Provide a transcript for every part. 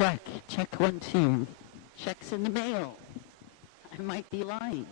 check. Check 1, 2. Check's in the mail. I might be lying.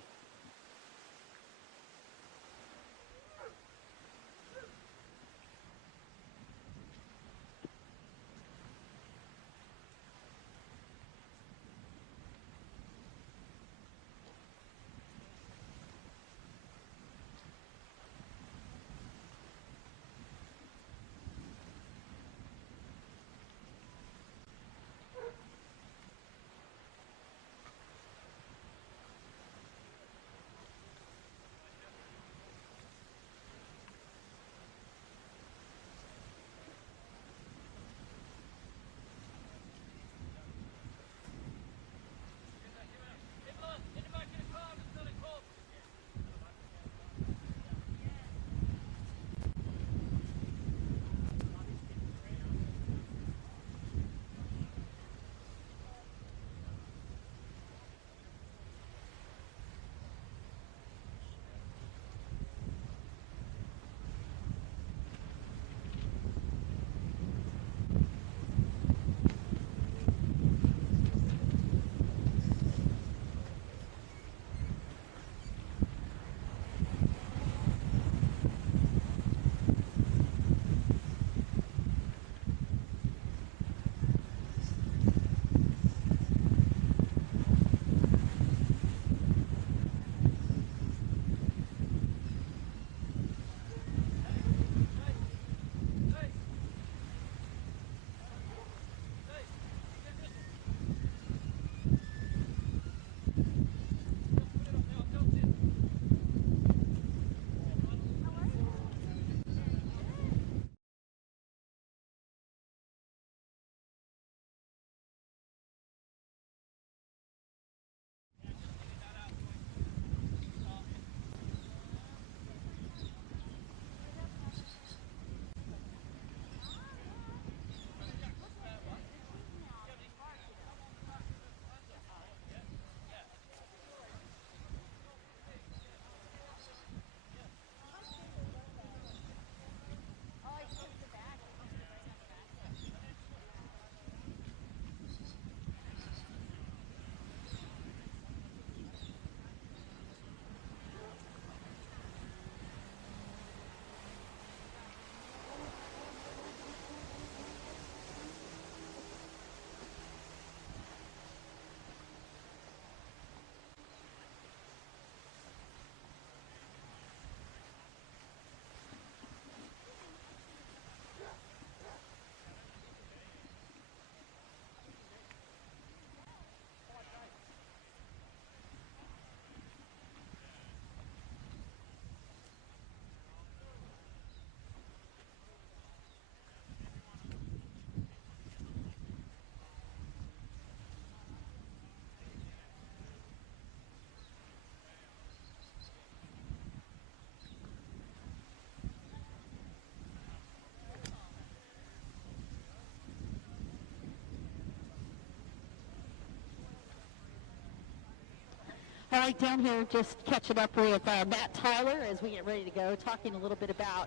All right, down here, just catching up with Matt Tyler as we get ready to go, talking a little bit about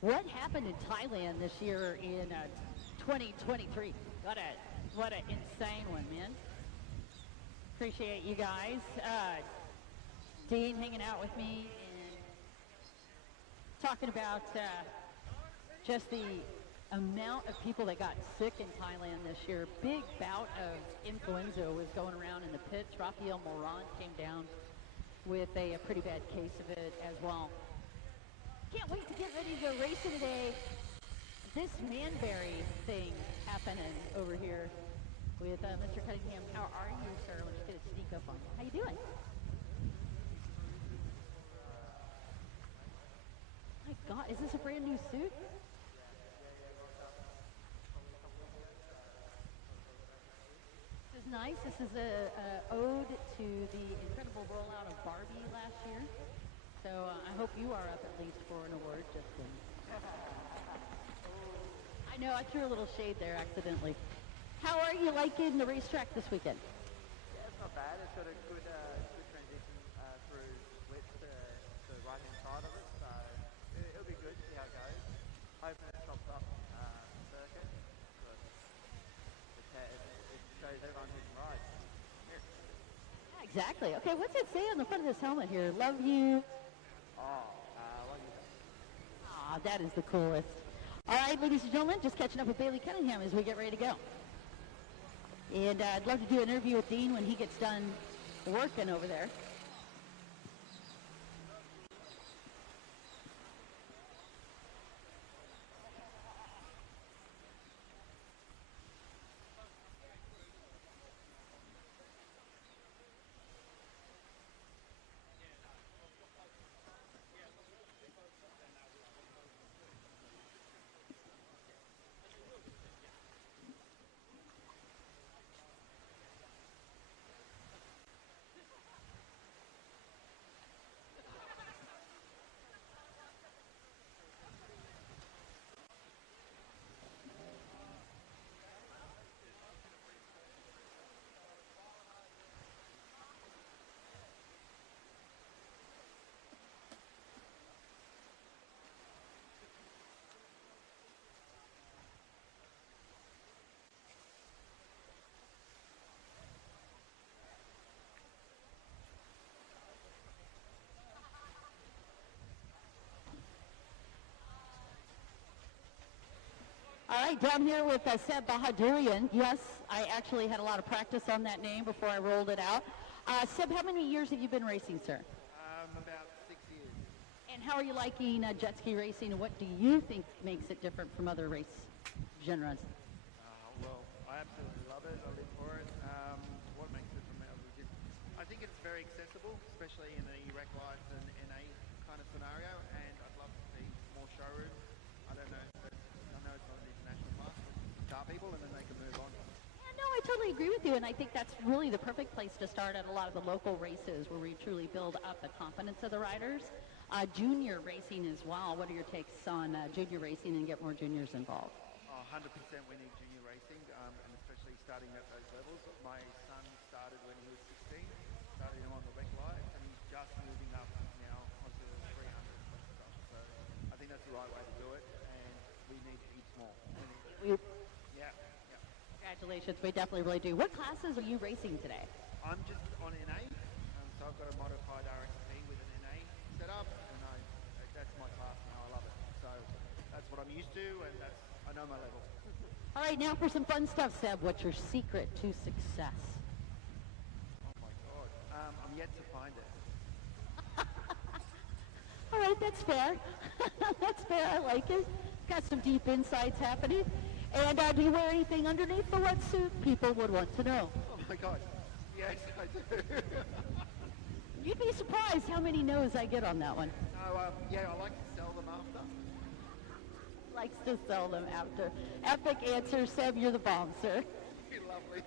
what happened in Thailand this year in 2023. What an insane one, man. Appreciate you guys. Dean hanging out with me and talking about just the amount of people that got sick in Thailand this year. Big bout of influenza was going around in the pits. Rafael Moran came down with a pretty bad case of it as well. Can't wait to get ready to go racing today. This Manberry thing happening over here with Mr. Cunningham. How are you, sir? Let's get a sneak up on you. How you doing? My God, is this a brand new suit? This is nice. This is a ode to the incredible rollout of Barbie last year. So I hope you are up at least for an award, Justin. I know, I threw a little shade there accidentally. How are you liking the racetrack this weekend? Yeah, it's not bad. It's got a good transition through wet to the right-hand side of it, so it'll be good to see how it goes. Hoping it chops up the circuit, but it's shows everyone who can ride. Yeah, exactly. Okay, what's it say on the front of this helmet here? Love you. Love you. Ah, that is the coolest. All right, ladies and gentlemen, just catching up with Bailey Cunningham as we get ready to go. And I'd love to do an interview with Dean when he gets done working over there. All right, down here with Seb Bahadurian. Yes, I actually had a lot of practice on that name before I rolled it out. Seb, how many years have you been racing, sir? About 6 years. And how are you liking jet ski racing, and what do you think makes it different from other race genres? Well, I absolutely love it. I live for it. What makes it from I think it's very accessible, especially in the rec lights and NA kind of scenario, and I'd love to see more showrooms. I don't know, but I know it's not an international class, but start people and then they can move on. Yeah, no, I totally agree with you, and I think that's really the perfect place to start at a lot of the local races where we truly build up the confidence of the riders. Junior racing as well. What are your takes on junior racing and get more juniors involved? 100% we need junior racing, and especially starting at those levels. My son started when he was 16, started him on the rec lights, and he's just moving up now onto the 300 and stuff. So I think that's the right way to do it, and we need heaps more. Yeah. Congratulations, we definitely really do. What classes are you racing today? I'm just on NA, so I've got a modified RXP with an NA set up, and that's my class now. I love it. So that's what I'm used to, and I know my level. All right, now for some fun stuff, Seb. What's your secret to success? Oh my God, I'm yet to find it. All right, that's fair. That's fair. I like it. Got some deep insights happening. And do you wear anything underneath the wetsuit? People would want to know. Oh my God, yes, I do. You'd be surprised how many no's I get on that one. No, yeah, I like to sell them after. Likes to sell them after. Epic answer, Seb. You're the bomb, sir. Lovely.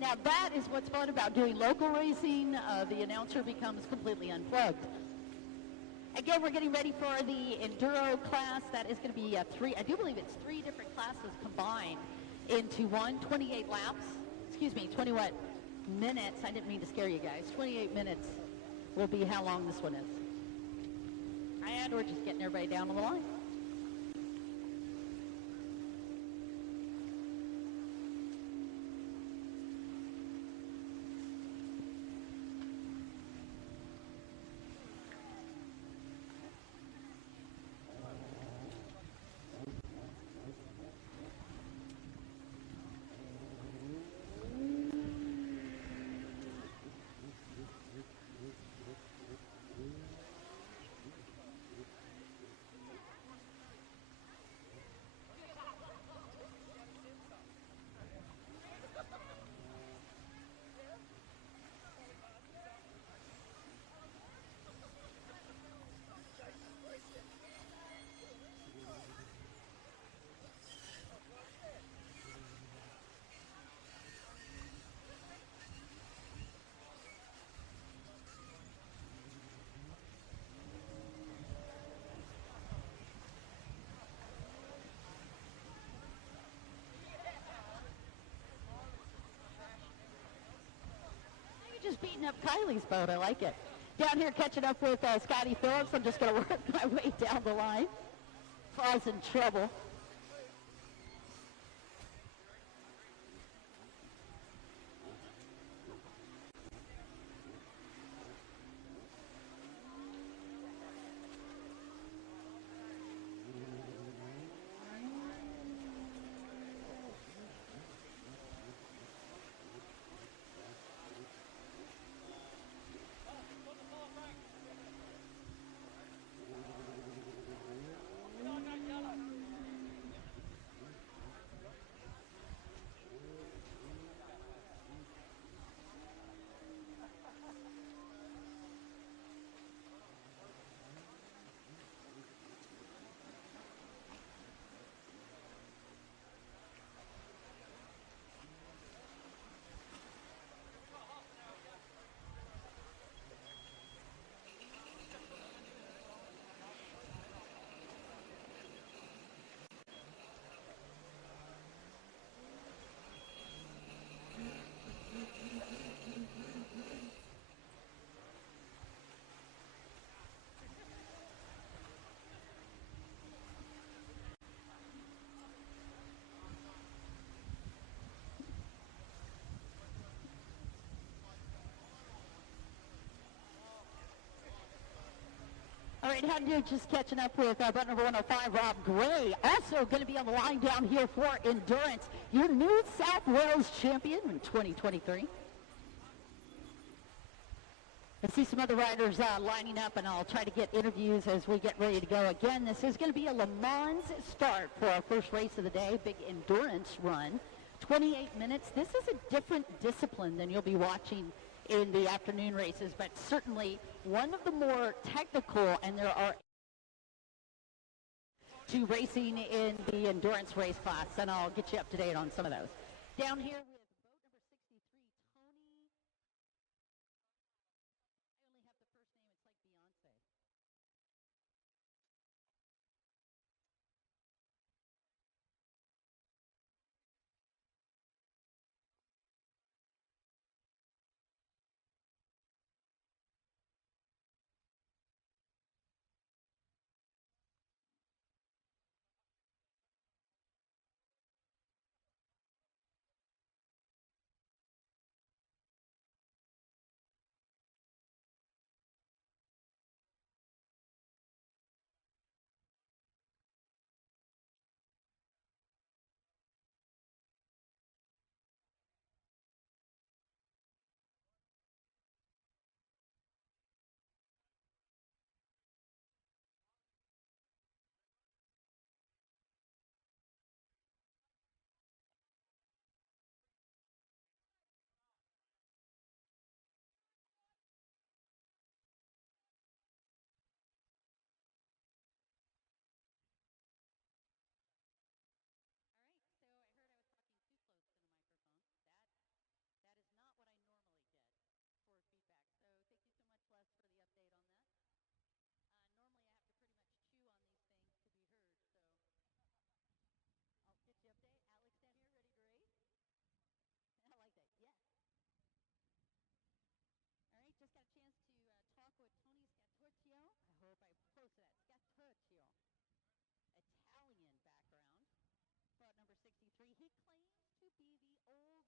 Now that is what's fun about doing local racing. The announcer becomes completely unplugged. Again, we're getting ready for the enduro class. That is going to be I do believe it's 3 different classes combined into one. 28 laps. Excuse me, 21 minutes. I didn't mean to scare you guys. 28 minutes will be how long this one is. And we're just getting everybody down on the line. Just beating up Kylie's boat. I like it. Down here catching up with Scotty Phillips. I'm just going to work my way down the line. Causing trouble. right, how do you just catching up with button number 105, Rob Gray. Also going to be on the line down here for Endurance, your New South Wales champion in 2023. I see some other riders lining up, and I'll try to get interviews as we get ready to go. Again, this is going to be a Le Mans start for our first race of the day, big endurance run. 28 minutes. This is a different discipline than you'll be watching in the afternoon races, but certainly one of the more technical, and there are to racing in the endurance race class, and I'll get you up to date on some of those. Down here with boat number 63, Tony. I only have the first name. It's like Beyonce. All right, so I heard I was talking too close to the microphone. That is not what I normally get for feedback. So thank you so much, Les, for the update on that. Normally I have to pretty much chew on these things to be heard, so I'll get you update. Alex down here, ready to race? I like that. Yes. All right, just got a chance to talk with Tony Scattorcio. I hope I posted that. Scattorcio, Italian background. Brought number 63. He claims to be the oldest racer on the track today. Oh, and we got a quick riders group up here. I'm going to go sneak in and find out more.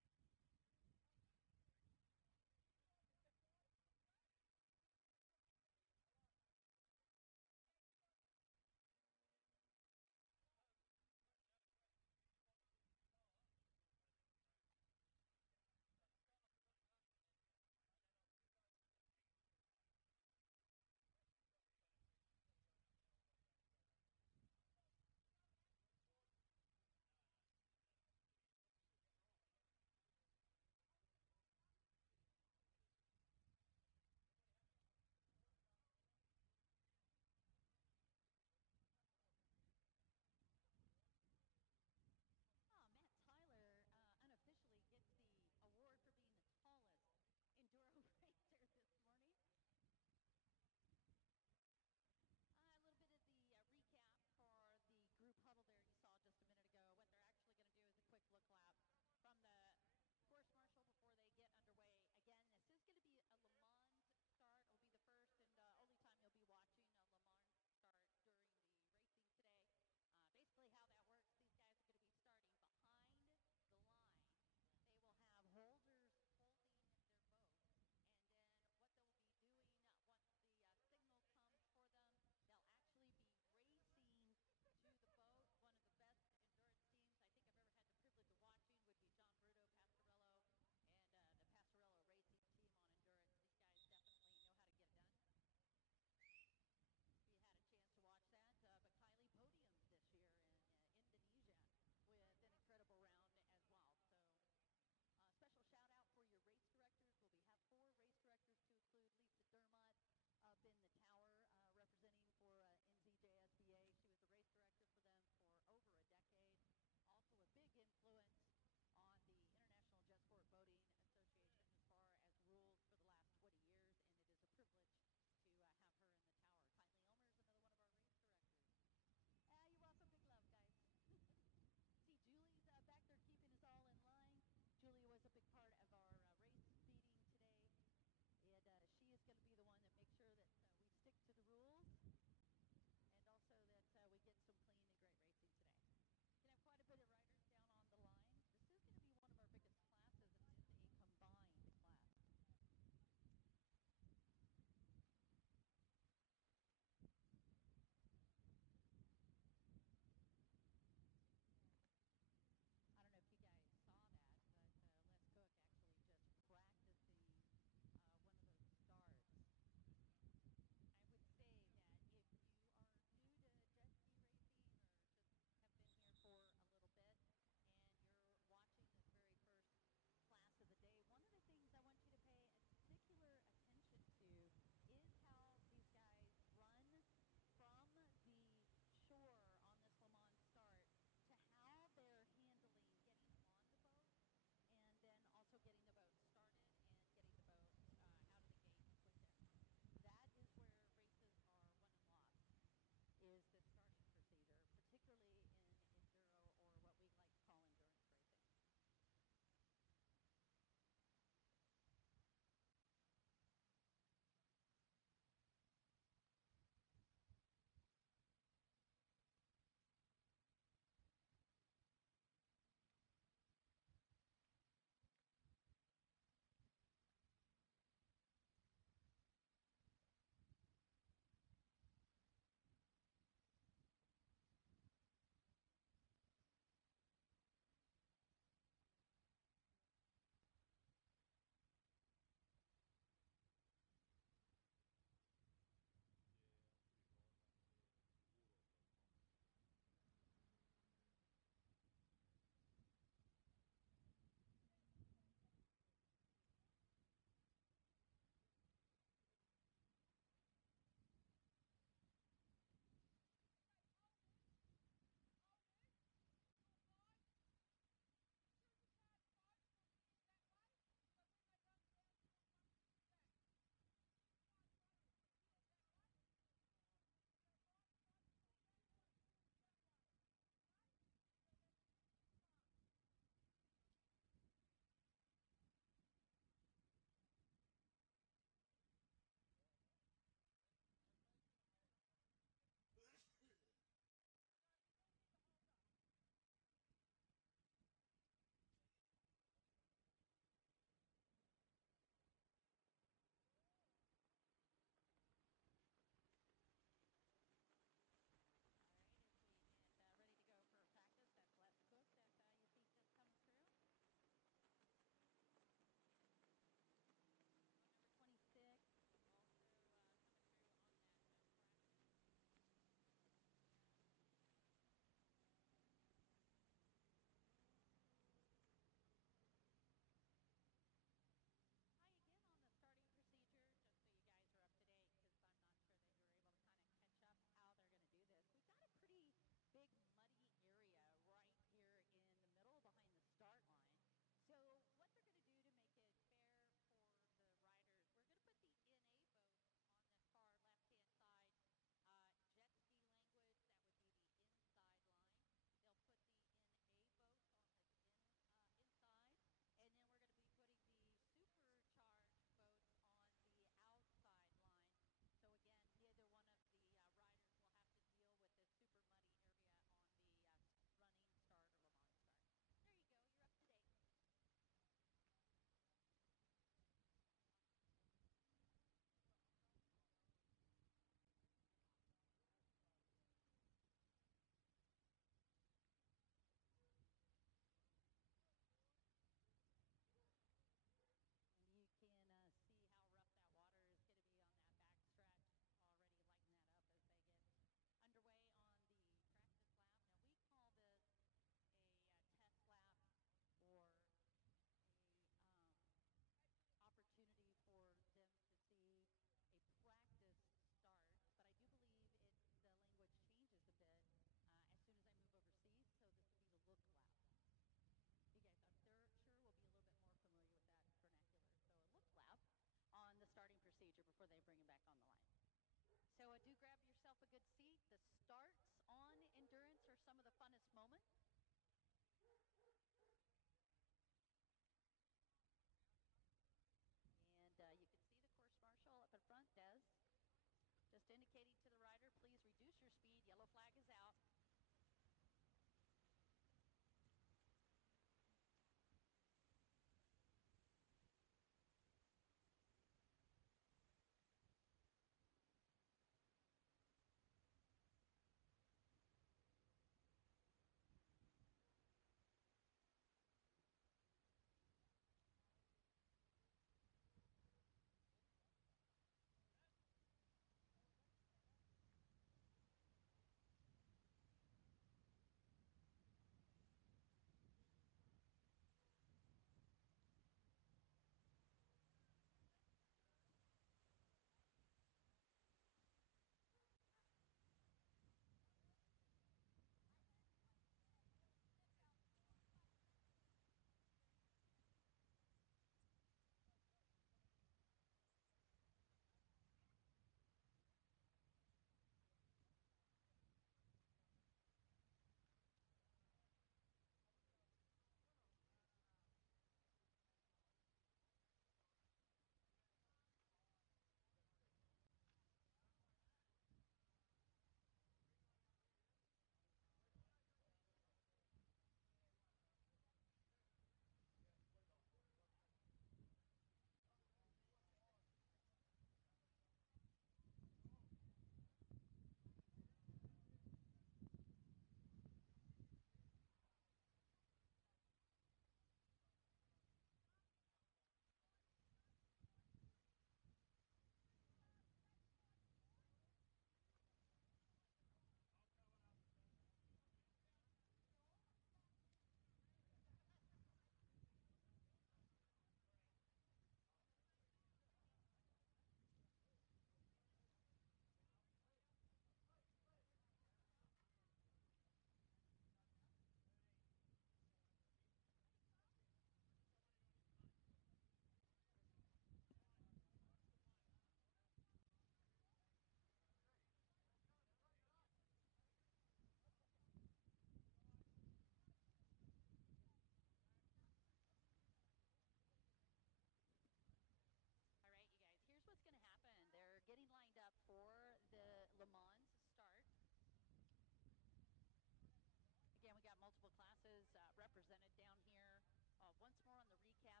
represented down here. Once more on the recap,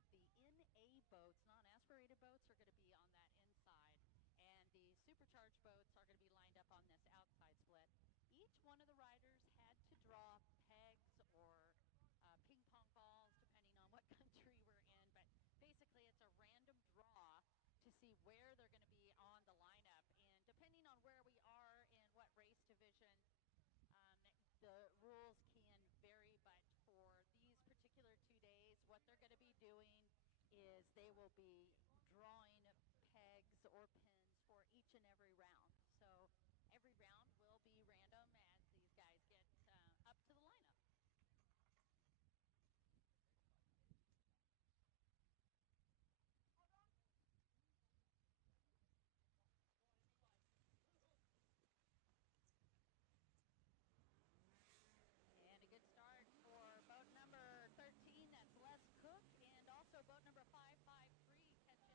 the NA boats, non-aspirated boats, are going to be on that inside, and the supercharged boats are going to be lined up on this outside split. Each one of the riders had to draw pegs or ping pong balls, depending on what country we're in, but basically it's a random draw to see where they're going to be on the lineup, and depending on where we are and what race division, the rules can vary, but for these particular 2 days, what they're going to be doing is they will be drawing pegs or pins for each and every round. So every round will be random as these guys get up to the lineup. And a good start for boat number 13, that's Les Cook, and also boat number 553 catching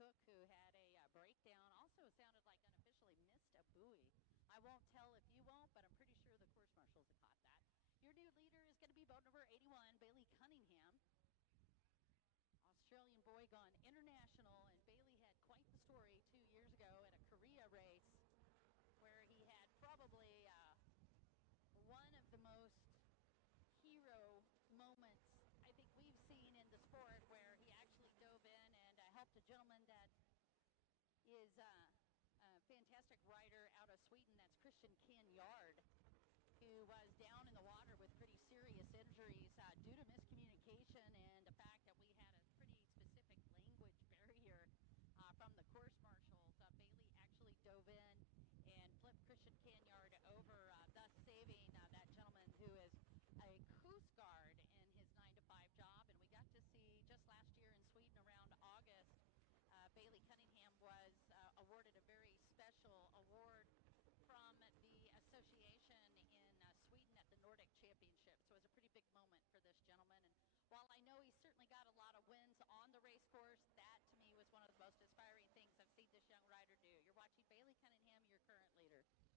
Cook, who had a breakdown. Also sounded like unofficially missed a buoy. I won't tell if you won't, but I'm pretty sure the course marshals have caught that. Your new leader is going to be boat number 81, Bailey Cunningham. Australian boy gone international, and Bailey had quite the story 2 years ago at a Korea race where he had probably one of the most hero moments I think we've seen in the sport, where he actually dove in and helped a gentleman that is a fantastic rider out of Sweden. That's Christian Kanyard, who was down in the water with pretty serious injuries due to miscommunication and the fact that we had a pretty specific language barrier from the course marshals. Bailey actually dove in and flipped Christian Kanyard over, thus saving that gentleman who is a Coast Guard in his 9-to-5 job. And we got to see just last year in Sweden around August, Bailey Cunningham was awarded a very special award from the association in Sweden at the Nordic Championship. So it was a pretty big moment for this gentleman. And while I know he's certainly got a lot of wins on the race course, that to me was one of the most inspiring things I've seen this young rider do. You're watching Bailey Cunningham, your current leader. All right, you guys, let's do the rundown here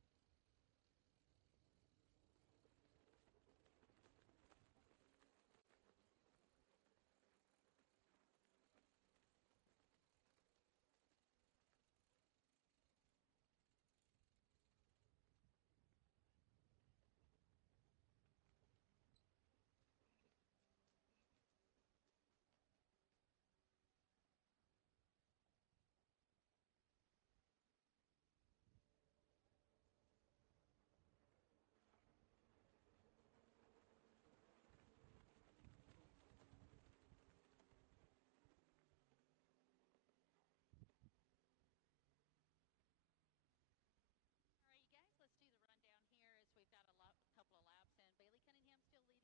as we've got a couple of laps in. Bailey Cunningham still leading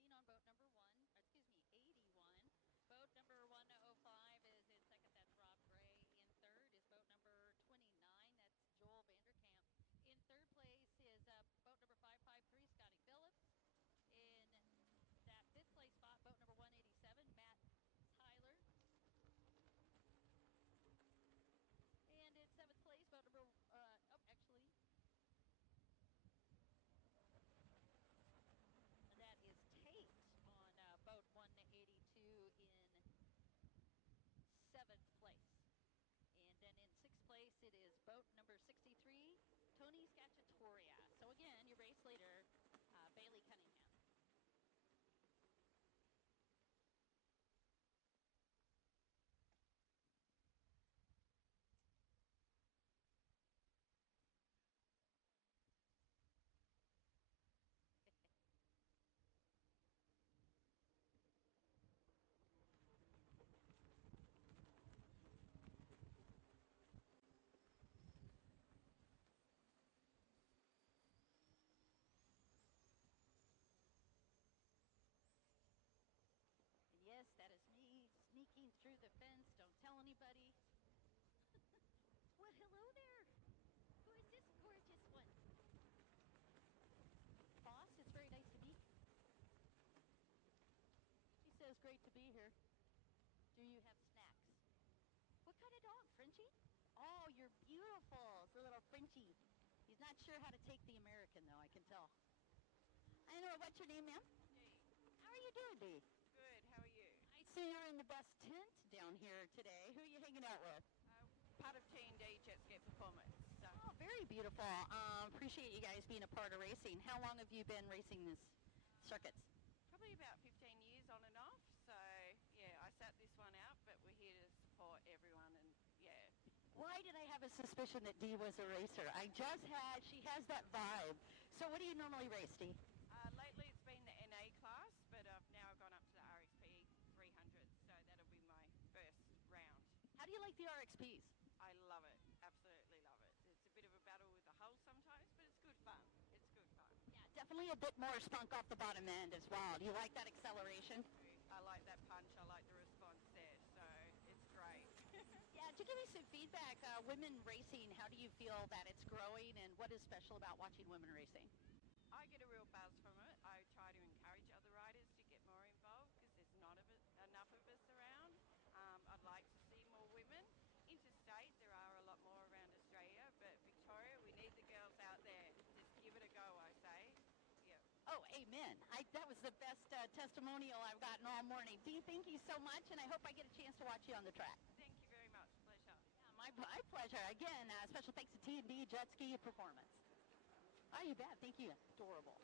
on boat number 81. Boat number 105 is in second. That's Rob Gray. In third is boat number 29. That's Joel Vanderkamp. In third place is boat number 553, Scotty Phillips. In that fifth place spot, boat number 187, Matt Tyler. And in seventh place, boat number, that is Tate on boat 182 in seventh place. And then in sixth place, it is boat number 63, Tony Scacciatoria. So again, your race leader, Bailey Cunningham. Yes, that is me sneaking through the fence. Don't tell anybody. Well, hello there. Who is this gorgeous one? Boss, it's very nice to meet you. He says, great to be here. Do you have snacks? What kind of dog, Frenchie? Oh, you're beautiful. It's a little Frenchie. He's not sure how to take the American, though, I can tell. I know. What's your name, ma'am? Dee. How are you doing, Dee? Good, how are you? I see you're in the best tent down here today. Who are you hanging out with? Part of T&D Jet Ski Performance. So. Oh, very beautiful. Appreciate you guys being a part of racing. How long have you been racing this circuits? Probably about 15 years on and off. So, yeah, I sat this one out, but we're here to support everyone and, yeah. Why did I have a suspicion that Dee was a racer? She has that vibe. So what do you normally race, Dee? Lately it's been the NA class, but I've now gone up to the RXP 300, so that'll be my first round. How do you like the RXPs? I love it. Absolutely love it. It's a bit of a battle with the hull sometimes, but it's good fun. It's good fun. Yeah, definitely a bit more spunk off the bottom end as well. Do you like that acceleration? I like that punch. I like the response there, so it's great. Yeah, to give me some feedback, women racing, how do you feel that it's growing, and what is special about watching women racing? I get a real buzz from it. I try to encourage other riders to get more involved because there's not enough of us around. I'd like to see more women. Interstate Amen. That was the best testimonial I've gotten all morning. Dee, thank you so much, and I hope I get a chance to watch you on the track. Thank you very much. Pleasure. Yeah, my pleasure. Again, special thanks to T&D Jet Ski Performance. Oh, you bet. Thank you. Adorable.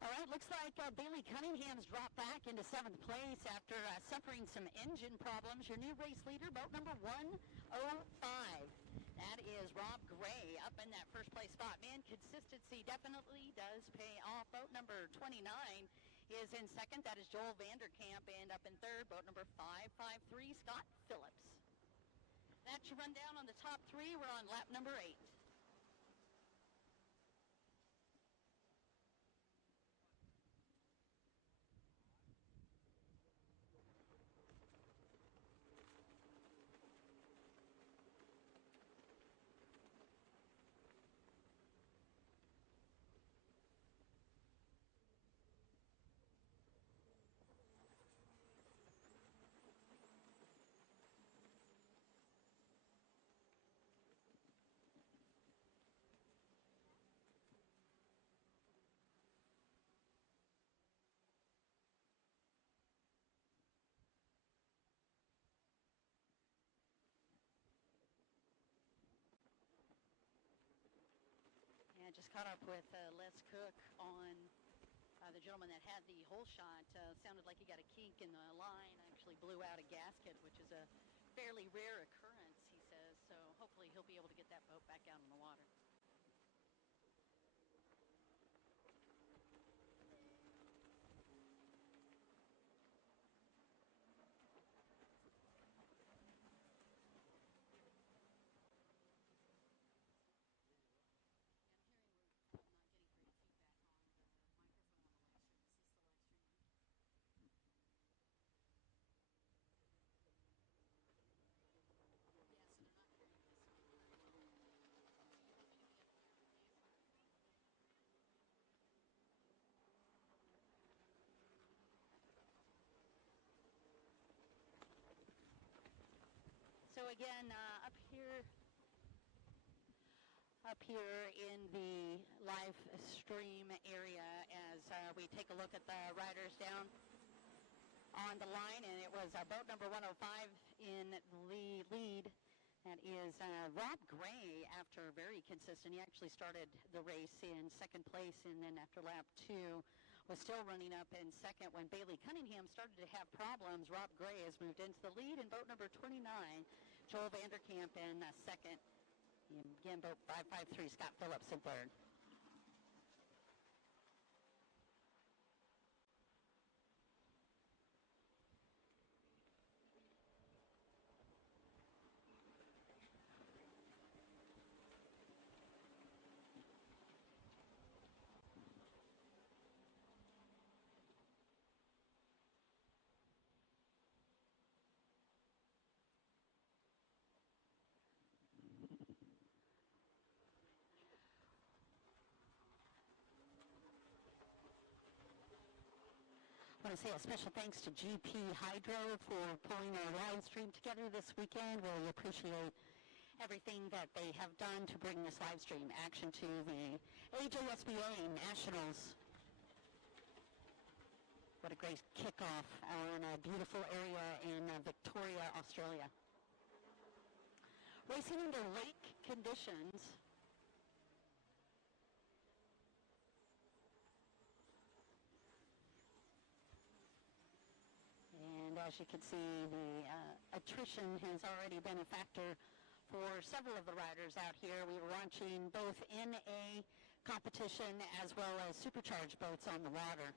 All right, looks like Bailey Cunningham's dropped back into 7th place after suffering some engine problems. Your new race leader, boat number 105. That is Rob Gray up in that first place spot. Man, consistency definitely does pay off. Boat number 29 is in second. That is Joel Vanderkamp. And up in third, boat number 553, Scott Phillips. That's your rundown on the top three. We're on lap number 8. And just caught up with Les Cook on the gentleman that had the hole shot. Sounded like he got a kink in the line, actually blew out a gasket, which is a fairly rare occurrence, he says. So hopefully he'll be able to get that boat back out on the water. So again, up here in the live stream area as we take a look at the riders down on the line, and it was boat number 105 in the lead. That is Rob Gray, after very consistent. He actually started the race in second place, and then after lap 2 was still running up in second. When Bailey Cunningham started to have problems, Rob Gray has moved into the lead, and boat number 29, Joel Vanderkamp, in second. And again, boat 553, Scott Phillips, in third. I want to say a special thanks to GP Hydro for pulling our live stream together this weekend. Really appreciate everything that they have done to bring this live stream action to the AJSBA Nationals. What a great kickoff on a beautiful area in Victoria, Australia. Racing under lake conditions. And as you can see, the attrition has already been a factor for several of the riders out here. We were launching both NA competition as well as supercharged boats on the water.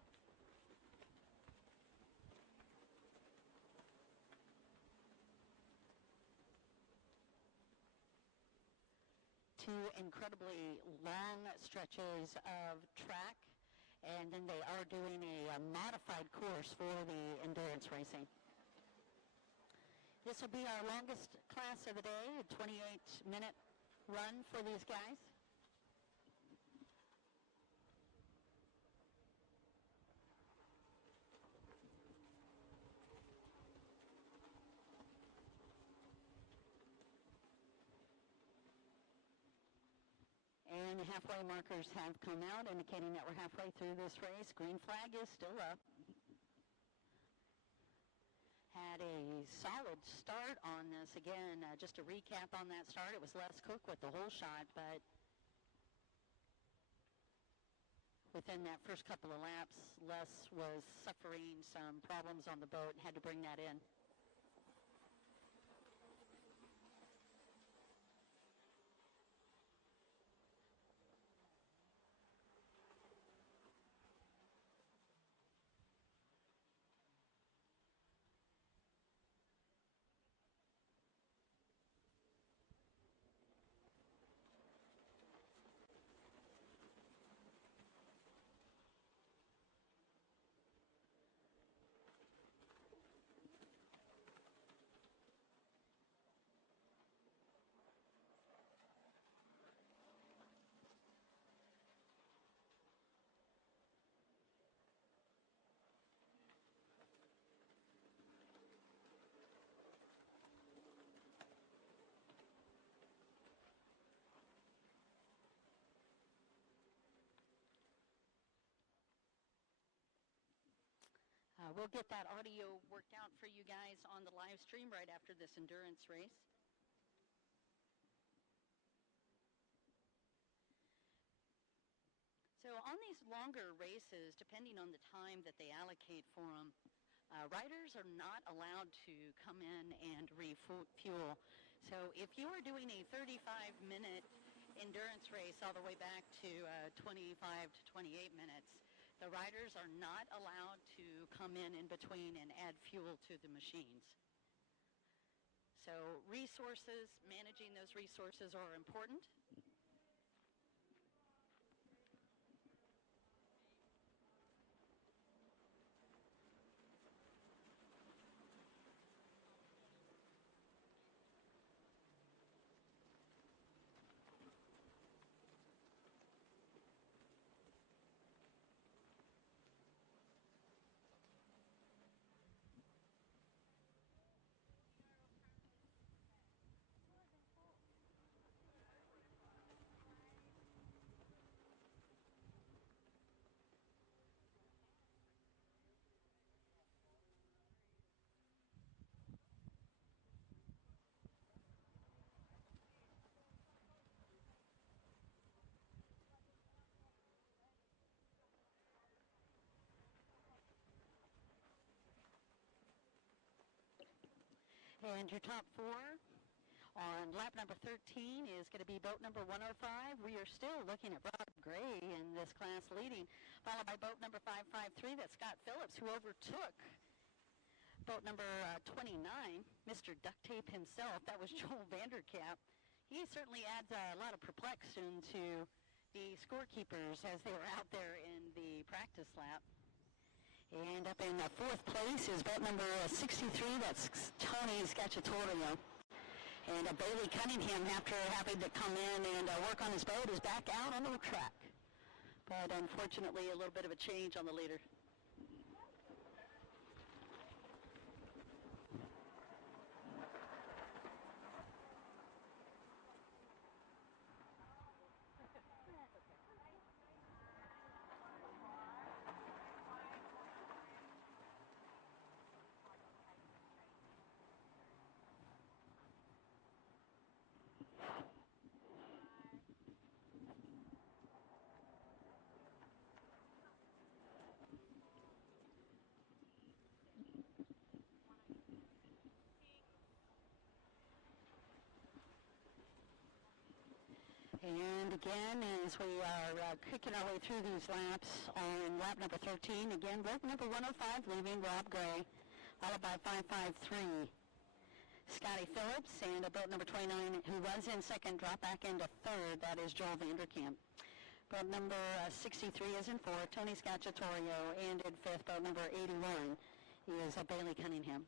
Two incredibly long stretches of track, and then they are doing a modified course for the endurance racing. This will be our longest class of the day, a 28-minute run for these guys. And the halfway markers have come out, indicating that we're halfway through this race. Green flag is still up. Had a solid start on this. Again, just a recap on that start. It was Les Cook with the whole shot, but within that first couple of laps, Les was suffering some problems on the boat and had to bring that in. We'll get that audio worked out for you guys on the live stream right after this endurance race. So on these longer races, depending on the time that they allocate for them, riders are not allowed to come in and refuel. So if you are doing a 35-minute endurance race all the way back to 25 to 28 minutes, the riders are not allowed to come in between and add fuel to the machines. So resources, managing those resources are important. And your top four on lap number 13 is going to be boat number 105. We are still looking at Rob Gray in this class leading, followed by boat number 553. That's Scott Phillips, who overtook boat number 29, Mr. Duct Tape himself. That was Joel Vanderkamp. He certainly adds a lot of perplexion to the scorekeepers as they were out there in the practice lap. And up in fourth place is boat number 63. That's Tony Scacciatorio. And Bailey Cunningham, after having to come in and work on his boat, is back out on the track. But unfortunately, a little bit of a change on the leader. And again, as we are kicking our way through these laps on lap number 13, again, boat number 105 leaving Rob Gray, followed by 553. Scotty Phillips, and boat number 29, who was in second, dropped back into third. That is Joel Vanderkamp. Boat number 63 is in fourth, Tony Scacciatorio, and in fifth, boat number 81 is Bailey Cunningham.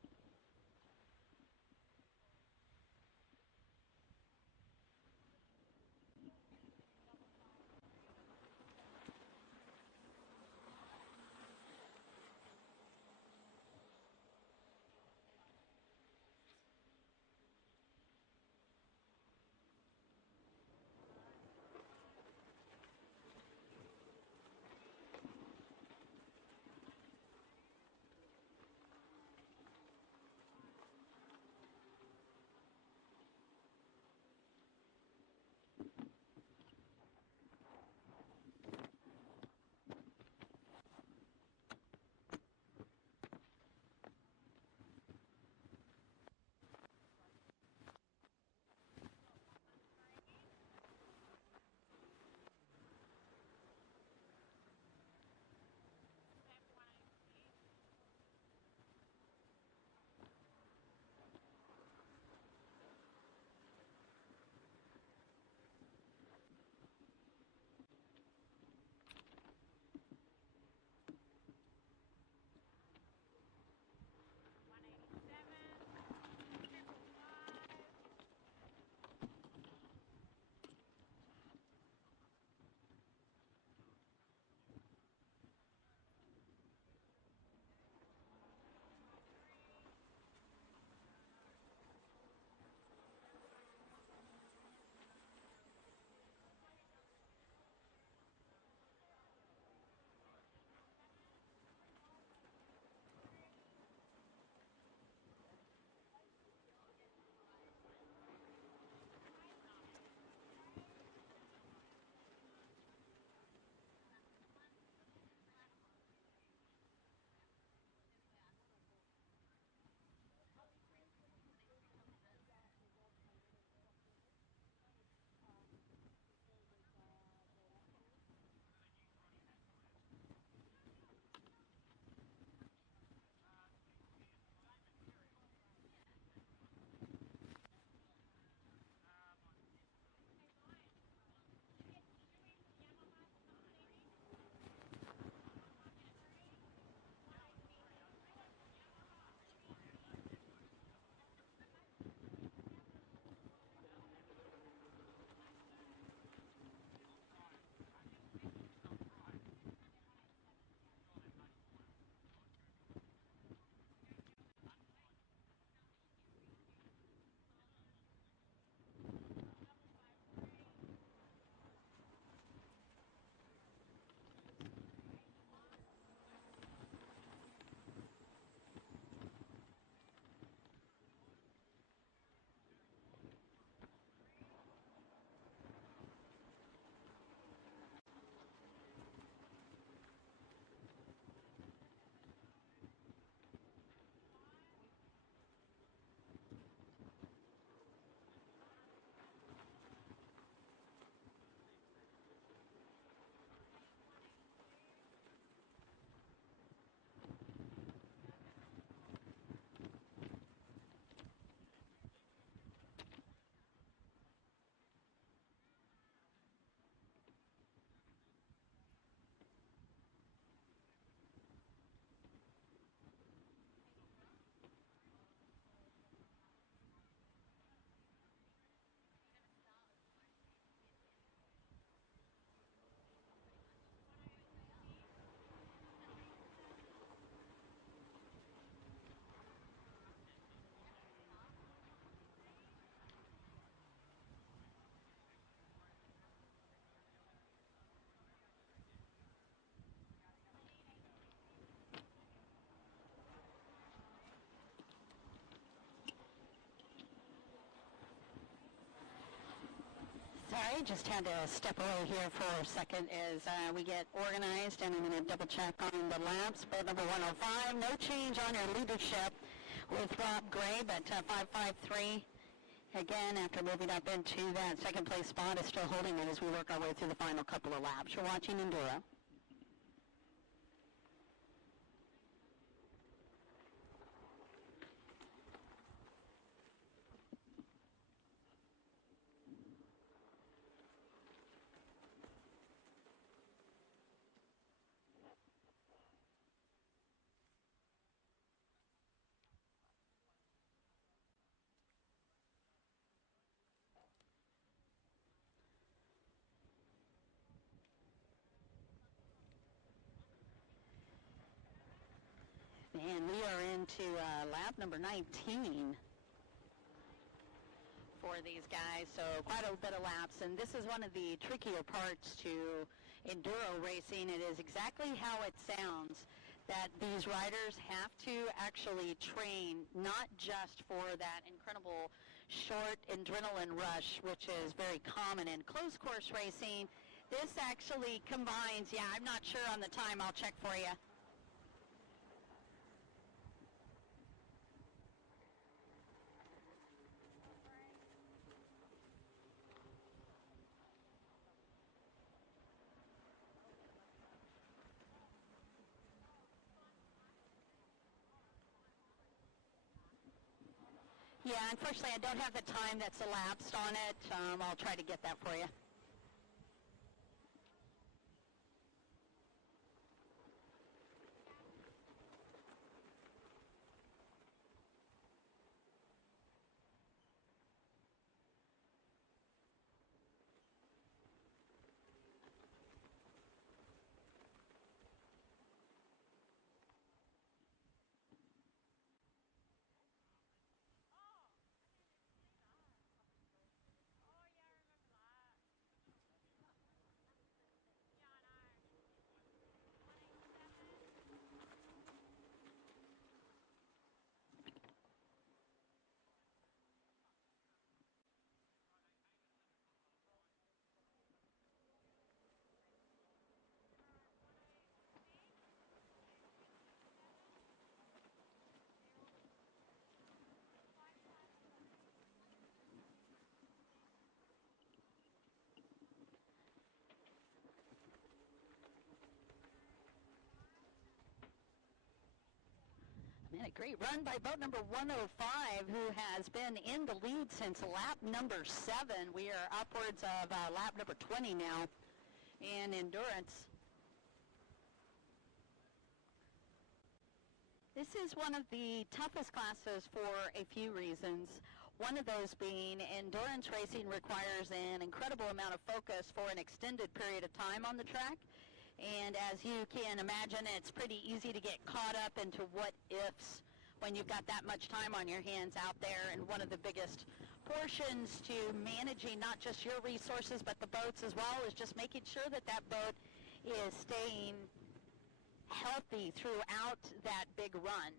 Sorry, just had to step away here for a second as we get organized, and I'm going to double check on the laps. Boat number 105, no change on your leadership with Rob Gray, but 553 Again, after moving up into that second place spot, is still holding it as we work our way through the final couple of laps. You're watching Enduro. And we are into lap number 19 for these guys, so quite a bit of laps. And this is one of the trickier parts to enduro racing. It is exactly how it sounds, that these riders have to actually train not just for that incredible short adrenaline rush, which is very common in closed course racing. This actually combines, I'm not sure on the time, I'll check for you. Yeah, unfortunately, I don't have the time that's elapsed on it. I'll try to get that for you. And a great run by boat number 105, who has been in the lead since lap number 7. We are upwards of lap number 20 now in endurance. This is one of the toughest classes for a few reasons. One of those being endurance racing requires an incredible amount of focus for an extended period of time on the track. And as you can imagine, it's pretty easy to get caught up into what ifs when you've got that much time on your hands out there. And one of the biggest portions to managing not just your resources but the boats as well is just making sure that that boat is staying healthy throughout that big run.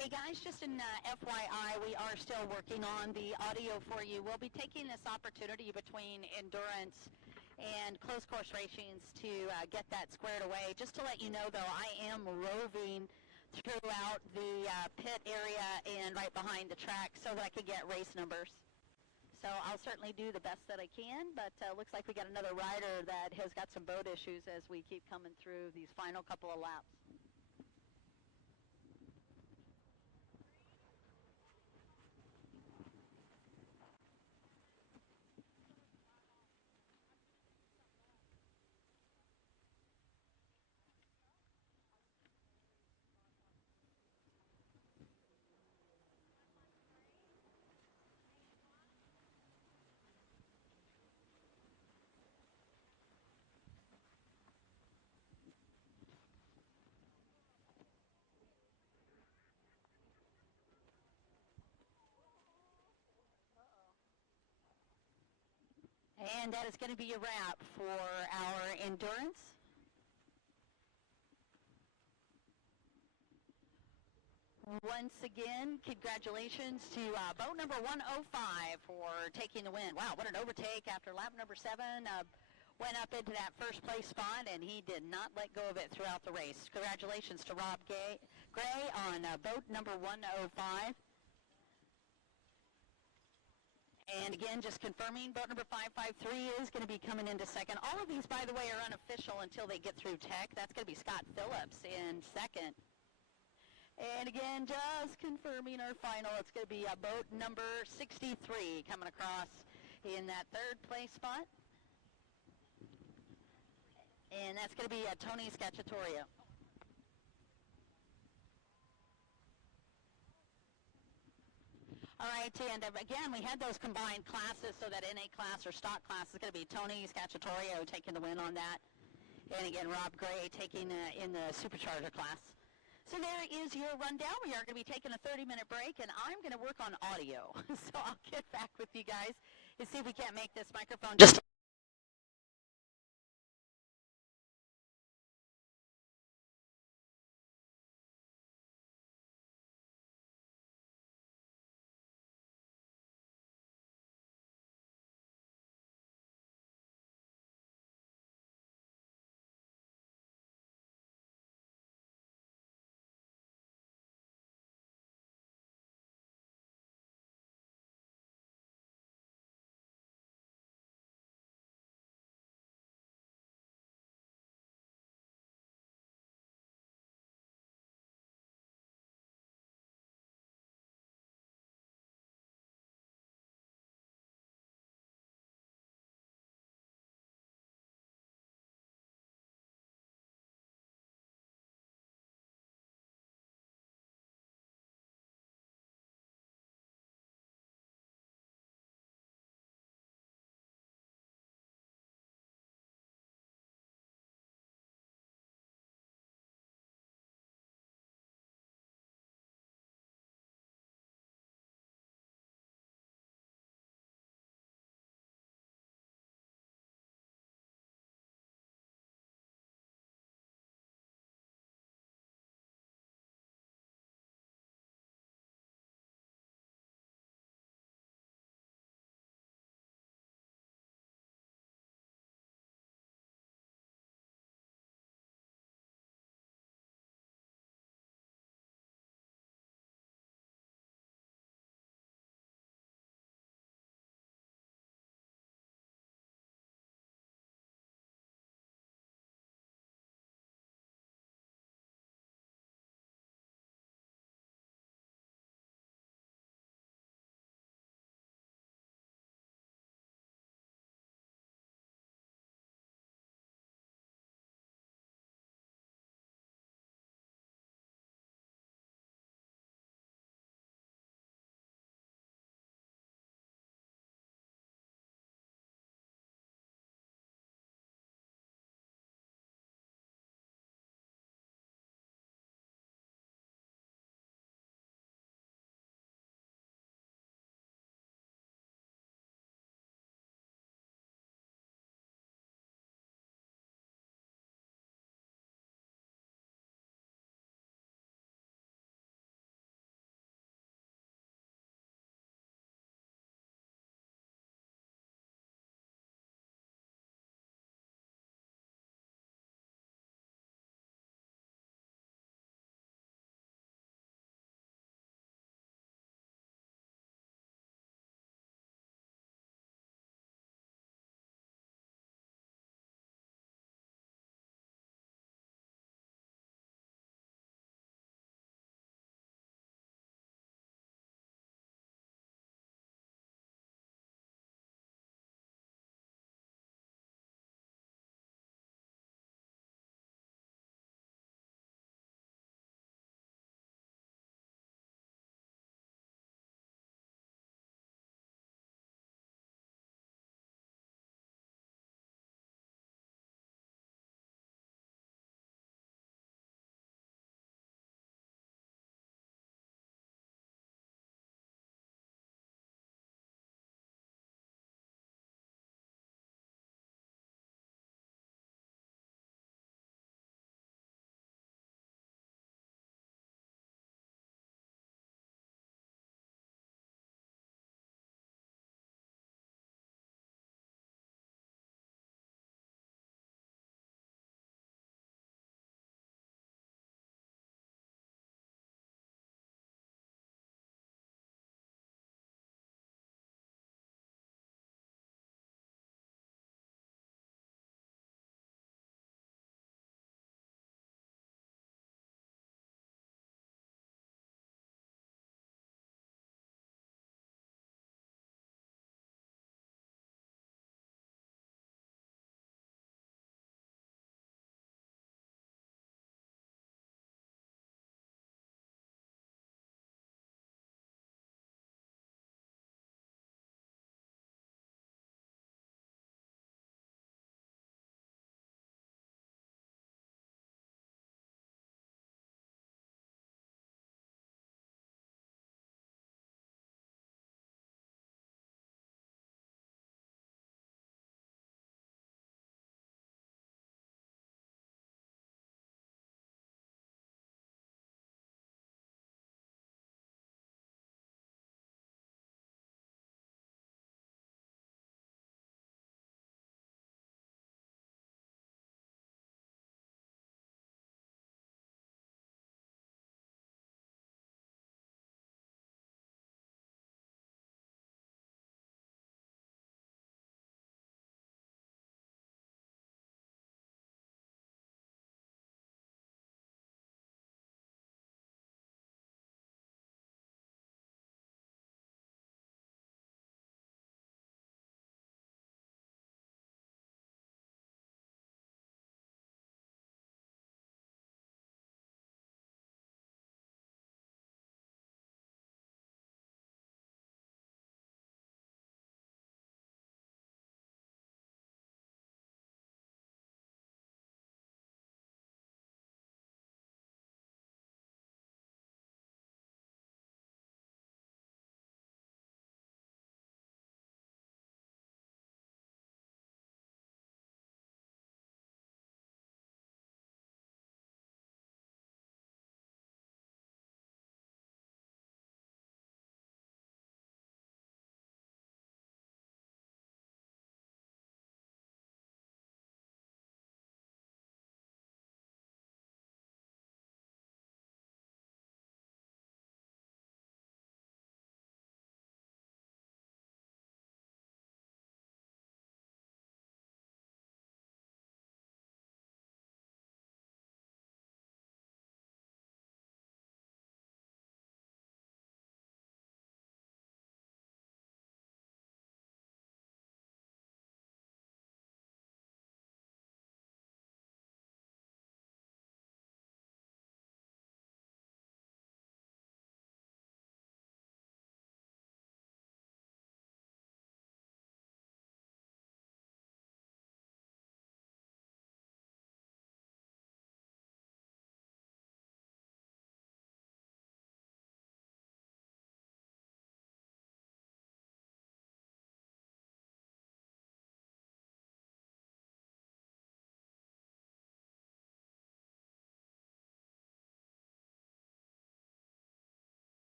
Hey guys, just an FYI, we are still working on the audio for you. We'll be taking this opportunity between endurance and closed course racings to get that squared away. Just to let you know, though, I am roving throughout the pit area and right behind the track so that I can get race numbers. So I'll certainly do the best that I can, but looks like we got another rider that has got some boat issues as we keep coming through these final couple of laps. And that is going to be a wrap for our endurance. Once again, congratulations to boat number 105 for taking the win. Wow, what an overtake after lap number 7. Went up into that first place spot, and he did not let go of it throughout the race. Congratulations to Rob Gray on boat number 105. And again, just confirming, boat number 553 is going to be coming into second. All of these, by the way, are unofficial until they get through tech. That's going to be Scott Phillips in second. And again, just confirming our final, it's going to be boat number 63 coming across in that third place spot. And that's going to be Tony Scacciatorio. All right, and again, we had those combined classes, so that NA class or stock class is going to be Tony Scacciatorio taking the win on that. And again, Rob Gray taking in the supercharger class. So there is your rundown. We are going to be taking a 30-minute break, and I'm going to work on audio. So I'll get back with you guys and see if we can't make this microphone just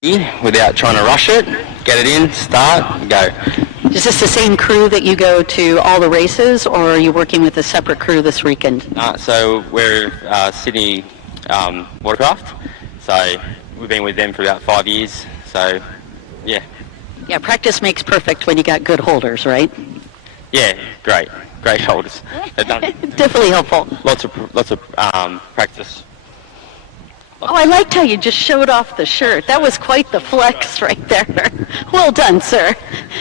without trying to rush it, get it in, start, go. Is this the same crew that you go to all the races, or are you working with a separate crew this weekend? So we're Sydney Watercraft, so we've been with them for about 5 years, so yeah. Yeah, practice makes perfect when you got good holders, right? Yeah, great shoulders. They've done Definitely helpful. lots of practice. Oh, I liked how you just showed off the shirt. That was quite the flex right there. Well done, sir.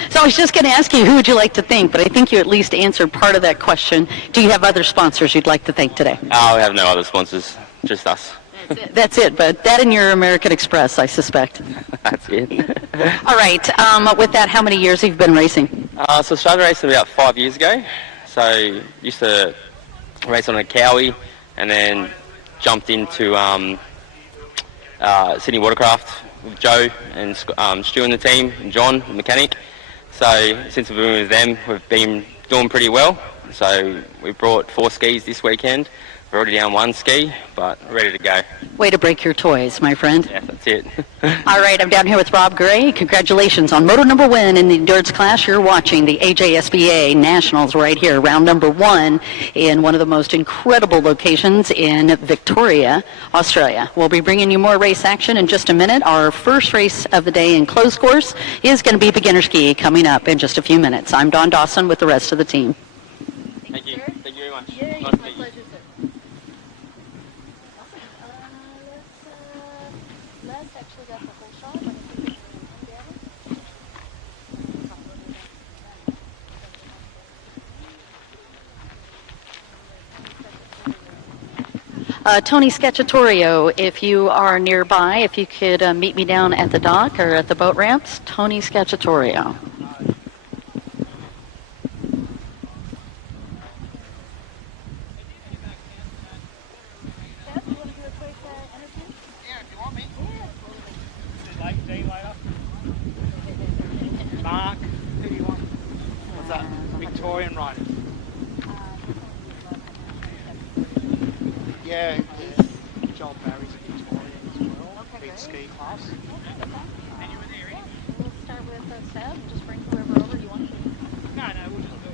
So I was just going to ask you, who would you like to thank? But I think you at least answered part of that question. Do you have other sponsors you'd like to thank today? Oh, we have no other sponsors, just us. That's it, but that and your American Express, I suspect. That's it. All right. With that, how many years have you been racing? So I started racing about 5 years ago. So used to race on a Cowie, and then jumped into Sydney Watercraft with Joe and Stu in the team, and John, the mechanic. So since we've been with them, we've been doing pretty well. So we brought 4 skis this weekend. We're already down 1 ski, but ready to go. Way to break your toys, my friend. Yeah, that's it. All right, I'm down here with Rob Gray. Congratulations on moto number 1 in the endurance class. You're watching the AJSBA Nationals right here, round number 1 in one of the most incredible locations in Victoria, Australia. We'll be bringing you more race action in just a minute. Our first race of the day in closed course is going to be beginner ski coming up in just a few minutes. I'm Dawn Dawson with the rest of the team. Thank you. Thank you very much. Yay, Nice to my meet you. pleasure, sir. Let's actually got the whole shot. Let me see if we can get it. Tony Scacciatorio, if you are nearby, if you could meet me down at the dock or at the boat ramps. Tony Scacciatorio. Mark, who do you want? What's that? Victorian riders. Yeah, Joel Barry's a Victorian as well. Okay, Big ski class. We'll start with Seb. Just bring whoever over you want to. No, we'll just do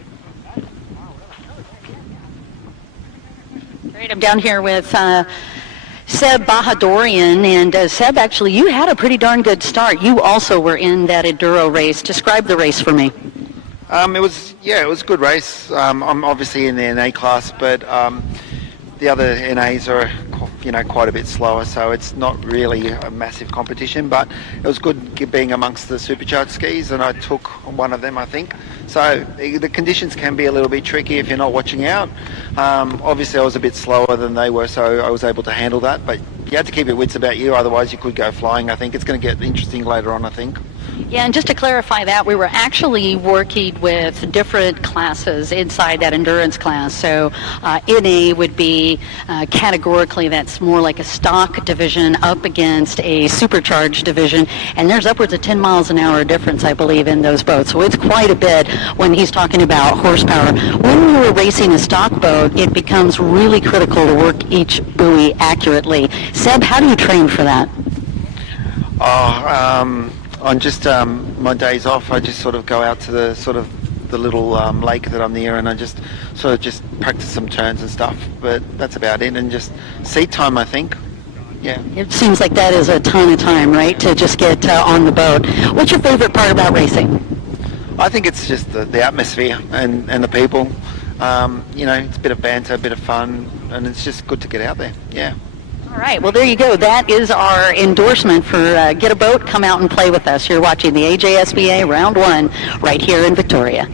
it. Great. I'm down here with Seb Bahadorian, and Seb, actually, you had a pretty darn good start. You also were in that enduro race. Describe the race for me. It was a good race. I'm obviously in the NA class, but the other NAs are quite a bit slower, so it's not really a massive competition. But it was good being amongst the supercharged skis, and I took one of them, I think. So the conditions can be a little bit tricky if you're not watching out. Obviously, I was a bit slower than they were, so I was able to handle that. But you had to keep your wits about you, otherwise you could go flying. I think it's going to get interesting later on, I think. Yeah, and just to clarify that, we were actually working with different classes inside that endurance class. So NA would be categorically, that's more like a stock division up against a supercharged division, and there's upwards of 10 miles an hour difference, I believe, in those boats. So it's quite a bit when he's talking about horsepower. When we were racing a stock boat, it becomes really critical to work each buoy accurately. Seb, how do you train for that? On just my days off, I just sort of go out to the little lake that I'm near, and I just practice some turns and stuff. But that's about it, and just seat time, I think. Yeah. It seems like that is a ton of time, right, to just get on the boat. What's your favorite part about racing? I think it's just the atmosphere and the people. It's a bit of banter, a bit of fun, and it's just good to get out there. Yeah. All right, well, there you go. That is our endorsement for Get a Boat, come out and play with us. You're watching the AJSBA Round 1 right here in Victoria.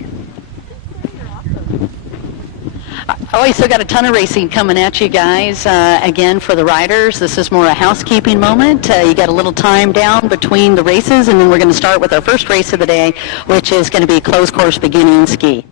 Oh, we still got a ton of racing coming at you guys. Again, for the riders, this is more a housekeeping moment. You got a little time down between the races, and then we're going to start with our first race of the day, which is going to be closed course beginning ski.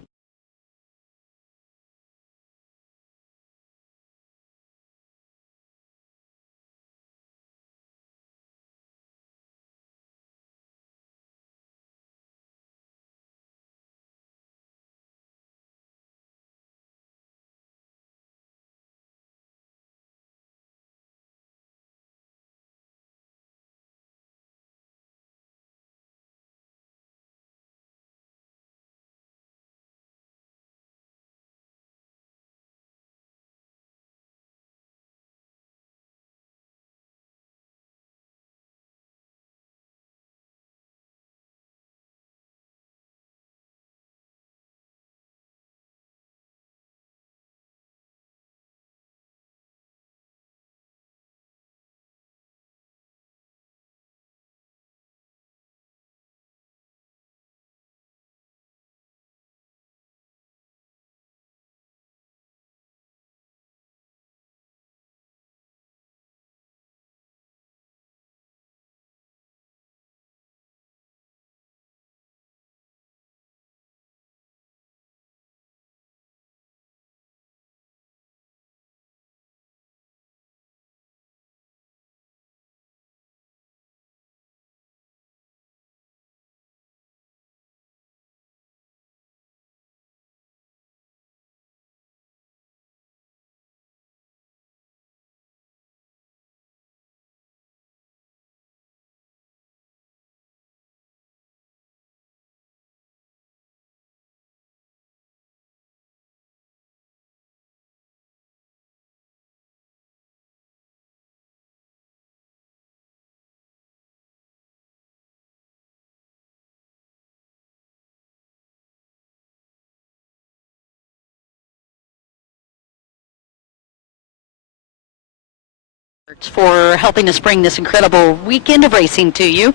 for helping us bring this incredible weekend of racing to you.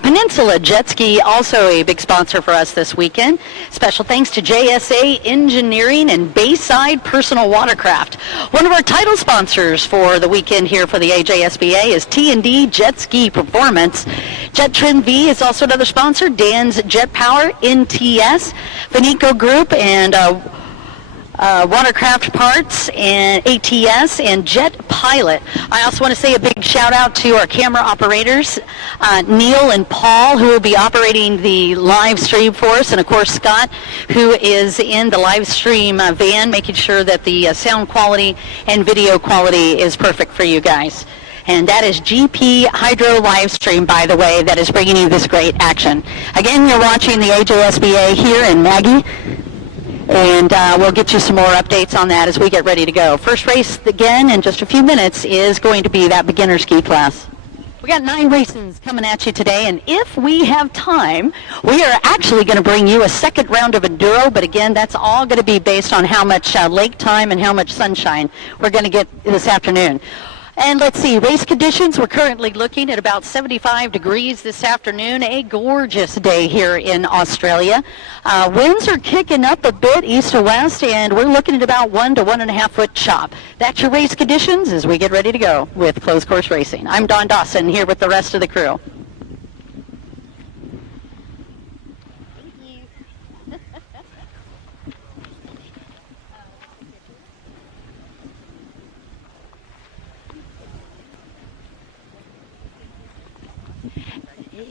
Peninsula Jet Ski, also a big sponsor for us this weekend. Special thanks to JSA Engineering and Bayside Personal Watercraft. One of our title sponsors for the weekend here for the AJSBA is T&D Jet Ski Performance. Jet Trend V is also another sponsor. Dan's Jet Power, NTS, Finico Group, and Watercraft Parts and ATS and Jet Pilot. I also want to say a big shout out to our camera operators, Neil and Paul, who will be operating the live stream for us, and of course Scott, who is in the live stream van, making sure that the sound quality and video quality is perfect for you guys. And that is GP Hydro Livestream, by the way, that is bringing you this great action. Again, you're watching the AJSBA here in Maggie. And we'll get you some more updates on that as we get ready to go. First race, again, in just a few minutes, is going to be that beginner ski class. We got 9 races coming at you today, and if we have time, we are actually going to bring you a second round of enduro, but again, that's all going to be based on how much lake time and how much sunshine we're going to get this afternoon. And let's see, race conditions, we're currently looking at about 75 degrees this afternoon, a gorgeous day here in Australia. Winds are kicking up a bit east to west, and we're looking at about 1 to 1.5 foot chop. That's your race conditions as we get ready to go with Closed Course Racing. I'm Don Dawson here with the rest of the crew.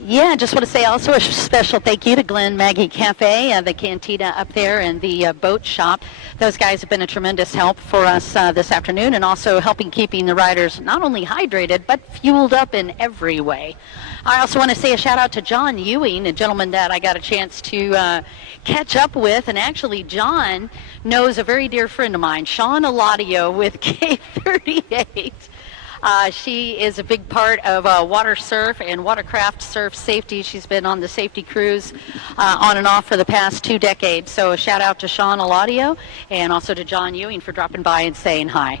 Yeah, I just want to say also a special thank you to Glenmaggie Cafe, the cantina up there, and the boat shop. Those guys have been a tremendous help for us this afternoon, and also helping keeping the riders not only hydrated, but fueled up in every way. I also want to say a shout out to John Ewing, a gentleman that I got a chance to catch up with, and actually John knows a very dear friend of mine, Sean Eladio with K38. She is a big part of water surf and watercraft surf safety. She's been on the safety crews on and off for the past 2 decades. So a shout out to Sean Eladio and also to John Ewing for dropping by and saying hi.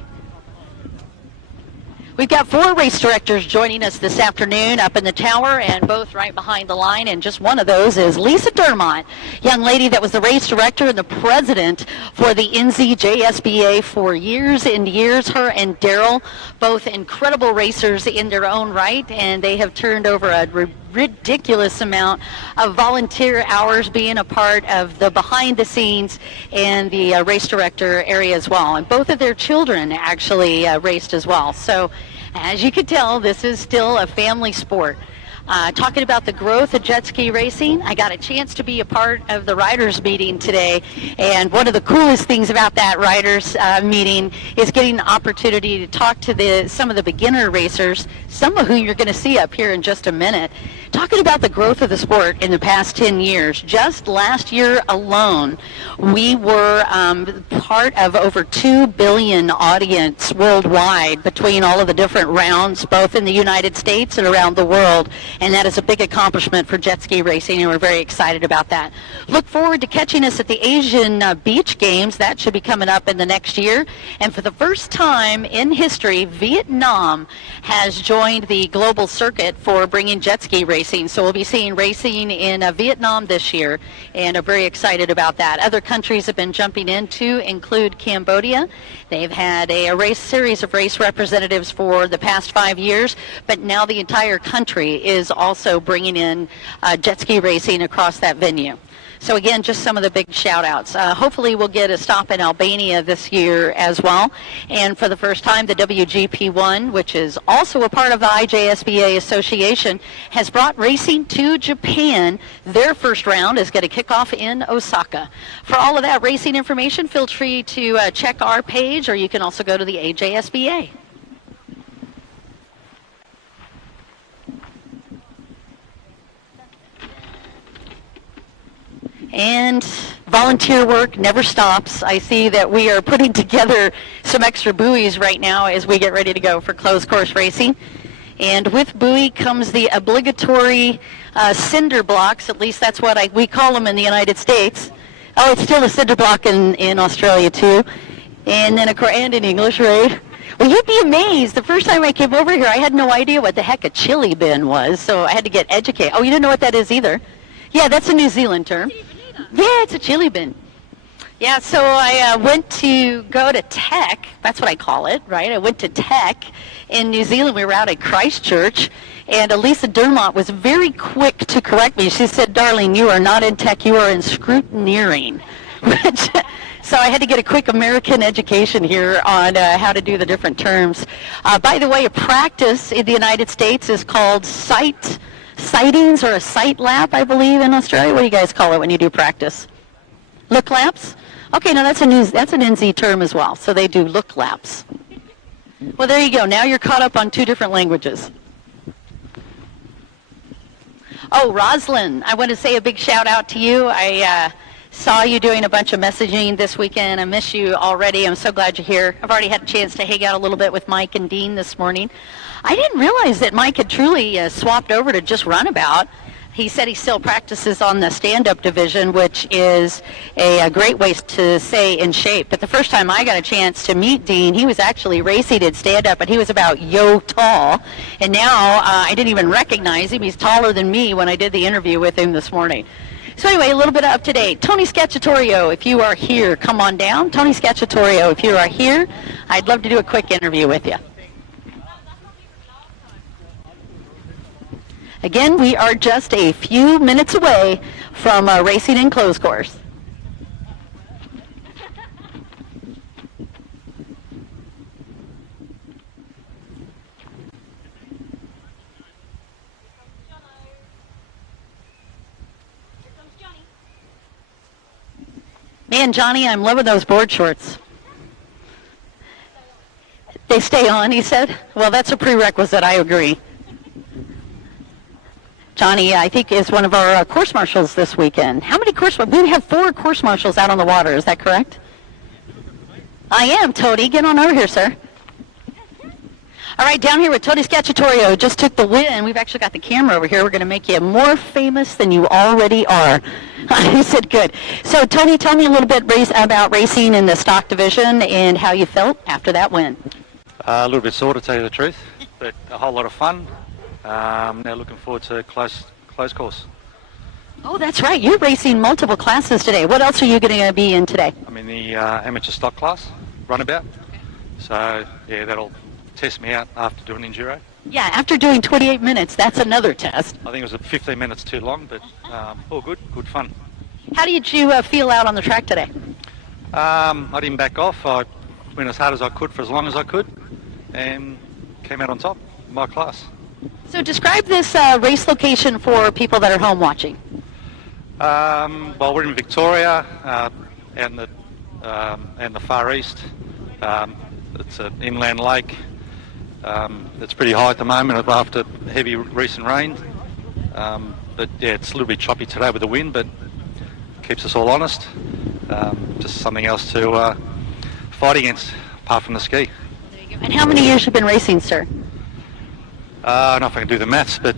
We've got 4 race directors joining us this afternoon up in the tower, and both right behind the line, and just one of those is Lisa Dermont, young lady that was the race director and the president for the NZJSBA for years and years. Her and Daryl, both incredible racers in their own right, and they have turned over a ridiculous amount of volunteer hours being a part of the behind the scenes and the race director area as well. And both of their children actually raced as well. So as you can tell, this is still a family sport. Talking about the growth of jet ski racing, I got a chance to be a part of the riders meeting today, and one of the coolest things about that riders meeting is getting an opportunity to talk to some of the beginner racers, some of who you're going to see up here in just a minute, talking about the growth of the sport in the past 10 years. Just last year alone, we were part of over 2 billion audience worldwide between all of the different rounds, both in the United States and around the world. And that is a big accomplishment for jet ski racing, and we're very excited about that. Look forward to catching us at the Asian Beach Games. That should be coming up in the next year. And for the first time in history, Vietnam has joined the global circuit for bringing jet ski racing. So we'll be seeing racing in Vietnam this year, and are very excited about that. Other countries have been jumping in to include Cambodia. They've had a series of race representatives for the past 5 years, but now the entire country is also bringing in jet ski racing across that venue. So again, just some of the big shout outs. Hopefully we'll get a stop in Albania this year as well. And for the first time, the WGP1, which is also a part of the IJSBA Association, has brought racing to Japan. Their first round is going to kick off in Osaka. For all of that racing information, feel free to check our page, or you can also go to the AJSBA. And volunteer work never stops. I see that we are putting together some extra buoys right now as we get ready to go for closed course racing. And with buoy comes the obligatory cinder blocks. At least that's what we call them in the United States. Oh, it's still a cinder block in Australia too. And then, of course, and in English, right? Well, you'd be amazed. The first time I came over here, I had no idea what the heck a chili bin was, so I had to get educated. Oh, you didn't know what that is either? Yeah, that's a New Zealand term. Yeah, it's a chili bin. Yeah, so I went to go to Tech. That's what I call it, right? I went to Tech in New Zealand. We were out at Christchurch, and Elisa Dermott was very quick to correct me. She said, "Darling, you are not in Tech. You are in scrutineering." So I had to get a quick American education here on how to do the different terms. By the way, a practice in the United States is called sightings or a sight lap, I believe, in Australia. What do you guys call it when you do practice? Look laps? Okay, no, that's an NZ term as well. So they do look laps. Well, there you go. Now you're caught up on 2 different languages. Oh, Roslyn, I want to say a big shout out to you. I saw you doing a bunch of messaging this weekend. I miss you already. I'm so glad you're here. I've already had a chance to hang out a little bit with Mike and Dean this morning. I didn't realize that Mike had truly swapped over to just runabout. He said he still practices on the stand-up division, which is a great way to stay in shape. But the first time I got a chance to meet Dean, he was actually racing at stand-up, and he was about tall. And now I didn't even recognize him. He's taller than me when I did the interview with him this morning. So anyway, a little bit up to date. Tony Scacciatorio, if you are here, come on down. Tony Scacciatorio, if you are here, I'd love to do a quick interview with you. Again, we are just a few minutes away from racing in closed course. Man, Johnny, I'm loving those board shorts. They stay on, he said. Well, that's a prerequisite, I agree. Johnny, I think, is one of our course marshals this weekend. How many course marshals? We have 4 course marshals out on the water. Is that correct? I am, Tony. Get on over here, sir. All right, down here with Tony Scacciatorio, just took the win. We've actually got the camera over here. We're going to make you more famous than you already are. He said good. So, Tony, tell me a little bit about racing in the stock division and how you felt after that win. A little bit sore, to tell you the truth, but a whole lot of fun. Now looking forward to close course. Oh, that's right. You're racing multiple classes today. What else are you going to be in today? I'm in the amateur stock class, runabout. So, yeah, that'll test me out after doing enduro. Yeah, after doing 28 minutes, that's another test. I think it was 15 minutes too long, but all good fun. How did you feel out on the track today? I didn't back off. I went as hard as I could for as long as I could and came out on top in my class. So describe this race location for people that are home watching. Well, we're in Victoria and the Far East. It's an inland lake. It's pretty high at the moment after heavy recent rain. But yeah, it's a little bit choppy today with the wind, but keeps us all honest. Just something else to fight against, apart from the ski. And how many years have you been racing, sir? I don't know if I can do the maths, but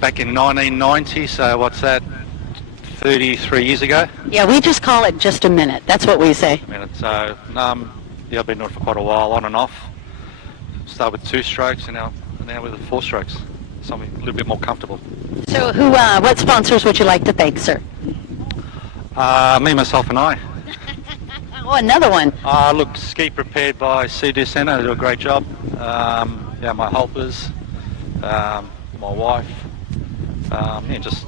back in 1990, so what's that, 33 years ago? Yeah, we just call it just a minute. That's what we say. So, yeah, I've been doing it for quite a while, on and off. Start with 2 strokes and now with 4 strokes. Something a little bit more comfortable. So what sponsors would you like to thank, sir? Me, myself and I. Oh, another one. Look, Ski Prepared by Sea-Doo Centre, they do a great job. Yeah, my helpers, my wife, and just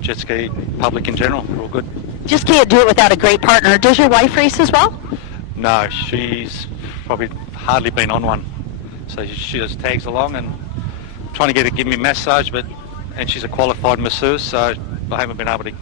jet ski public in general, we're all good. Just can't do it without a great partner. Does your wife race as well? No, she's probably hardly been on one. So she just tags along and trying to get her to give me a massage, and she's a qualified masseuse, so I haven't been able to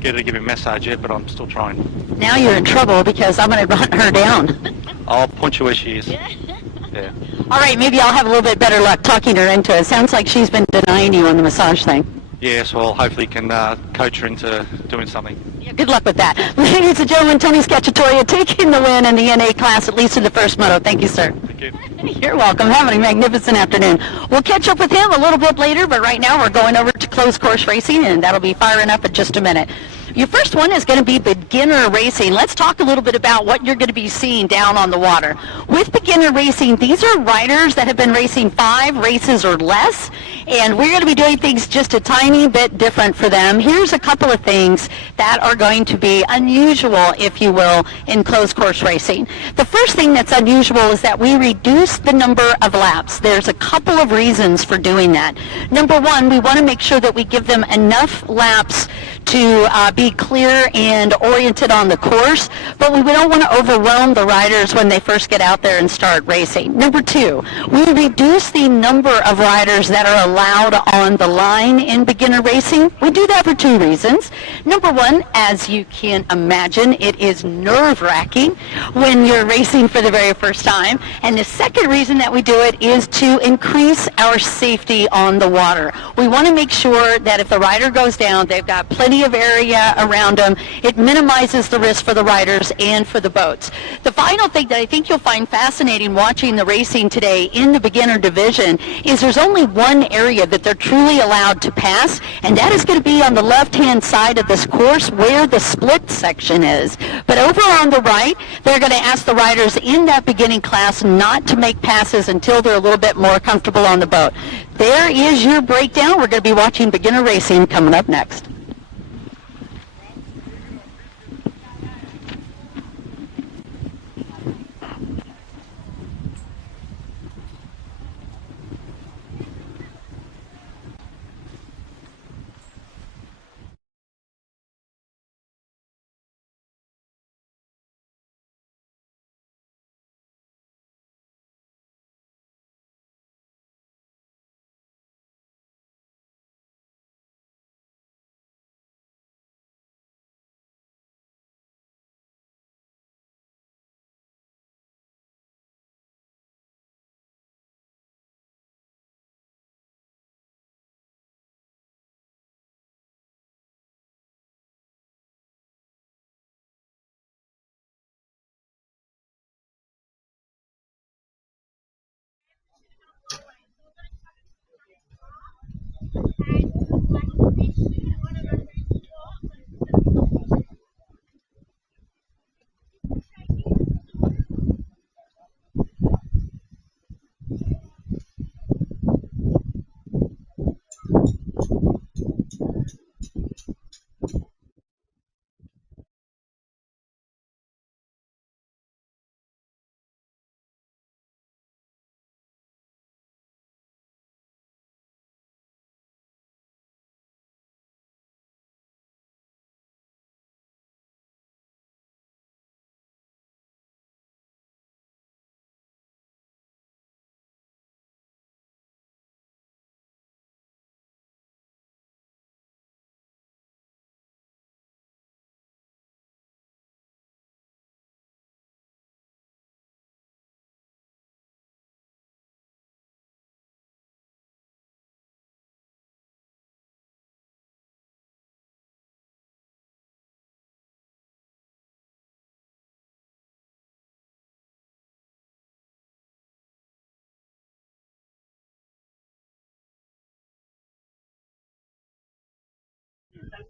get her to give me a massage yet, but I'm still trying. Now you're in trouble because I'm going to run her down. I'll punch her where she is. Yeah. All right, maybe I'll have a little bit better luck talking her into it. Sounds like she's been denying you on the massage thing. Yes, well, hopefully can coach her into doing something. Yeah, good luck with that. Ladies and gentlemen, Tony Scacciatorio taking the win in the NA class, at least in the first moto. Thank you, sir. Thank you. You're welcome. Having a magnificent afternoon. We'll catch up with him a little bit later, but right now we're going over to closed course racing, and that'll be firing up in just a minute. Your first one is going to be beginner racing. Let's talk a little bit about what you're going to be seeing down on the water. With beginner racing, these are riders that have been racing 5 races or less, and we're going to be doing things just a tiny bit different for them. Here's a couple of things that are going to be unusual, if you will, in closed course racing. The first thing that's unusual is that we reduce the number of laps. There's a couple of reasons for doing that. Number one, we want to make sure that we give them enough laps to be clear and oriented on the course, but we don't want to overwhelm the riders when they first get out there and start racing. Number two, we reduce the number of riders that are allowed on the line in beginner racing. We do that for 2 reasons. Number one, as you can imagine, it is nerve-wracking when you're racing for the very first time. And the second reason that we do it is to increase our safety on the water. We want to make sure that if the rider goes down, they've got plenty of area around them. It minimizes the risk for the riders and for the boats. The final thing that I think you'll find fascinating watching the racing today in the beginner division is there's only one area that they're truly allowed to pass, and that is going to be on the left-hand side of this course where the split section is. But over on the right, they're going to ask the riders in that beginning class not to make passes until they're a little bit more comfortable on the boat. There is your breakdown. We're going to be watching beginner racing coming up next.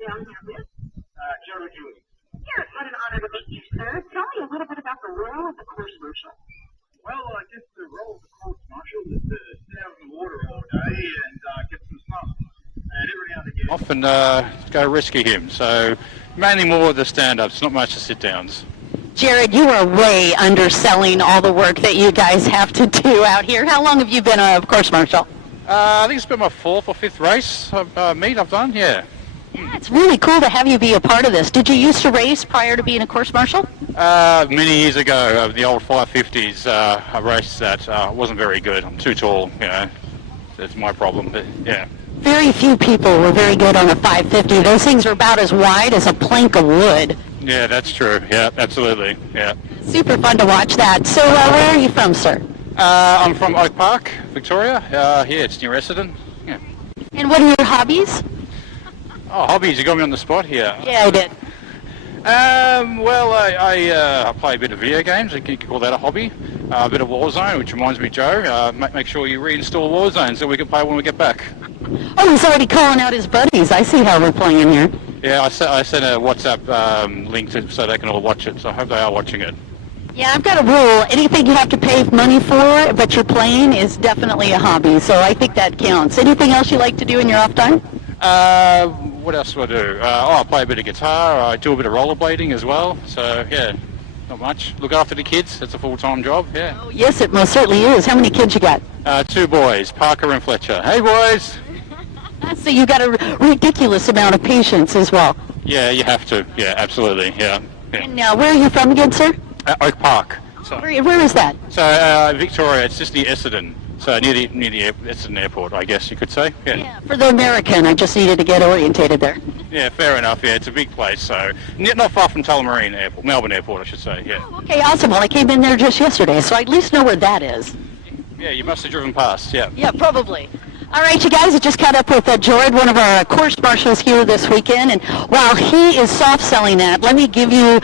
Down here with Jared Julie. Jared, what an honor to meet you, sir. Tell me a little bit about the role of the course marshal. Well, I guess the role of the course marshal is to sit out in the water all day and get some sun. And every now and again... Often go rescue him, so mainly more of the stand-ups, not much the sit-downs. Jared, you are way underselling all the work that you guys have to do out here. How long have you been a course marshal? I think it's been my 4th or 5th race I've done, yeah. Yeah, it's really cool to have you be a part of this. Did you used to race prior to being a course marshal? Many years ago, the old 550s, a race that wasn't very good. I'm too tall, you know. That's my problem, but yeah. Very few people were very good on a 550. Those things are about as wide as a plank of wood. Yeah, that's true. Yeah, absolutely. Yeah. Super fun to watch that. So where are you from, sir? I'm from Oak Park, Victoria. Yeah, it's near Essendon. Yeah. And what are your hobbies? Oh, hobbies, you got me on the spot here. Yeah, I did. Well, I play a bit of video games. You can call that a hobby. A bit of Warzone, which reminds me, Joe, make sure you reinstall Warzone so we can play when we get back. Oh, he's already calling out his buddies. I see how we're playing here. Yeah, I sent a WhatsApp link so they can all watch it, so I hope they are watching it. Yeah, I've got a rule. Anything you have to pay money for, but you're playing, is definitely a hobby. So I think that counts. Anything else you like to do in your off time? What else do I do? I play a bit of guitar. I do a bit of rollerblading as well. So, yeah, not much. Look after the kids. It's a full-time job, yeah. Oh, yes, it most certainly is. How many kids you got? 2 boys, Parker and Fletcher. Hey, boys! So you got a ridiculous amount of patience as well. Yeah, you have to. Yeah, absolutely, yeah. And where are you from again, sir? Oak Park. So, Where is that? So, Victoria, it's just near Essendon. So near the Essendon Airport, I guess you could say. Yeah, for the American, I just needed to get orientated there. Yeah, fair enough. Yeah, it's a big place. So not far from Tullamarine Airport, Melbourne Airport, I should say. Yeah. Oh, okay, awesome. Well, I came in there just yesterday, so I at least know where that is. Yeah, you must have driven past. Yeah. Yeah, probably. All right, you guys, I just caught up with Jared, one of our course marshals here this weekend, and while he is soft-selling that, let me give you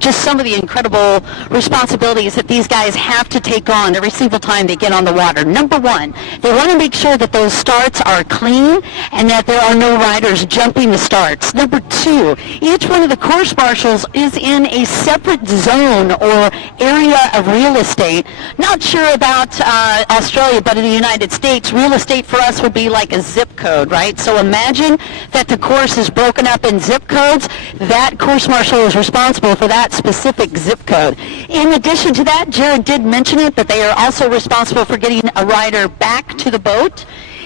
just some of the incredible responsibilities that these guys have to take on every single time they get on the water. Number one, they want to make sure that those starts are clean and that there are no riders jumping the starts. Number two, each one of the course marshals is in a separate zone or area of real estate. Not sure about Australia, but in the United States, real estate for us would be like a zip code, right? So imagine that the course is broken up in zip codes. That course marshal is responsible for that specific zip code. In addition to that, Jared did mention it, that they are also responsible for getting a rider back to the boat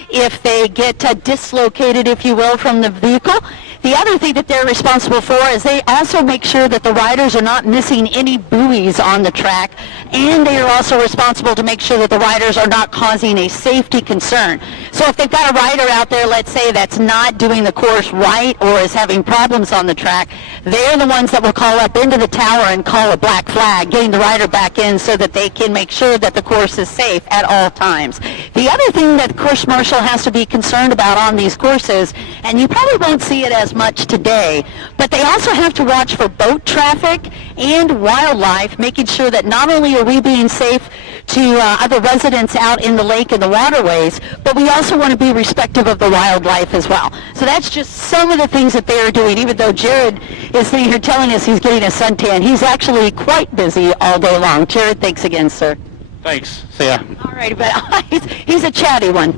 if they get dislocated, if you will, from the vehicle. The other thing that they're responsible for is they also make sure that the riders are not missing any buoys on the track, and they are also responsible to make sure that the riders are not causing a safety concern. So if they've got a rider out there, let's say, that's not doing the course right or is having problems on the track, they're the ones that will call up into the tower and call a black flag, getting the rider back in so that they can make sure that the course is safe at all times. The other thing that the course marshal has to be concerned about on these courses, and you probably won't see it as much today, but they also have to watch for boat traffic and wildlife, making sure that not only are we being safe to other residents out in the lake and the waterways, but we also want to be respectful of the wildlife as well. So that's just some of the things that they are doing. Even though Jared is sitting here telling us he's getting a suntan, he's actually quite busy all day long. Jared, thanks again, sir. Thanks. See ya. All right, but he's a chatty one.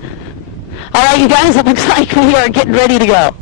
All right, you guys, it looks like we are getting ready to go.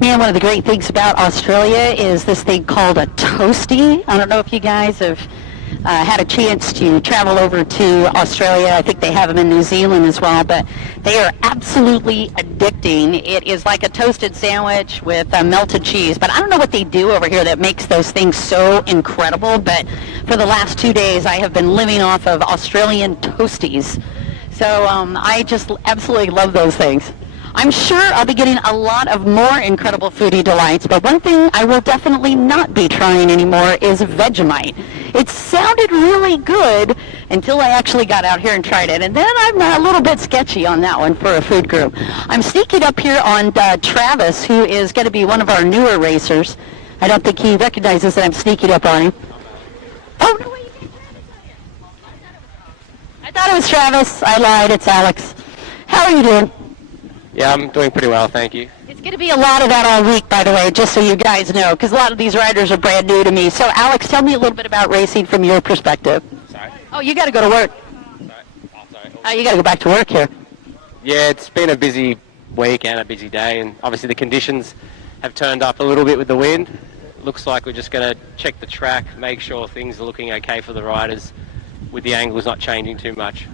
Man, one of the great things about Australia is this thing called a toasty. I don't know if you guys have had a chance to travel over to Australia. I think they have them in New Zealand as well, but they are absolutely addicting. It is like a toasted sandwich with melted cheese, but I don't know what they do over here that makes those things so incredible, but for the last 2 days I have been living off of Australian toasties. So I just absolutely love those things. I'm sure I'll be getting a lot of more incredible foodie delights, but one thing I will definitely not be trying anymore is Vegemite. It sounded really good until I actually got out here and tried it, and then I'm a little bit sketchy on that one for a food group. I'm sneaking up here on Travis, who is going to be one of our newer racers. I don't think he recognizes that I'm sneaking up on him. Oh, no way, you can't I thought it was Travis. I lied. It's Alex. How are you doing? Yeah, I'm doing pretty well, thank you. It's going to be a lot of that all week, by the way, just so you guys know, because a lot of these riders are brand new to me. So, Alex, tell me a little bit about racing from your perspective. Sorry? Oh, you got to go to work. Sorry. You got to go back to work here. Yeah, it's been a busy week and a busy day, and obviously the conditions have turned up a little bit with the wind. It looks like we're just going to check the track, make sure things are looking okay for the riders, with the angles not changing too much.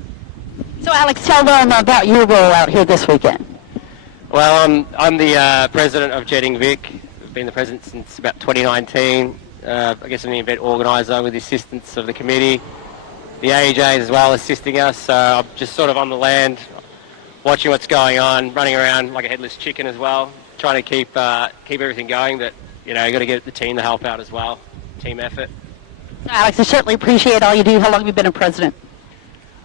So, Alex, tell them about your role out here this weekend. Well, I'm the president of Jetting Vic. I've been the president since about 2019. I guess I'm the event organiser with the assistance of the committee. the AJs as well assisting us. So I'm just sort of on the land, watching what's going on, running around like a headless chicken as well, trying to keep everything going. But you got to get the team to help out as well, team effort. Alex, I certainly appreciate all you do. How long have you been a president?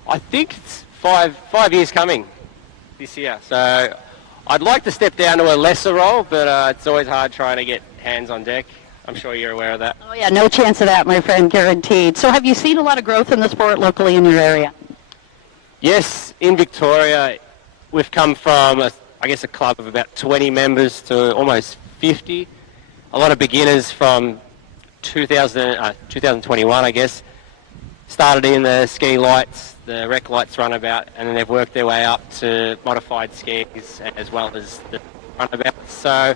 I think it's five years coming this year. So I'd like to step down to a lesser role, but it's always hard trying to get hands on deck. I'm sure you're aware of that. Oh yeah, no chance of that, my friend, guaranteed. So have you seen a lot of growth in the sport locally in your area? Yes, in Victoria, we've come from, a club of about 20 members to almost 50. A lot of beginners from 2021, I guess, started in the ski lights, the rec lights runabout, and then they've worked their way up to modified skis as well as the runabouts. So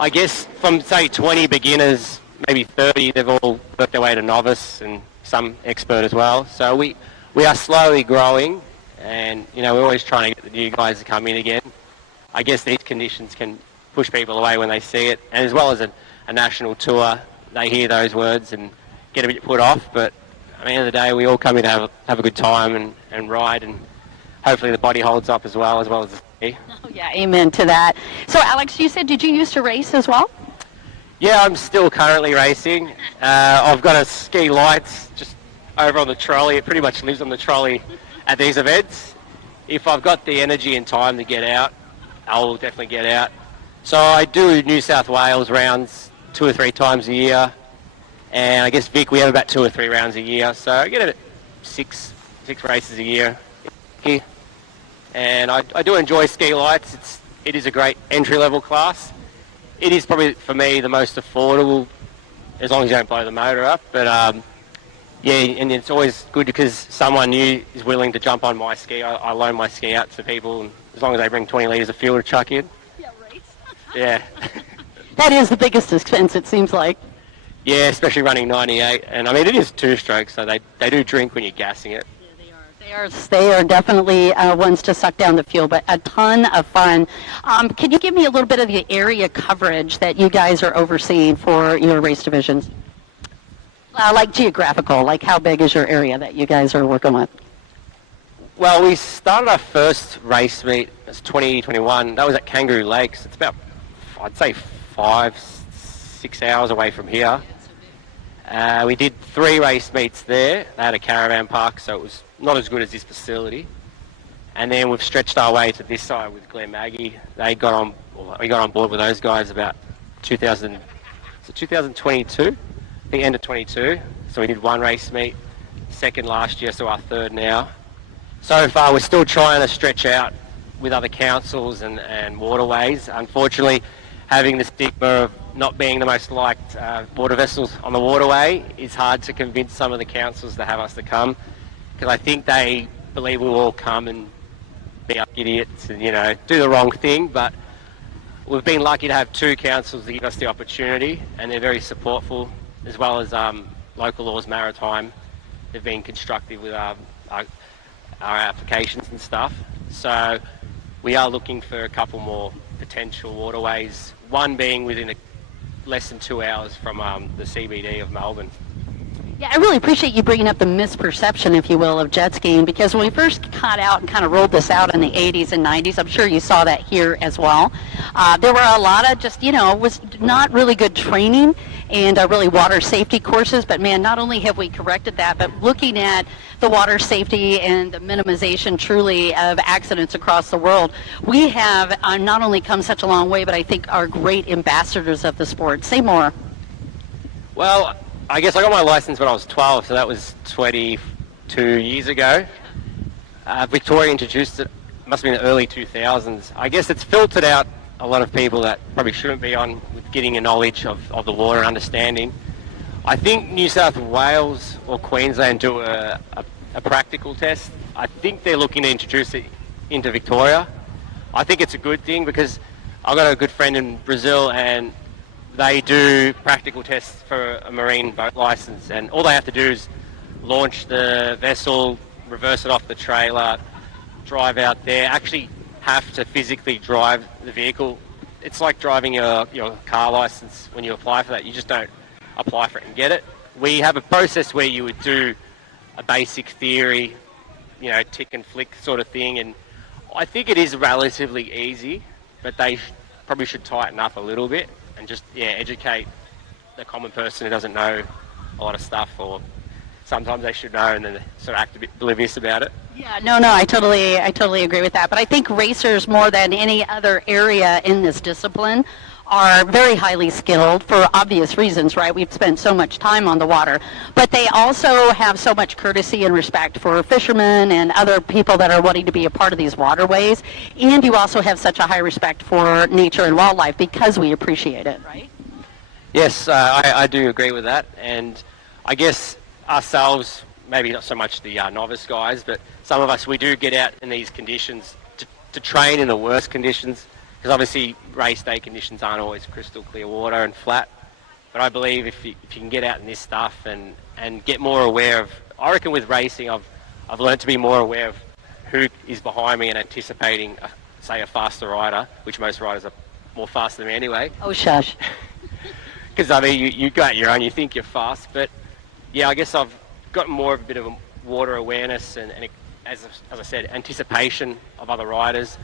I guess from, say, 20 beginners, maybe 30, they've all worked their way to novice and some expert as well. So we are slowly growing, and, we're always trying to get the new guys to come in again. I guess these conditions can push people away when they see it, and as well as a national tour, they hear those words and get a bit put off. But at the end of the day, we all come in to have a good time and ride, and hopefully the body holds up as well as the ski. Oh yeah, amen to that. So Alex, you said, did you used to race as well? Yeah, I'm still currently racing. I've got a ski lights just over on the trolley. It pretty much lives on the trolley at these events. If I've got the energy and time to get out, I'll definitely get out. So I do New South Wales rounds 2 or 3 times a year, and I guess Vic, we have about 2 or 3 rounds a year, so I get it at 6 races a year. And I do enjoy ski lights. It is a great entry-level class. It is probably, for me, the most affordable, as long as you don't blow the motor up. But yeah, and it's always good because someone new is willing to jump on my ski. I loan my ski out to people, and as long as they bring 20 litres of fuel to chuck in. Yeah, right. Yeah. That is the biggest expense, it seems like. Yeah, especially running 98. And I mean, it is 2-stroke, so they do drink when you're gassing it. Yeah, they are definitely ones to suck down the fuel, but a ton of fun. Can you give me a little bit of the area coverage that you guys are overseeing for your race divisions? Like geographical, like how big is your area that you guys are working with? Well, we started our first race meet, it's 2021. That was at Kangaroo Lakes. It's about, I'd say, 5-6 hours away from here. We did 3 race meets there. They had a caravan park, so it was not as good as this facility. And then we've stretched our way to this side with Glenmaggie. We got on board with those guys about 2022, the end of 22. So we did 1 race meet, 2nd last year, so our 3rd now. So far, we're still trying to stretch out with other councils and waterways. Unfortunately, having the stigma of not being the most liked water vessels on the waterway, it's hard to convince some of the councils to have us to come, because I think they believe we'll all come and be up idiots and, do the wrong thing. But we've been lucky to have 2 councils to give us the opportunity, and they're very supportful, as well as Local Laws Maritime. They've been constructive with our applications and stuff. So we are looking for a couple more potential waterways, one being within less than 2 hours from the CBD of Melbourne. Yeah, I really appreciate you bringing up the misperception, if you will, of jet skiing, because when we first got out and kind of rolled this out in the 80s and 90s, I'm sure you saw that here as well. There were a lot of just, was not really good training and really water safety courses, but man, not only have we corrected that, but looking at the water safety and the minimization truly of accidents across the world, we have not only come such a long way, but I think are great ambassadors of the sport. Say more. Well, I guess I got my license when I was 12, so that was 22 years ago. Victoria introduced it, must have been the early 2000s. I guess it's filtered out a lot of people that probably shouldn't be on with getting a knowledge of the water and understanding. I think New South Wales or Queensland do a practical test. I think they're looking to introduce it into Victoria. I think it's a good thing because I've got a good friend in Brazil and they do practical tests for a marine boat license, and all they have to do is launch the vessel, reverse it off the trailer, drive out there, actually have to physically drive the vehicle. It's like driving your car license when you apply for that. You just don't apply for it and get it. We have a process where you would do a basic theory, tick and flick sort of thing. And I think it is relatively easy, but they probably should tighten up a little bit and just, educate the common person who doesn't know a lot of stuff, or sometimes they should know and then sort of act a bit oblivious about it. Yeah, no, I totally agree with that. But I think racers, more than any other area in this discipline, are very highly skilled for obvious reasons, right? We've spent so much time on the water. But they also have so much courtesy and respect for fishermen and other people that are wanting to be a part of these waterways. And you also have such a high respect for nature and wildlife because we appreciate it, right? Yes, I do agree with that. And I guess ourselves, maybe not so much the novice guys, but some of us, we do get out in these conditions to train in the worst conditions, because obviously race day conditions aren't always crystal clear water and flat. But I believe if you can get out in this stuff and get more aware of, I reckon with racing I've learned to be more aware of who is behind me and anticipating, say, a faster rider, which most riders are more faster than me anyway. Oh, shush. Because, I mean, you go at your own, you think you're fast, but yeah, I guess I've got more of a bit of a water awareness and as I said, anticipation of other riders.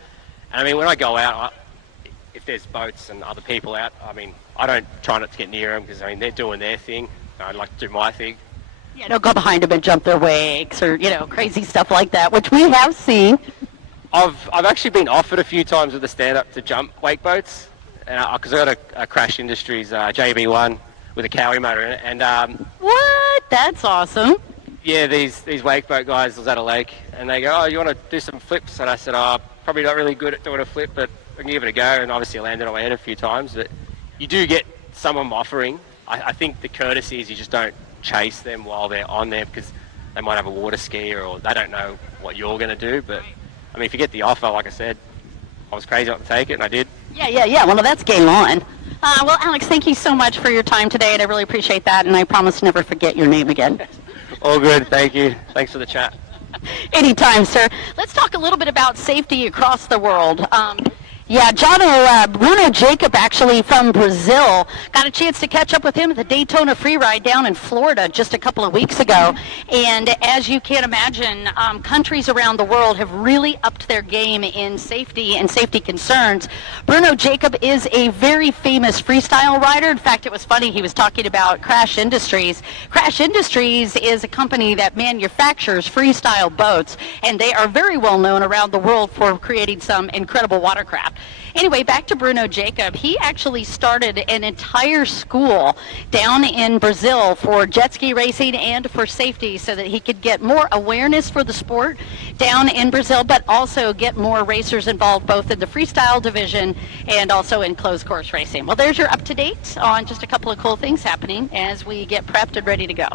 And I mean, when I go out, if there's boats and other people out, I mean, I don't try not to get near them because, I mean, they're doing their thing. I'd like to do my thing. Yeah, don't go behind them and jump their wakes or, crazy stuff like that, which we have seen. I've actually been offered a few times with the stand-up to jump wake boats, because I got a Crash Industries JB1 with a Cowie motor in it, and what? That's awesome. Yeah, these wake boat guys was at a lake, and they go, "Oh, you want to do some flips?" And I said, "Oh, probably not really good at doing a flip, but I can give it a go." And obviously, I landed on my head a few times. But you do get someone offering. I think the courtesy is you just don't chase them while they're on there, because they might have a water skier or they don't know what you're going to do. But I mean, if you get the offer, like I said, I was crazy not to take it, and I did. Yeah. Well, that's game on. Well, Alex, thank you so much for your time today, and I really appreciate that, and I promise to never forget your name again. All good, thank you. Thanks for the chat. Anytime, sir. Let's talk a little bit about safety across the world. Bruno Jacob, actually from Brazil, got a chance to catch up with him at the Daytona Freeride down in Florida just a couple of weeks ago. And as you can imagine, countries around the world have really upped their game in safety and safety concerns. Bruno Jacob is a very famous freestyle rider. In fact, it was funny, he was talking about Crash Industries. Crash Industries is a company that manufactures freestyle boats, and they are very well known around the world for creating some incredible watercraft. Anyway, back to Bruno Jacob. He actually started an entire school down in Brazil for jet ski racing and for safety so that he could get more awareness for the sport down in Brazil, but also get more racers involved both in the freestyle division and also in closed course racing. Well, there's your up-to-date on just a couple of cool things happening as we get prepped and ready to go.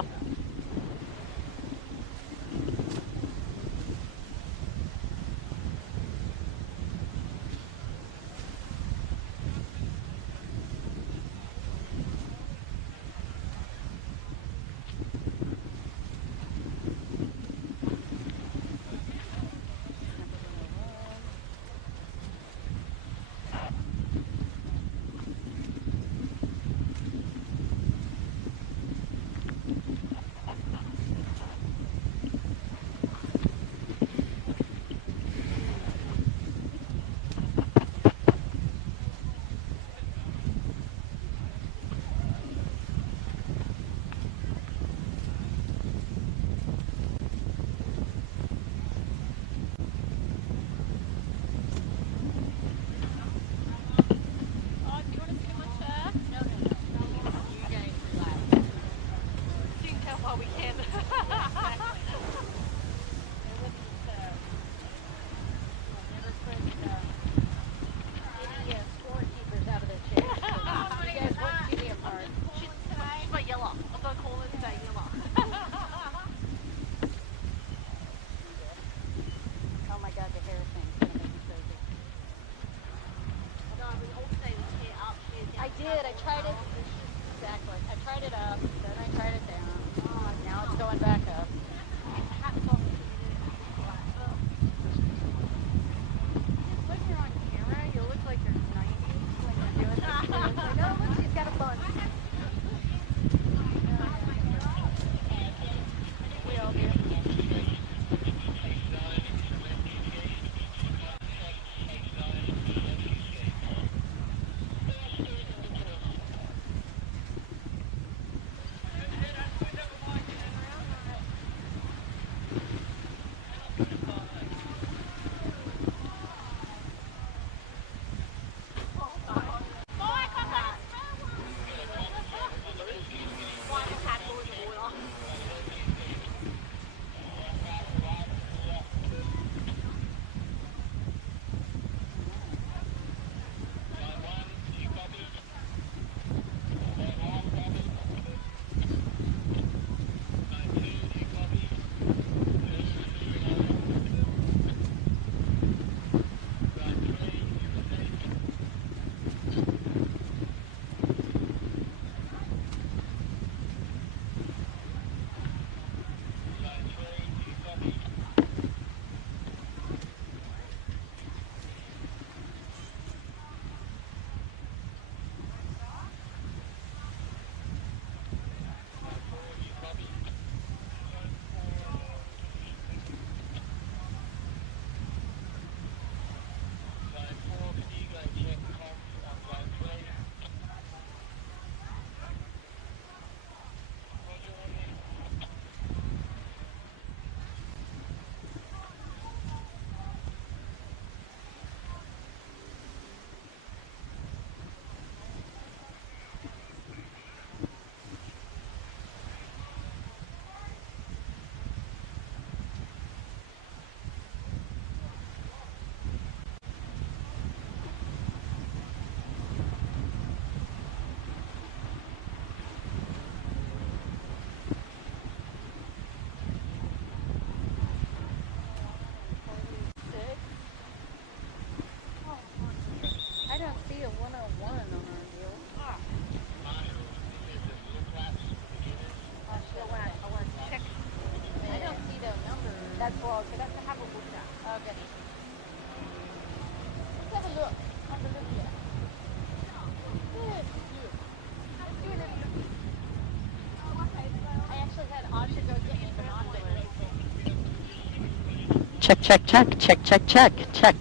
Check, check, check, check, check, check, check.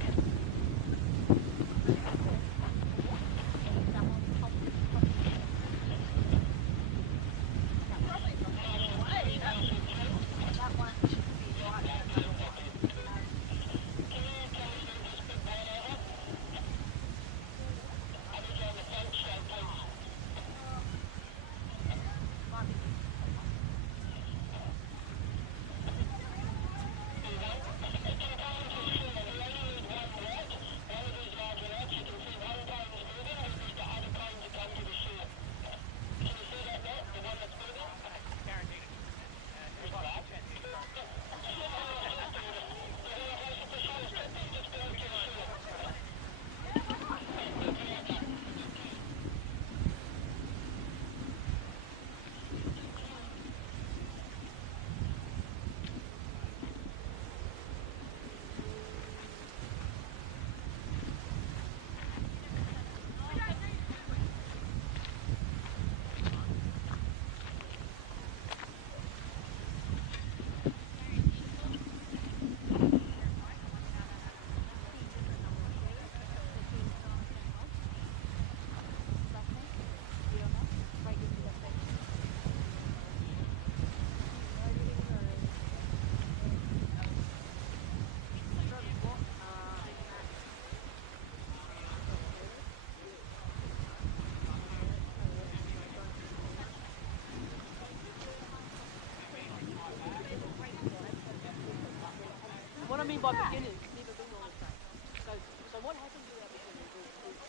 What I mean by beginners, never been on a track. So what happens with our beginners is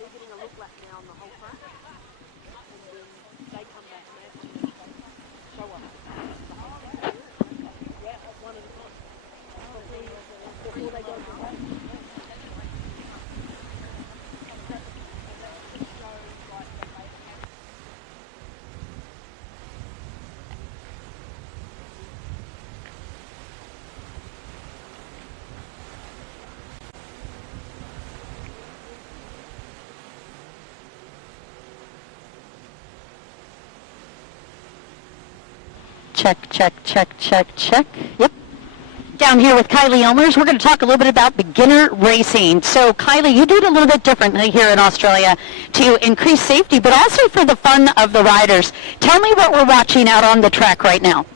they're getting a look back now on the whole track, and then they come back and they have to show us the whole track. Yeah, one at a time. Before they go to the race. Check, check, check, check, check. Yep. Down here with Kylie Elmers, we're going to talk a little bit about beginner racing. So, Kylie, you do it a little bit differently here in Australia to increase safety, but also for the fun of the riders. Tell me what we're watching out on the track right now.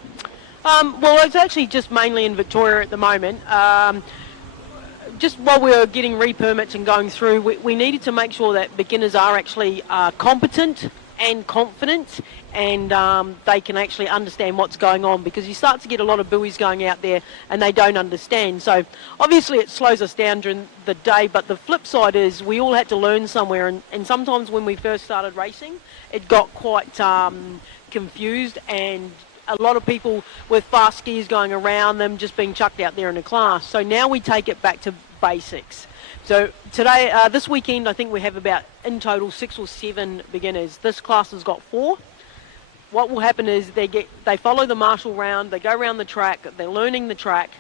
Well, it's actually just mainly in Victoria at the moment. Just while we were getting re-permits and going through, we needed to make sure that beginners are actually competent and confident, and they can actually understand what's going on, because you start to get a lot of buoys going out there and they don't understand. So obviously it slows us down during the day, but the flip side is we all had to learn somewhere, and sometimes when we first started racing it got quite confused, and a lot of people with fast skiers going around them just being chucked out there in a class. So now we take it back to basics. So today, this weekend, I think we have about, in total, 6 or 7 beginners. This class has got 4. What will happen is they follow the marshal round, they go around the track, they're learning the track,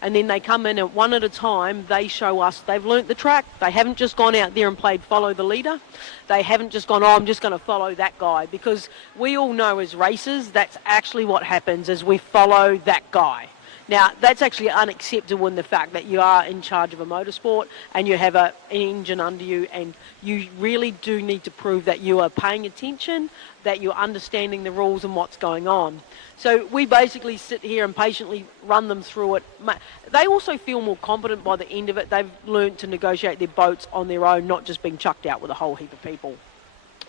and then they come in and one at a time, they show us they've learnt the track. They haven't just gone out there and played follow the leader. They haven't just gone, oh, I'm just going to follow that guy, because we all know as racers, that's actually what happens, is we follow that guy. Now, that's actually unacceptable in the fact that you are in charge of a motorsport and you have an engine under you, and you really do need to prove that you are paying attention, that you're understanding the rules and what's going on. So we basically sit here and patiently run them through it. They also feel more competent by the end of it. They've learned to negotiate their boats on their own, not just being chucked out with a whole heap of people.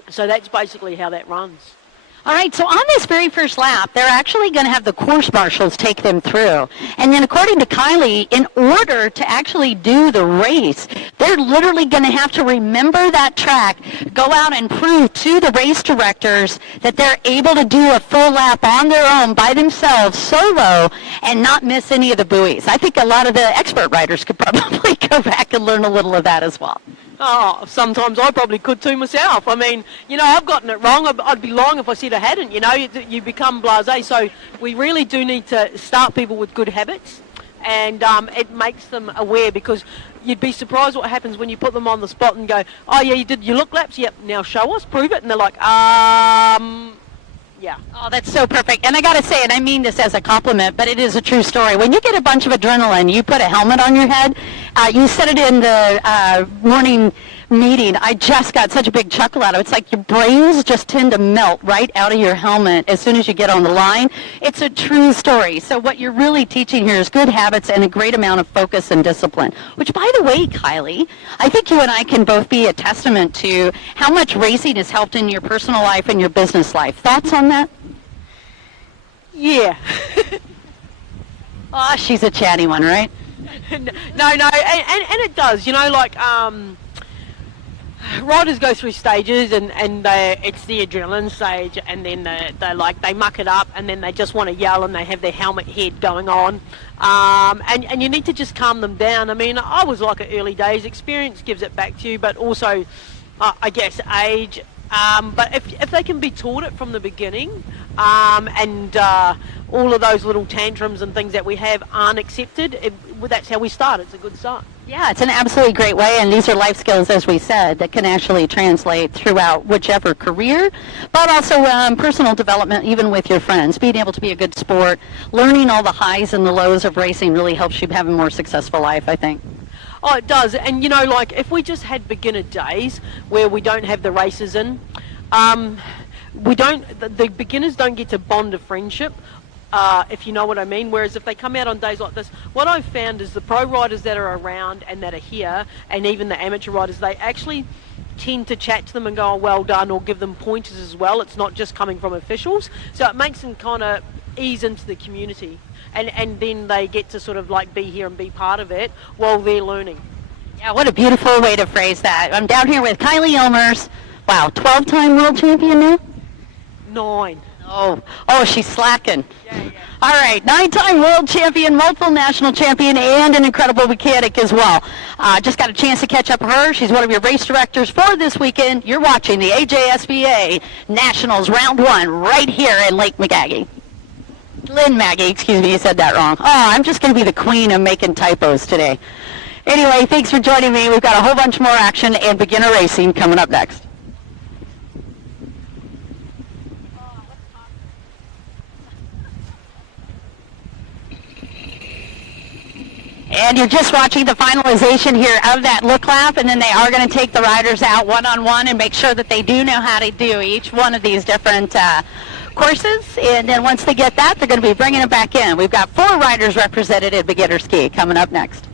So that's basically how that runs. All right, so on this very first lap, they're actually going to have the course marshals take them through. And then according to Kylie, in order to actually do the race, they're literally going to have to remember that track, go out and prove to the race directors that they're able to do a full lap on their own by themselves, solo, and not miss any of the buoys. I think a lot of the expert riders could probably go back and learn a little of that as well. Oh, sometimes I probably could too myself. I mean, you know, I've gotten it wrong. I'd be lying if I said I hadn't. You know, you become blasé. So we really do need to start people with good habits, and it makes them aware, because you'd be surprised what happens when you put them on the spot and go, oh yeah, you did your look laps? Yep, now show us, prove it. And they're like, Yeah. Oh, that's so perfect. And I got to say, and I mean this as a compliment, but it is a true story. When you get a bunch of adrenaline, you put a helmet on your head. You said it in the morning meeting. I just got such a big chuckle out of it. It's like your brains just tend to melt right out of your helmet as soon as you get on the line. It's a true story. So what you're really teaching here is good habits and a great amount of focus and discipline, which, by the way, Kylie, I think you and I can both be a testament to how much racing has helped in your personal life and your business life. Thoughts on that? Yeah. Oh, she's a chatty one, right? No, and it does, like riders go through stages and it's the adrenaline stage, and then they muck it up, and then they just want to yell, and they have their helmet head going on, and you need to just calm them down. I mean, I was like an early days, experience gives it back to you, but also I guess age, but if they can be taught it from the beginning, and all of those little tantrums and things that we have aren't accepted, that's how we start. It's a good start. Yeah, it's an absolutely great way, and these are life skills, as we said, that can actually translate throughout whichever career, but also personal development, even with your friends. Being able to be a good sport, learning all the highs and the lows of racing really helps you have a more successful life, I think. Oh, it does. And, like if we just had beginner days where we don't have the races in, the beginners don't get to bond a friendship, if you know what I mean. Whereas if they come out on days like this, what I've found is the pro riders that are around and that are here, and even the amateur riders, they actually tend to chat to them and go, oh, well done, or give them pointers as well. It's not just coming from officials. So it makes them kind of ease into the community. And then they get to sort of like be here and be part of it while they're learning. Yeah, what a beautiful way to phrase that. I'm down here with Kylie Elmers. Wow, 12-time world champion now? 9. Oh, she's slacking. Yeah. All right, 9-time world champion, multiple national champion, and an incredible mechanic as well. Just got a chance to catch up with her. She's one of your race directors for this weekend. You're watching the AJSBA Nationals Round 1 right here in Lake Maggie. Glenmaggie, excuse me, you said that wrong. Oh, I'm just going to be the queen of making typos today. Anyway, thanks for joining me. We've got a whole bunch more action and beginner racing coming up next. And you're just watching the finalization here of that look lap, and then they are going to take the riders out one-on-one and make sure that they do know how to do each one of these different courses. And then once they get that, they're going to be bringing it back in. We've got 4 riders represented at beginner ski coming up next.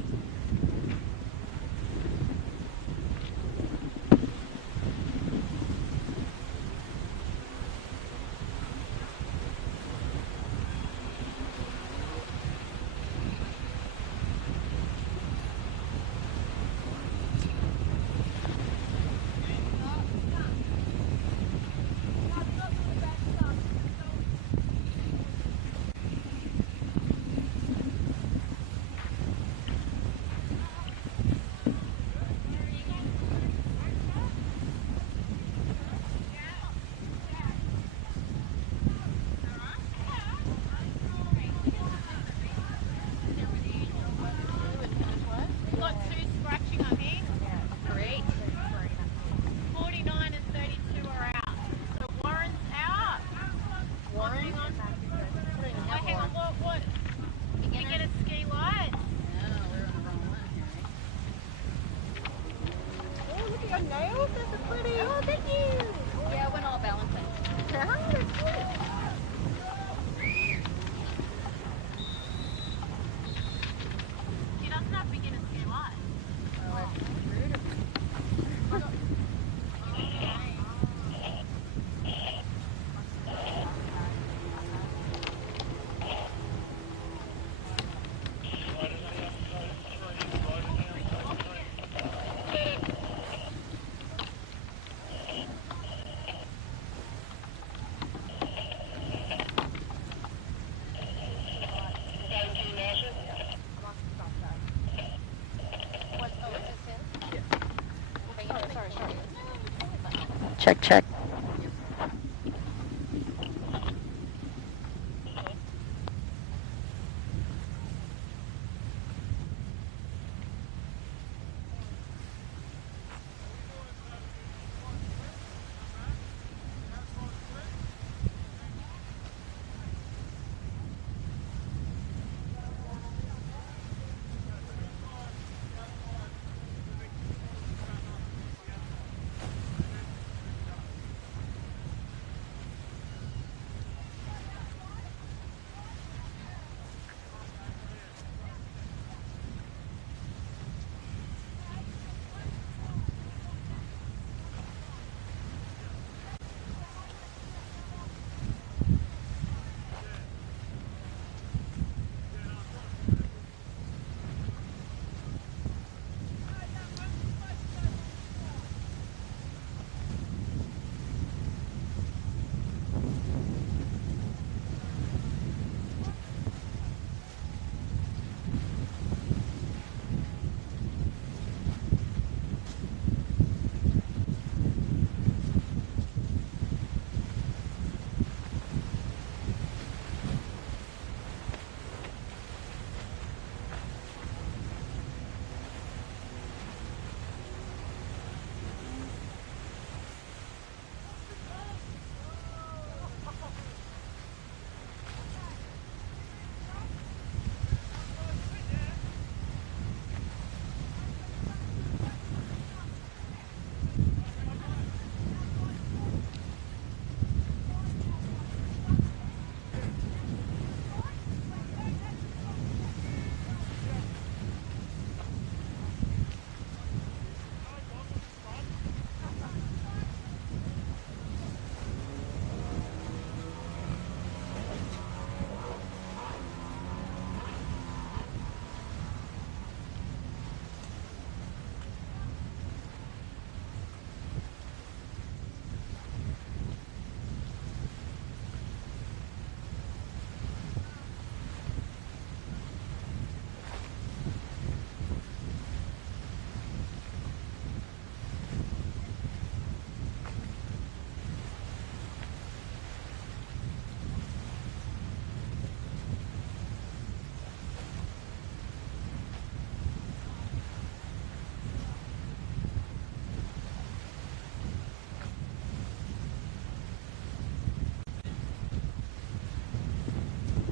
Check.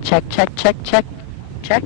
Check, check, check, check, check.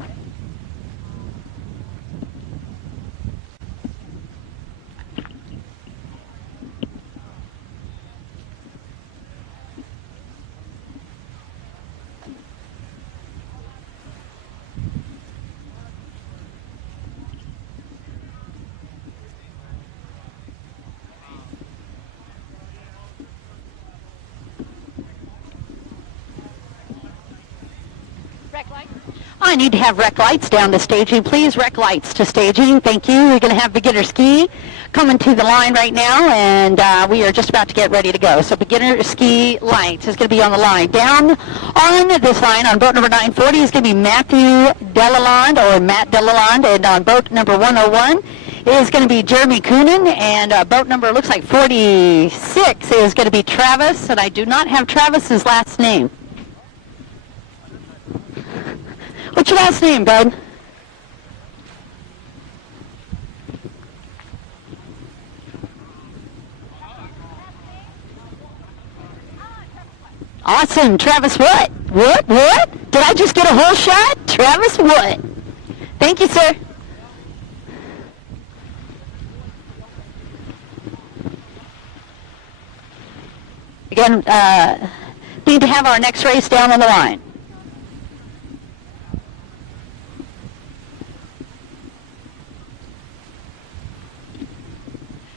I need to have rec lights down to staging, please. Rec lights to staging. Thank you. We're going to have beginner ski coming to the line right now, and we are just about to get ready to go. So beginner ski lights is going to be on the line. Down on this line on boat number 940 is going to be Matthew Delalande, or Matt Delalande, and on boat number 101 is going to be Jeremy Coonan, and boat number looks like 46 is going to be Travis, and I do not have Travis's last name. What's your last name, bud? Awesome. Travis what? What? Did I just get a whole shot? Travis what? Thank you, sir. Again, need to have our next race down on the line.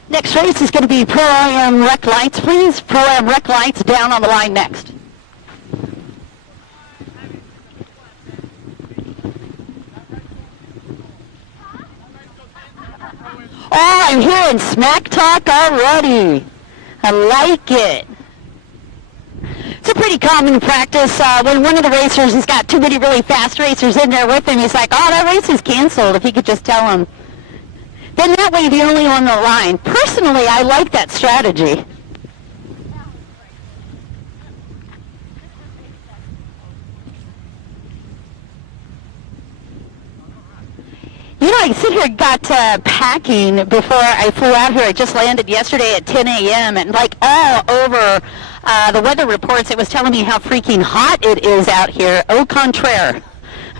Next race is going to be Pro-Am Rec Lights, please. Pro-Am Rec Lights down on the line next. Oh, I'm hearing smack talk already. I like it. It's a pretty common practice. When one of the racers has got too many really fast racers in there with him, he's like, oh, that race is canceled, if he could just tell him. Then that way the only on the line. Personally, I like that strategy. You know, I sit here and got packing before I flew out here. I just landed yesterday at 10 a.m. and like all over the weather reports, it was telling me how freaking hot it is out here. Au contraire.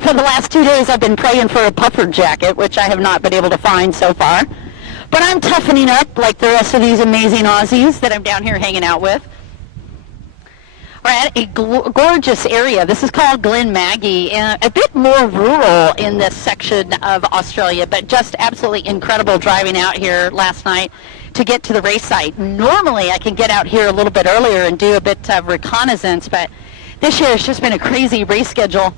For the last 2 days, I've been praying for a puffer jacket, which I have not been able to find so far. But I'm toughening up like the rest of these amazing Aussies that I'm down here hanging out with. We're at a gorgeous area. This is called Glenmaggie, and a bit more rural in this section of Australia, but just absolutely incredible driving out here last night to get to the race site. Normally, I can get out here a little bit earlier and do a bit of reconnaissance, but this year it's just been a crazy race schedule.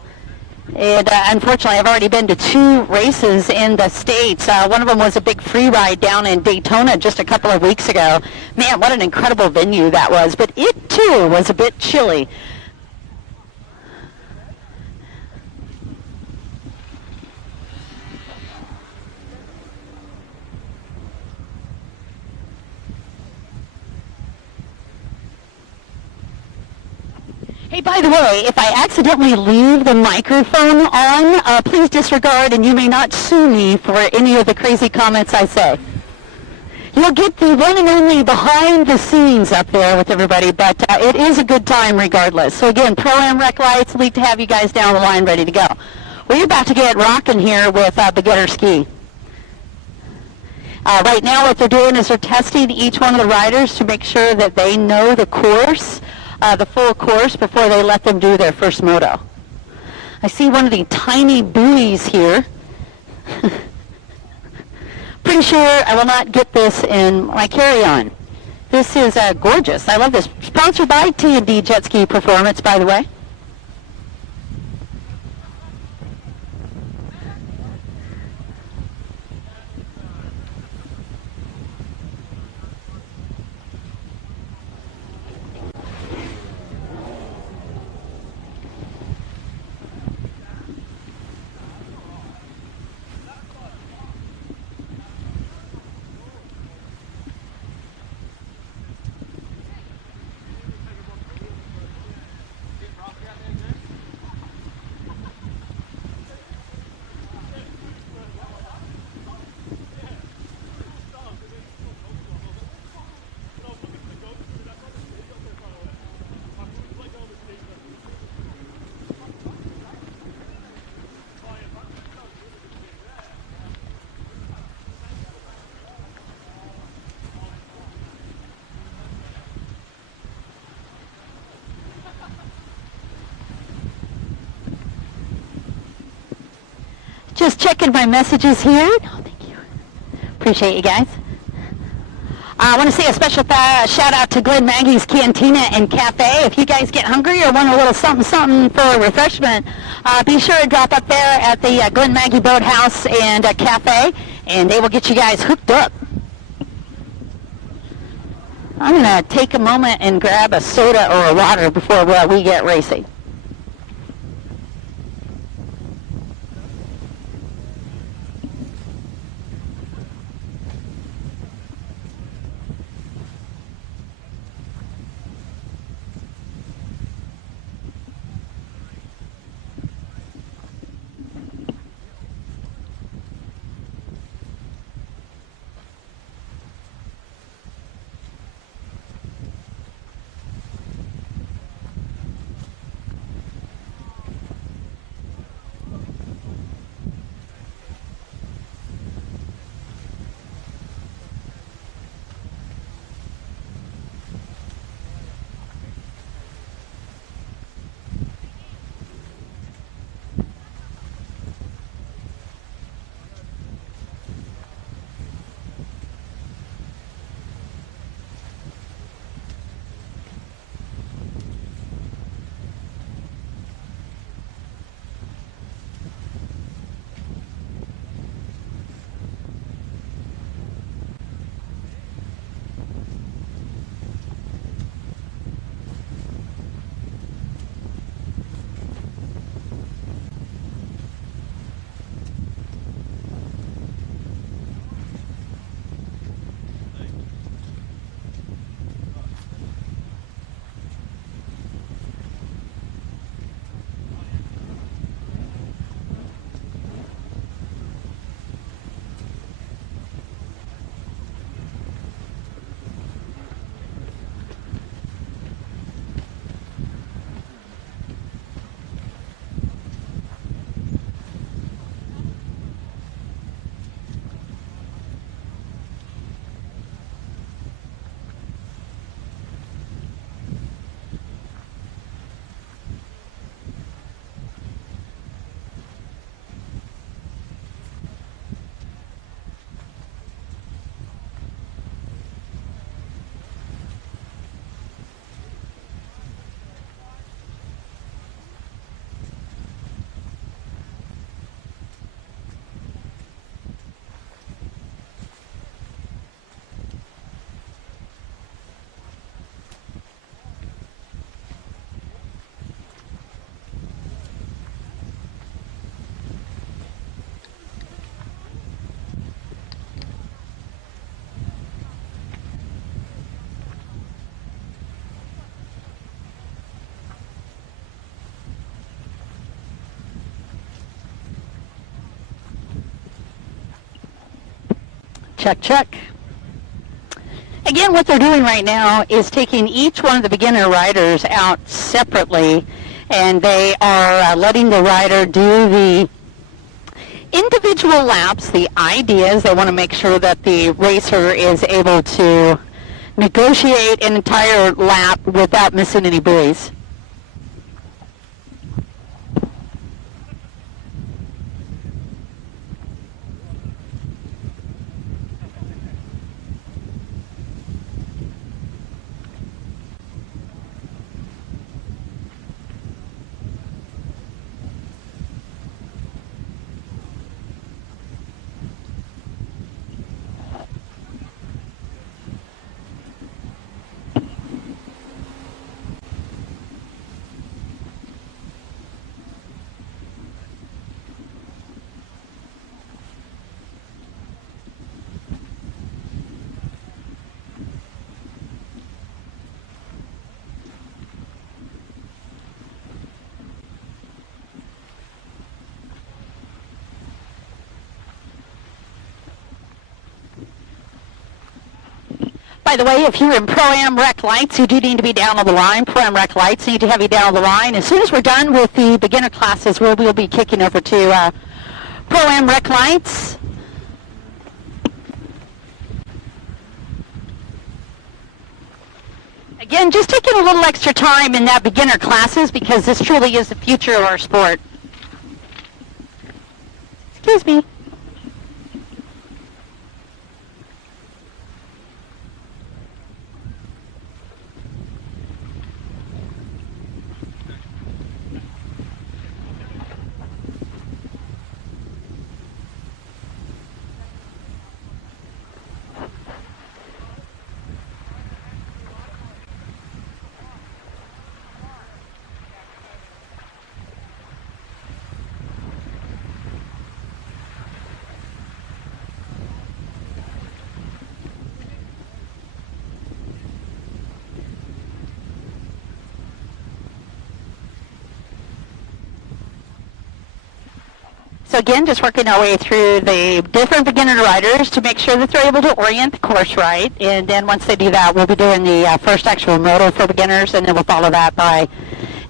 And unfortunately, I've already been to 2 races in the States. One of them was a big free ride down in Daytona just a couple of weeks ago. Man, what an incredible venue that was. But it, too, was a bit chilly. Hey, by the way, if I accidentally leave the microphone on, please disregard, and you may not sue me for any of the crazy comments I say. You'll get the one and only behind the scenes up there with everybody, but it is a good time regardless. So again, Pro-Am Rec Lights, we'd like to have you guys down the line ready to go. We're about to get rocking here with beginner ski. Right now what they're doing is they're testing each one of the riders to make sure that they know the course, the full course, before they let them do their first moto. I see one of the tiny buoys here. Pretty sure I will not get this in my carry-on. This is gorgeous. I love this. Sponsored by T&D Jet Ski Performance, by the way. Just checking my messages here. Oh, thank you. Appreciate you guys. I want to say a special shout out to Glenmaggie's Cantina and Cafe. If you guys get hungry or want a little something for a refreshment, be sure to drop up there at the Glenmaggie Boathouse and Cafe, and they will get you guys hooked up. I'm going to take a moment and grab a soda or a water before we get racing. Check, check. Again, what they're doing right now is taking each one of the beginner riders out separately, and they are letting the rider do the individual laps. The idea is they want to make sure that the racer is able to negotiate an entire lap without missing any buoys. By the way, if you're in Pro-Am Rec Lights, you do need to be down on the line. Pro-Am Rec Lights need to have you down on the line. As soon as we're done with the beginner classes, we'll be kicking over to Pro-Am Rec Lights. Again, just taking a little extra time in that beginner classes because this truly is the future of our sport. Excuse me. So again, just working our way through the different beginner riders to make sure that they're able to orient the course right. And then once they do that, we'll be doing the first actual moto for beginners, and then we'll follow that by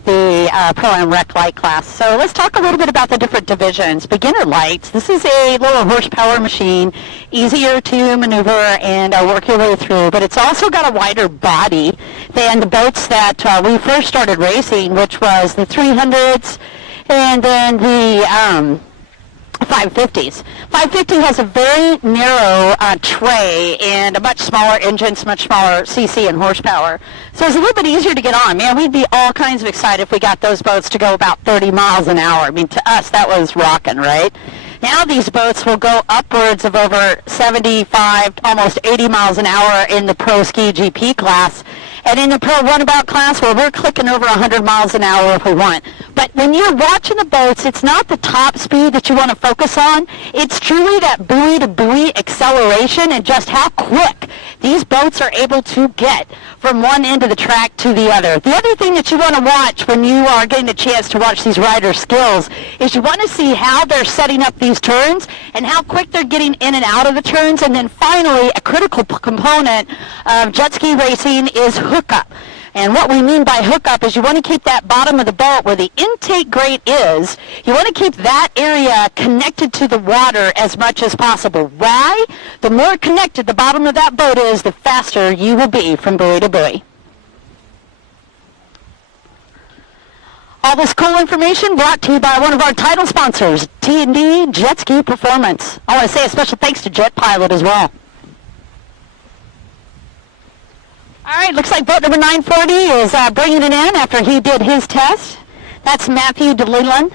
the Pro-Am Rec Light class. So let's talk a little bit about the different divisions. Beginner Lights, this is a lower horsepower machine, easier to maneuver and work your way through, but it's also got a wider body than the boats that we first started racing, which was the 300s and then the 550s. 550 has a very narrow tray and a much smaller engine, much smaller CC and horsepower. So it's a little bit easier to get on. Man, we'd be all kinds of excited if we got those boats to go about 30 miles an hour. I mean, to us, that was rocking, right? Now these boats will go upwards of over 75, almost 80 miles an hour in the Pro Ski GP class. And in the Pro Runabout class, well, we're clicking over 100 miles an hour if we want. But when you're watching the boats, it's not the top speed that you want to focus on. It's truly that buoy-to-buoy acceleration and just how quick these boats are able to get from one end of the track to the other. The other thing that you want to watch when you are getting a chance to watch these riders' skills is you want to see how they're setting up these turns and how quick they're getting in and out of the turns. And then finally, a critical component of jet ski racing is hookup. And what we mean by hookup is you want to keep that bottom of the boat where the intake grate is, you want to keep that area connected to the water as much as possible. Why? The more connected the bottom of that boat is, the faster you will be from buoy to buoy. All this cool information brought to you by one of our title sponsors, T&D Jet Ski Performance. I want to say a special thanks to Jet Pilot as well. All right, looks like boat number 940 is bringing it in after he did his test. That's Matthew DeLeland.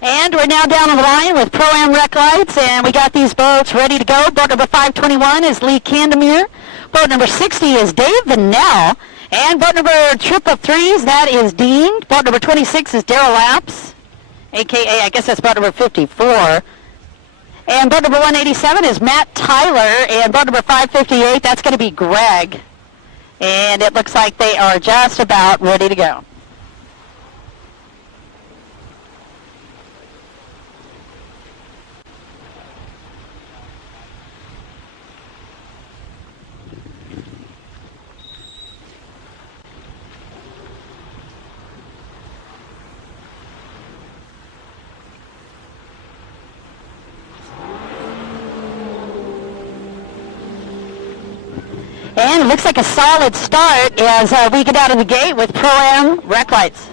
And we're now down on the line with Pro-Am Rec Lights, and we got these boats ready to go. Boat number 521 is Lee Candemire. Boat number 60 is Dave Vanell. And boat number trip of threes, that is Dean. Boat number 26 is Daryl Lapps, a.k.a. I guess that's boat number 54. And boat number 187 is Matt Tyler. And boat number 558, that's going to be Greg. And it looks like they are just about ready to go. And it looks like a solid start as we get out of the gate with Pro-Am Rec Lights.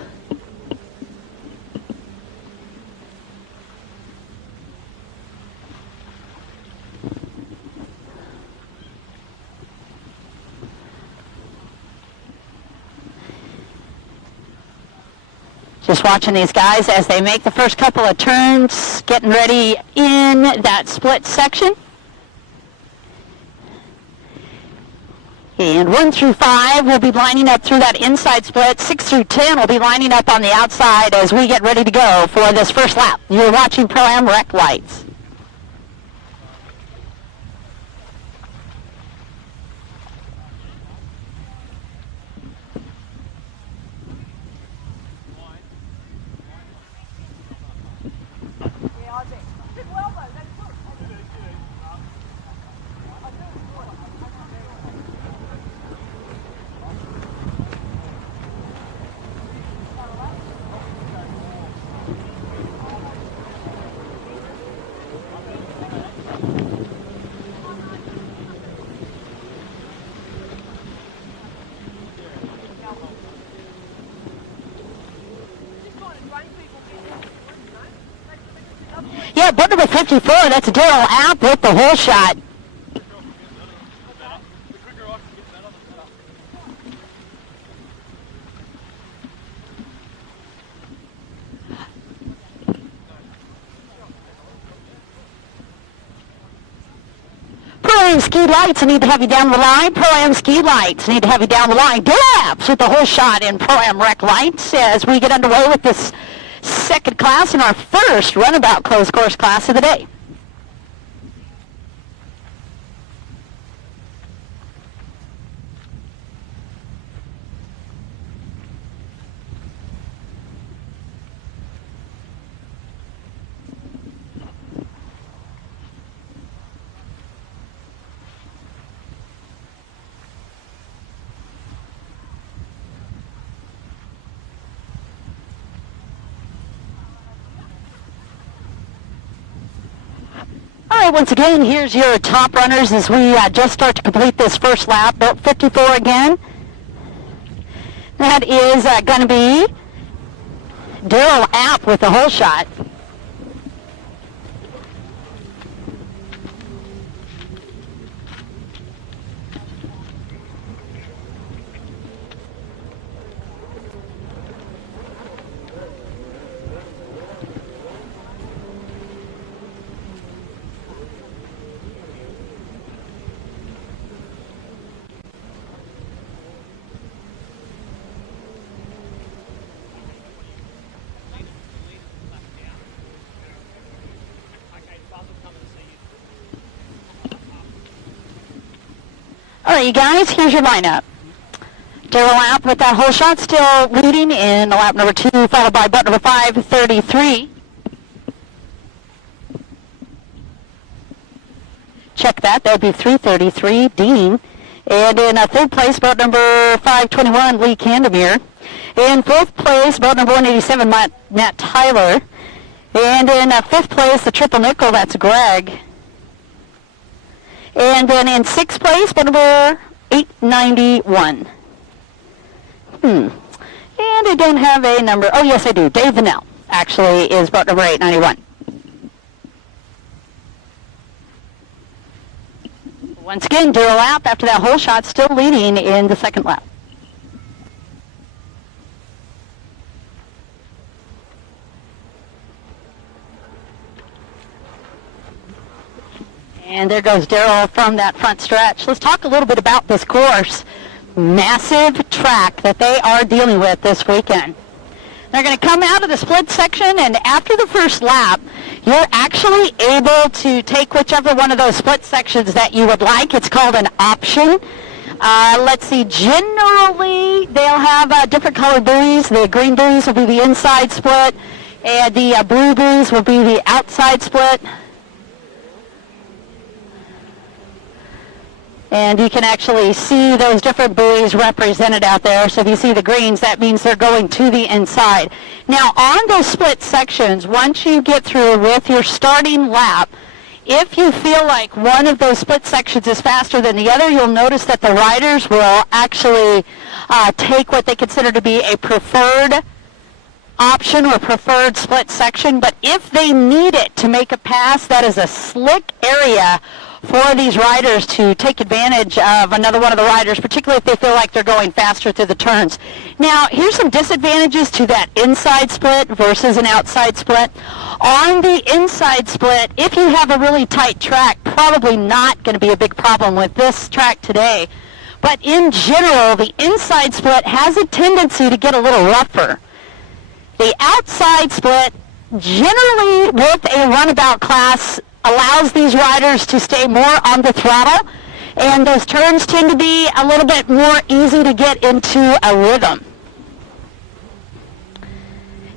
Just watching these guys as they make the first couple of turns, getting ready in that split section. And 1 through 5 will be lining up through that inside split. 6 through 10 will be lining up on the outside as we get ready to go for this first lap. You're watching Pro-Am Rec Lights. boat number 54, that's Daryl App with the hole shot. Pro-Am ski lights, I need to have you down the line. Pro-Am ski lights, I need to have you down the line. Apps with the whole shot in Pro-Am rec lights as we get underway with this second class in our first runabout closed course class of the day. All right, once again, here's your top runners as we just start to complete this first lap. Boat 54 again. That is going to be Daryl App with the hole shot. All right, you guys, here's your lineup. Daryl App with that hole shot still leading in lap number 2, followed by boat number 533. Check that. That would be 333, Dean. And in third place, boat number 521, Lee Candemire. In fourth place, boat number 187, Matt Tyler. And in fifth place, the triple nickel, that's Greg. And then in sixth place, boat number 891. And I don't have a number. Oh, yes, I do. Dave Vanell actually is boat number 891. Once again, Daryl App after that hole shot still leading in the second lap. And there goes Daryl from that front stretch. Let's talk a little bit about this course. Massive track that they are dealing with this weekend. They're going to come out of the split section, and after the first lap, you're actually able to take whichever one of those split sections that you would like. It's called an option. Let's see, generally they'll have different colored buoys. The green buoys will be the inside split, and the blue buoys will be the outside split. And you can actually see those different buoys represented out there. So if you see the greens, that means they're going to the inside. Now, on those split sections, once you get through with your starting lap, if you feel like one of those split sections is faster than the other, you'll notice that the riders will actually take what they consider to be a preferred option or preferred split section. But if they need it to make a pass, that is a slick area for these riders to take advantage of another one of the riders, particularly if they feel like they're going faster through the turns. Now, here's some disadvantages to that inside split versus an outside split. On the inside split, if you have a really tight track, probably not going to be a big problem with this track today. But in general, the inside split has a tendency to get a little rougher. The outside split, generally with a runabout class, allows these riders to stay more on the throttle, and those turns tend to be a little bit more easy to get into a rhythm.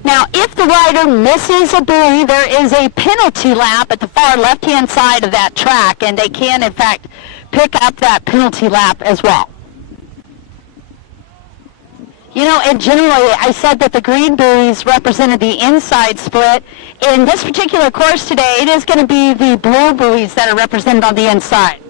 Now, if the rider misses a buoy, there is a penalty lap at the far left-hand side of that track, and they can, in fact, pick up that penalty lap as well. You know, and generally, I said that the green buoys represented the inside split. In this particular course today, it is going to be the blue buoys that are represented on the inside.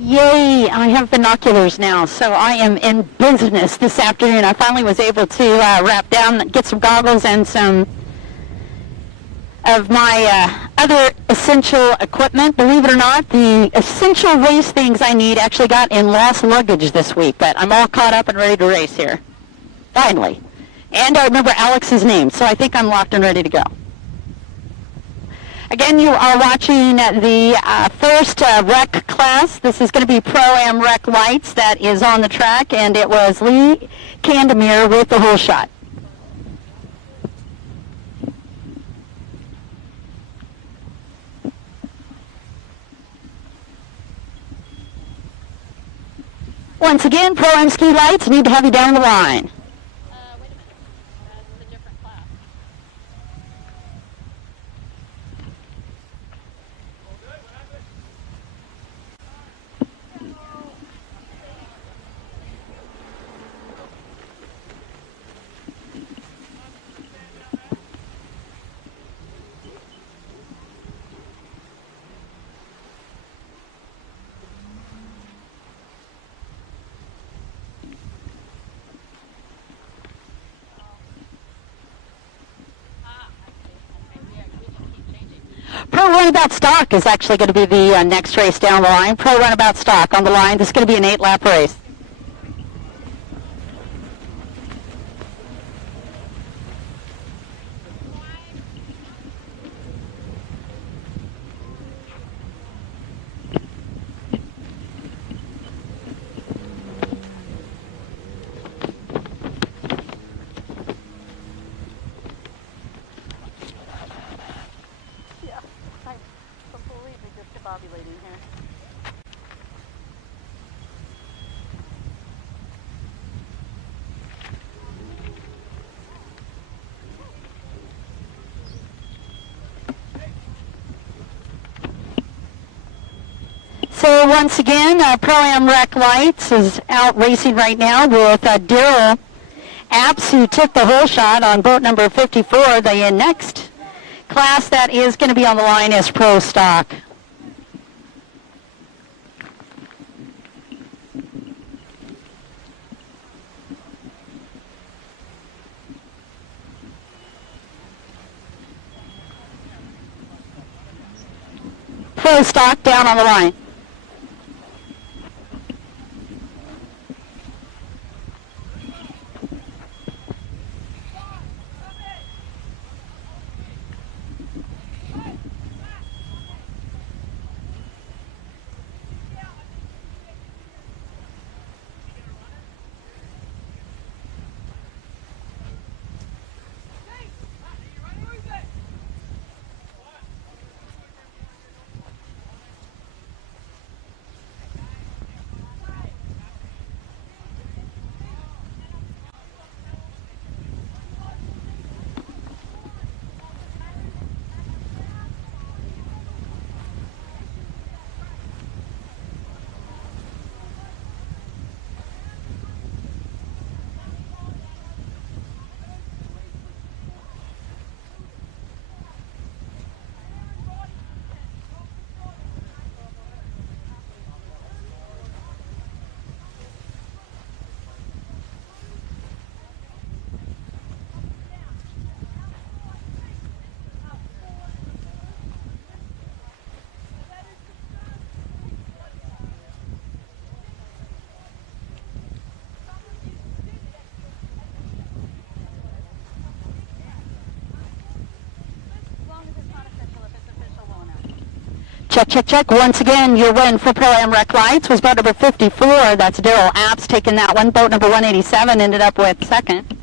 Yay, I have binoculars now, so I am in business this afternoon. I finally was able to wrap down, get some goggles and some of my other essential equipment. Believe it or not, the essential race things I need actually got in lost luggage this week, but I'm all caught up and ready to race here. Finally. And I remember Alex's name, so I think I'm locked and ready to go. Again, you are watching the first rec class. This is going to be Pro-Am Rec Lights that is on the track, and it was Lee Candemire with the whole shot. Once again, Pro-Am Ski Lights need to have you down the line. Wait a minute. That's a different class. Pro Runabout Stock is actually going to be the next race down the line. Pro Runabout Stock on the line. This is going to be an 8-lap race. So once again, Pro-Am Rec Lights is out racing right now with Daryl Apps, who took the whole shot on boat number 54. The next class that is going to be on the line is Pro Stock. Pro Stock down on the line. Check, check, check. Once again, your win for Pro-Am Rec Lights was boat number 54. That's Daryl Apps taking that one. Boat number 187 ended up with second.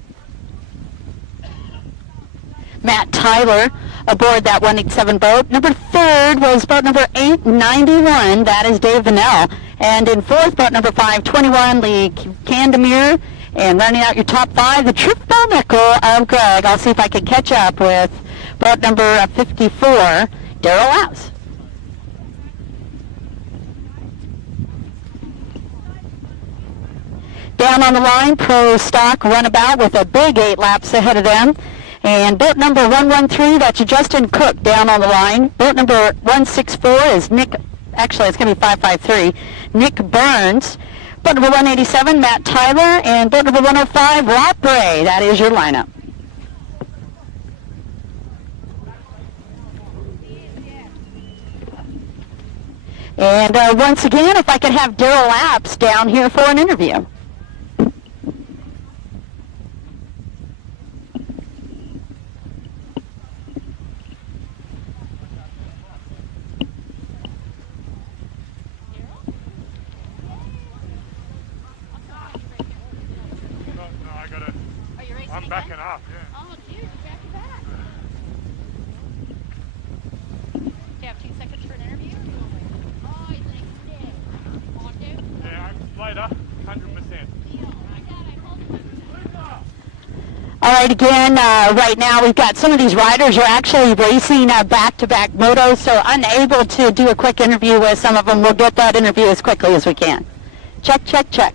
Matt Tyler aboard that 187 boat. Number third was boat number 891. That is Dave Vanell. And in fourth, boat number 521, Lee Candemire. And running out your top five, the triple nickel of Greg. I'll see if I can catch up with boat number 54, Daryl Apps. Down on the line, Pro Stock Runabout with a big 8 laps ahead of them. And boat number 113, that's Justin Cook down on the line. Boat number 164 is Nick actually it's going to be 553, Nick Burns. Boat number 187, Matt Tyler, and boat number 105, Rob Bray. That is your lineup. And once again, if I could have Daryl Apps down here for an interview. I'm backing up, yeah. Oh, cute. Back to back. Do you have 2 seconds for an interview? Oh, he's like, yeah, later, 100%. All right, again, right now we've got some of these riders are actually racing back-to-back motos, so unable to do a quick interview with some of them. We'll get that interview as quickly as we can. Check, check, check.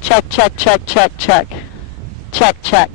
Check, check, check, check, check. Check, check.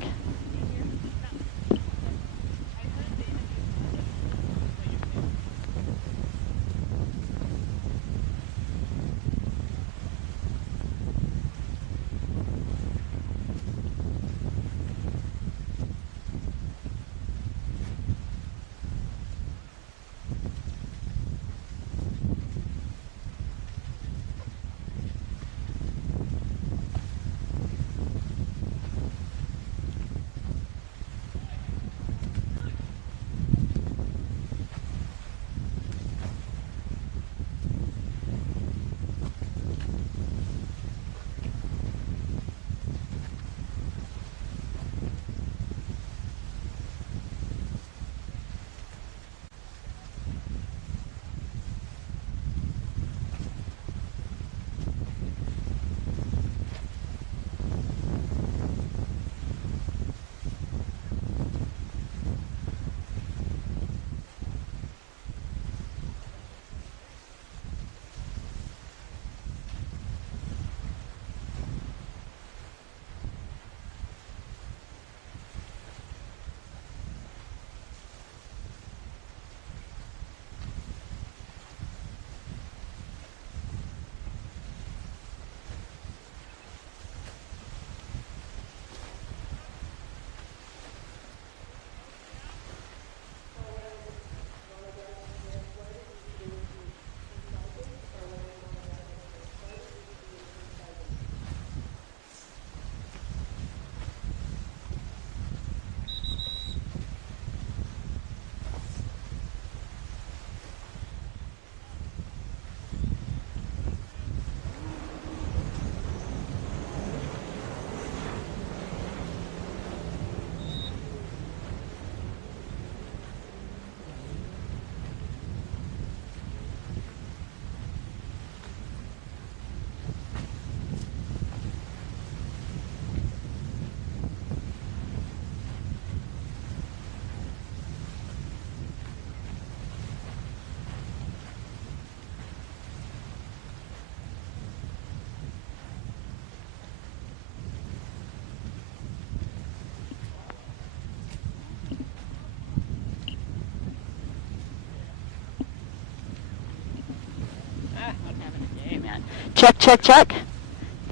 Check, check, check.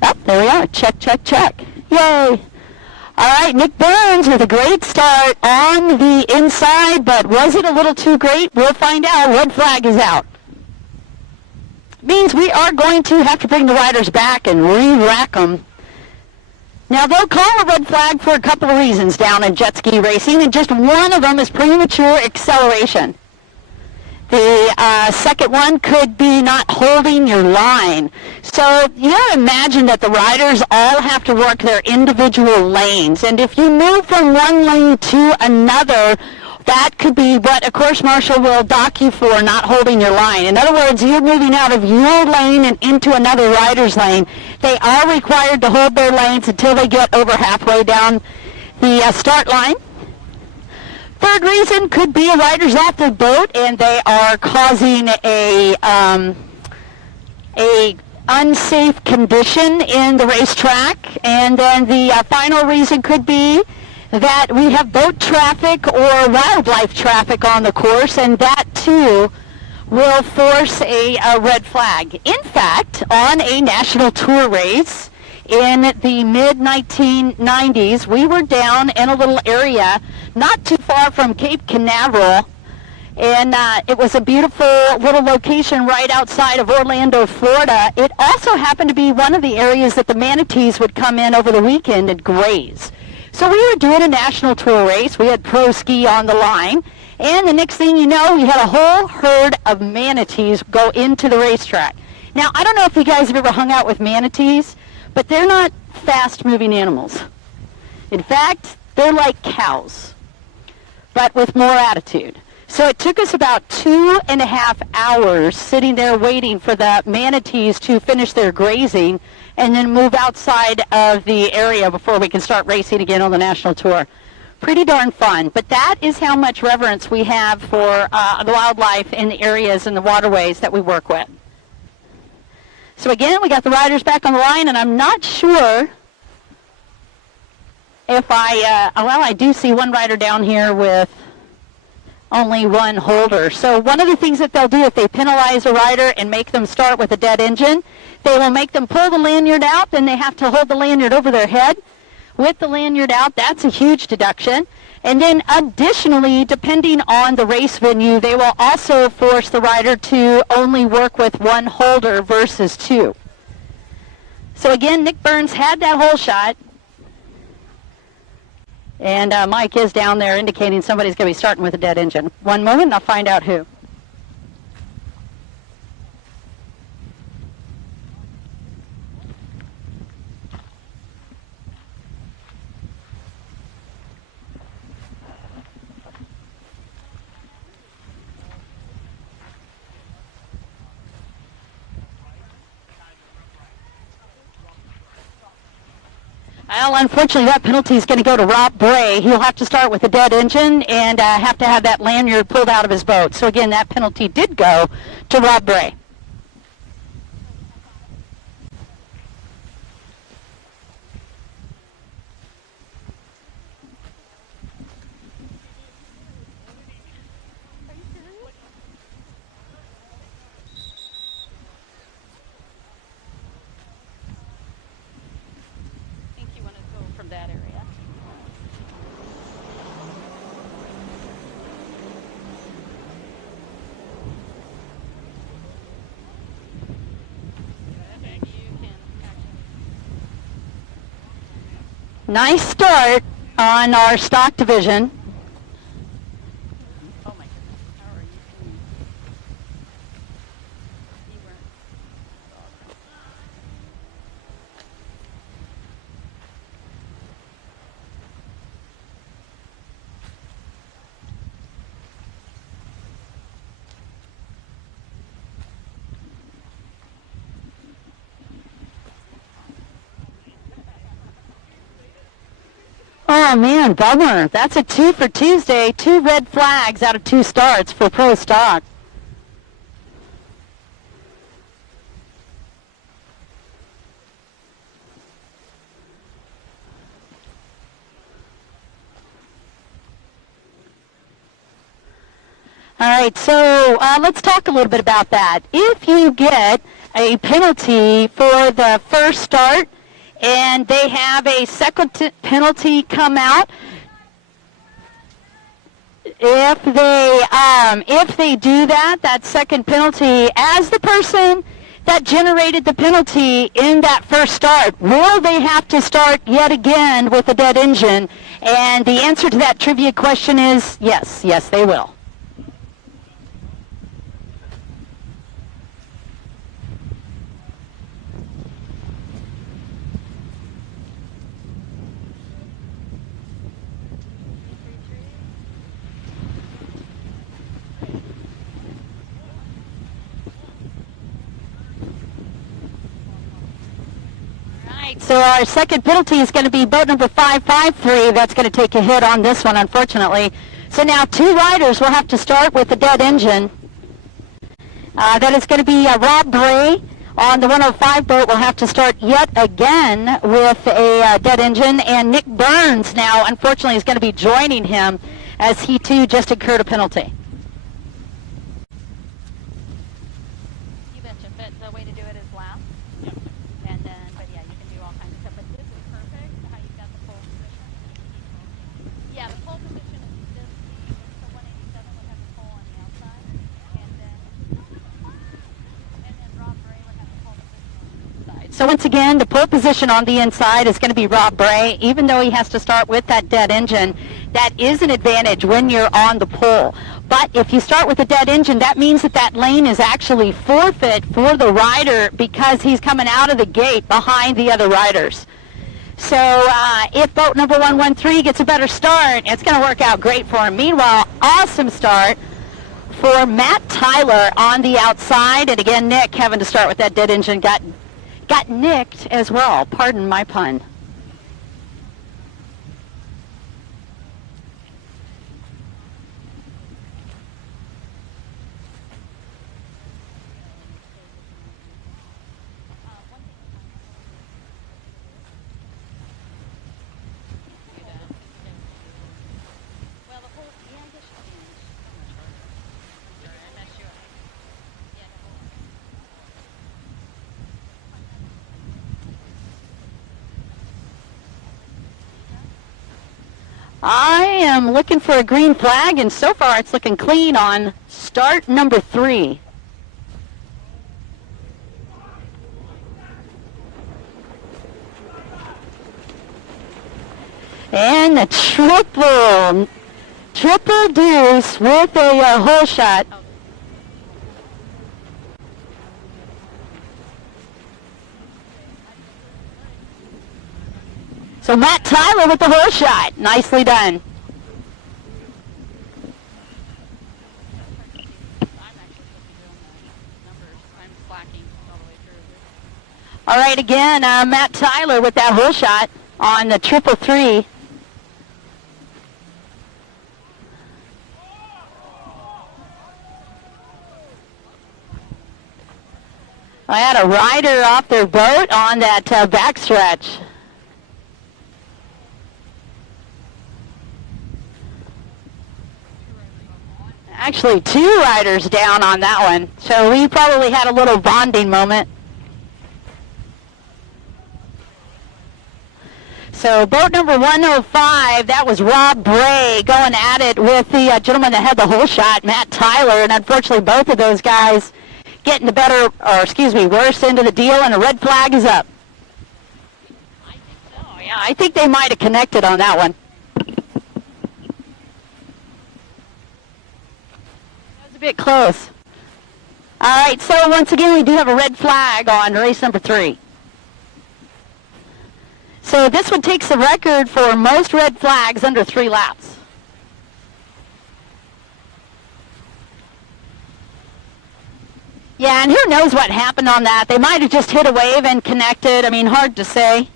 Oh, there we are. Check, check, check. Yay. All right, Nick Burns with a great start on the inside, but was it a little too great? We'll find out. Red flag is out. Means we are going to have to bring the riders back and re-rack them. Now, they'll call a red flag for a couple of reasons down in jet ski racing, and just one of them is premature acceleration. The second one could be not holding your line. So you got to imagine that the riders all have to work their individual lanes. And if you move from one lane to another, that could be what a course marshal will dock you for not holding your line. In other words, you're moving out of your lane and into another rider's lane. They are required to hold their lanes until they get over halfway down the start line. Third reason could be a rider's off the boat and they are causing a unsafe condition in the racetrack. And then the final reason could be that we have boat traffic or wildlife traffic on the course, and that too will force a red flag. In fact, on a national tour race in the mid-1990s, we were down in a little area not too far from Cape Canaveral, and it was a beautiful little location right outside of Orlando, Florida. It also happened to be one of the areas that the manatees would come in over the weekend and graze. So we were doing a national tour race. We had pro ski on the line. And the next thing you know, we had a whole herd of manatees go into the racetrack. Now, I don't know if you guys have ever hung out with manatees, but they're not fast-moving animals. In fact, they're like cows, but with more attitude. So it took us about 2.5 hours sitting there waiting for the manatees to finish their grazing and then move outside of the area before we can start racing again on the national tour. Pretty darn fun, but that is how much reverence we have for the wildlife in the areas and the waterways that we work with. So again, we got the riders back on the line, and I'm not sure if I do see one rider down here with only one holder. So one of the things that they'll do if they penalize a rider and make them start with a dead engine, they will make them pull the lanyard out, then they have to hold the lanyard over their head. With the lanyard out, that's a huge deduction. And then additionally, depending on the race venue, they will also force the rider to only work with one holder versus two. So again, Nick Burns had that hole shot. And Mike is down there indicating somebody's going to be starting with a dead engine. One moment, and I'll find out who. Well, unfortunately, that penalty is going to go to Rob Bray. He'll have to start with a dead engine and have to have that lanyard pulled out of his boat. So again, that penalty did go to Rob Bray. Nice start on our stock division. Oh my goodness, how are you? Oh man, bummer. That's a 2 for Tuesday. 2 red flags out of 2 starts for pro stock. All right, so let's talk a little bit about that. If you get a penalty for the first start, and they have a second penalty come out, if they do that second penalty, as the person that generated the penalty in that first start, will they have to start yet again with a dead engine? And the answer to that trivia question is yes. Yes, they will. So our second penalty is going to be boat number 553. That's going to take a hit on this one, unfortunately. So now 2 riders will have to start with the dead engine. That is going to be Rob Bray on the 105 boat will have to start yet again with a dead engine. And Nick Burns now, unfortunately, is going to be joining him as he, too, just incurred a penalty. You betcha. But the way to do it is last. Yep. And then, but yeah, you can do all kinds of stuff. But this is perfect, how you've got the pole position. Yeah, the pole position is this. So 187 would have the pole on the outside. And then Rob Bray would have the pole position on the inside. So once again, the pole position on the inside is going to be Rob Bray. Even though he has to start with that dead engine, that is an advantage when you're on the pole. But if you start with a dead engine, that means that that lane is actually forfeit for the rider because he's coming out of the gate behind the other riders. So if boat number 113 gets a better start, it's going to work out great for him. Meanwhile, awesome start for Matt Tyler on the outside. And again, Nick having to start with that dead engine got nicked as well. Pardon my pun. I am looking for a green flag, and so far it's looking clean on start number 3. And the triple deuce with a hole shot. So Matt Tyler with the hole shot. Nicely done. All right, again, Matt Tyler with that hole shot on the 333. I had a rider off their boat on that backstretch. Actually, 2 riders down on that one. So we probably had a little bonding moment. So boat number 105, that was Rob Bray going at it with the gentleman that had the hole shot, Matt Tyler. And unfortunately, both of those guys getting the better, or excuse me, worse end of the deal, and a red flag is up. I think so, yeah. I think they might have connected on that one. Bit close. All right, so once again, we do have a red flag on race number 3. So this one takes the record for most red flags under 3 laps. Yeah, and who knows what happened on that. They might have just hit a wave and connected. I mean, hard to say.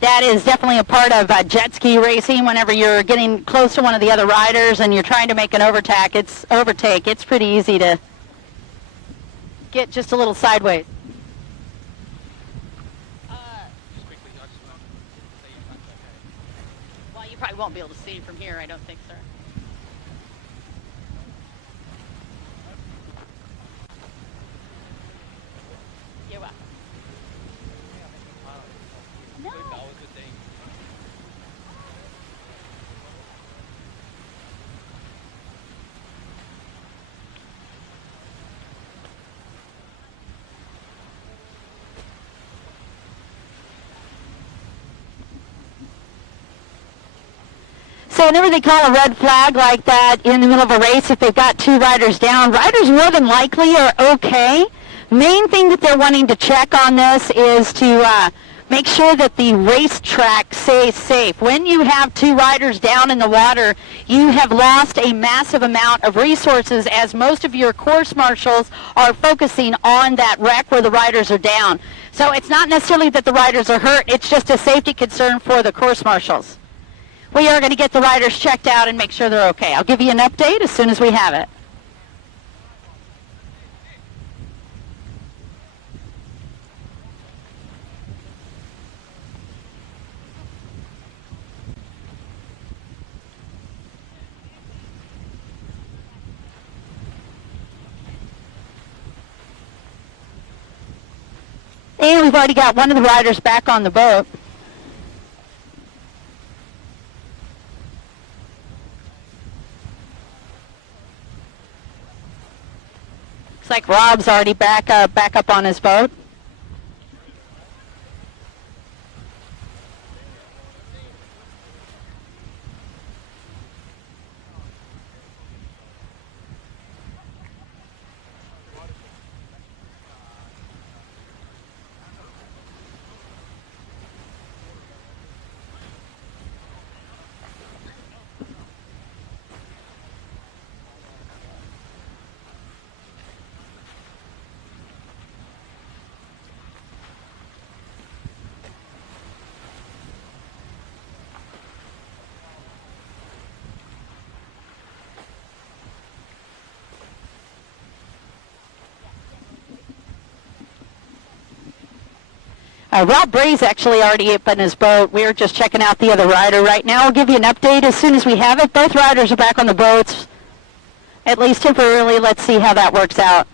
That is definitely a part of jet ski racing. Whenever you're getting close to one of the other riders and you're trying to make an overtake, it's pretty easy to get just a little sideways. Just quickly, I just want to say if that's okay. Well, you probably won't be able to see from here, I don't think, sir. You're welcome. No. So whenever they call a red flag like that in the middle of a race, if they've got 2 riders down, riders more than likely are okay. Main thing that they're wanting to check on this is to Make sure that the racetrack stays safe. When you have two riders down in the water, you have lost a massive amount of resources, as most of your course marshals are focusing on that wreck where the riders are down. So it's not necessarily that the riders are hurt, it's just a safety concern for the course marshals. We are going to get the riders checked out and make sure they're okay. I'll give you an update as soon as we have it. And we've already got one of the riders back on the boat. Looks like Rob's already back up on his boat. Rob Bray's actually already up in his boat. We're just checking out the other rider right now. We'll give you an update as soon as we have it. Both riders are back on the boats, at least temporarily. Let's see how that works out.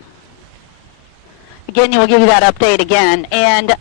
Again, we'll give you that update again. And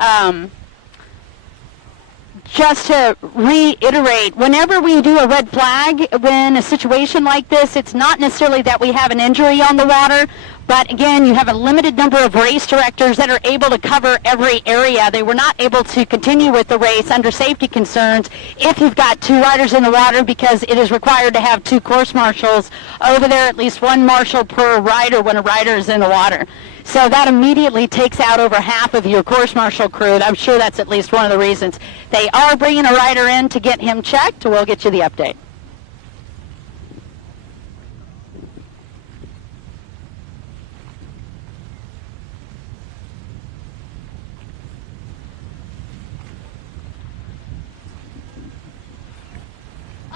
just to reiterate, whenever we do a red flag, when a situation like this, it's not necessarily that we have an injury on the water, but again, you have a limited number of race directors that are able to cover every area. They were not able to continue with the race under safety concerns if you've got two riders in the water, because it is required to have two course marshals over there, at least one marshal per rider when a rider is in the water. So that immediately takes out over half of your course marshal crew. I'm sure that's at least one of the reasons. They are bringing a rider in to get him checked. We'll get you the update.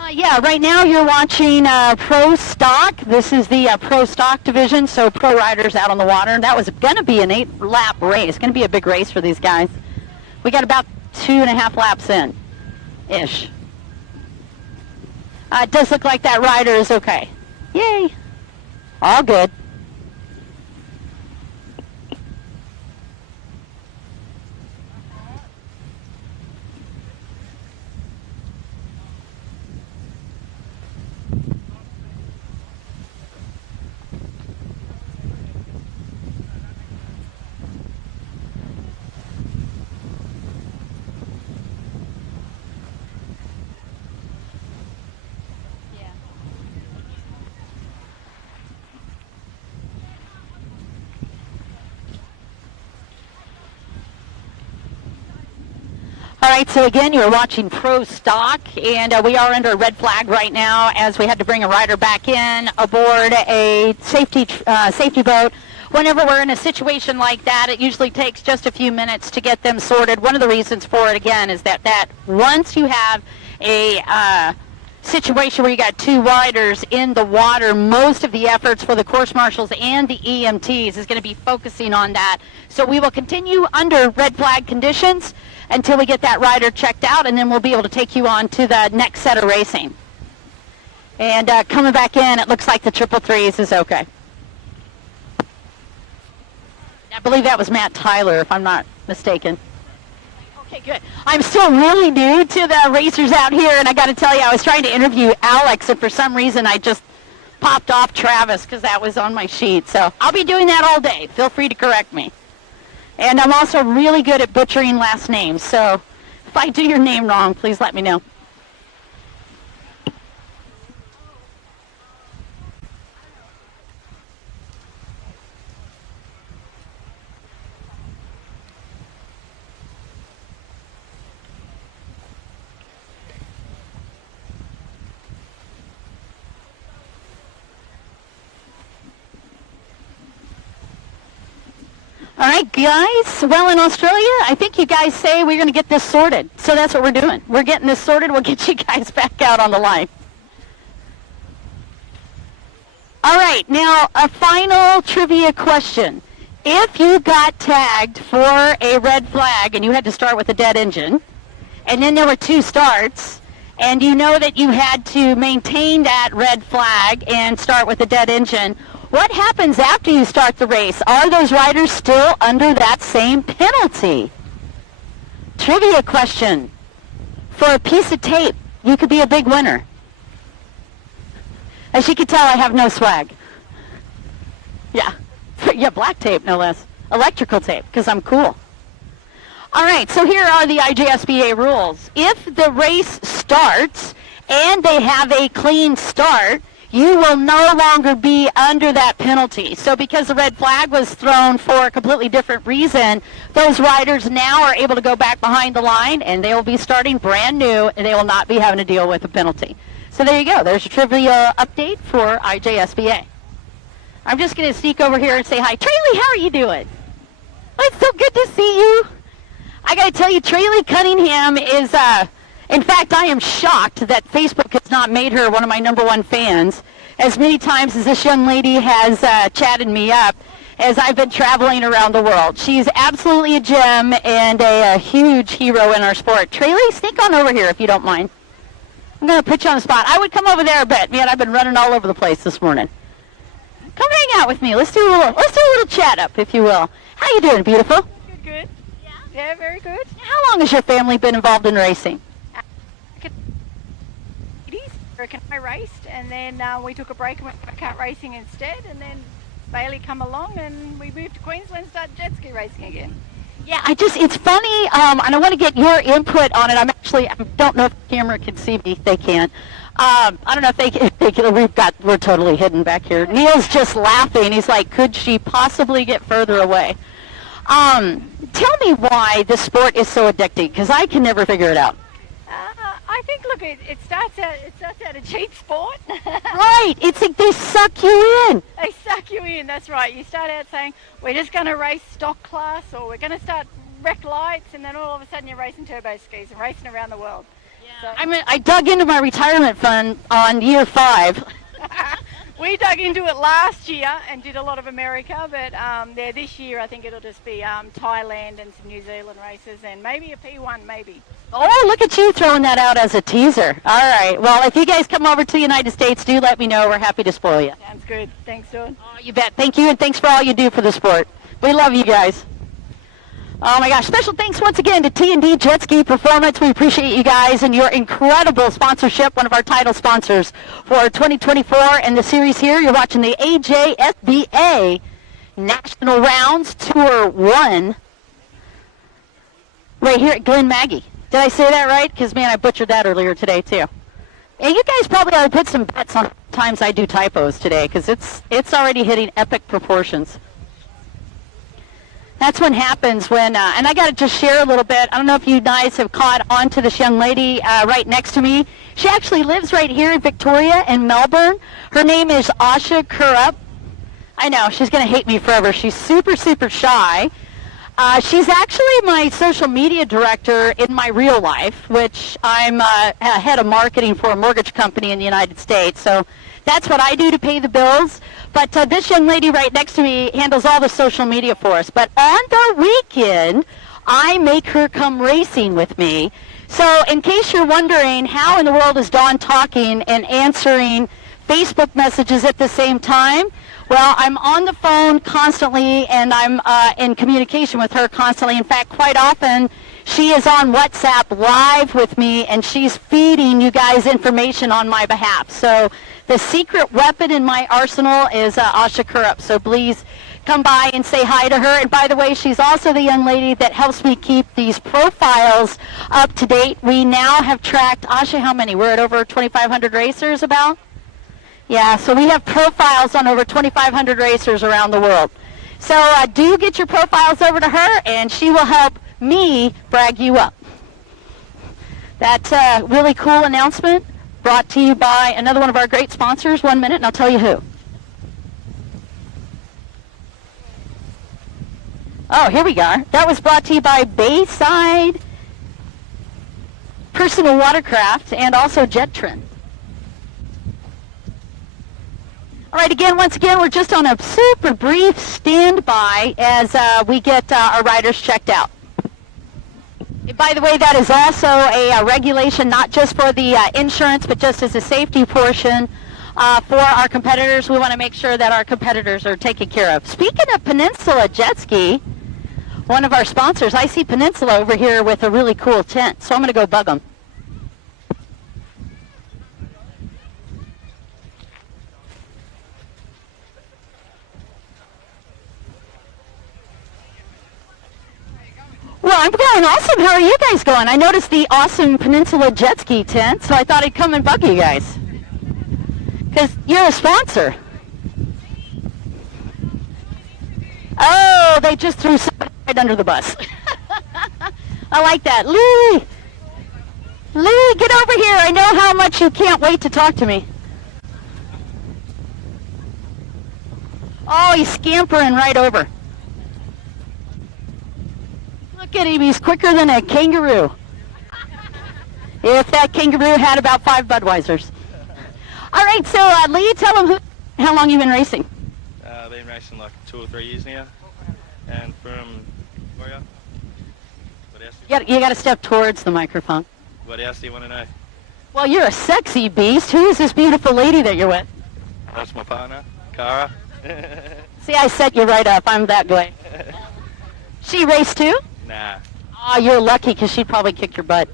Yeah, right now you're watching Pro Stock. This is the Pro Stock division, so pro riders out on the water. That was going to be an 8-lap race. Going to be a big race for these guys. We got about 2.5 laps in-ish. It does look like that rider is okay. Yay. All good. All right, so again, you're watching Pro Stock, and we are under a red flag right now as we had to bring a rider back in aboard a safety boat. Whenever we're in a situation like that, it usually takes just a few minutes to get them sorted. One of the reasons for it, again, is that once you have a situation where you got two riders in the water, most of the efforts for the course marshals and the EMTs is going to be focusing on that. So we will continue under red flag conditions until we get that rider checked out, and then we'll be able to take you on to the next set of racing. And coming back in, it looks like the 333s is okay. I believe that was Matt Tyler, if I'm not mistaken. Okay, good. I'm still really new to the racers out here, and I got to tell you, I was trying to interview Alex, and for some reason I just popped off Travis because that was on my sheet. So I'll be doing that all day. Feel free to correct me. And I'm also really good at butchering last names, so if I do your name wrong, please let me know. All right, guys. Well, in Australia, I think you guys say we're going to get this sorted. So that's what we're doing. We're getting this sorted. We'll get you guys back out on the line. All right, now a final trivia question. If you got tagged for a red flag and you had to start with a dead engine, and then there were 2 starts, and you know that you had to maintain that red flag and start with a dead engine, what happens after you start the race? Are those riders still under that same penalty? Trivia question. For a piece of tape, you could be a big winner. As you can tell, I have no swag. Yeah. Yeah, black tape, no less. Electrical tape, because I'm cool. All right, so here are the AJSBA rules. If the race starts and they have a clean start, you will no longer be under that penalty. So because the red flag was thrown for a completely different reason, those riders now are able to go back behind the line, and they will be starting brand new, and they will not be having to deal with a penalty. So there you go. There's your trivia update for IJSBA. I'm just going to sneak over here and say hi. Traley, how are you doing? Oh, it's so good to see you. I got to tell you, Traley Cunningham is... in fact, I am shocked that Facebook has not made her one of my #1 fans. As many times as this young lady has chatted me up as I've been traveling around the world. She's absolutely a gem and a huge hero in our sport. Traley, sneak on over here if you don't mind. I'm going to put you on the spot. I would come over there a bit. Man, I've been running all over the place this morning. Come hang out with me. Let's do a little chat up, if you will. How you doing, beautiful? Good, good. Yeah, very good. How long has your family been involved in racing? I raced, and then we took a break and went to kart racing instead, and then Bailey come along, and we moved to Queensland and started jet ski racing again. Yeah, it's funny, and I want to get your input on it. I don't know if the camera can see me. They can. I don't know if they can. We're totally hidden back here. Neil's just laughing. He's like, could she possibly get further away? Tell me why this sport is so addicting, because I can never figure it out. I think, look, it starts out a cheap sport. Right. It's like they suck you in. They suck you in, that's right. You start out saying, we're just going to race stock class, or we're going to start rec lights, and then all of a sudden you're racing turbo skis and racing around the world. Yeah. So, I dug into my retirement fund on year 5. We dug into it last year and did a lot of America, but this year I think it'll just be Thailand and some New Zealand races, and maybe a P1, maybe. Oh, look at you throwing that out as a teaser. All right. Well, if you guys come over to the United States, do let me know. We're happy to spoil you. Sounds good. Thanks, Dawn. Oh, you bet. Thank you, and thanks for all you do for the sport. We love you guys. Oh, my gosh. Special thanks once again to T&D Jet Ski Performance. We appreciate you guys and your incredible sponsorship, one of our title sponsors for 2024 and the series here. You're watching the AJSBA National Rounds Tour 1 right here at Glenmaggie. Did I say that right? Because, man, I butchered that earlier today, too. And you guys probably ought to put some bets on times I do typos today, because it's already hitting epic proportions. That's what happens when, and I got to just share a little bit. I don't know if you guys have caught on to this young lady right next to me. She actually lives right here in Victoria and Melbourne. Her name is Asha Kurup. I know, she's going to hate me forever. She's super, super shy. She's actually my social media director in my real life, which I'm head of marketing for a mortgage company in the United States. So that's what I do to pay the bills. But this young lady right next to me handles all the social media for us. But on the weekend, I make her come racing with me. So in case you're wondering how in the world is Dawn talking and answering Facebook messages at the same time, well, I'm on the phone constantly, and I'm in communication with her constantly. In fact, quite often, she is on WhatsApp live with me, and she's feeding you guys information on my behalf. So the secret weapon in my arsenal is Asha Kurup. So please come by and say hi to her. And by the way, she's also the young lady that helps me keep these profiles up to date. We now have tracked, Asha, how many? We're at over 2,500 racers about? Yeah, so we have profiles on over 2,500 racers around the world. So do get your profiles over to her, and she will help me brag you up. That's a really cool announcement brought to you by another one of our great sponsors. 1 minute, and I'll tell you who. Oh, here we go. That was brought to you by Bayside Personal Watercraft and also Jetrin. All right, once again, we're just on a super brief standby as we get our riders checked out. By the way, that is also a regulation, not just for the insurance, but just as a safety portion for our competitors. We want to make sure that our competitors are taken care of. Speaking of Peninsula Jet Ski, one of our sponsors, I see Peninsula over here with a really cool tent, so I'm going to go bug them. Well, I'm going awesome. How are you guys going? I noticed the awesome Peninsula Jet Ski tent, so I thought I'd come and bug you guys. Because you're a sponsor. Oh, they just threw somebody right under the bus. I like that. Lee! Lee, get over here. I know how much you can't wait to talk to me. Oh, he's scampering right over. Look at him, he's quicker than a kangaroo. If that kangaroo had about 5 Budweisers. All right, so Lee, tell them how long you've been racing. I've been racing like 2 or 3 years now, and from Victoria. What else? You got to step towards the microphone. What else do you want to know? Well, you're a sexy beast. Who is this beautiful lady that you're with? That's my partner, Cara. See, I set you right up. I'm that way. She raced too? Nah. Oh, you're lucky because she'd probably kick your butt.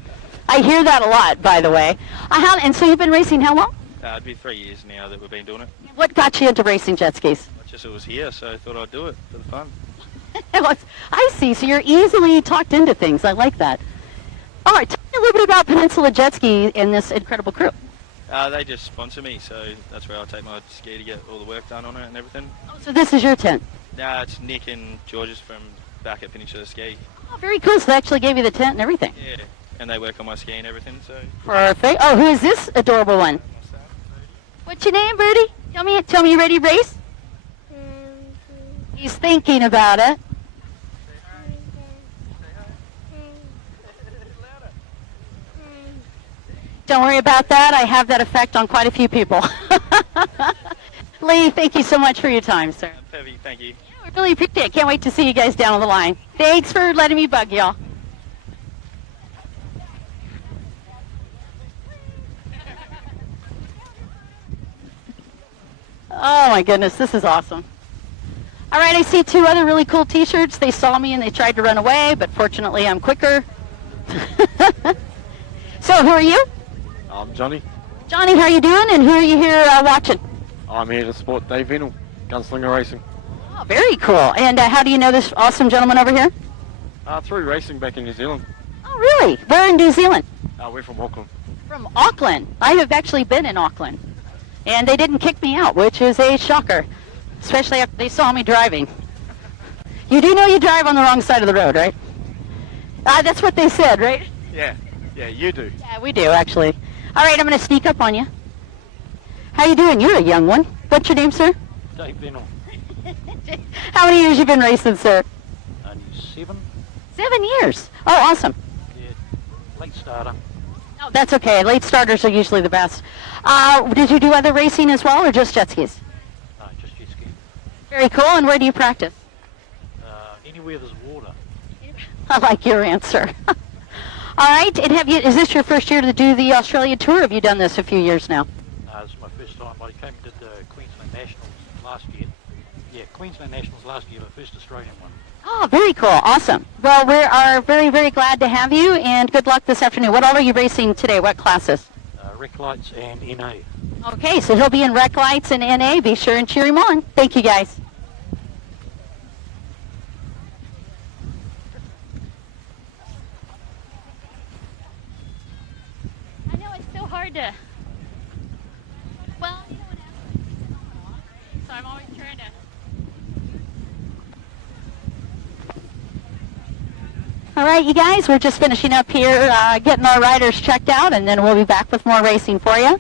I hear that a lot, by the way. And so you've been racing how long? It'd be 3 years now that we've been doing it. What got you into racing jet skis? Just it was here, so I thought I'd do it for the fun. I see. So you're easily talked into things. I like that. All right, tell me a little bit about Peninsula Jet Ski and this incredible crew. They just sponsor me, so that's where I take my ski to get all the work done on it and everything. Oh, so this is your tent? Nah, it's Nick and George's from back at Peninsula Ski. Oh, very cool. So they actually gave you the tent and everything. Yeah, and they work on my ski and everything, so... Perfect. Oh, who is this adorable one? What's your name, Birdie? Tell me you ready to race? He's thinking about it. Don't worry about that. I have that effect on quite a few people. Lee, thank you so much for your time, sir. Heavy, thank you. Yeah, we really appreciate it. Can't wait to see you guys down on the line. Thanks for letting me bug y'all. Oh my goodness, this is awesome. All right, I see 2 other really cool t-shirts. They saw me and they tried to run away, but fortunately I'm quicker. So who are you? I'm Johnny. Johnny, how are you doing and who are you here watching? I'm here to support Dave Venel, Gunslinger Racing. Oh, very cool. And how do you know this awesome gentleman over here? Through racing back in New Zealand. Oh, really? Where in New Zealand? We're from Auckland. From Auckland. I have actually been in Auckland. And they didn't kick me out, which is a shocker, especially after they saw me driving. You do know you drive on the wrong side of the road, right? That's what they said, right? Yeah, you do. Yeah, we do, actually. All right, I'm going to sneak up on you. How you doing? You're a young one. What's your name, sir? Dave Venel. How many years you been racing, sir? 7. 7 years. Oh, awesome. Yeah, late starter. Oh, that's okay. Late starters are usually the best. Did you do other racing as well, or just jet skis? No, just jet ski. Very cool. And where do you practice? Anywhere there's water. I like your answer. All right. And is this your first year to do the Australia tour? Or have you done this a few years now? This is my first time. I came and did the Queensland Nationals last year. Yeah, Queensland Nationals last year, the first Australian one. Oh, very cool. Awesome. Well, we are very, very glad to have you, and good luck this afternoon. What all are you racing today? What classes? Rec Lights and NA. Okay, so he'll be in Rec Lights and NA. Be sure and cheer him on. Thank you, guys. I know it's so hard to. Well, you know what happens. So I'm always trying to. All right, you guys, we're just finishing up here, getting our riders checked out, and then we'll be back with more racing for you.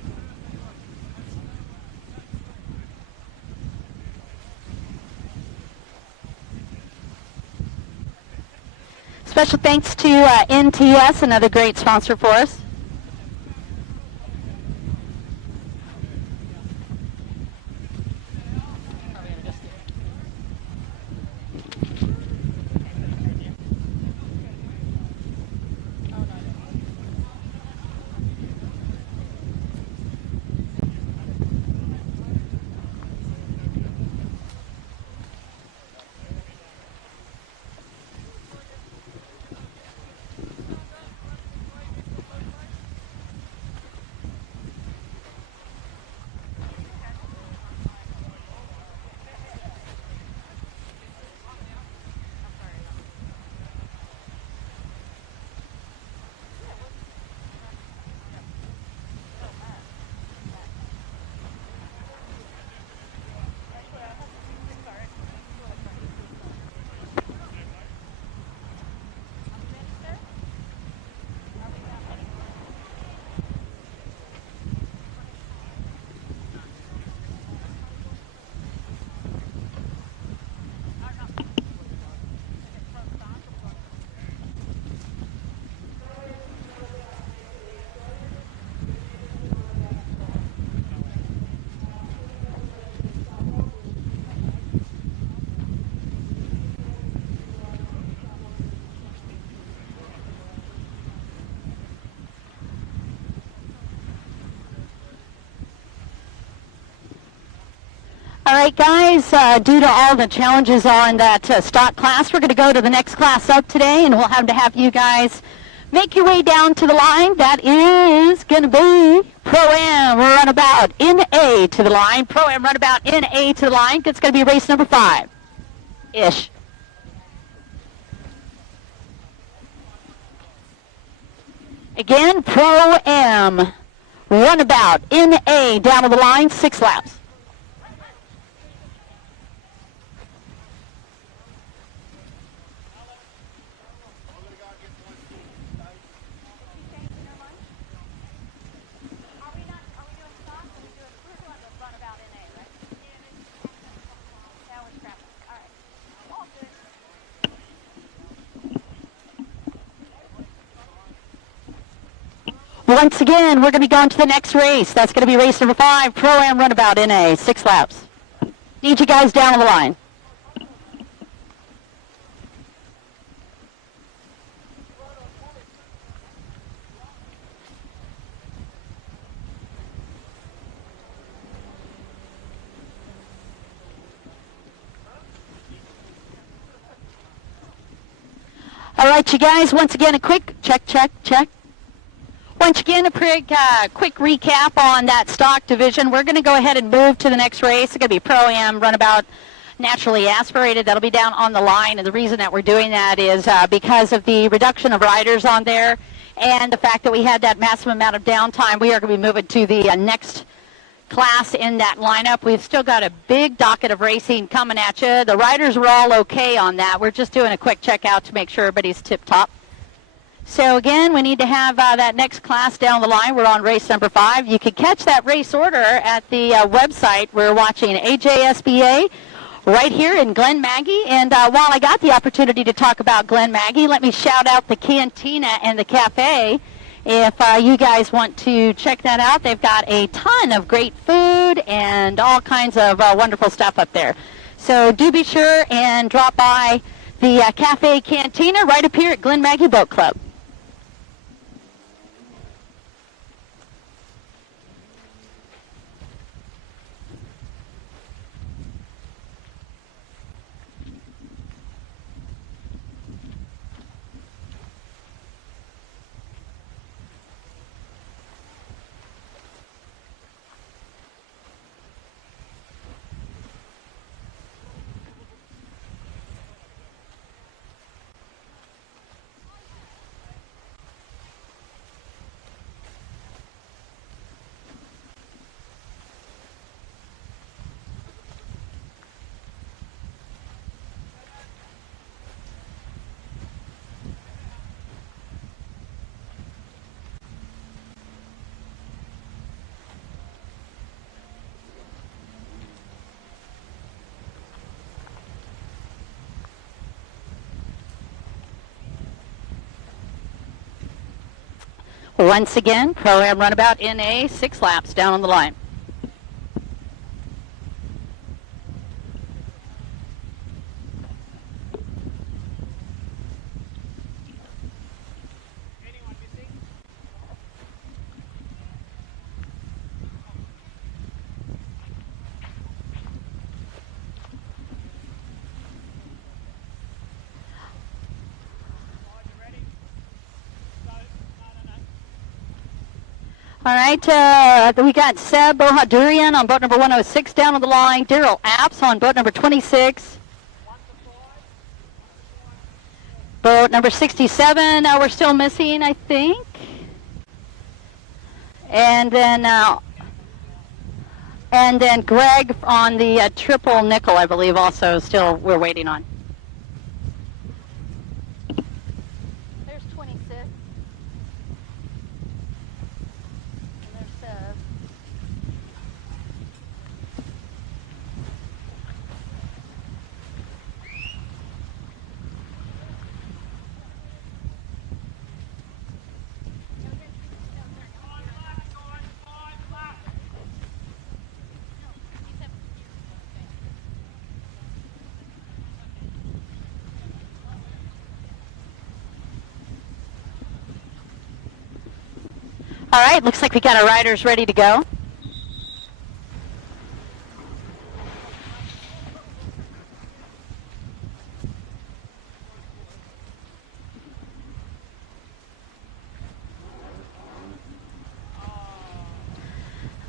Special thanks to NTS, another great sponsor for us. All right, guys, due to all the challenges on that stock class, we're going to go to the next class up today, and we'll have you guys make your way down to the line. That is going to be Pro-Am Runabout NA to the line. Pro-Am Runabout NA to the line. It's going to be race number 5-ish. Again, Pro-Am Runabout NA down to the line, 6 laps. Once again, we're going to be going to the next race. That's going to be race number 5, Pro-Am Runabout NA, 6 laps. Need you guys down on the line. All right, you guys, once again, a quick check. Once again, a quick recap on that stock division. We're going to go ahead and move to the next race. It's going to be Pro-Am Runabout Naturally Aspirated. That'll be down on the line, and the reason that we're doing that is because of the reduction of riders on there and the fact that we had that massive amount of downtime. We are going to be moving to the next class in that lineup. We've still got a big docket of racing coming at you. The riders were all okay on that. We're just doing a quick check out to make sure everybody's tip-top. So again, we need to have that next class down the line. We're on race number 5. You can catch that race order at the website. We're watching AJSBA right here in Glenmaggie. And while I got the opportunity to talk about Glenmaggie, let me shout out the Cantina and the Cafe. If you guys want to check that out, they've got a ton of great food and all kinds of wonderful stuff up there. So do be sure and drop by the Cafe Cantina right up here at Glenmaggie Boat Club. Once again, Pro-Am runabout NA, 6 laps down on the line. All right, we got Seb Bohadurian on boat number 106 down on the line. Daryl Apps on boat number 26. Boat number 67, we're still missing, I think. And then Greg on the triple nickel, I believe, also still we're waiting on. There's 26. And there's Seb. All right, looks like we got our riders ready to go.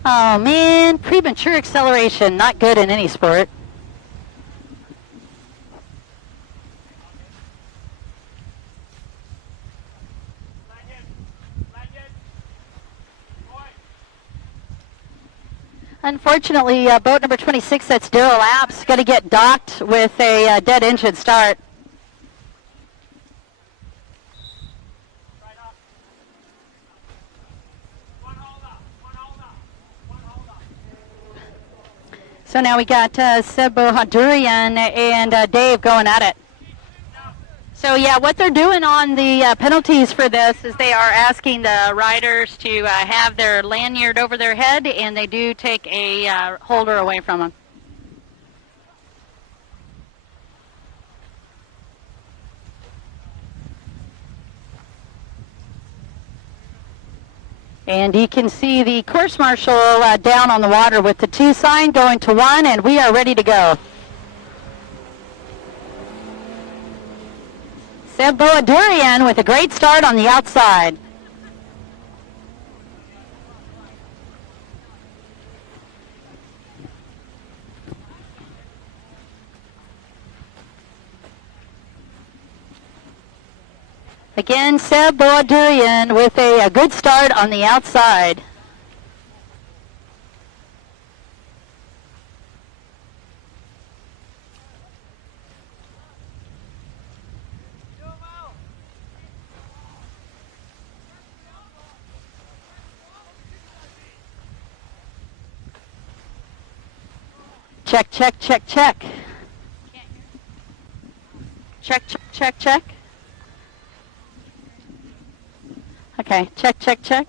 Oh man, premature acceleration, not good in any sport. Unfortunately, boat number 26, that's Daryl Apps, going to get docked with a dead engine start. So now we got Seb Bohadurian and Dave going at it. So yeah, what they're doing on the penalties for this is they are asking the riders to have their lanyard over their head, and they do take a holder away from them. And you can see the course marshal down on the water with the 2 sign going to 1, and we are ready to go. Seb Bohadurian with a great start on the outside. Again, Seb Bohadurian with a good start on the outside. Check, check, check, check. Check, check, check, check. Okay, check, check, check.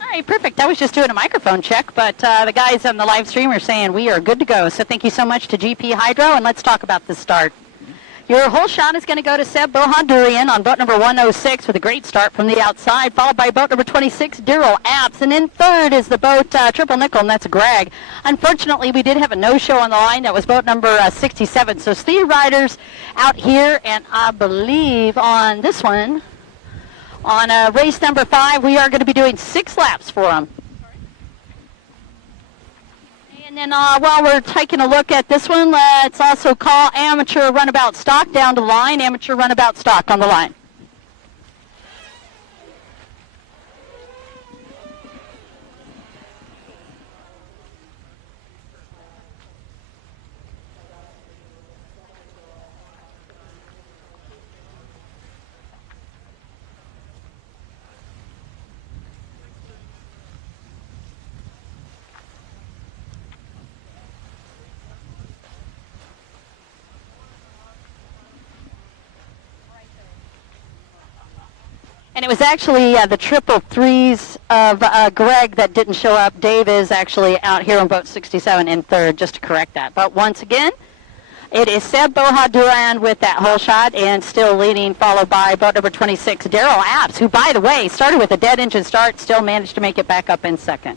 All right, perfect. I was just doing a microphone check, but the guys on the live stream are saying we are good to go. So thank you so much to GP Hydro, and let's talk about this start. Your whole shot is going to go to Seb Bohadurian on boat number 106 with a great start from the outside, followed by boat number 26, Daryl Apps. And in third is the boat Triple Nickel, and that's Greg. Unfortunately, we did have a no-show on the line. That was boat number 67. So 3 riders out here, and I believe on this one, on race number 5, we are going to be doing 6 laps for them. And then while we're taking a look at this one, let's also call amateur runabout stock down to the line. Amateur runabout stock on the line. And it was actually the triple threes of Greg that didn't show up. Dave is actually out here on boat 67 in third, just to correct that. But once again, it is Seb Boha-Duran with that hole shot and still leading, followed by boat number 26, Daryl Apps, who, by the way, started with a dead engine start, still managed to make it back up in second.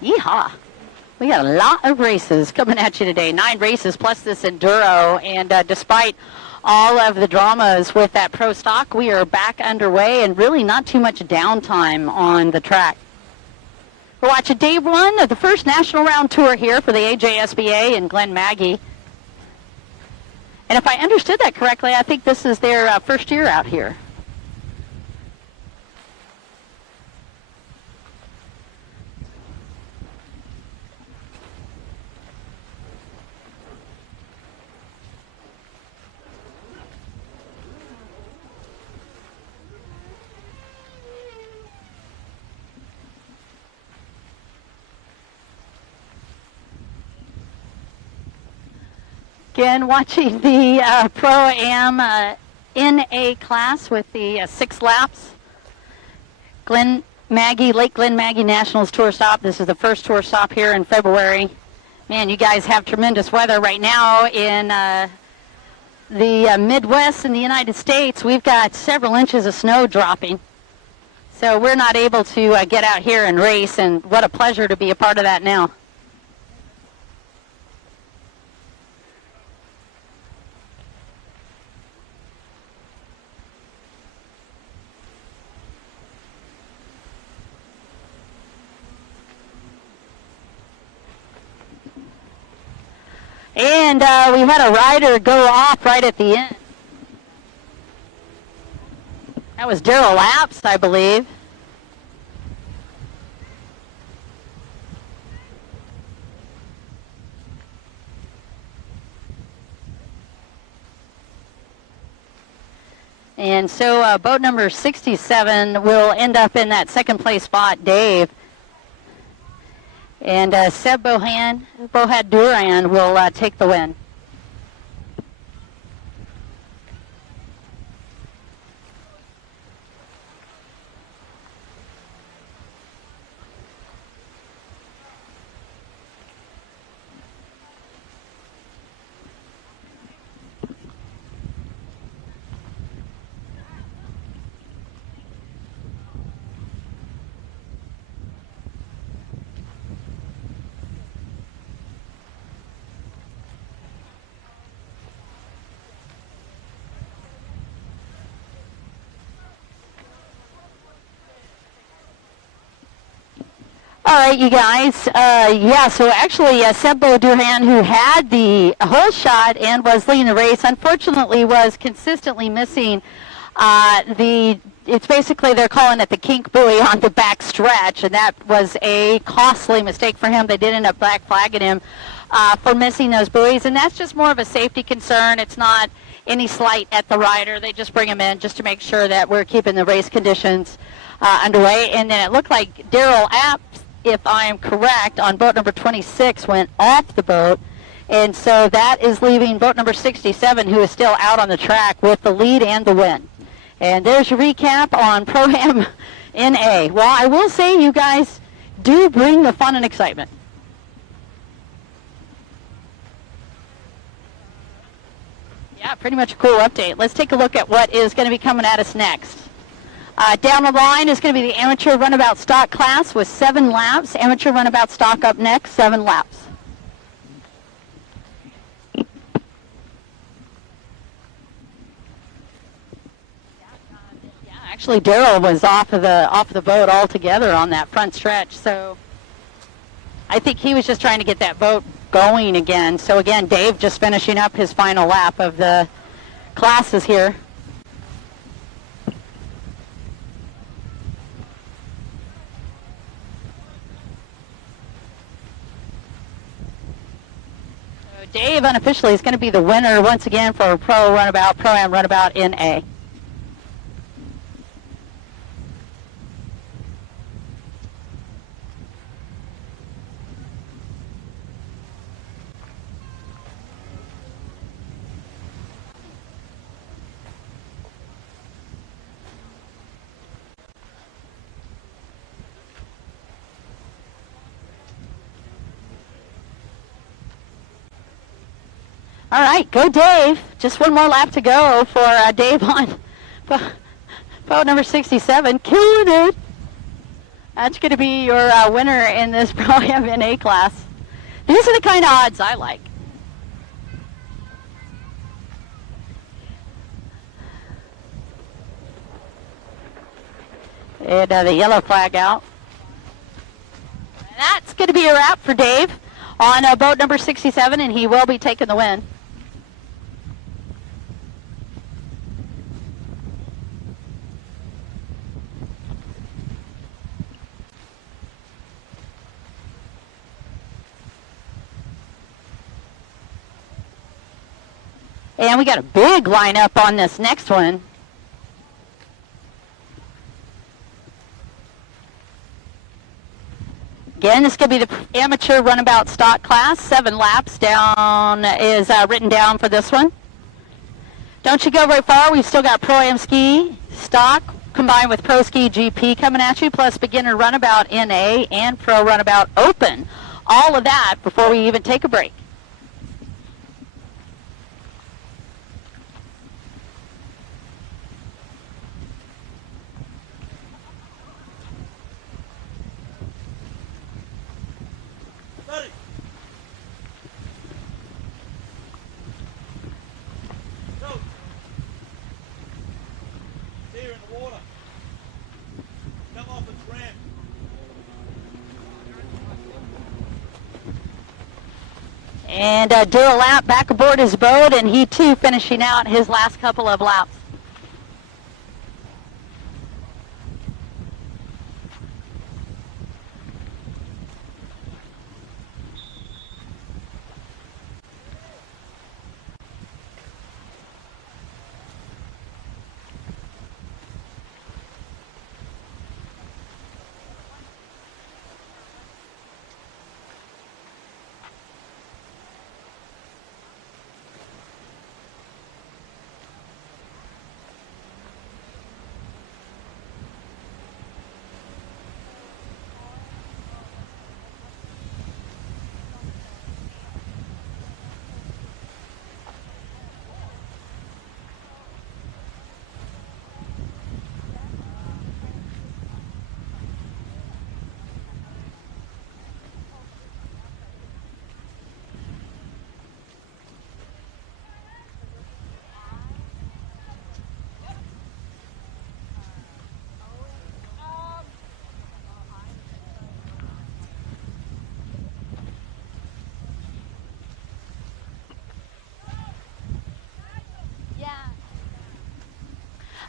Yeehaw. We got a lot of races coming at you today. 9 races plus this enduro, and despite all of the dramas with that pro stock, we are back underway and really not too much downtime on the track. We're watching day 1 of the first national round tour here for the AJSBA in Glenmaggie. And if I understood that correctly, I think this is their first year out here. Again, watching the Pro-Am NA class with the 6 laps. Lake Glenmaggie Nationals tour stop. This is the first tour stop here in February. Man, you guys have tremendous weather right now in the Midwest in the United States. We've got several inches of snow dropping. So we're not able to get out here and race, and what a pleasure to be a part of that now. And we had a rider go off right at the end. That was Daryl Apps, I believe. And so boat number 67 will end up in that second place spot, Dave. And Seb Boha-Duran will take the win. All right, you guys. So actually, Seb Boha-Duran, who had the hole shot and was leading the race, unfortunately was consistently missing it's basically, they're calling it the kink buoy on the back stretch, and that was a costly mistake for him. They did end up black flagging him for missing those buoys, and that's just more of a safety concern. It's not any slight at the rider. They just bring him in just to make sure that we're keeping the race conditions underway. And then it looked like Daryl Apps, if I am correct, on boat number 26 went off the boat. And so that is leaving boat number 67, who is still out on the track, with the lead and the win. And there's your recap on Pro-Am NA. Well, I will say, you guys do bring the fun and excitement. Yeah, pretty much a cool update. Let's take a look at what is going to be coming at us next. Down the line is going to be the amateur runabout stock class with 7 laps. Amateur runabout stock up next, 7 laps. Yeah, actually, Daryl was off the boat altogether on that front stretch, so I think he was just trying to get that boat going again. So again, Dave just finishing up his final lap of the classes here. Dave unofficially is going to be the winner once again for Pro-Am Runabout NA. All right, go Dave. Just one more lap to go for Dave on boat number 67. Killing it. That's going to be your winner in this Pro-Am NA class. These are the kind of odds I like. And the yellow flag out. And that's going to be a wrap for Dave on boat number 67, and he will be taking the win. And we got a big lineup on this next one. Again, this could be the amateur runabout stock class. 7 laps down is written down for this one. Don't you go very far. We've still got Pro-Am Ski stock combined with Pro Ski GP coming at you, plus beginner runabout NA and Pro Runabout Open. All of that before we even take a break. And do a lap back aboard his boat, and he too finishing out his last couple of laps.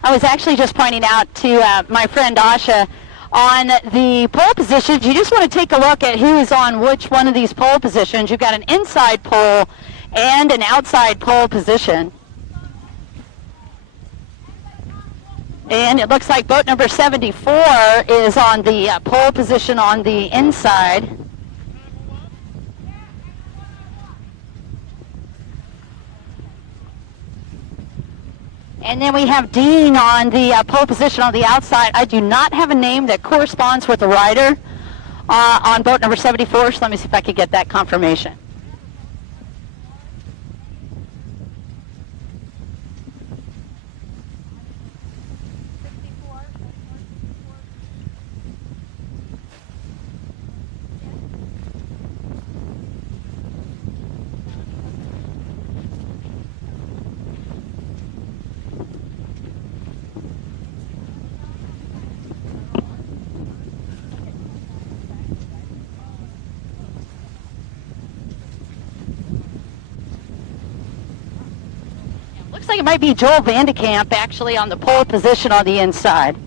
I was actually just pointing out to my friend Asha on the pole positions. You just want to take a look at who is on which one of these pole positions. You've got an inside pole and an outside pole position. And it looks like boat number 74 is on the pole position on the inside. And then we have Dean on the pole position on the outside. I do not have a name that corresponds with the rider on boat number 74, so let me see if I can get that confirmation. Looks like it might be Joel Vandekamp actually on the pole position on the inside.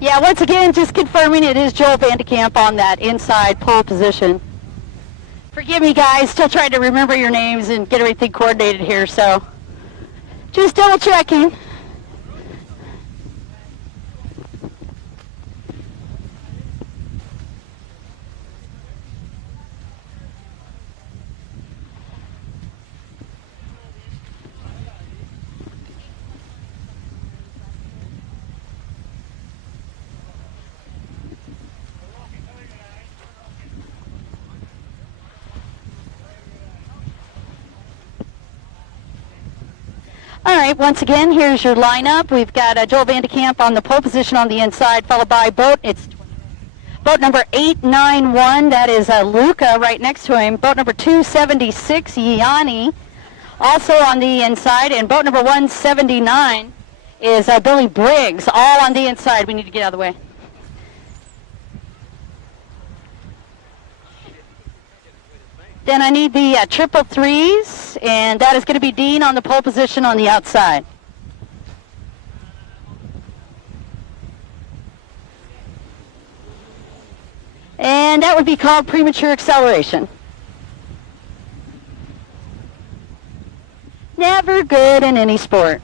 Yeah, once again, just confirming it is Joel Vandekamp on that inside pole position. Forgive me, guys. Still trying to remember your names and get everything coordinated here, so just double checking. All right, once again, here's your lineup. We've got Joel Vandekamp on the pole position on the inside, followed by boat number 891. That is Luca right next to him. Boat number 276, Yanni, also on the inside. And boat number 179 is Billy Briggs, all on the inside. We need to get out of the way. Then I need the triple threes, and that is going to be Dean on the pole position on the outside. And that would be called premature acceleration. Never good in any sport.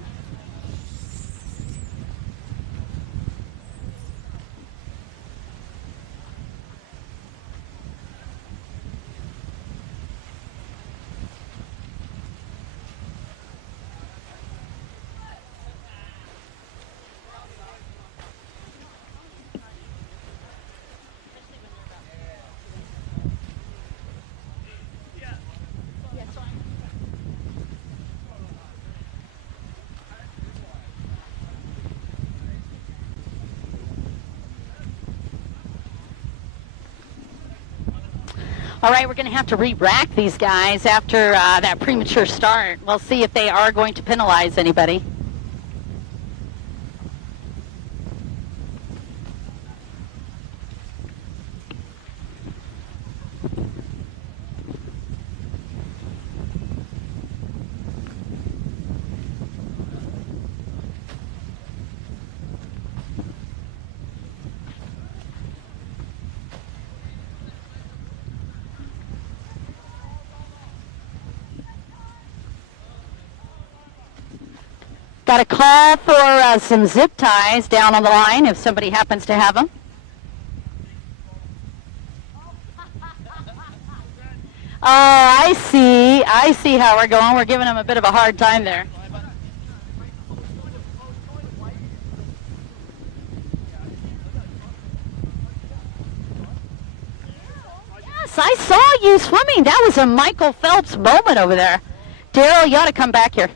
All right, we're going to have to re-rack these guys after that premature start. We'll see if they are going to penalize anybody. Got a call for some zip ties down on the line if somebody happens to have them. Oh, I see. I see how we're going. We're giving them a bit of a hard time there. Yes, I saw you swimming. That was a Michael Phelps moment over there. Daryl, you ought to come back here.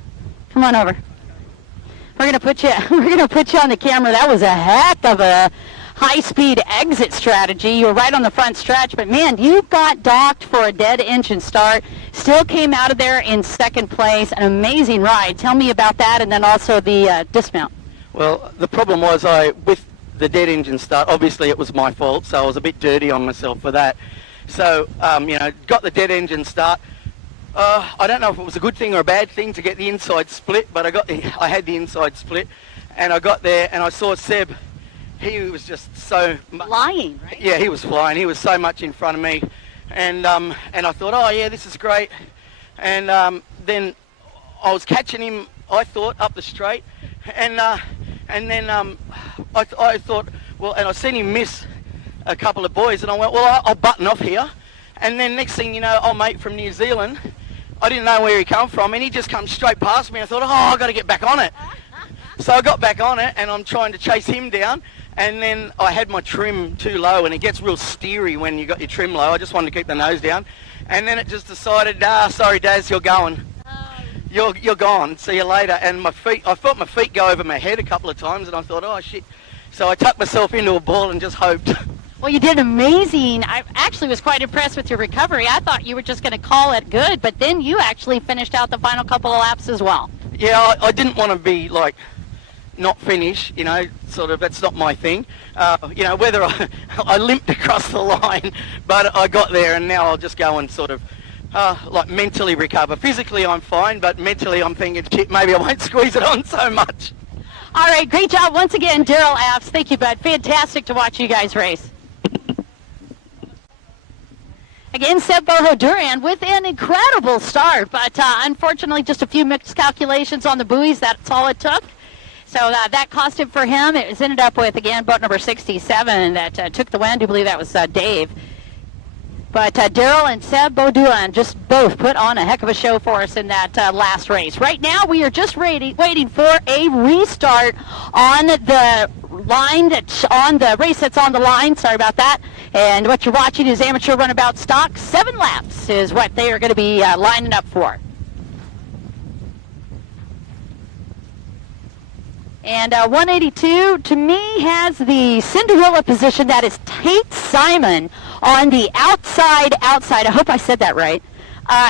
Come on over. We're gonna put you on the camera. That was a heck of a high-speed exit strategy. You were right on the front stretch, but man, you got docked for a dead engine start. Still came out of there in second place. An amazing ride. Tell me about that, and then also the dismount. Well, the problem was with the dead engine start. Obviously, it was my fault, so I was a bit dirty on myself for that. So, got the dead engine start. I don't know if it was a good thing or a bad thing to get the inside split, but I had the inside split, and I got there and I saw Seb. He was just so flying, right? Yeah, he was flying. He was so much in front of me, and I thought, oh yeah, this is great. And then I was catching him, I thought, up the straight, and then I thought, well, and I seen him miss a couple of boys, and I went, well, I'll button off here. And then next thing you know, old mate from New Zealand, I didn't know where he come from, and he just comes straight past me. I thought, oh, I've got to get back on it. So I got back on it, and I'm trying to chase him down, and then I had my trim too low, and it gets real steery when you got your trim low. I just wanted to keep the nose down, and then it just decided, sorry, Daz, you're going. You're gone. See you later. And I felt my feet go over my head a couple of times, and I thought, oh, shit. So I tucked myself into a ball and just hoped. Well, you did amazing. I actually was quite impressed with your recovery. I thought you were just going to call it good, but then you actually finished out the final couple of laps as well. Yeah, I didn't want to be, not finish, sort of, that's not my thing. Whether I limped across the line, but I got there, and now I'll just go and sort of, mentally recover. Physically, I'm fine, but mentally I'm thinking, shit, maybe I won't squeeze it on so much. All right, great job once again, Daryl Apps. Thank you, bud. Fantastic to watch you guys race. Again, Seb Boho-Duran with an incredible start, but unfortunately just a few miscalculations on the buoys. That's all it took. So that cost it for him. It was ended up with, again, boat number 67 that took the win. I do believe that was Dave. But Daryl and Seb Boho-Duran just both put on a heck of a show for us in that last race. Right now, we are just waiting for a restart on the line, on the race that's on the line. Sorry about that. And what you're watching is amateur runabout stock. 7 laps is what they are going to be lining up for. And 182, to me, has the Cinderella position. That is Tate Simon on the outside. I hope I said that right.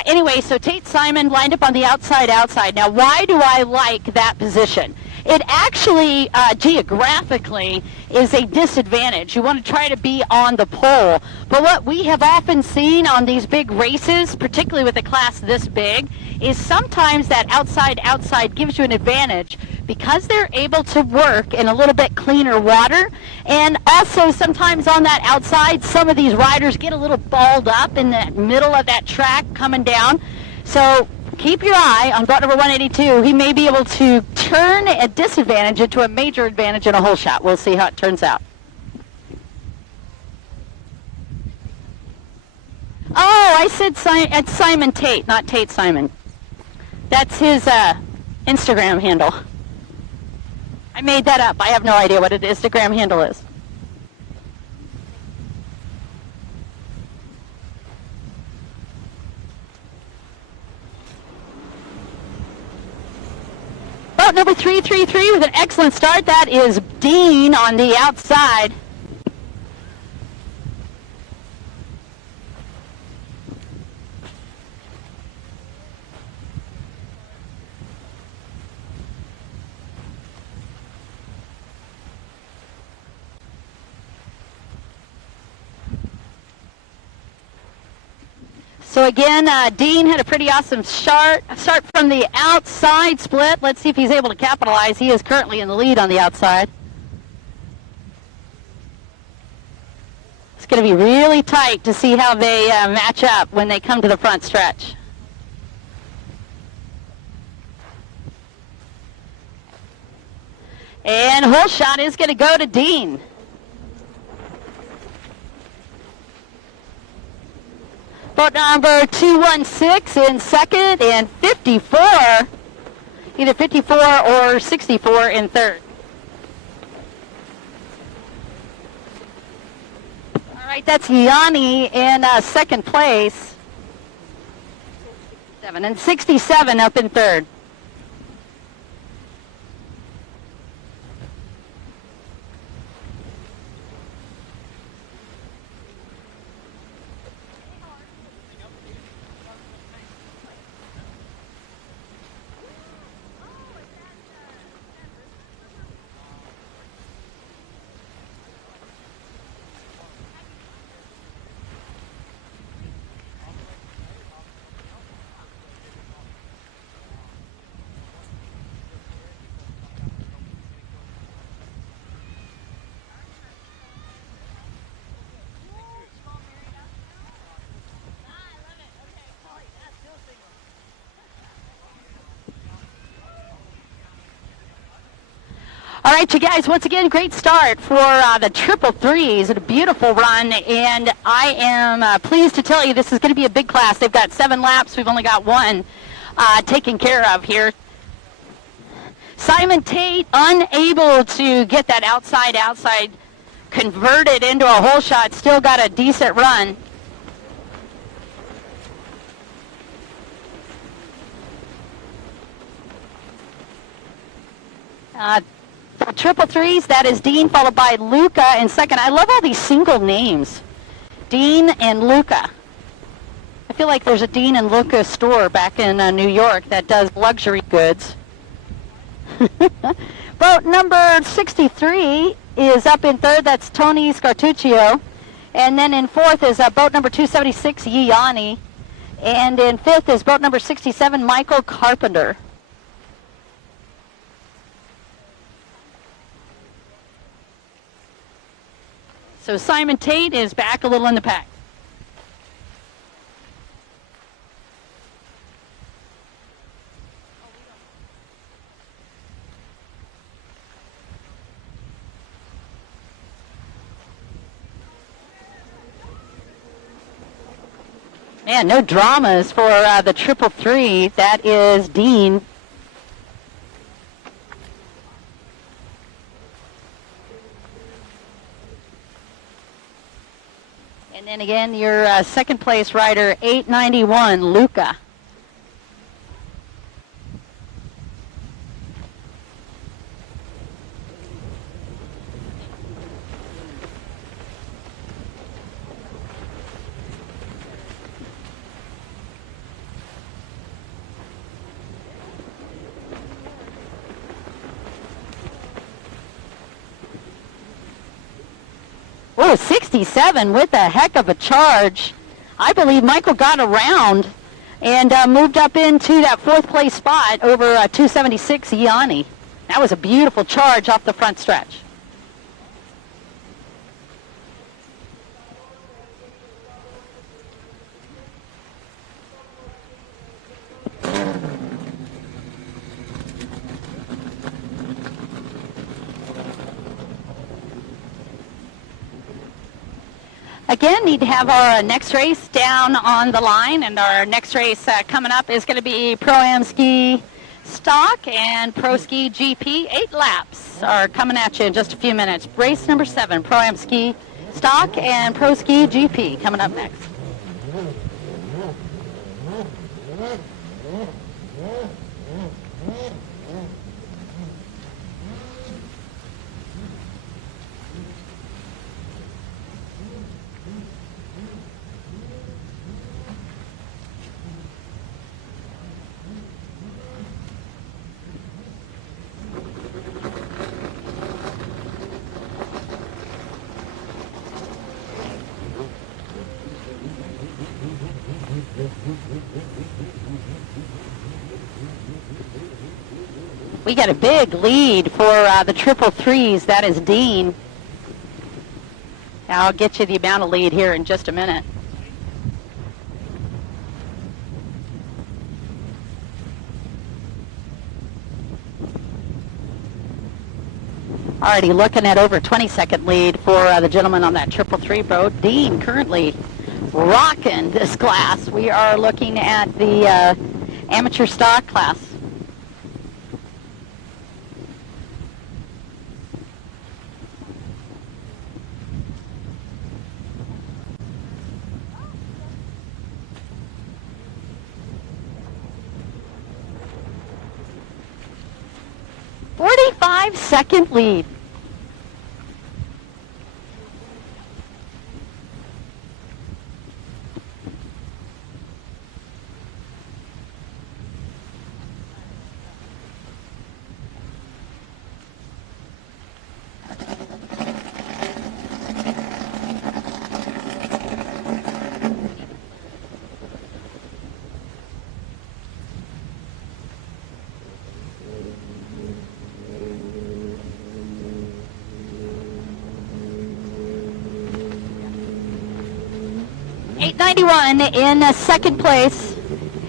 Anyway, so Tate Simon lined up on the outside. Now, why do I like that position? It actually, geographically, is a disadvantage. You want to try to be on the pole. But what we have often seen on these big races, particularly with a class this big, is sometimes that outside gives you an advantage because they're able to work in a little bit cleaner water. And also sometimes on that outside, some of these riders get a little balled up in the middle of that track coming down. So keep your eye on boat number 182. He may be able to turn a disadvantage into a major advantage in a hole shot. We'll see how it turns out. Oh, I said it's Simon Tate, not Tate Simon. That's his Instagram handle. I made that up. I have no idea what his Instagram handle is. Boat number 333 with an excellent start. That is Dean on the outside. So again, Dean had a pretty awesome start from the outside split. Let's see if he's able to capitalize. He is currently in the lead on the outside. It's going to be really tight to see how they match up when they come to the front stretch. And hole shot is going to go to Dean. Boat number 216 in second and 54, either 54 or 64 in third. All right, that's Yanni in second place. 7 and 67 up in third. All right, you guys, once again, great start for the triple threes and a beautiful run. And I am pleased to tell you this is going to be a big class. They've got 7 laps. We've only got 1 taken care of here. Simon Tate unable to get that outside converted into a hole shot. Still got a decent run. Triple threes, that is Dean, followed by Luca in second. I love all these single names. Dean and Luca. I feel like there's a Dean and Luca store back in New York that does luxury goods. Boat number 63 is up in third. That's Tony Scartuccio. And then in fourth is boat number 276, Yiani. And in fifth is boat number 67, Michael Carpenter. So Simon Tate is back a little in the pack. Man, no dramas for the 333. That is Dean. And then again, your second place rider, 891, Luca. Oh, 67 with a heck of a charge. I believe Michael got around and moved up into that fourth place spot over 276 Yanni. That was a beautiful charge off the front stretch. Again, need to have our next race down on the line, and our next race coming up is going to be Pro-Am Ski Stock and Pro Ski GP. 8 laps are coming at you in just a few minutes. Race number 7, Pro-Am Ski Stock and Pro Ski GP coming up next. We got a big lead for the 333s. That is Dean. I'll get you the amount of lead here in just a minute. Already looking at over 20-second lead for the gentleman on that 333 boat. Dean currently rocking this class. We are looking at the amateur stock class. Second lead. In second place,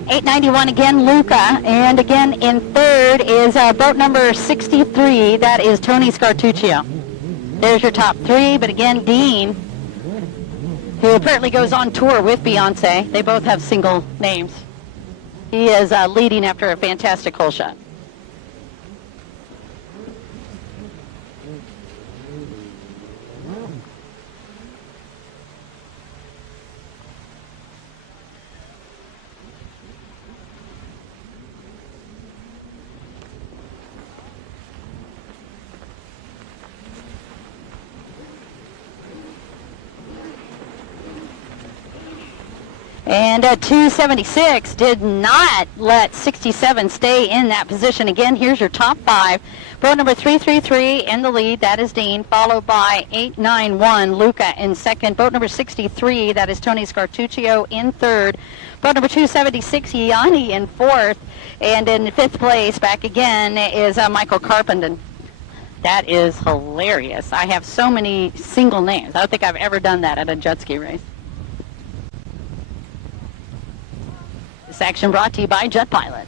891 again, Luca, and again in third is boat number 63. That is Tony Scartuccio. There's your top 3, but again, Dean, who apparently goes on tour with Beyonce. They both have single names. He is leading after a fantastic hole shot. And 276 did not let 67 stay in that position. Again, here's your top 5. Boat number 333 in the lead, that is Dean, followed by 891, Luca in second. Boat number 63, that is Tony Scartuccio in third. Boat number 276, Yanni in fourth. And in fifth place, back again, is Michael Carpenter. That is hilarious. I have so many single names. I don't think I've ever done that at a jet ski race. This action brought to you by Jet Pilot.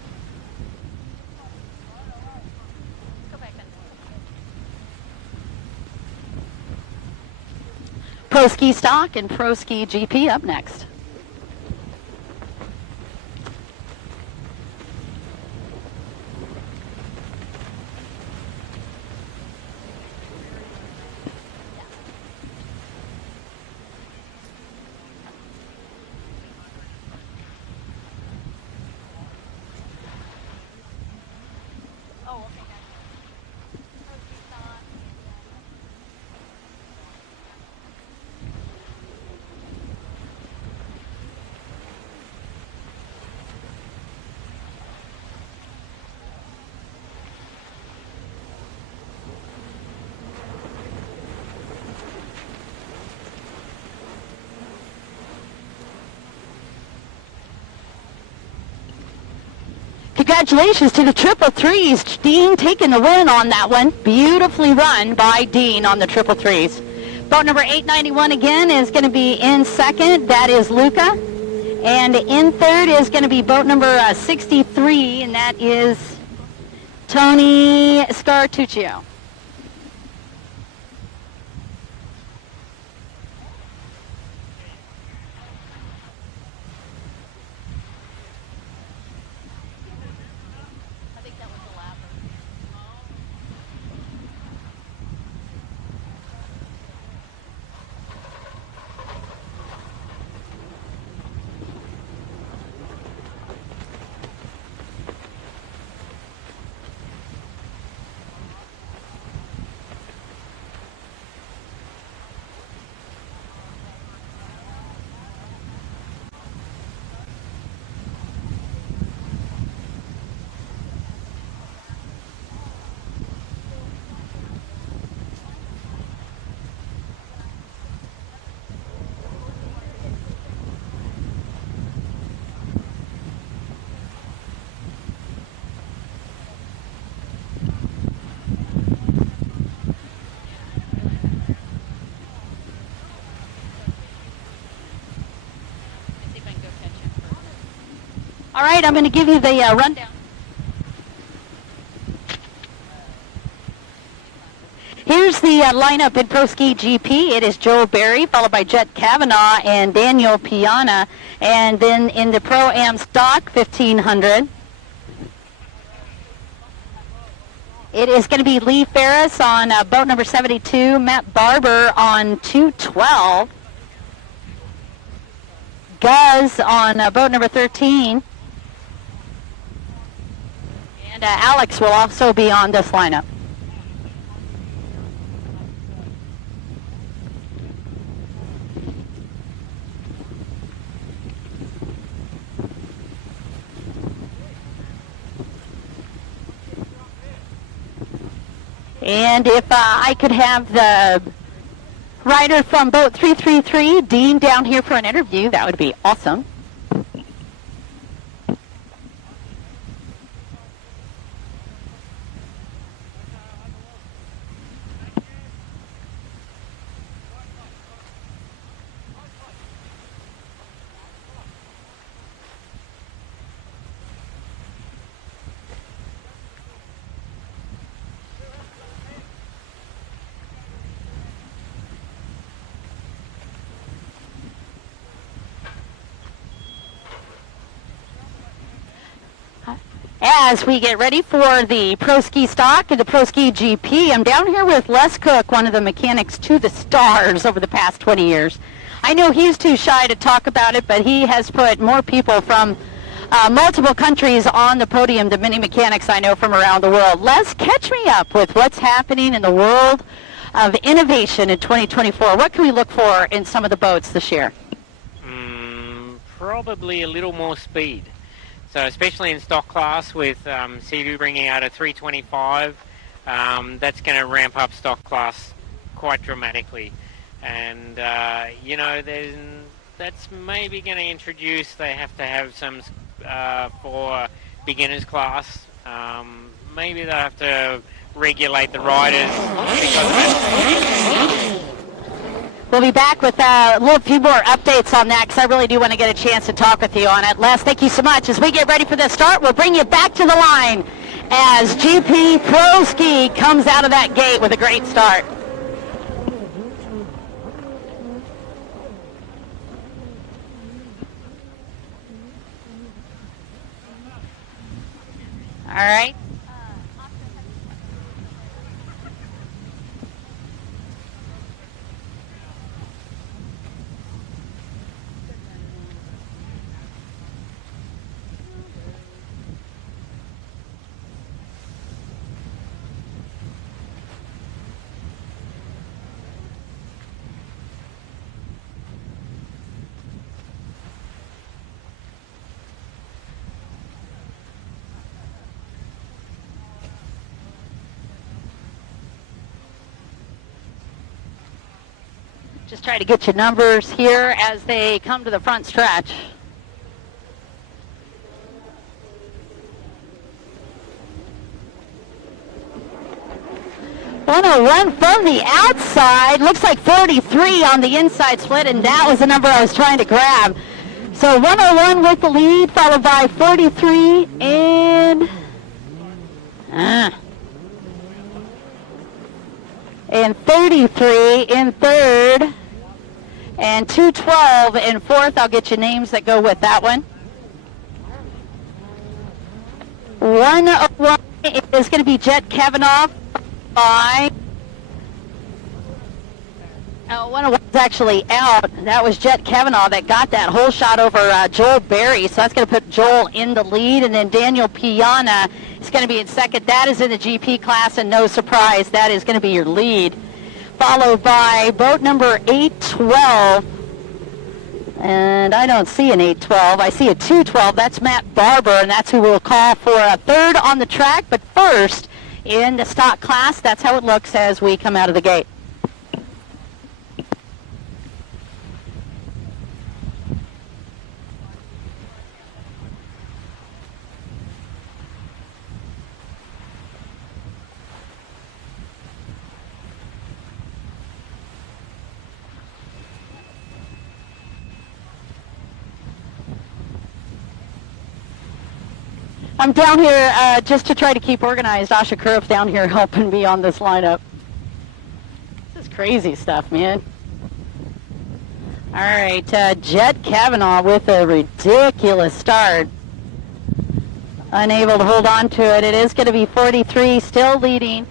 Pro Ski Stock and Pro Ski GP up next. Congratulations to the triple threes. Dean taking the win on that one. Beautifully run by Dean on the triple threes. Boat number 891 again is going to be in second. That is Luca. And in third is going to be boat number 63, and that is Tony Scartuccio. All right, I'm going to give you the rundown. Here's the lineup in Pro Ski GP. It is Joe Berry, followed by Jet Kavanaugh and Daniel Piana. And then in the Pro-Am Stock 1500, it is going to be Lee Ferris on boat number 72, Matt Barber on 212, Guz on boat number 13, and Alex will also be on this lineup. And if I could have the rider from boat 333, Dean, down here for an interview, that would be awesome. As we get ready for the Pro Ski Stock and the Pro Ski GP, I'm down here with Les Cook, one of the mechanics to the stars over the past 20 years. I know he's too shy to talk about it, but he has put more people from multiple countries on the podium than many mechanics I know from around the world. Les, catch me up with what's happening in the world of innovation in 2024. What can we look for in some of the boats this year? Probably a little more speed. So especially in stock class with Sea-Doo bringing out a 325, that's going to ramp up stock class quite dramatically. And, you know, that's maybe going to introduce, they have to have some for beginners class. Maybe they'll have to regulate the riders because of it. We'll be back with a few more updates on that because I really do want to get a chance to talk with you on it. Les, thank you so much. As we get ready for the start, we'll bring you back to the line as GP Pro Ski comes out of that gate with a great start. All right. Just try to get your numbers here as they come to the front stretch. Run from the outside. Looks like 43 on the inside split, and that was the number I was trying to grab. So 101 with the lead, followed by 43 and 33 in third, and 212 in fourth. I'll get you names that go with that one. 101 is going to be Jet Kavanaugh by... 101 is actually out. That was Jet Kavanaugh that got that whole shot over Joel Berry. So that's going to put Joel in the lead. And then Daniel Piana is going to be in second. That is in the GP class, and no surprise, that is going to be your lead. Followed by boat number 812. And I don't see an 812. I see a 212. That's Matt Barber, and that's who we'll call for a third on the track. But first, in the stock class, that's how it looks as we come out of the gate. I'm down here just to try to keep organized. Asha Kurif down here helping me on this lineup. This is crazy stuff, man. All right, Jet Kavanaugh with a ridiculous start. Unable to hold on to it. It is going to be 43 still leading.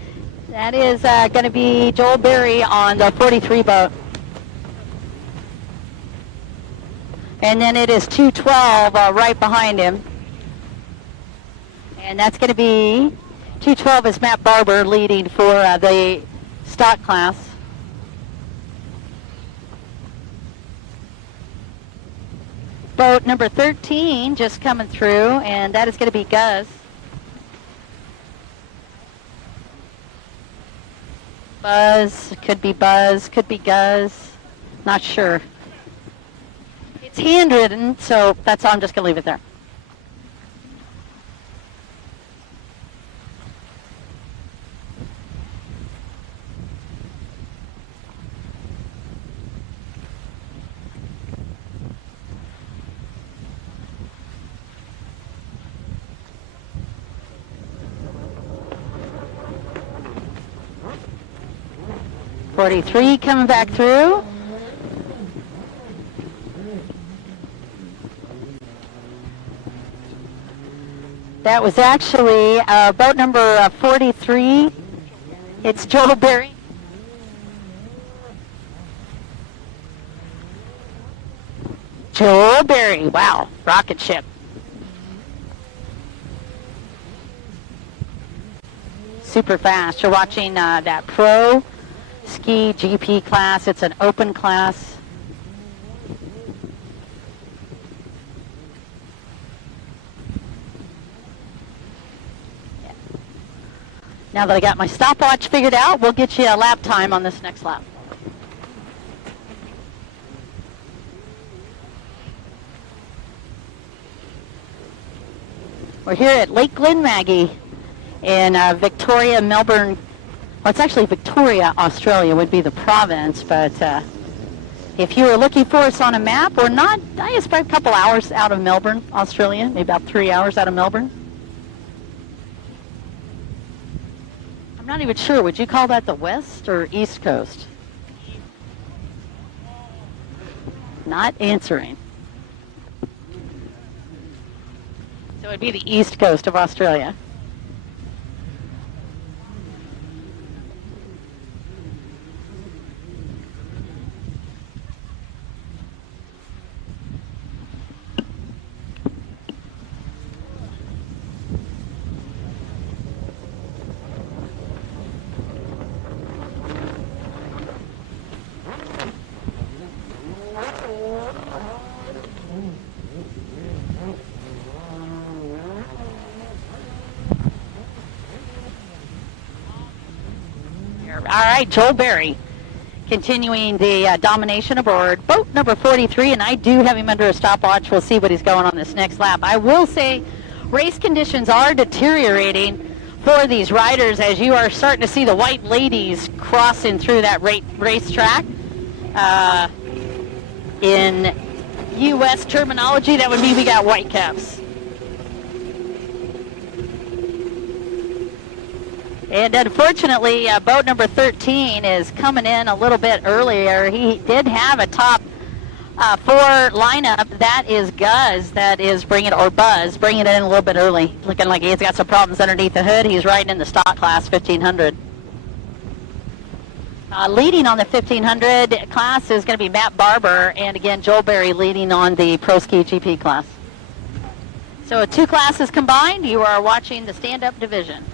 That is going to be Joel Berry on the 43 boat. And then it is 212 right behind him. And that's going to be 212 is Matt Barber leading for the stock class. Boat number 13 just coming through, and that is going to be Gus. Buzz, could be Gus, not sure. It's handwritten, so that's all. I'm just going to leave it there. .43 coming back through. That was actually boat number 43. It's Joel Berry. Joel Berry, wow, rocket ship. Super fast. You're watching that Pro Ski GP class. It's an open class. Now that I got my stopwatch figured out, we'll get you a lap time on this next lap. We're here at Lake Glenmaggie in Victoria, Melbourne. Well, it's actually Victoria, Australia would be the province, but if you were looking for us on a map, we're not, I guess, about a couple hours out of Melbourne, Australia, maybe about 3 hours out of Melbourne. I'm not even sure, would you call that the west or east coast? Not answering. So it would be the east coast of Australia. All right, Joel Berry continuing the domination aboard boat number 43, and I do have him under a stopwatch. We'll see what he's going on this next lap. I will say race conditions are deteriorating for these riders as you are starting to see the white ladies crossing through that racetrack. In U.S. terminology, that would mean we got white caps. And unfortunately, boat number 13 is coming in a little bit earlier. He did have a top 4 lineup. That is Buzz bringing it in a little bit early. Looking like he's got some problems underneath the hood. He's riding in the stock class 1500. Leading on the 1500 class is going to be Matt Barber, and again, Joel Berry leading on the Pro Ski GP class. So 2 classes combined, you are watching the stand-up division.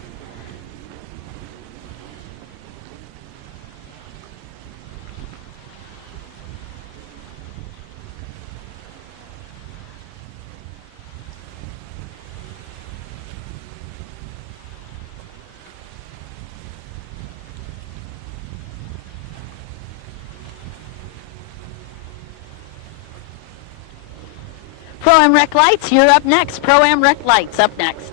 Pro-Am Rec Lights, you're up next. Pro-Am Rec Lights up next.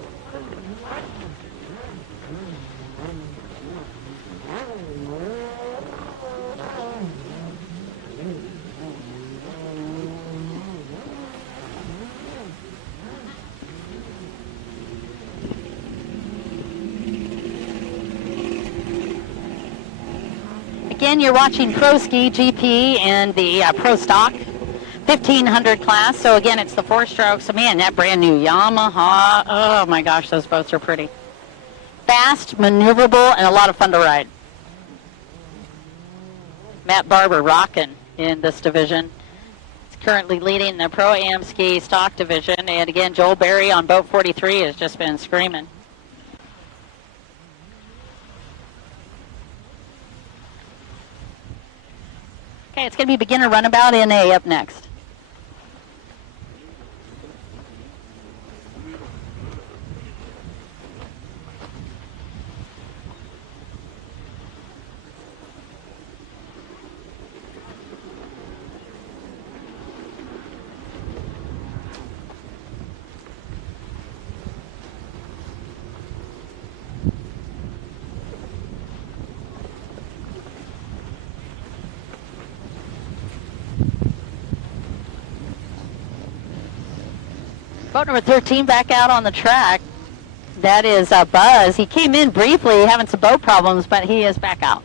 Again, you're watching Pro Ski GP and the Pro Stock 1500 class. So again, it's the 4-stroke. So man, that brand new Yamaha, oh my gosh, those boats are pretty. Fast, maneuverable, and a lot of fun to ride. Matt Barber rocking in this division. He's currently leading the Pro-Am Ski Stock division. And again, Joel Berry on boat 43 has just been screaming. Okay, it's going to be beginner runabout NA up next. Boat number 13 back out on the track. That is Buzz. He came in briefly having some boat problems, but he is back out.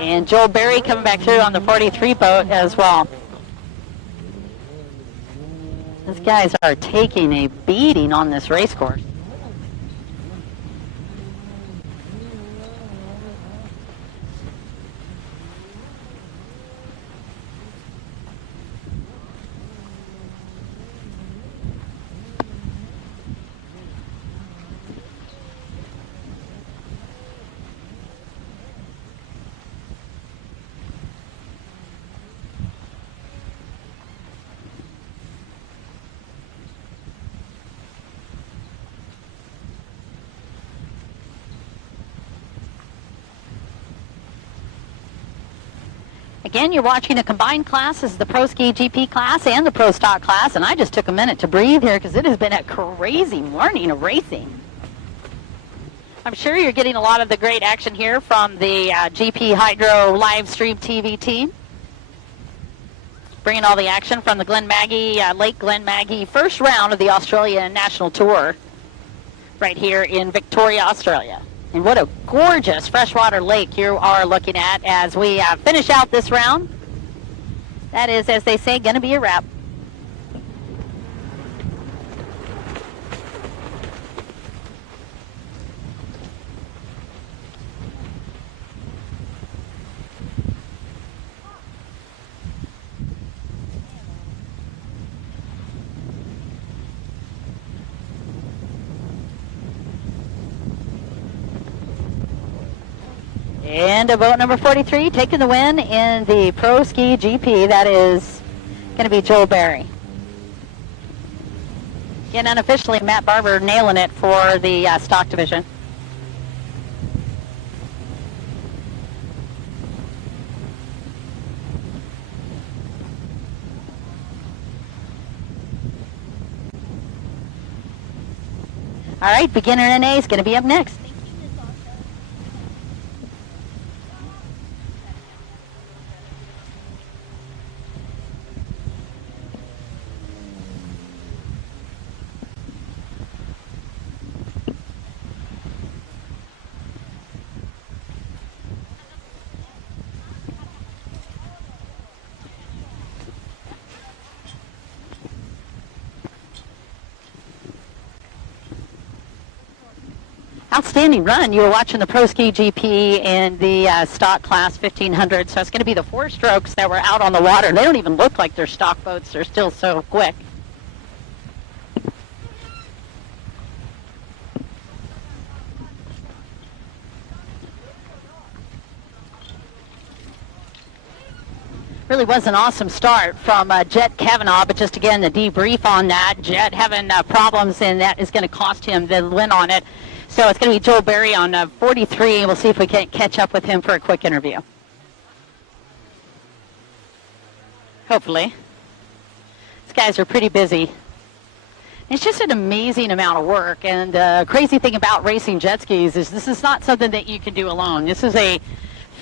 And Joel Berry coming back through on the 43 boat as well. These guys are taking a beating on this race course. Again, you're watching a combined class. This is the Pro Ski GP class and the Pro Stock class, and I just took a minute to breathe here because it has been a crazy morning of racing. I'm sure you're getting a lot of the great action here from the GP Hydro live stream TV team. Bringing all the action from the Glenmaggie, Lake Glenmaggie first round of the Australian National Tour right here in Victoria, Australia. And what a gorgeous freshwater lake you are looking at as we finish out this round. That is, as they say, going to be a wrap. And a boat number 43 taking the win in the Pro Ski GP. That is going to be Joel Berry. Again, unofficially, Matt Barber nailing it for the stock division. All right, beginner NA is going to be up next. Outstanding run. You were watching the Pro Ski GP and the stock class 1500. So it's going to be the 4 strokes that were out on the water. They don't even look like they're stock boats. They're still so quick. Really was an awesome start from Jet Kavanaugh, but just again the debrief on that. Jet having problems, and that is going to cost him the win on it. So it's going to be Joel Berry on 43. We'll see if we can catch up with him for a quick interview. Hopefully. These guys are pretty busy. It's just an amazing amount of work. And the crazy thing about racing jet skis is this is not something that you can do alone. This is a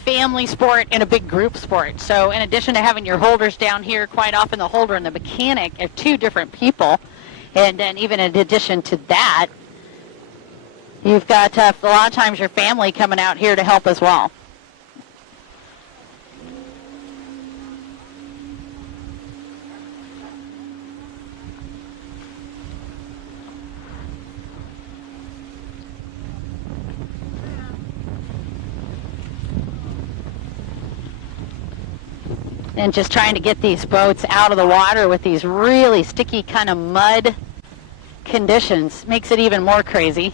family sport and a big group sport. So in addition to having your holders down here, quite often the holder and the mechanic are 2 different people. And then even in addition to that, you've got a lot of times your family coming out here to help as well. And just trying to get these boats out of the water with these really sticky kind of mud conditions makes it even more crazy.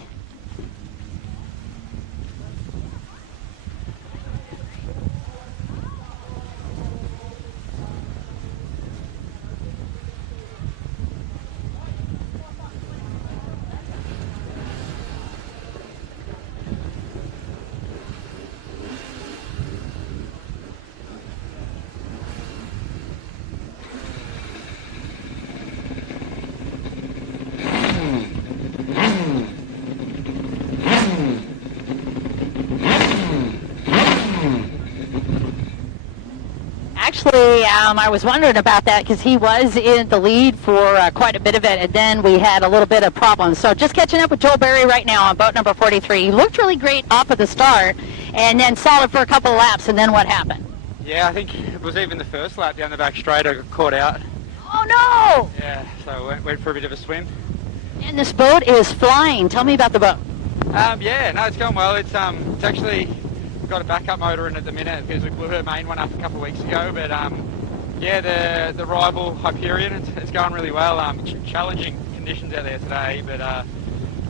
Actually, I was wondering about that because he was in the lead for quite a bit of it, and then we had a little bit of problems. So just catching up with Joel Berry right now on boat number 43. He looked really great off of the start, and then solid for a couple of laps, and then what happened? Yeah, I think it was even the first lap down the back straight. I got caught out. Oh, no! Yeah, so went for a bit of a swim. And this boat is flying. Tell me about the boat. Yeah, no, it's going well. It's actually got a backup motor in at the minute because we blew her main one up a couple of weeks ago. But yeah, the rival Hyperion, it's going really well. Challenging conditions out there today, but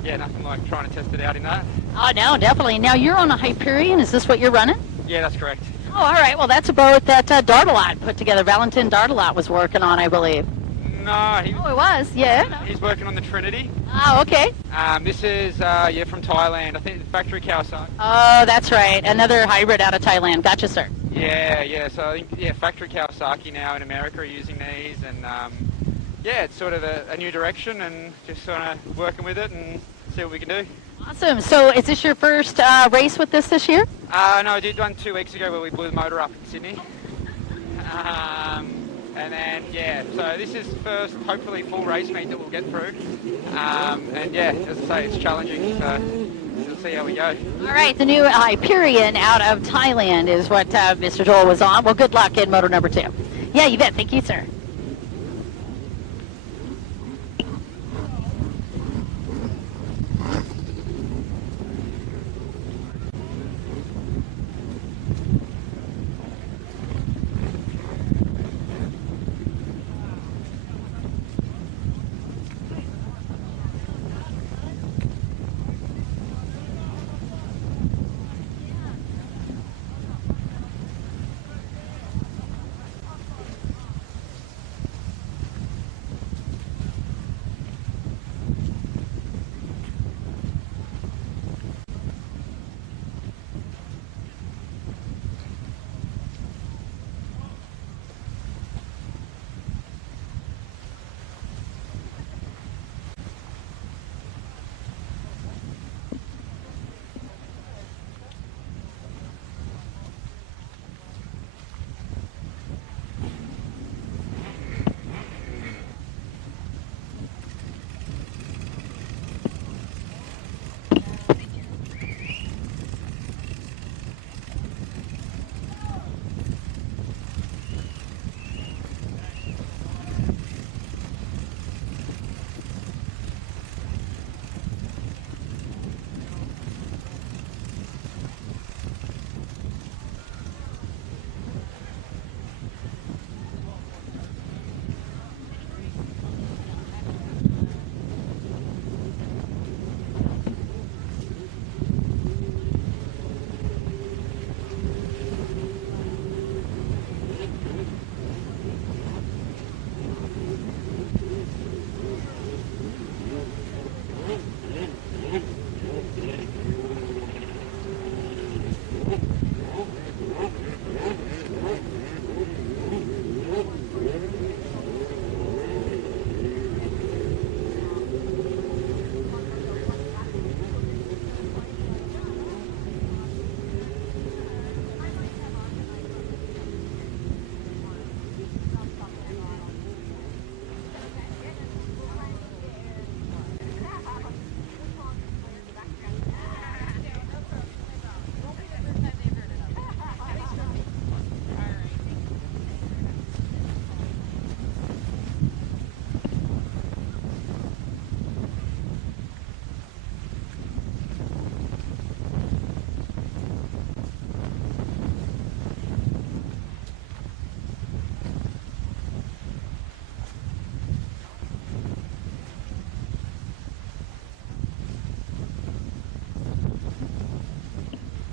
yeah, nothing like trying to test it out in that. Oh, no, definitely. Now, you're on a Hyperion. Is this what you're running? Yeah, that's correct. Oh, all right. Well, that's a boat that Dartelot put together. Valentin Dartelot was working on, I believe. No, it was, yeah. He's working on the Trinity. Oh, okay. This is, yeah, from Thailand. I think the factory Kawasaki. Oh, that's right. Another hybrid out of Thailand. Gotcha, sir. Yeah. So I think factory Kawasaki now in America are using these, and yeah, it's sort of a new direction, and just sort of working with it and see what we can do. Awesome. So is this your first race with this year? No, I did one 2 weeks ago where we blew the motor up in Sydney. And then, yeah, so this is first, hopefully, full race meet that we'll get through. And yeah, as I say, it's challenging, so we'll see how we go. All right, the new Hyperion out of Thailand is what Mr. Joel was on. Well, good luck in moto number 2. Yeah, you bet. Thank you, sir.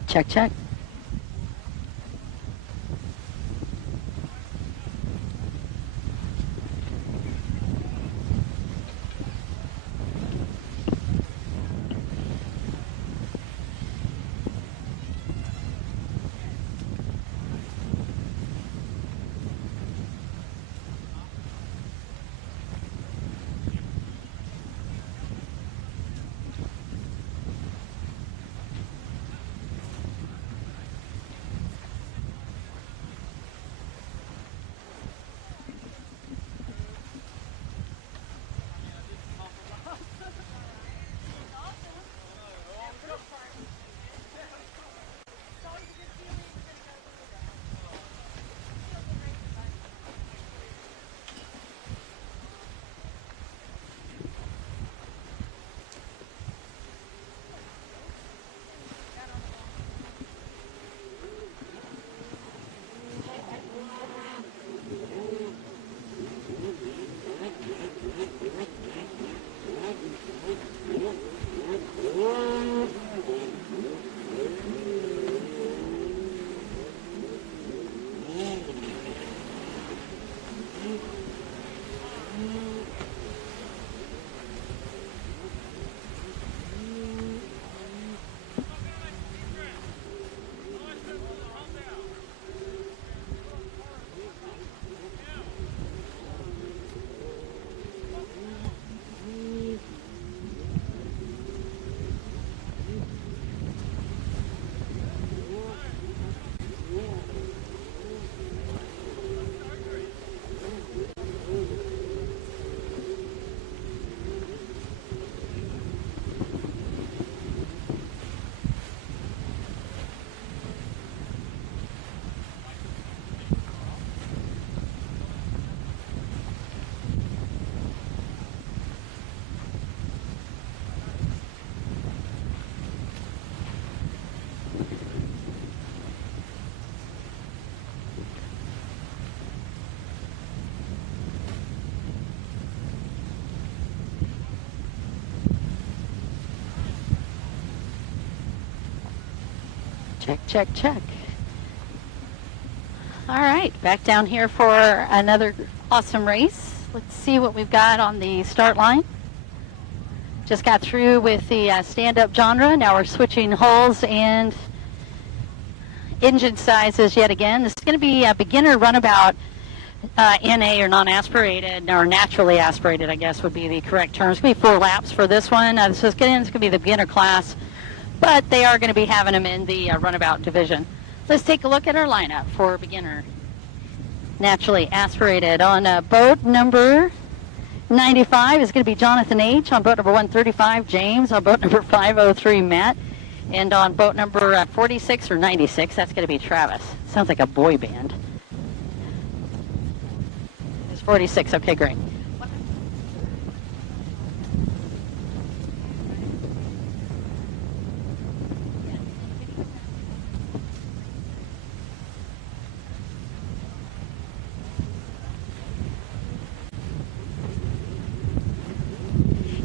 Check, check. Check, check, check. All right, back down here for another awesome race. Let's see what we've got on the start line. Just got through with the stand-up genre. Now we're switching hulls and engine sizes yet again. This is going to be a beginner runabout NA, or non-aspirated, or naturally aspirated, I guess would be the correct term. It's going to be 4 laps for this one. This is going to be the beginner class, but they are going to be having them in the runabout division. Let's take a look at our lineup for beginner naturally aspirated. On boat number 95 is going to be Jonathan H. On boat number 135, James. On boat number 503, Matt. And on boat number 46 or 96, that's going to be Travis. Sounds like a boy band. It's 46. Okay, great.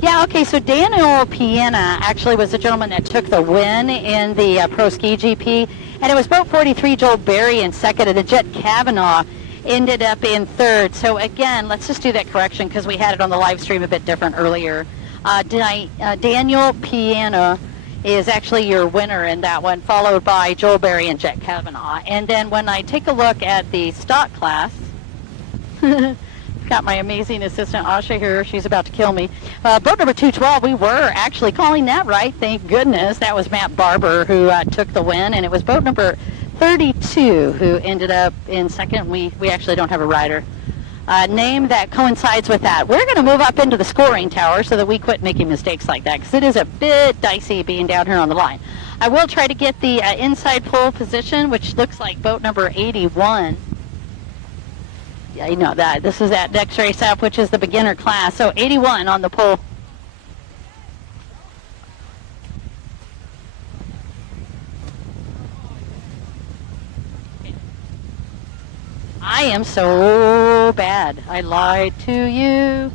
Yeah, okay, so Daniel Piena actually was the gentleman that took the win in the Pro Ski GP, and it was boat 43, Joel Berry, in second, and the Jet Kavanaugh ended up in third. So again, let's just do that correction because we had it on the live stream a bit different earlier. Daniel Piena is actually your winner in that one, followed by Joel Berry and Jet Kavanaugh. And then when I take a look at the stock class, got my amazing assistant Asha here. She's about to kill me. Boat number 212, we were actually calling that right. Thank goodness. That was Matt Barber who took the win, and it was boat number 32 who ended up in second. We actually don't have a rider name that coincides with that. We're going to move up into the scoring tower so that we quit making mistakes like that, because it is a bit dicey being down here on the line. I will try to get the inside pole position, which looks like boat number 81. Yeah, you know that. This is that next race up, which is the beginner class. So 81 on the pole. I am so bad. I lied to you.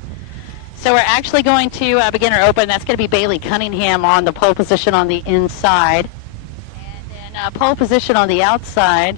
So we're actually going to beginner open. That's going to be Bailey Cunningham on the pole position on the inside. And then pole position on the outside.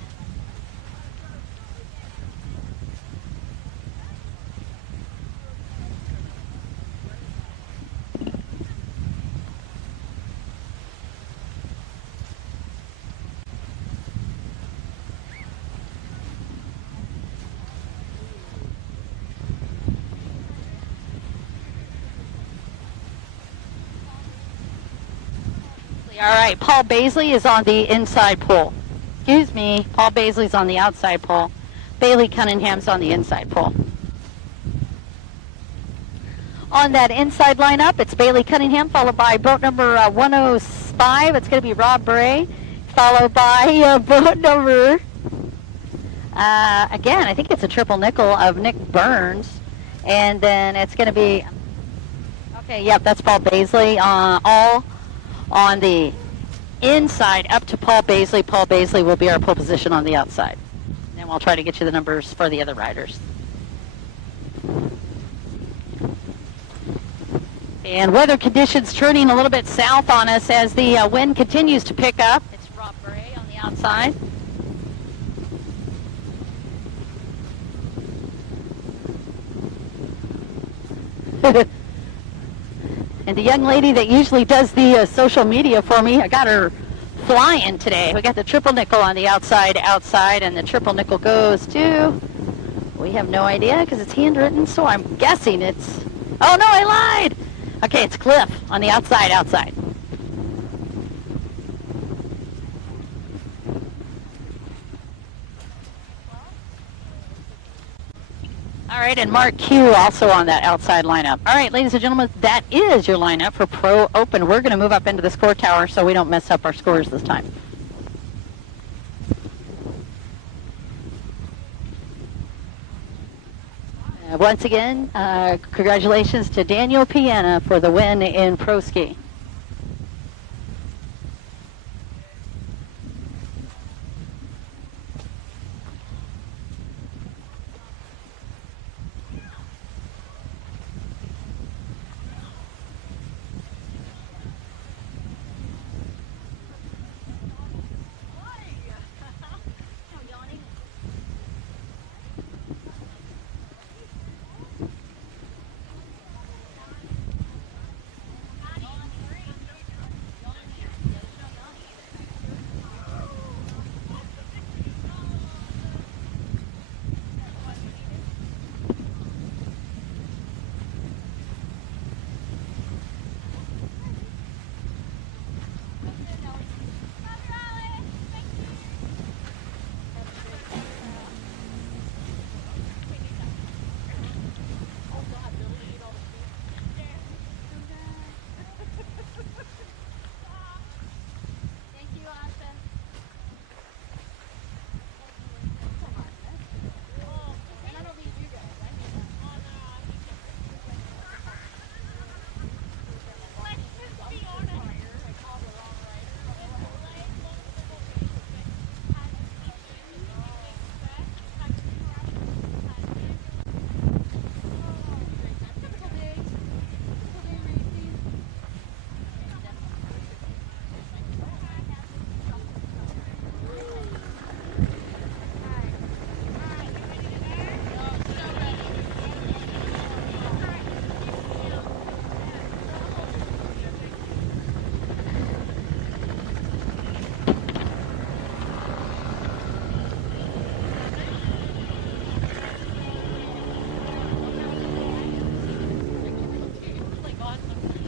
All right, Paul Baisley is on the inside pole. Excuse me, Paul Baisley's on the outside pole. Bailey Cunningham's on the inside pole. On that inside lineup, it's Bailey Cunningham, followed by boat number 105. It's going to be Rob Bray, followed by boat number, again, I think it's a triple nickel of Nick Burns. And then it's going to be, okay, yep, that's Paul Baisley, all on the inside up to Paul Baisley. Paul Baisley will be our pole position on the outside. And then we'll try to get you the numbers for the other riders. And weather conditions turning a little bit south on us as the wind continues to pick up. It's Rob Bray on the outside. And the young lady that usually does the social media for me, I got her flying today. We got the triple nickel on the outside, and the triple nickel goes to, we have no idea because it's handwritten, so I'm guessing it's, oh no, I lied. Okay, it's Cliff on the outside. All right, and Mark Q also on that outside lineup. All right, ladies and gentlemen, that is your lineup for Pro Open. We're going to move up into the score tower so we don't mess up our scores this time. Once again, congratulations to Daniel Piena for the win in Pro Ski.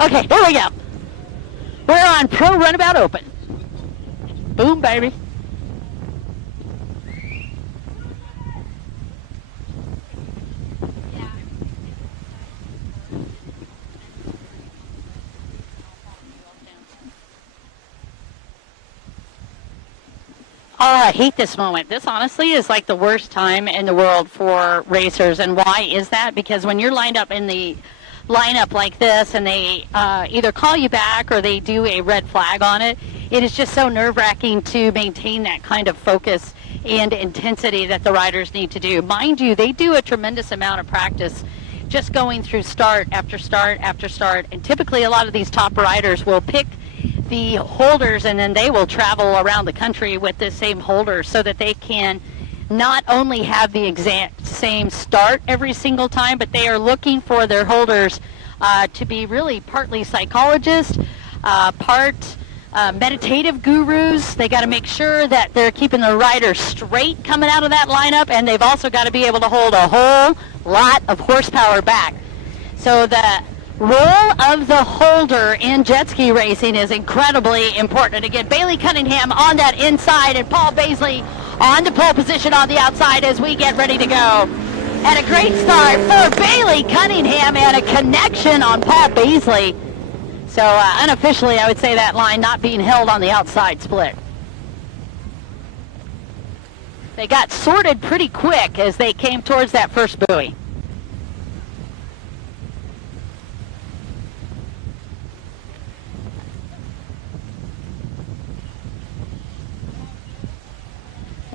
Okay, here we go. We're on Pro Runabout Open. Boom, baby. Oh, I hate this moment. This honestly is like the worst time in the world for racers. And why is that? Because when you're lined up in the lineup like this and they either call you back or they do a red flag on it, it is just so nerve-wracking to maintain that kind of focus and intensity that the riders need to do. Mind you, they do a tremendous amount of practice just going through start after start after start. And typically a lot of these top riders will pick the holders and then they will travel around the country with the same holders so that they can not only have the exact same start every single time, but they are looking for their holders to be really partly psychologists, part meditative gurus. They got to make sure that they're keeping the riders straight coming out of that lineup, and they've also got to be able to hold a whole lot of horsepower back. So the role of the holder in jet ski racing is incredibly important. And again, Bailey Cunningham on that inside and Paul Baisley on the pole position on the outside as we get ready to go. And a great start for Bailey Cunningham and a connection on Paul Baisley. So unofficially, I would say that line not being held on the outside split. They got sorted pretty quick as they came towards that first buoy.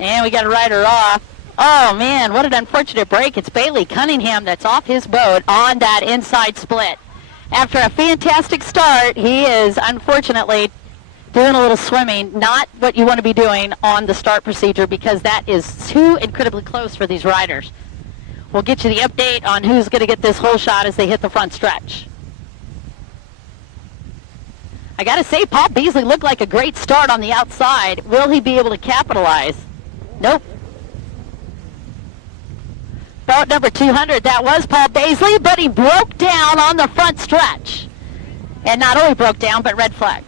And we got a rider off. Oh, man, what an unfortunate break. It's Bailey Cunningham that's off his boat on that inside split. After a fantastic start, he is unfortunately doing a little swimming. Not what you want to be doing on the start procedure because that is too incredibly close for these riders. We'll get you the update on who's going to get this whole shot as they hit the front stretch. I got to say, Paul Beasley looked like a great start on the outside. Will he be able to capitalize? Nope. Boat number 200, that was Paul Baisley, but he broke down on the front stretch. And not only broke down, but red flag.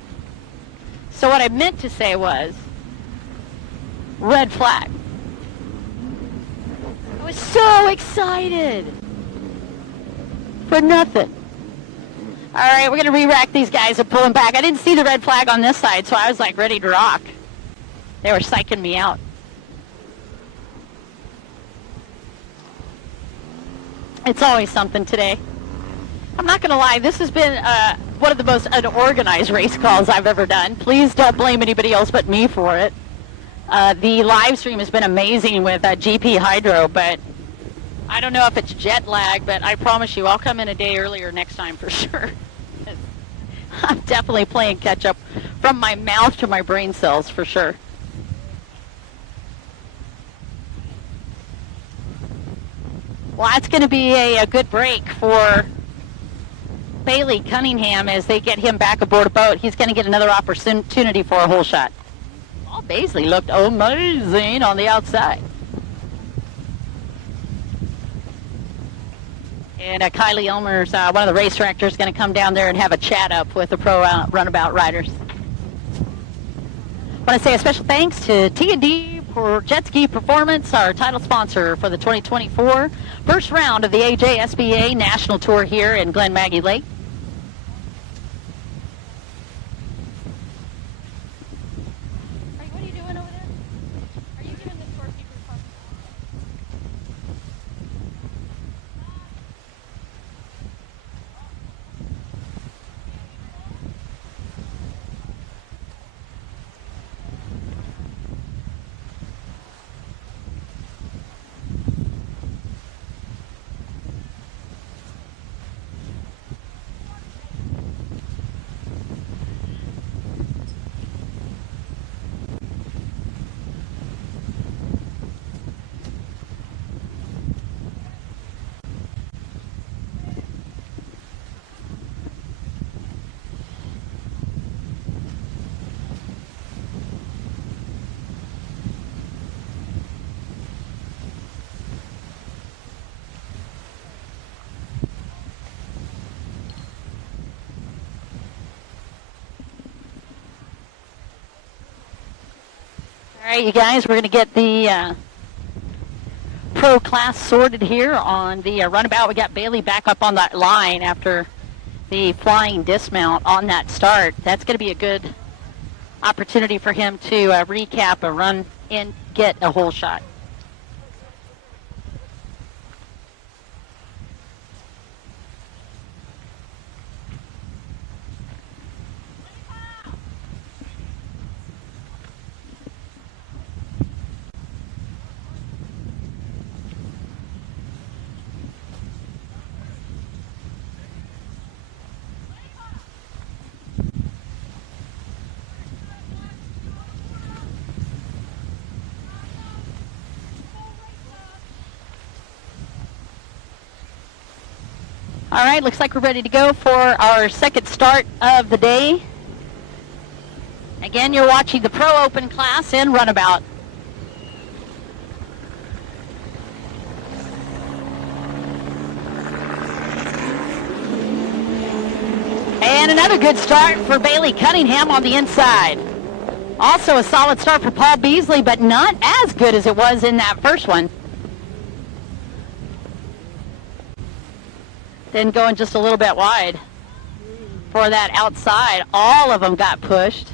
So what I meant to say was, red flag. I was so excited. For nothing. All right, we're going to re-rack these guys and pull them back. I didn't see the red flag on this side, so I was like ready to rock. They were psyching me out. It's always something today. I'm not going to lie, this has been one of the most unorganized race calls I've ever done. Please don't blame anybody else but me for it. The live stream has been amazing with GP Hydro, but I don't know if it's jet lag, but I promise you I'll come in a day earlier next time for sure. I'm definitely playing catch up from my mouth to my brain cells for sure. Well, that's going to be a good break for Bailey Cunningham as they get him back aboard a boat. He's going to get another opportunity for a hole shot. Paul Baisley looked amazing on the outside. And Kylie Elmer's, one of the race directors, is going to come down there and have a chat up with the pro runabout riders. I want to say a special thanks to T&D for Jet Ski Performance, our title sponsor for the 2024 first round of the AJSBA National Tour here in Glenmaggie Lake. What are you doing over there? Are you giving the scorekeeper a puff? right, you guys, we're going to get the pro class sorted here on the runabout. We got Bailey back up on that line after the flying dismount on that start. That's going to be a good opportunity for him to recap a run and get a hole shot. All right, looks like we're ready to go for our second start of the day. Again, you're watching the Pro Open class in runabout. And another good start for Bailey Cunningham on the inside. Also a solid start for Paul Beasley, but not as good as it was in that first one. Then going just a little bit wide for that outside. All of them got pushed.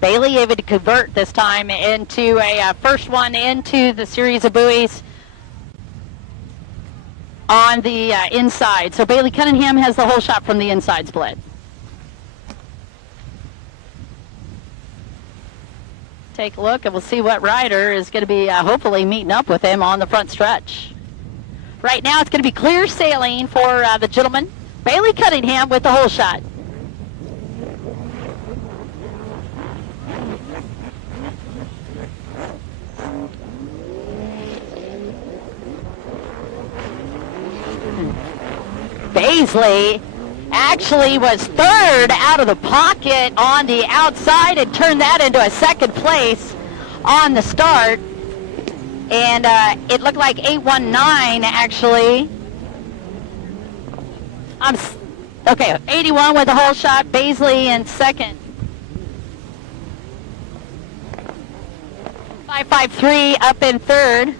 Bailey able to convert this time into a first one into the series of buoys on the inside. So Bailey Cunningham has the whole shot from the inside split. Take a look and we'll see what rider is going to be hopefully meeting up with him on the front stretch. Right now it's going to be clear sailing for the gentleman. Bailey Cunningham with the hole shot. Beasley actually was third out of the pocket on the outside and turned that into a second place on the start. And it looked like 819 actually. Okay, 81 with the whole shot. Beasley in second. 553 up in third.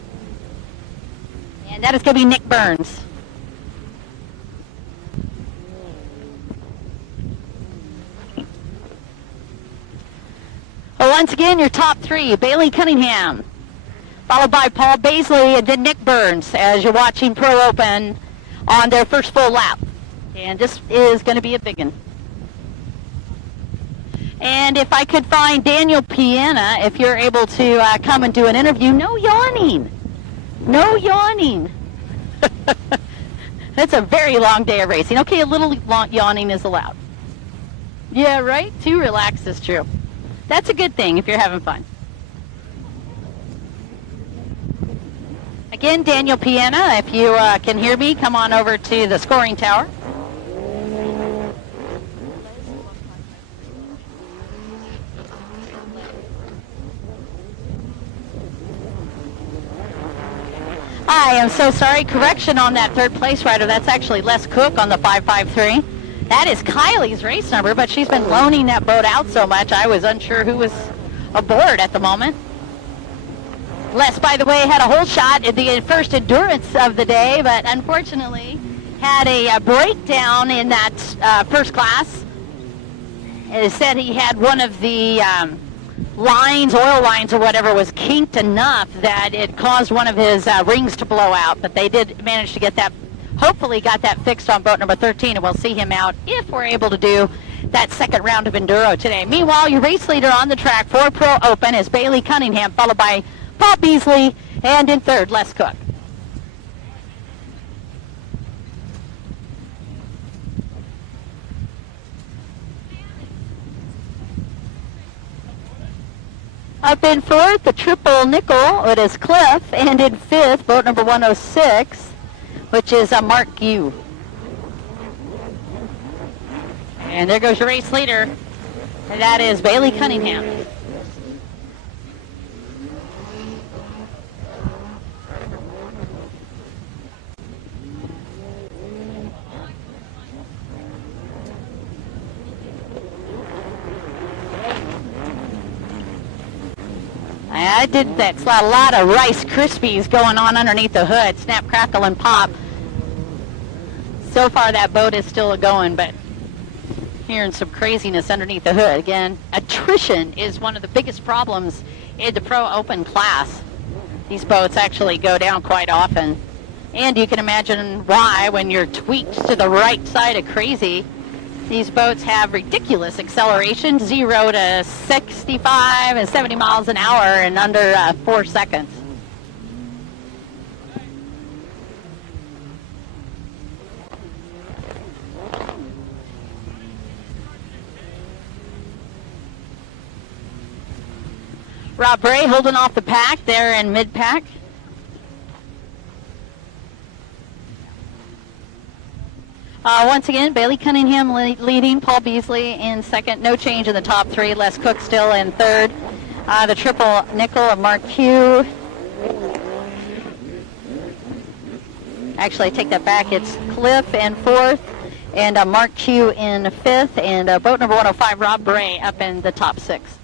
And that is going to be Nick Burns. Well, once again, your top three. Bailey Cunningham, followed by Paul Beasley, and then Nick Burns, as you're watching Pro Open on their first full lap. And this is going to be a big one. And if I could find Daniel Piana, if you're able to come and do an interview, no yawning. No yawning. That's a very long day of racing. Okay, a little yawning is allowed. Yeah, right? Too relaxed is true. That's a good thing if you're having fun. Again, Daniel Piana, if you can hear me, come on over to the scoring tower. I am so sorry. Correction on that third place rider. That's actually Les Cook on the 553. That is Kylie's race number, but she's been loaning that boat out so much, I was unsure who was aboard at the moment. Les, by the way, had a whole shot in the first endurance of the day, but unfortunately had a breakdown in that first class. It said he had one of the lines, oil lines or whatever, was kinked enough that it caused one of his rings to blow out, but they did manage to get that, hopefully got that fixed on boat number 13, and we'll see him out if we're able to do that second round of Enduro today. Meanwhile, your race leader on the track for Pro Open is Bailey Cunningham, followed by Paul Beasley, and in third, Les Cook. Up in fourth, the triple nickel, it is Cliff, and in fifth, boat number 106, which is Mark Gu. And there goes your race leader, and that is Bailey Cunningham. I did that. It's a lot of Rice Krispies going on underneath the hood. Snap, crackle, and pop. So far, that boat is still going, but hearing some craziness underneath the hood. Again, attrition is one of the biggest problems in the Pro Open class. These boats actually go down quite often. And you can imagine why when you're tweaked to the right side of crazy. These boats have ridiculous acceleration, 0 to 65 and 70 miles an hour in under 4 seconds. Rob Bray holding off the pack there in mid-pack. Once again, Bailey Cunningham leading, Paul Beasley in second. No change in the top three. Les Cook still in third. The triple nickel of Mark Q. Actually, I take that back. It's Cliff in fourth and Mark Q in fifth. And boat number 105, Rob Bray, up in the top six.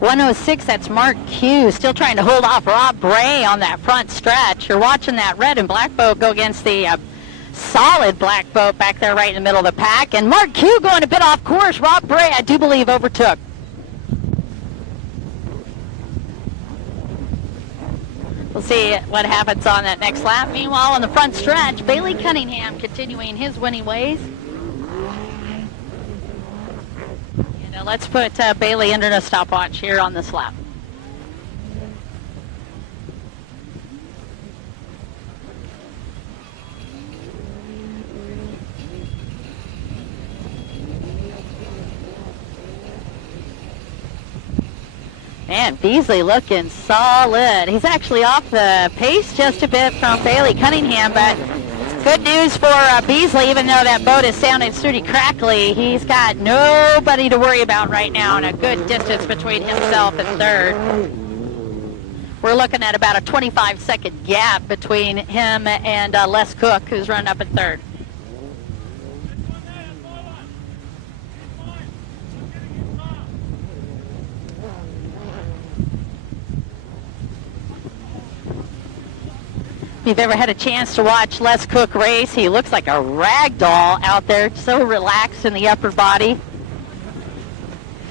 .106, that's Mark Q, still trying to hold off Rob Bray on that front stretch. You're watching that red and black boat go against the solid black boat back there right in the middle of the pack. And Mark Q going a bit off course. Rob Bray, I do believe, overtook. We'll see what happens on that next lap. Meanwhile, on the front stretch, Bailey Cunningham continuing his winning ways. Let's put Bailey under the stopwatch here on this lap. Man, Beasley looking solid. He's actually off the pace just a bit from Bailey Cunningham, but good news for Beasley, even though that boat is sounding pretty crackly. He's got nobody to worry about right now and a good distance between himself and third. We're looking at about a 25-second gap between him and Les Cook, who's running up in third. If you've ever had a chance to watch Les Cook race, he looks like a rag doll out there, so relaxed in the upper body.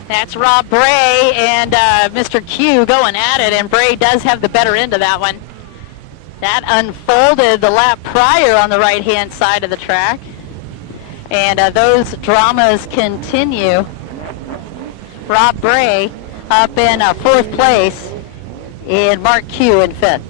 That's Rob Bray and Mr. Q going at it, and Bray does have the better end of that one. That unfolded the lap prior on the right-hand side of the track. And those dramas continue. Rob Bray up in fourth place, and Mark Q in fifth.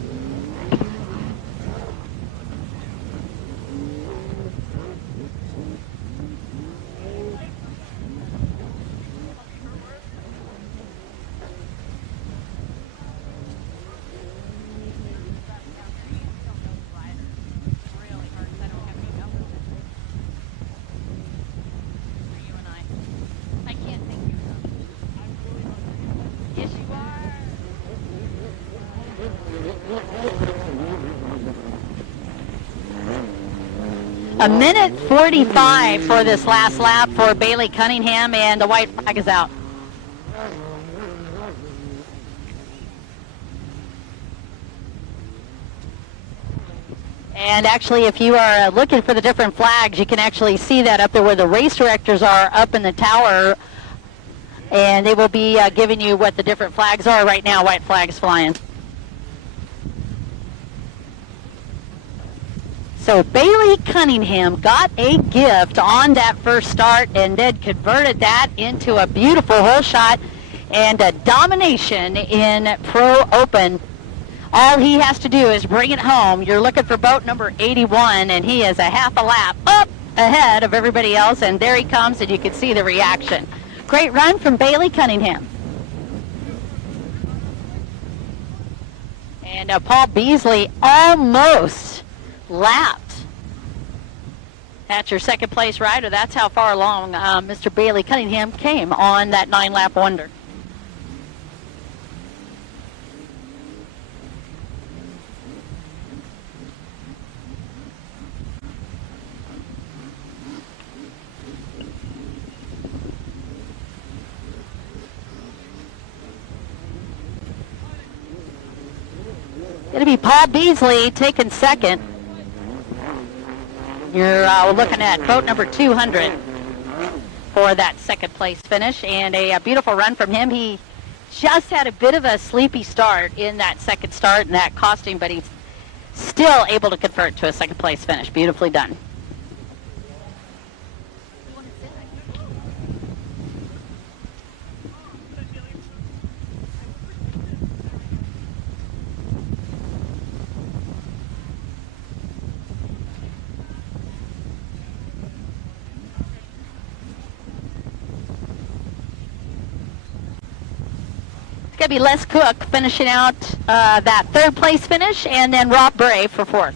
A minute 45 for this last lap for Bailey Cunningham, and the white flag is out. And actually, if you are looking for the different flags, you can actually see that up there where the race directors are up in the tower, and they will be giving you what the different flags are right now. White flags flying. So Bailey Cunningham got a gift on that first start and then converted that into a beautiful hole shot and a domination in Pro Open. All he has to do is bring it home. You're looking for boat number 81, and he is a half a lap up ahead of everybody else, and there he comes, and you can see the reaction. Great run from Bailey Cunningham. And Paul Beasley almost lapped at your second place rider. That's how far along Mr. Bailey Cunningham came on that 9-lap wonder. Going to be Paul Beasley taking second. You're looking at boat number 200 for that second place finish, and a beautiful run from him. He just had a bit of a sleepy start in that second start, and that cost him, but he's still able to convert to a second place finish. Beautifully done. It's going to be Les Cook finishing out that third place finish, and then Rob Bray for fourth.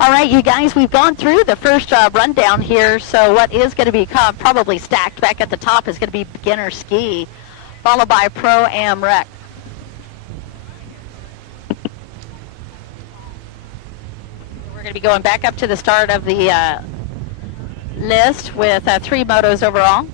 All right, you guys, we've gone through the first rundown here, so what is going to be probably stacked back at the top is going to be beginner ski, followed by Pro-Am Rec. We're going to be going back up to the start of the list with 3 motos overall.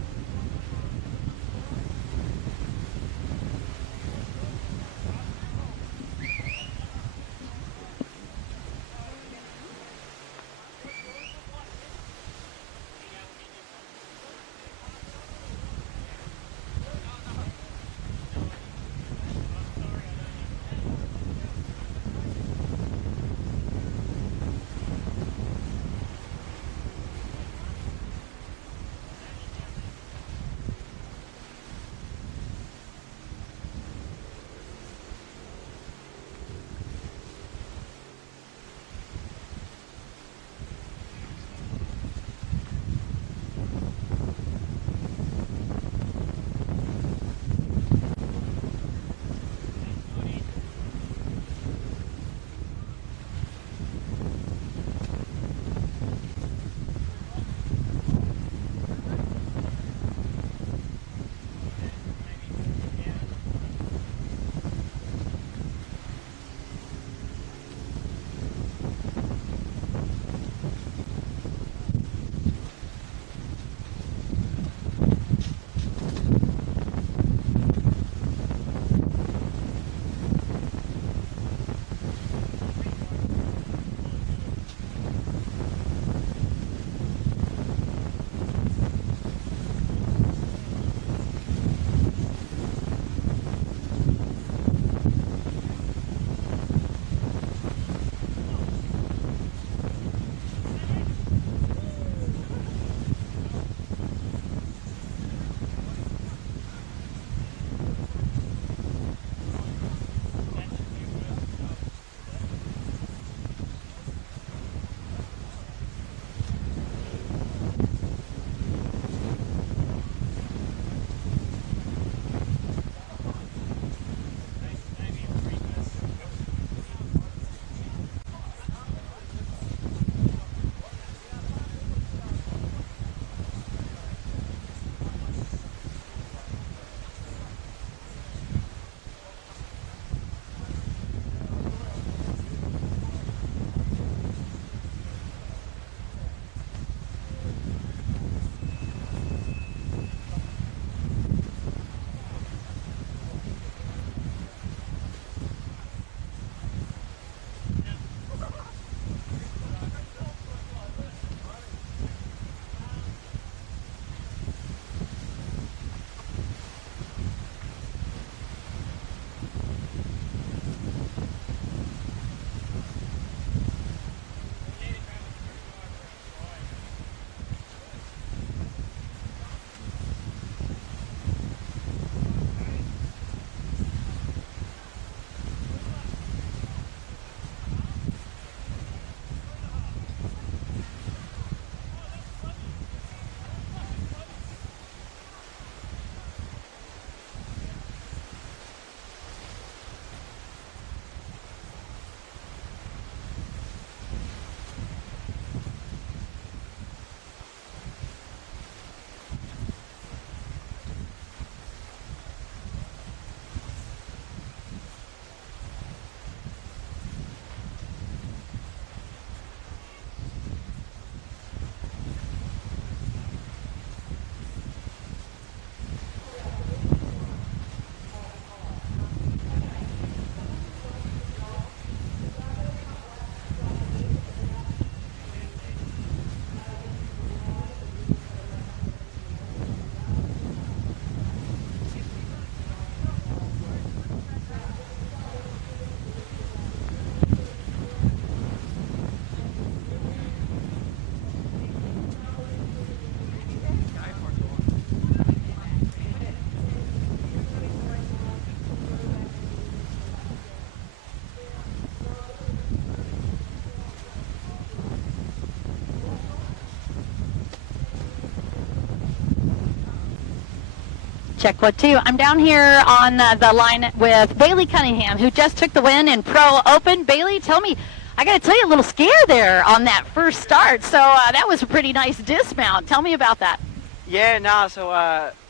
Check 1, 2. I'm down here on the line with Bailey Cunningham, who just took the win in Pro Open. Bailey, tell me, I got to tell you, a little scare there on that first start. So that was a pretty nice dismount. Tell me about that. Yeah,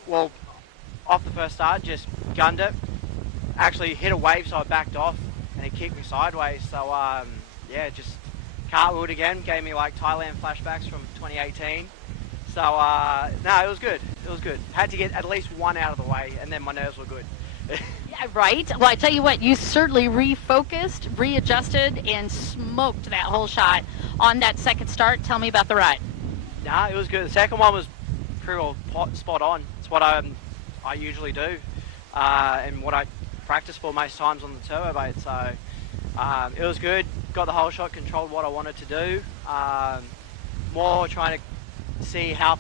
well, off the first start, just gunned it. Actually hit a wave, so I backed off, and it kicked me sideways. So, yeah, just cartwheeled again. Gave me like Thailand flashbacks from 2018. So, no, it was good. It was good. Had to get at least one out of the way, and then my nerves were good. Yeah, right. Well, I tell you what, you certainly refocused, readjusted, and smoked that whole shot on that second start. Tell me about the ride. Nah, it was good. The second one was pretty well spot on. It's what I usually do, and what I practice for most times on the turbo boat. So it was good. Got the whole shot, controlled what I wanted to do. More trying to see how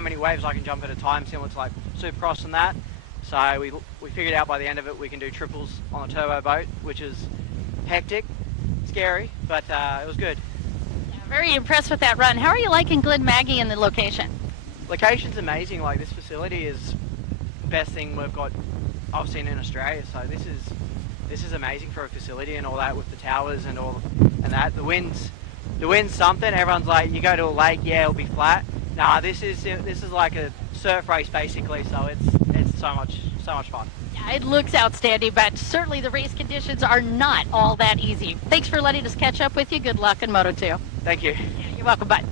many waves I can jump at a time, similar to like Supercross and that. So we figured out by the end of it we can do triples on a turbo boat, which is hectic, scary, but it was good. Yeah, very impressed with that run. How are you liking Glenmaggie and the location? Location's amazing. Like, this facility is the best thing I've seen in Australia. So this is amazing for a facility and all that, with the towers and that. The wind's something. Everyone's like, you go to a lake, yeah, it'll be flat. Nah, this is like a surf race basically. So it's so much fun. Yeah, it looks outstanding, but certainly the race conditions are not all that easy. Thanks for letting us catch up with you. Good luck in Moto 2. Thank you. Yeah, you're welcome. Bye.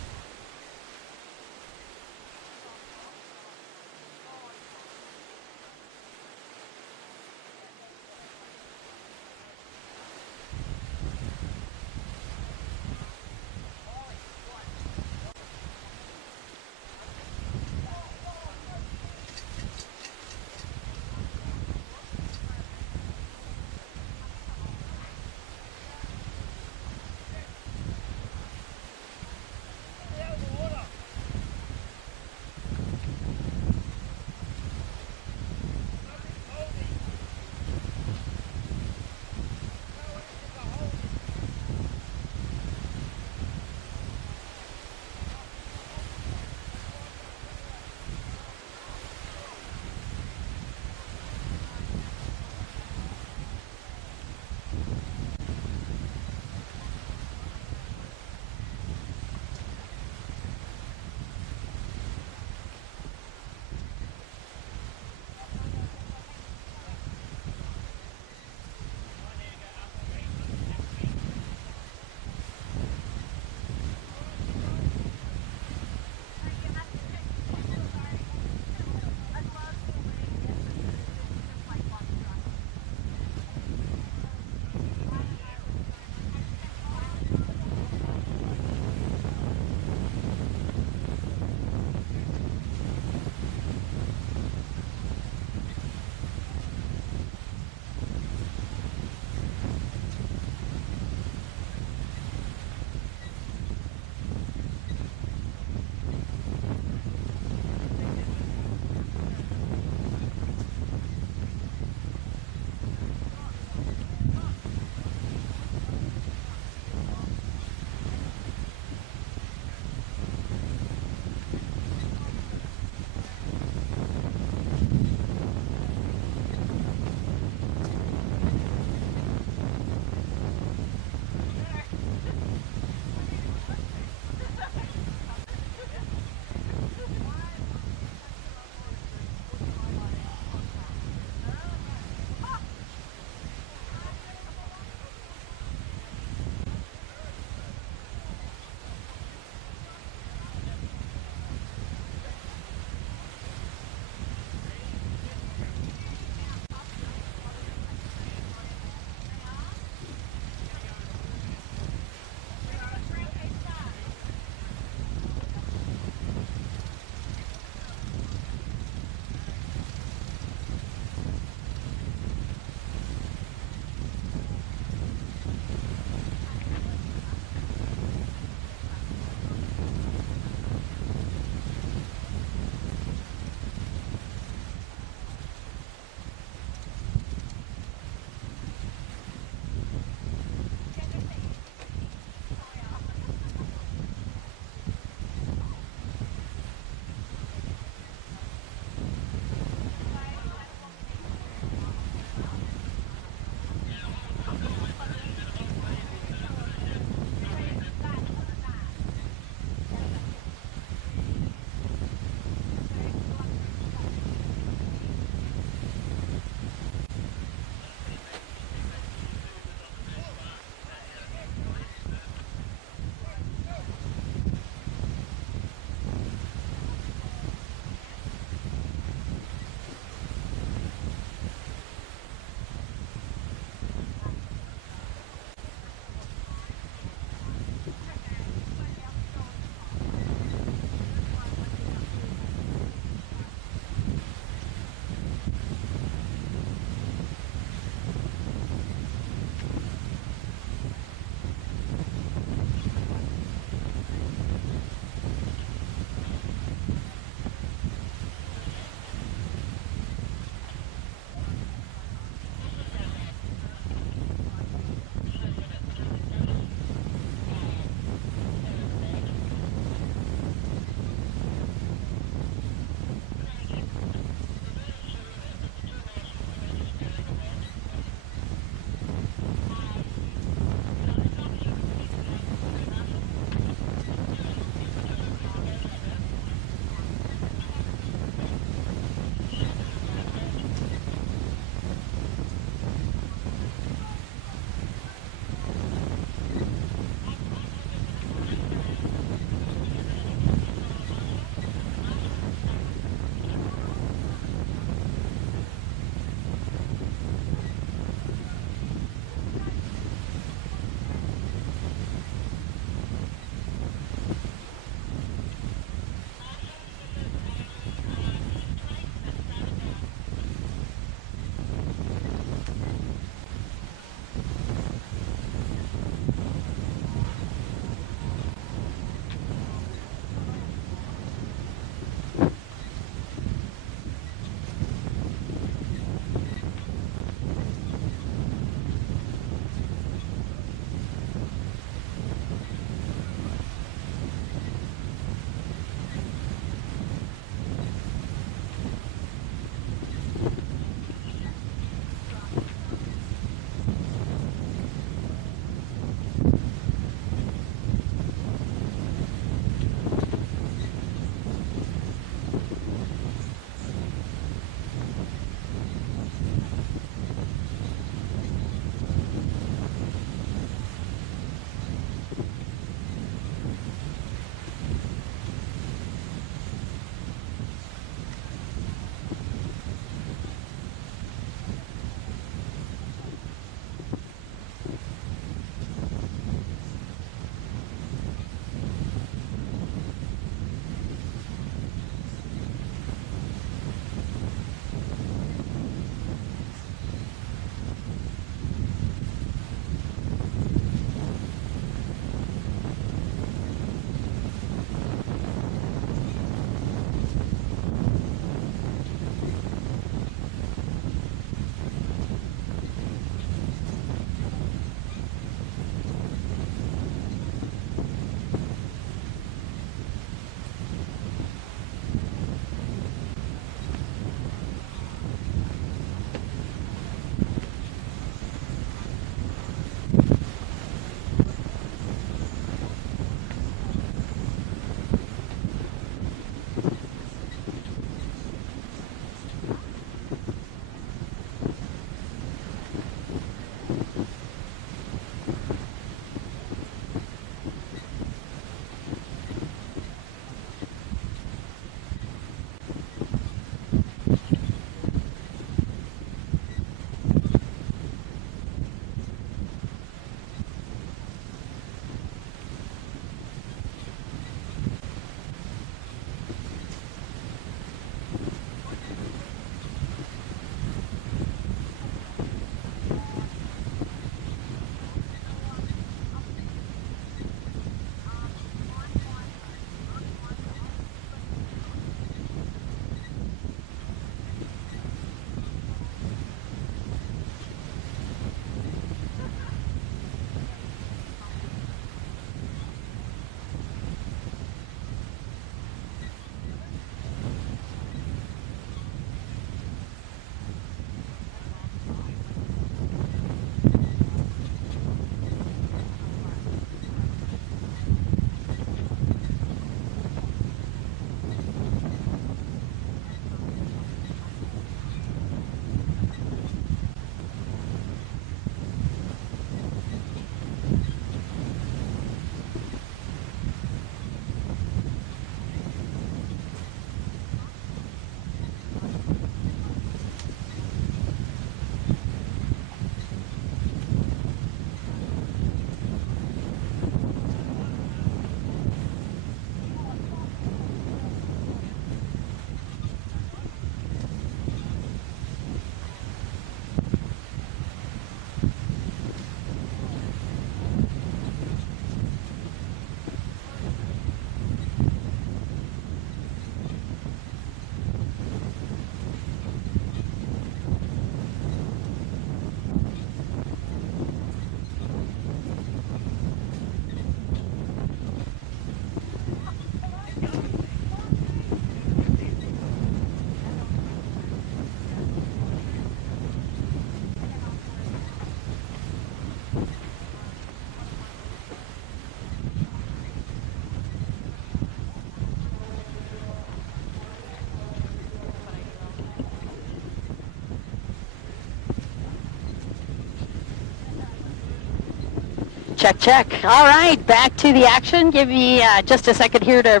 Check, check. All right, back to the action. Give me just a second here to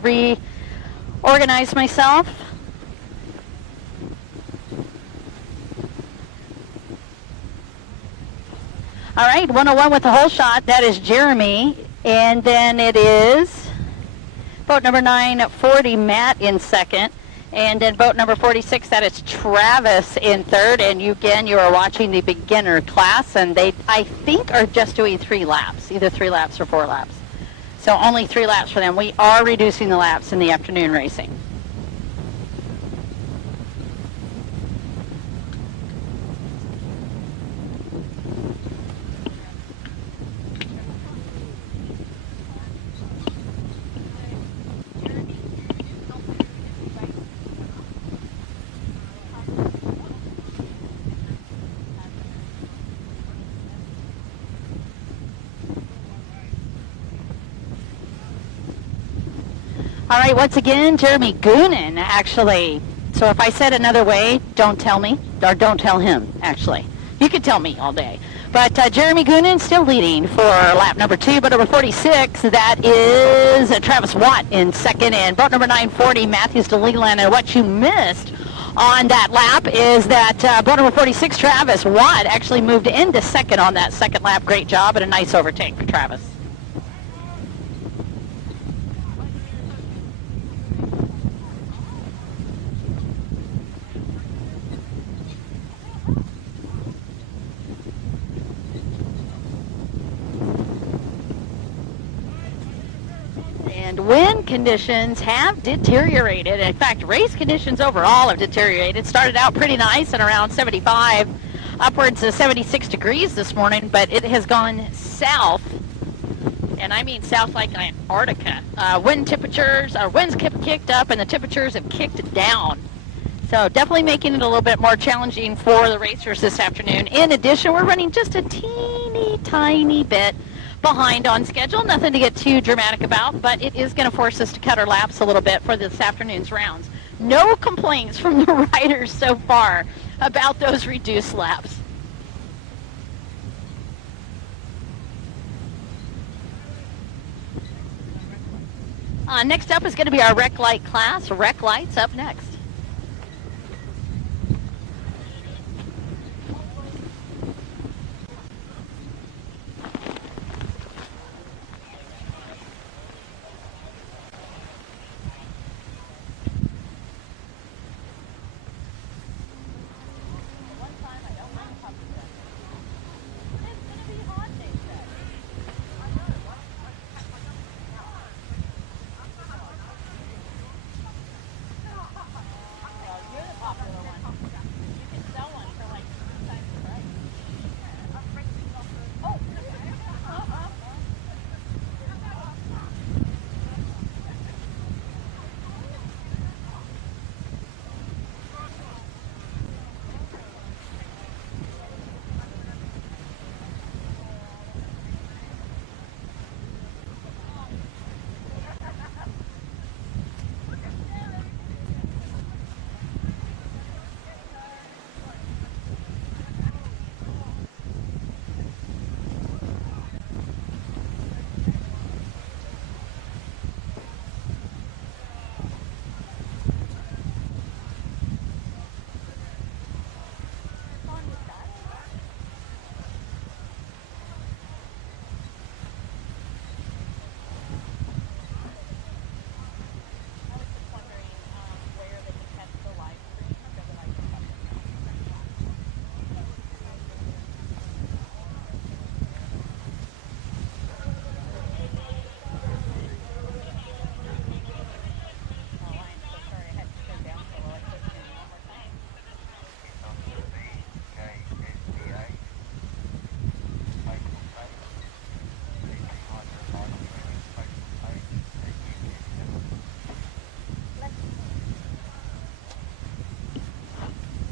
reorganize myself. All right, 101 with the whole shot. That is Jeremy. And then it is boat number 940, Matt, in second. And then boat number 46, that is Travis in third. And you are watching the beginner class. And they, I think, are just doing 3 laps, either 3 laps or 4 laps. So only 3 laps for them. We are reducing the laps in the afternoon racing. All right, once again, Jeremy Goonan, actually. So if I said another way, don't tell me, or don't tell him, actually. You could tell me all day. But Jeremy Goonan still leading for lap number 2, but number 46, that is Travis Watt in second, and boat number 940, Matthews to Leland. And what you missed on that lap is that boat number 46, Travis Watt, actually moved into second on that second lap. Great job and a nice overtake for Travis. And wind conditions have deteriorated. In fact, race conditions overall have deteriorated. Started out pretty nice and around 75, upwards of 76 degrees this morning, but it has gone south, and I mean south like Antarctica. Wind temperatures, winds kicked up, and the temperatures have kicked down. So definitely making it a little bit more challenging for the racers this afternoon. In addition, we're running just a teeny tiny bit behind on schedule. Nothing to get too dramatic about, but it is going to force us to cut our laps a little bit for this afternoon's rounds. No complaints from the riders so far about those reduced laps. Next up is going to be our Rec Light class. Rec Light's up next.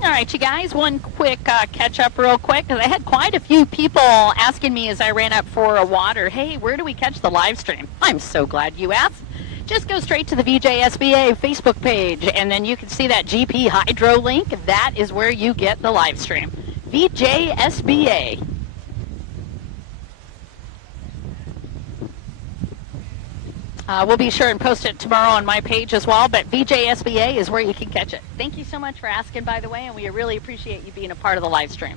All right, you guys, one quick catch up real quick, because I had quite a few people asking me as I ran up for water, hey, where do we catch the live stream? I'm so glad you asked. Just go straight to the VJSBA Facebook page, and then you can see that GP Hydro link. That is where you get the live stream. VJSBA. We'll be sure and post it tomorrow on my page as well, but AJSBA is where you can catch it. Thank you so much for asking, by the way, and we really appreciate you being a part of the live stream.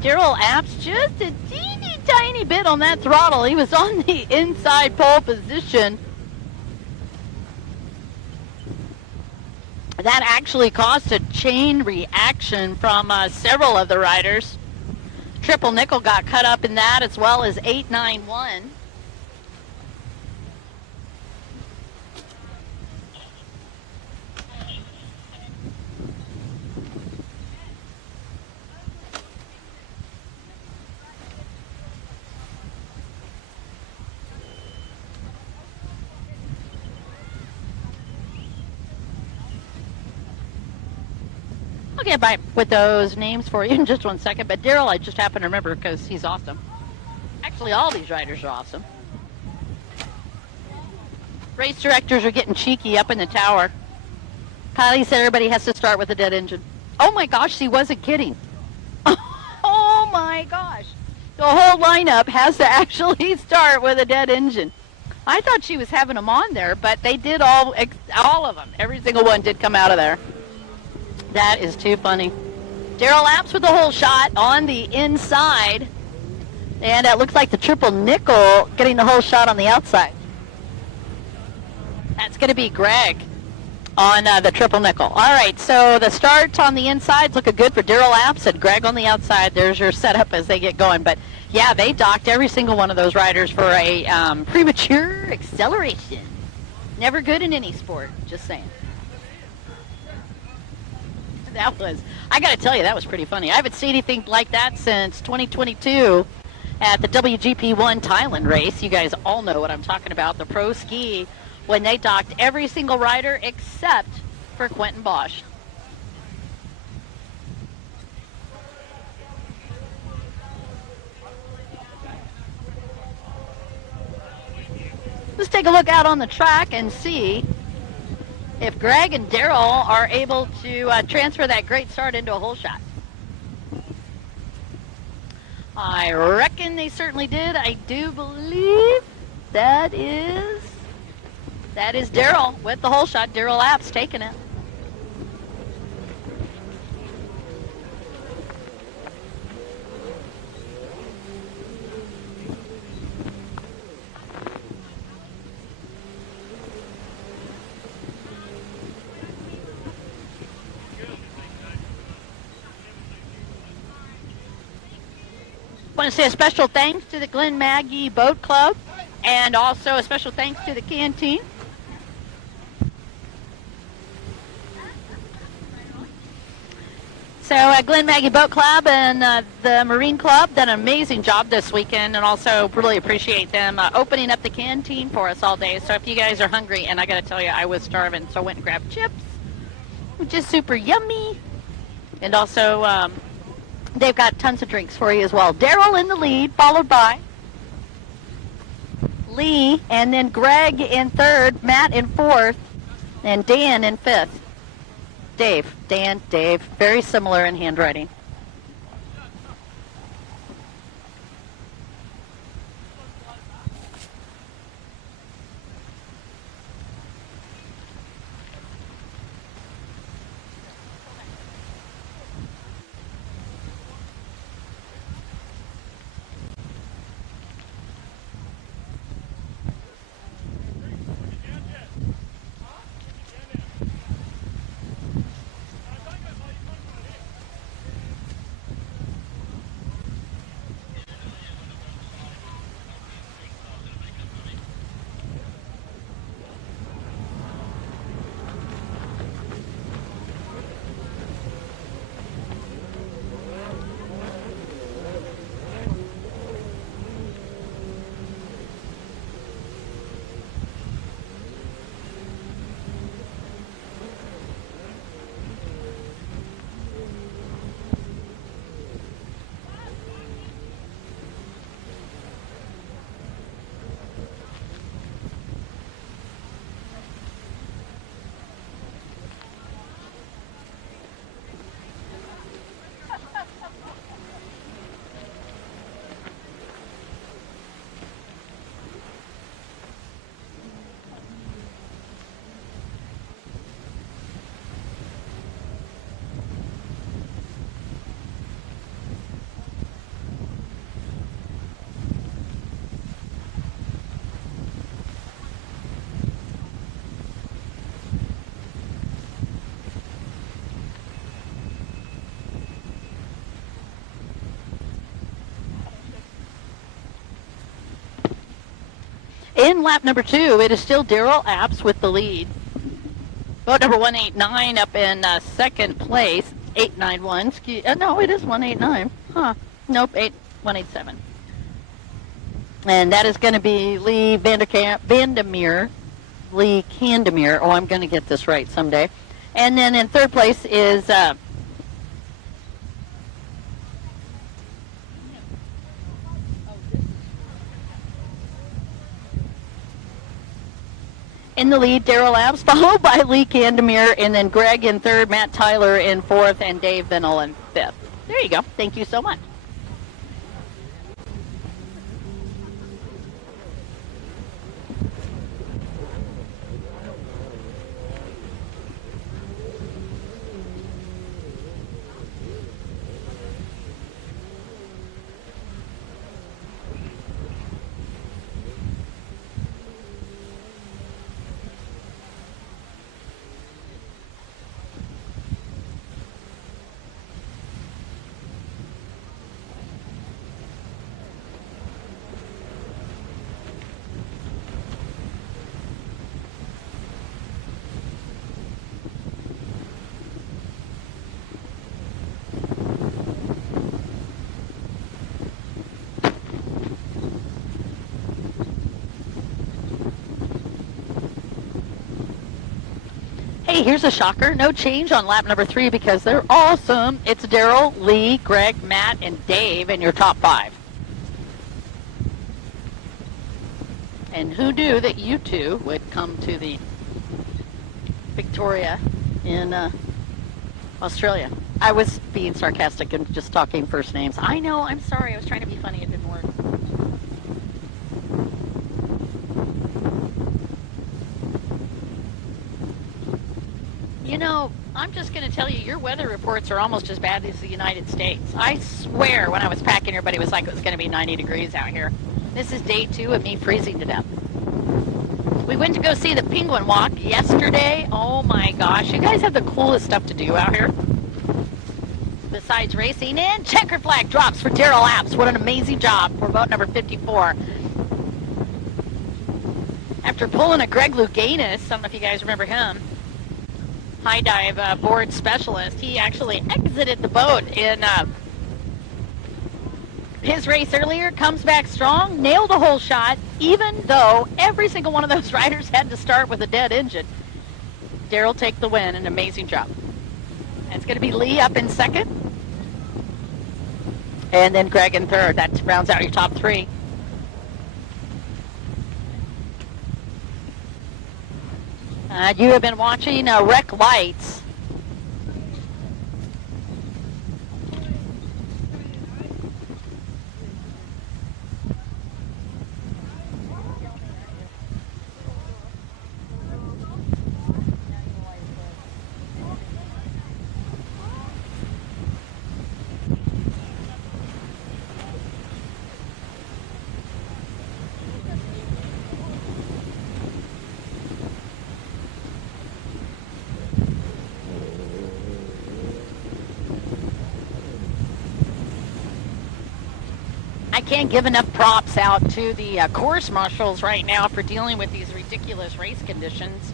Daryl Apps just a teeny tiny bit on that throttle. He was on the inside pole position. That actually caused a chain reaction from several of the riders. Triple Nickel got cut up in that, as well as 891. I'll get back with those names for you in just 1 second, but Daryl I just happen to remember because he's awesome. Actually, all these riders are awesome. Race directors are getting cheeky up in the tower. Kylie said everybody has to start with a dead engine. Oh my gosh, she wasn't kidding. Oh my gosh. The whole lineup has to actually start with a dead engine. I thought she was having them on there, but they did all of them. Every single one did come out of there. That is too funny. Daryl Apps with the whole shot on the inside. And it looks like the Triple Nickel getting the whole shot on the outside. That's going to be Greg on the Triple Nickel. All right, so the start on the inside looking good for Daryl Apps and Greg on the outside. There's your setup as they get going. But, yeah, they docked every single one of those riders for a premature acceleration. Never good in any sport, just saying. That was, I got to tell you, that was pretty funny. I haven't seen anything like that since 2022 at the WGP1 Thailand race. You guys all know what I'm talking about. The pro ski, when they docked every single rider except for Quentin Bosch. Let's take a look out on the track and see if Greg and Daryl are able to transfer that great start into a hole shot. I reckon they certainly did. I do believe that is Daryl with the hole shot. Daryl Apps taking it. I want to say a special thanks to the Glenmaggie Boat Club and also a special thanks to the canteen. So Glenmaggie Boat Club and the Marine Club done an amazing job this weekend, and also really appreciate them opening up the canteen for us all day. So if you guys are hungry, and I got to tell you, I was starving, so I went and grabbed chips, which is super yummy. And also they've got tons of drinks for you as well. Daryl in the lead, followed by Lee, and then Greg in third, Matt in fourth, and Dan in fifth. Dave, very similar in handwriting. in lap number 2, it is still Daryl Apps with the lead. Boat number 189 up in second place. 891. No, it is 189. Huh. Nope, 187. And that is going to be Lee Vandermeer. Lee Candemere. Oh, I'm going to get this right someday. And then in third place is in the lead, Daryl Apps, followed by Lee Candemere, and then Greg in third, Matt Tyler in fourth, and Dave Binnell in fifth. There you go. Thank you so much. Hey, here's a shocker. No change on lap number 3 because they're awesome. It's Daryl, Lee, Greg, Matt, and Dave in your top 5. And who knew that you two would come to the Victoria in Australia? I was being sarcastic and just talking first names. I know, I'm sorry. I was trying to be funny. It didn't work. You know, I'm just going to tell you, your weather reports are almost as bad as the United States. I swear, when I was packing, everybody was like, it was going to be 90 degrees out here. This is day 2 of me freezing to death. We went to go see the Penguin Walk yesterday. Oh my gosh, you guys have the coolest stuff to do out here. Besides racing, and checkered flag drops for Daryl Apps. What an amazing job for boat number 54. After pulling a Greg Louganis, I don't know if you guys remember him, high dive board specialist, he actually exited the boat in his race earlier, comes back strong, nailed a whole shot, even though every single one of those riders had to start with a dead engine. Daryl take the win, an amazing job. And it's going to be Lee up in second, and then Greg in third. That rounds out your top 3. You have been watching Wreck Lights. I can't give enough props out to the course marshals right now for dealing with these ridiculous race conditions.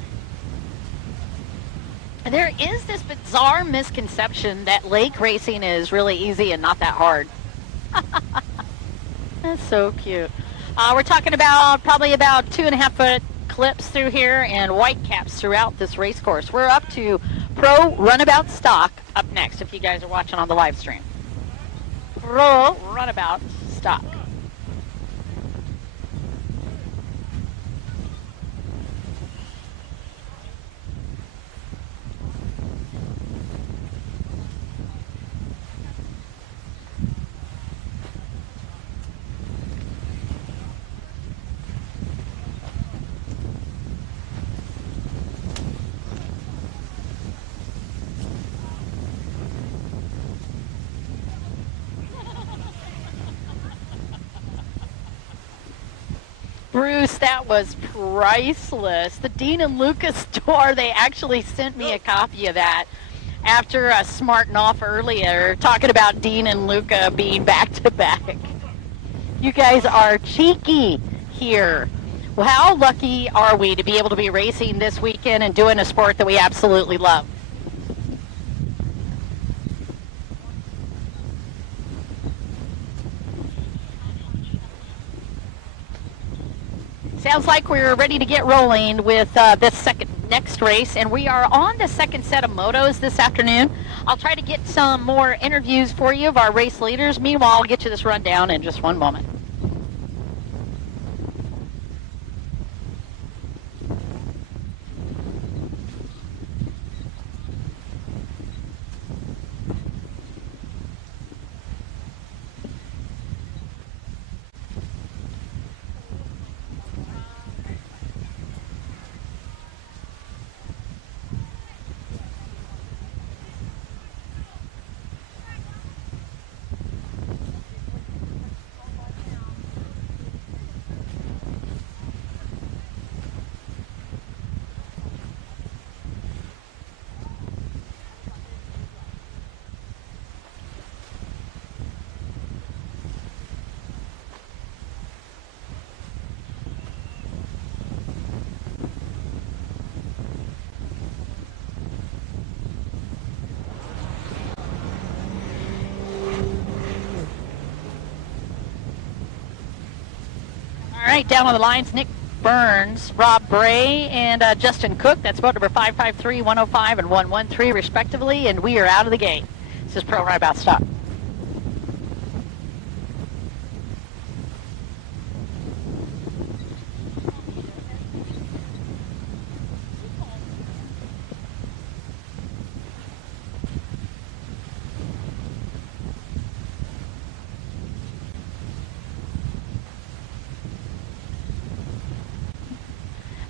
There is this bizarre misconception that lake racing is really easy and not that hard. That's so cute. We're talking about probably about 2.5-foot clips through here and white caps throughout this race course. We're up to Pro Runabout Stock up next if you guys are watching on the live stream. Pro Runabout Stock. Bruce, that was priceless. The Dean and Lucas store, they actually sent me a copy of that after smarting off earlier, talking about Dean and Luca being back-to-back. You guys are cheeky here. Well, how lucky are we to be able to be racing this weekend and doing a sport that we absolutely love? Sounds like we're ready to get rolling with this next race, and we are on the second set of motos this afternoon. I'll try to get some more interviews for you of our race leaders. Meanwhile, I'll get you this rundown in just one moment. All right, down on the lines, Nick Burns, Rob Bray, and Justin Cook. That's boat number 553, 105, and 113, respectively, and we are out of the gate. This is Pro Right About Stop.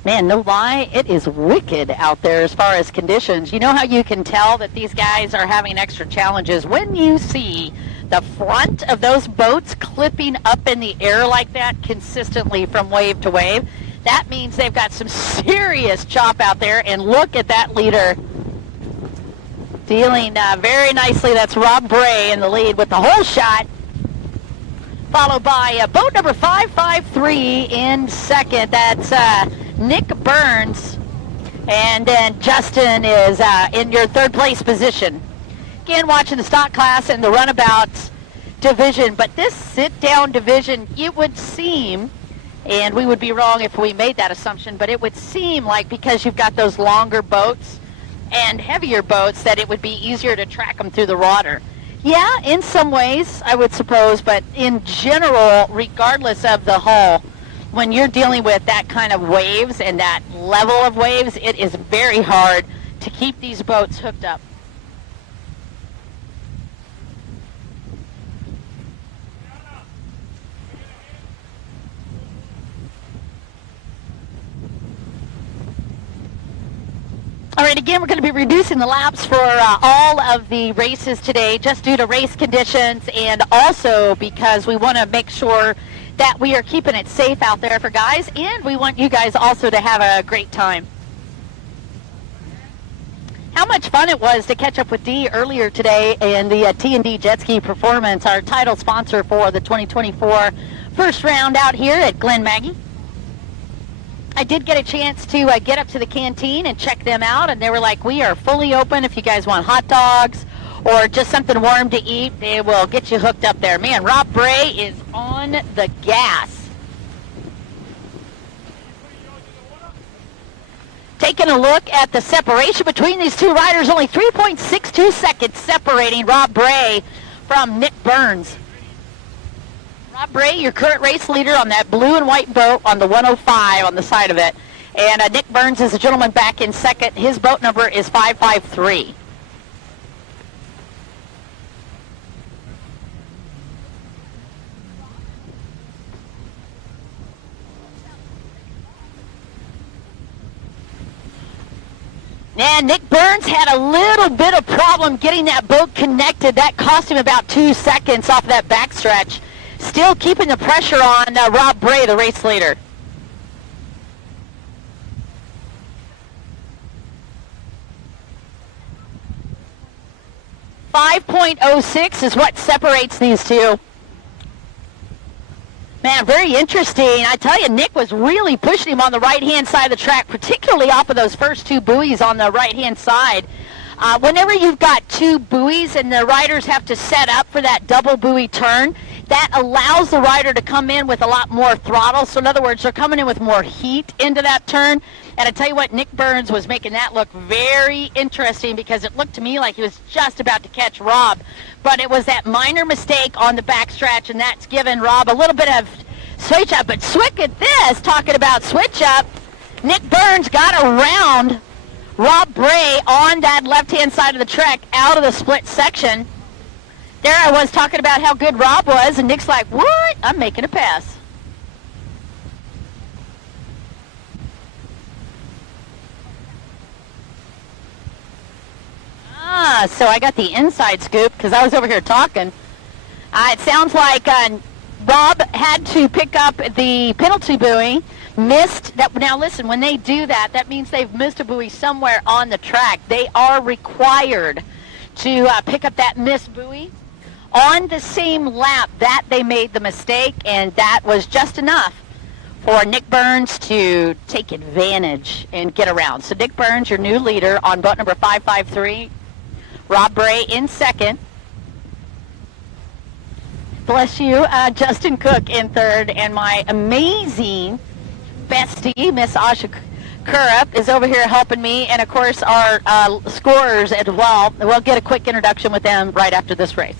Man, no lie, it is wicked out there as far as conditions. You know how you can tell that these guys are having extra challenges? When you see the front of those boats clipping up in the air like that consistently from wave to wave, that means they've got some serious chop out there. And look at that leader dealing very nicely. That's Rob Bray in the lead with the whole shot, followed by boat number 553 in second. That's Nick Burns, and then Justin is in your third place position. Again, watching the stock class and the runabout division, but this sit-down division, it would seem, and we would be wrong if we made that assumption, but it would seem like because you've got those longer boats and heavier boats that it would be easier to track them through the water. Yeah, in some ways, I would suppose, but in general, regardless of the hull, when you're dealing with that kind of waves and that level of waves, it is very hard to keep these boats hooked up. All right, again, we're going to be reducing the laps for all of the races today just due to race conditions, and also because we want to make sure that we are keeping it safe out there for guys, and we want you guys also to have a great time. How much fun it was to catch up with Dee earlier today in the T&D Jet Ski Performance, our title sponsor for the 2024 first round out here at Glenmaggie. I did get a chance to get up to the canteen and check them out, and they were like, we are fully open if you guys want hot dogs or just something warm to eat. They will get you hooked up there. Man, Rob Bray is on the gas. Taking a look at the separation between these two riders, only 3.62 seconds separating Rob Bray from Nick Burns. Rob Bray, your current race leader on that blue and white boat on the 105 on the side of it. And Nick Burns is a gentleman back in second. His boat number is 553. And Nick Burns had a little bit of problem getting that boat connected. That cost him about 2 seconds off that backstretch. Still keeping the pressure on Rob Bray, the race leader. .06 is what separates these two. Man, very interesting. I tell you, Nick was really pushing him on the right-hand side of the track, particularly off of those first two buoys on the right-hand side. Whenever you've got two buoys and the riders have to set up for that double buoy turn, that allows the rider to come in with a lot more throttle. So in other words, they're coming in with more heat into that turn. And I tell you what, Nick Burns was making that look very interesting because it looked to me like he was just about to catch Rob. But it was that minor mistake on the backstretch, and that's given Rob a little bit of switch up. But look at this, talking about switch up. Nick Burns got around Rob Bray on that left-hand side of the track out of the split section. There I was talking about how good Rob was, and Nick's like, what? I'm making a pass. So I got the inside scoop because I was over here talking. It sounds like Rob had to pick up the penalty buoy, missed that. Now listen, when they do that, that means they've missed a buoy somewhere on the track. They are required to pick up that missed buoy on the same lap that they made the mistake, and that was just enough for Nick Burns to take advantage and get around. So Nick Burns, your new leader on boat number 553. Rob Bray in second. Bless you. Justin Cook in third. And my amazing bestie, Miss Asha Kurup, is over here helping me. And, of course, our scorers as well. We'll get a quick introduction with them right after this race.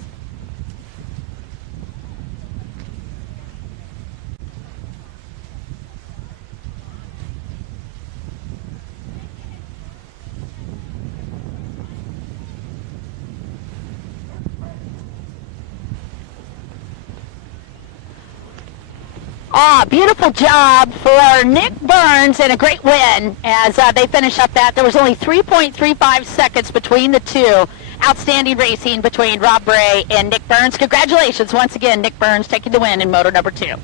Beautiful job for Nick Burns and a great win as they finish up that. There was only 3.35 seconds between the two. Outstanding racing between Rob Bray and Nick Burns. Congratulations once again, Nick Burns taking the win in motor number 2.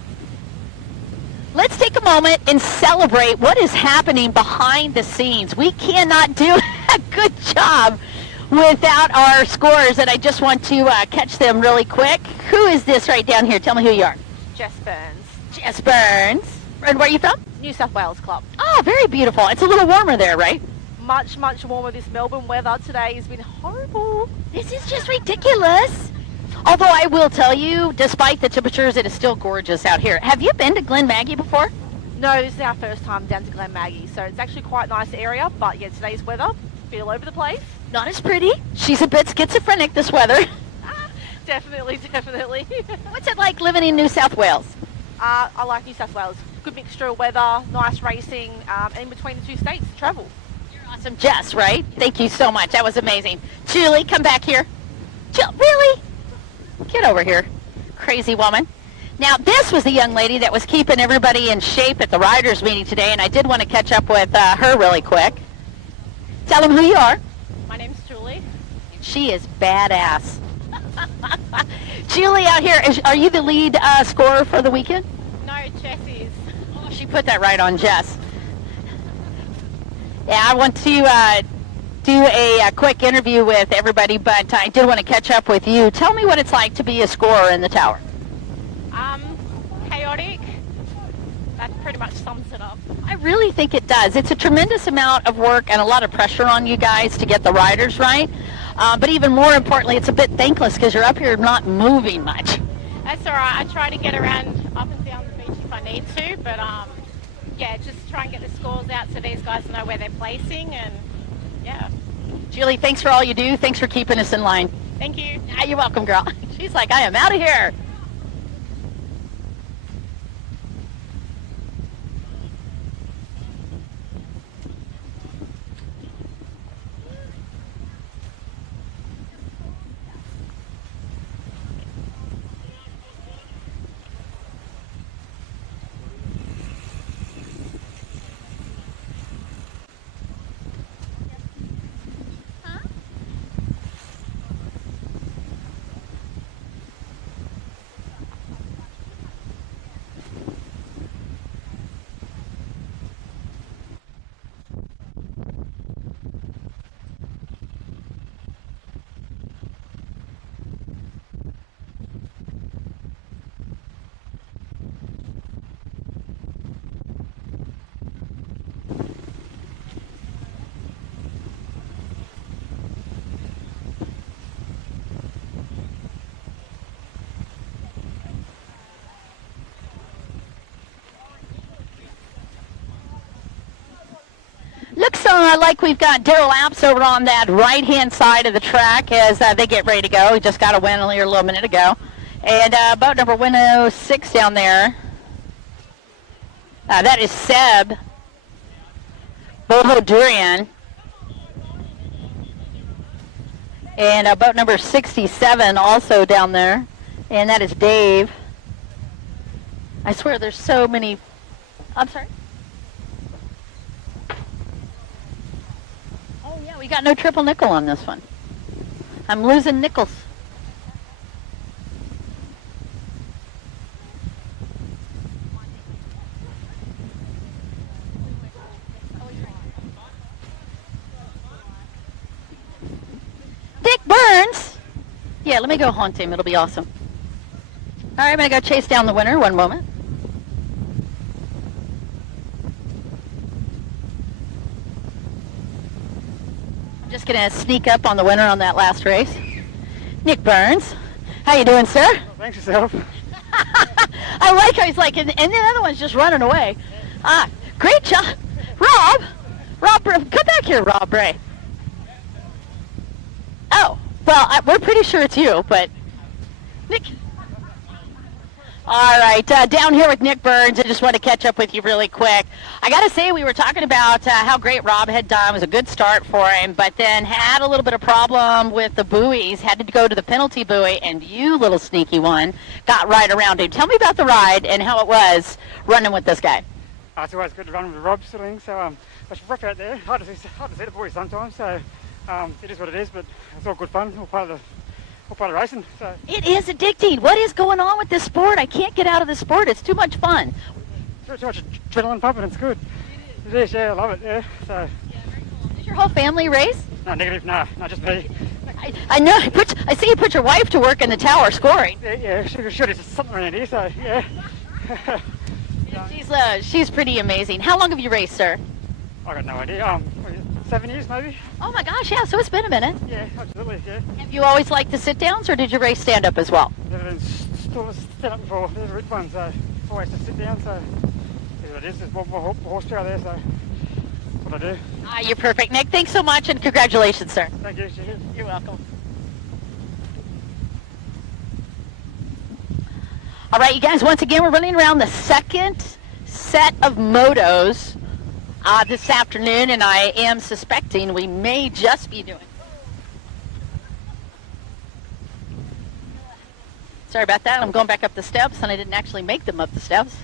Let's take a moment and celebrate what is happening behind the scenes. We cannot do a good job without our scorers, and I just want to catch them really quick. Who is this right down here? Tell me who you are. Jess Burns. Jess Burns. And where are you from? New South Wales Club. Oh, very beautiful. It's a little warmer there, right? Much, much warmer. This Melbourne weather today has been horrible. This is just ridiculous. Although I will tell you, despite the temperatures, it is still gorgeous out here. Have you been to Glenmaggie before? No, this is our first time down to Glenmaggie, so it's actually quite a nice area, but yeah, today's weather, a bit all over the place. Not as pretty. She's a bit schizophrenic this weather. Definitely, definitely. What's it like living in New South Wales? I like New South Wales. Good mixture of weather, nice racing, in between the two states to travel. You're awesome. Jess, right? Thank you so much. That was amazing. Julie, come back here. Really? Get over here. Crazy woman. Now, this was the young lady that was keeping everybody in shape at the riders meeting today, and I did want to catch up with her really quick. Tell them who you are. My name's Julie. She is badass. Julie out here, are you the lead scorer for the weekend? No, Jess is. Oh, she put that right on Jess. Yeah, I want to do a quick interview with everybody, but I did want to catch up with you. Tell me what it's like to be a scorer in the tower. Chaotic. That pretty much sums it up. I really think it does. It's a tremendous amount of work and a lot of pressure on you guys to get the riders right. But even more importantly, it's a bit thankless because you're up here not moving much. That's all right. I try to get around up and down the beach if I need to, but yeah, just try and get the scores out so these guys know where they're placing, and yeah. Julie, thanks for all you do. Thanks for keeping us in line. Thank you. You're welcome, girl. She's like, I am out of here. like we've got Daryl Apps over on that right-hand side of the track as they get ready to go. He just got a win only a little minute ago. And boat number 106 down there. That is Seb Bohodurian. And boat number 67 also down there. And that is Dave. I swear there's so many. I'm sorry? Oh, yeah, we got no triple nickel on this one. I'm losing nickels. Dick Burns. Yeah, let me go haunt him. It'll be awesome. All right, I'm going to go chase down the winner. One moment. I'm just going to sneak up on the winner on that last race. Nick Burns. How you doing, sir? Oh, thanks yourself. I like how he's like, and the other one's just running away. Great job. Rob, come back here, Rob Ray. Oh, well, we're pretty sure it's you, but Nick. All right, down here with Nick Burns, I just want to catch up with you really quick. I got to say, we were talking about how great Rob had done. It was a good start for him, but then had a little bit of problem with the buoys, had to go to the penalty buoy, and you little sneaky one got right around him. Tell me about the ride and how it was running with this guy. It's always good to run with Rob sort of thing, so it's rough out there. Hard to see the buoys sometimes, so it is what it is, but it's all good fun, all part of racing. So. It is addicting. What is going on with this sport? I can't get out of this sport. It's too much fun. Too much adrenaline pumping. It's good. It is, yeah. I love it. Yeah. So. Does your whole family race? No, negative. No, just me. I know. I see you put your wife to work in the tower scoring. Yeah. Should. It's something around here. So yeah. She's pretty amazing. How long have you raced, sir? I got no idea. 7 years maybe. Oh my gosh, yeah, so it's been a minute. Yeah, absolutely, yeah. Have you always liked the sit-downs, or did you race stand-up as well? Never been stand-up before, never ridden one, so always to sit down, so is what it is. There's more horsepower there, so that's what I do. You're perfect, Nick. Thanks so much, and congratulations, sir. Thank you. Cheers. You're welcome. All right, you guys, once again, we're running around the second set of motos this afternoon, and I am suspecting we may just be doing. Sorry about that. I'm going back up the steps, and I didn't actually make them up the steps.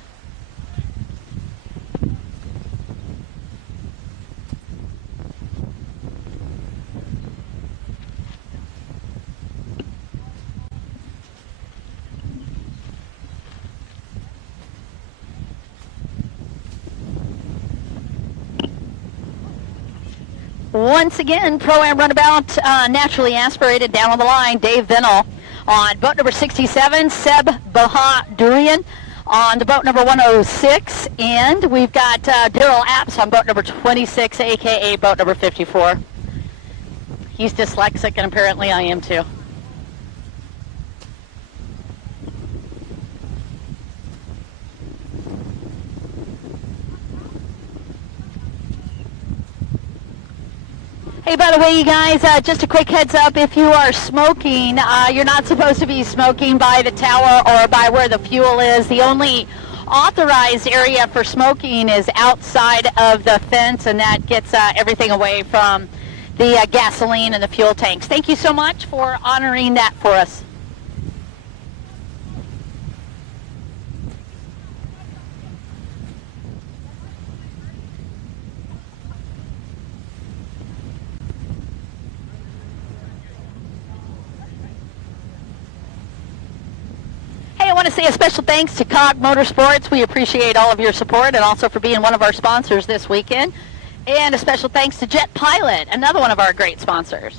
Once again, Pro-Am runabout, naturally aspirated down on the line, Dave Vinnell on boat number 67, Seb Bahadurian on the boat number 106, and we've got Daryl Apps on boat number 26, a.k.a. boat number 54. He's dyslexic, and apparently I am too. Hey, by the way, you guys, just a quick heads up, if you are smoking, you're not supposed to be smoking by the tower or by where the fuel is. The only authorized area for smoking is outside of the fence, and that gets everything away from the gasoline and the fuel tanks. Thank you so much for honoring that for us. I want to say a special thanks to COG Motorsports. We appreciate all of your support, and also for being one of our sponsors this weekend. And a special thanks to Jet Pilot, another one of our great sponsors.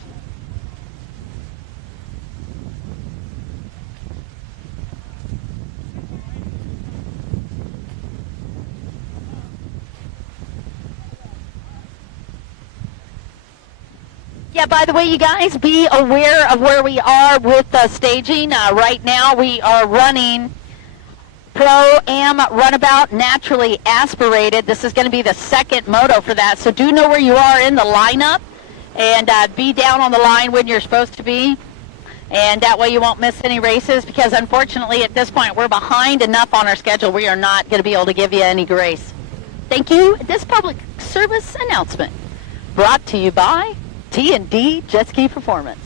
Yeah, by the way, you guys, be aware of where we are with staging. Right now, we are running Pro-Am runabout, naturally aspirated. This is going to be the second moto for that, so do know where you are in the lineup, and be down on the line when you're supposed to be, and that way you won't miss any races, because unfortunately at this point we're behind enough on our schedule. We are not going to be able to give you any grace. Thank you. This public service announcement brought to you by T&D Jet Ski Performance.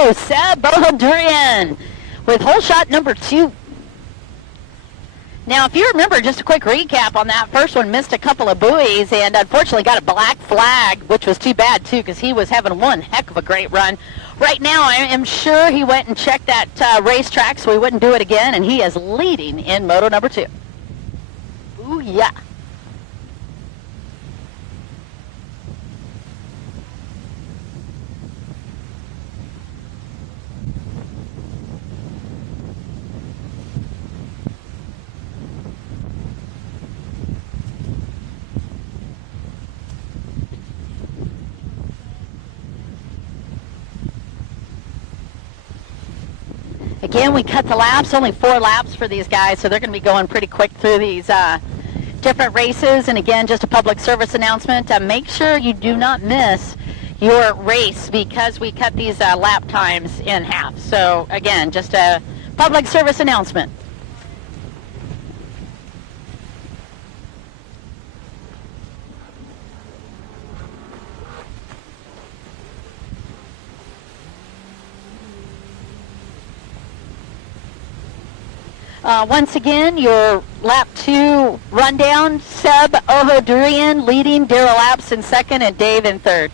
Oh, Seb Bohadurian with hole shot number 2. Now, if you remember, just a quick recap on that first one, missed a couple of buoys and unfortunately got a black flag, which was too bad, too, because he was having one heck of a great run. Right now, I am sure he went and checked that racetrack so he wouldn't do it again, and he is leading in moto number 2. Ooh, yeah. Again, we cut the laps, only 4 laps for these guys, so they're going to be going pretty quick through these different races. And again, just a public service announcement, make sure you do not miss your race because we cut these lap times in half. So again, just a public service announcement. Once again, your lap 2 rundown, Seb Ohadurian leading, Daryl Apps in second, and Dave in third.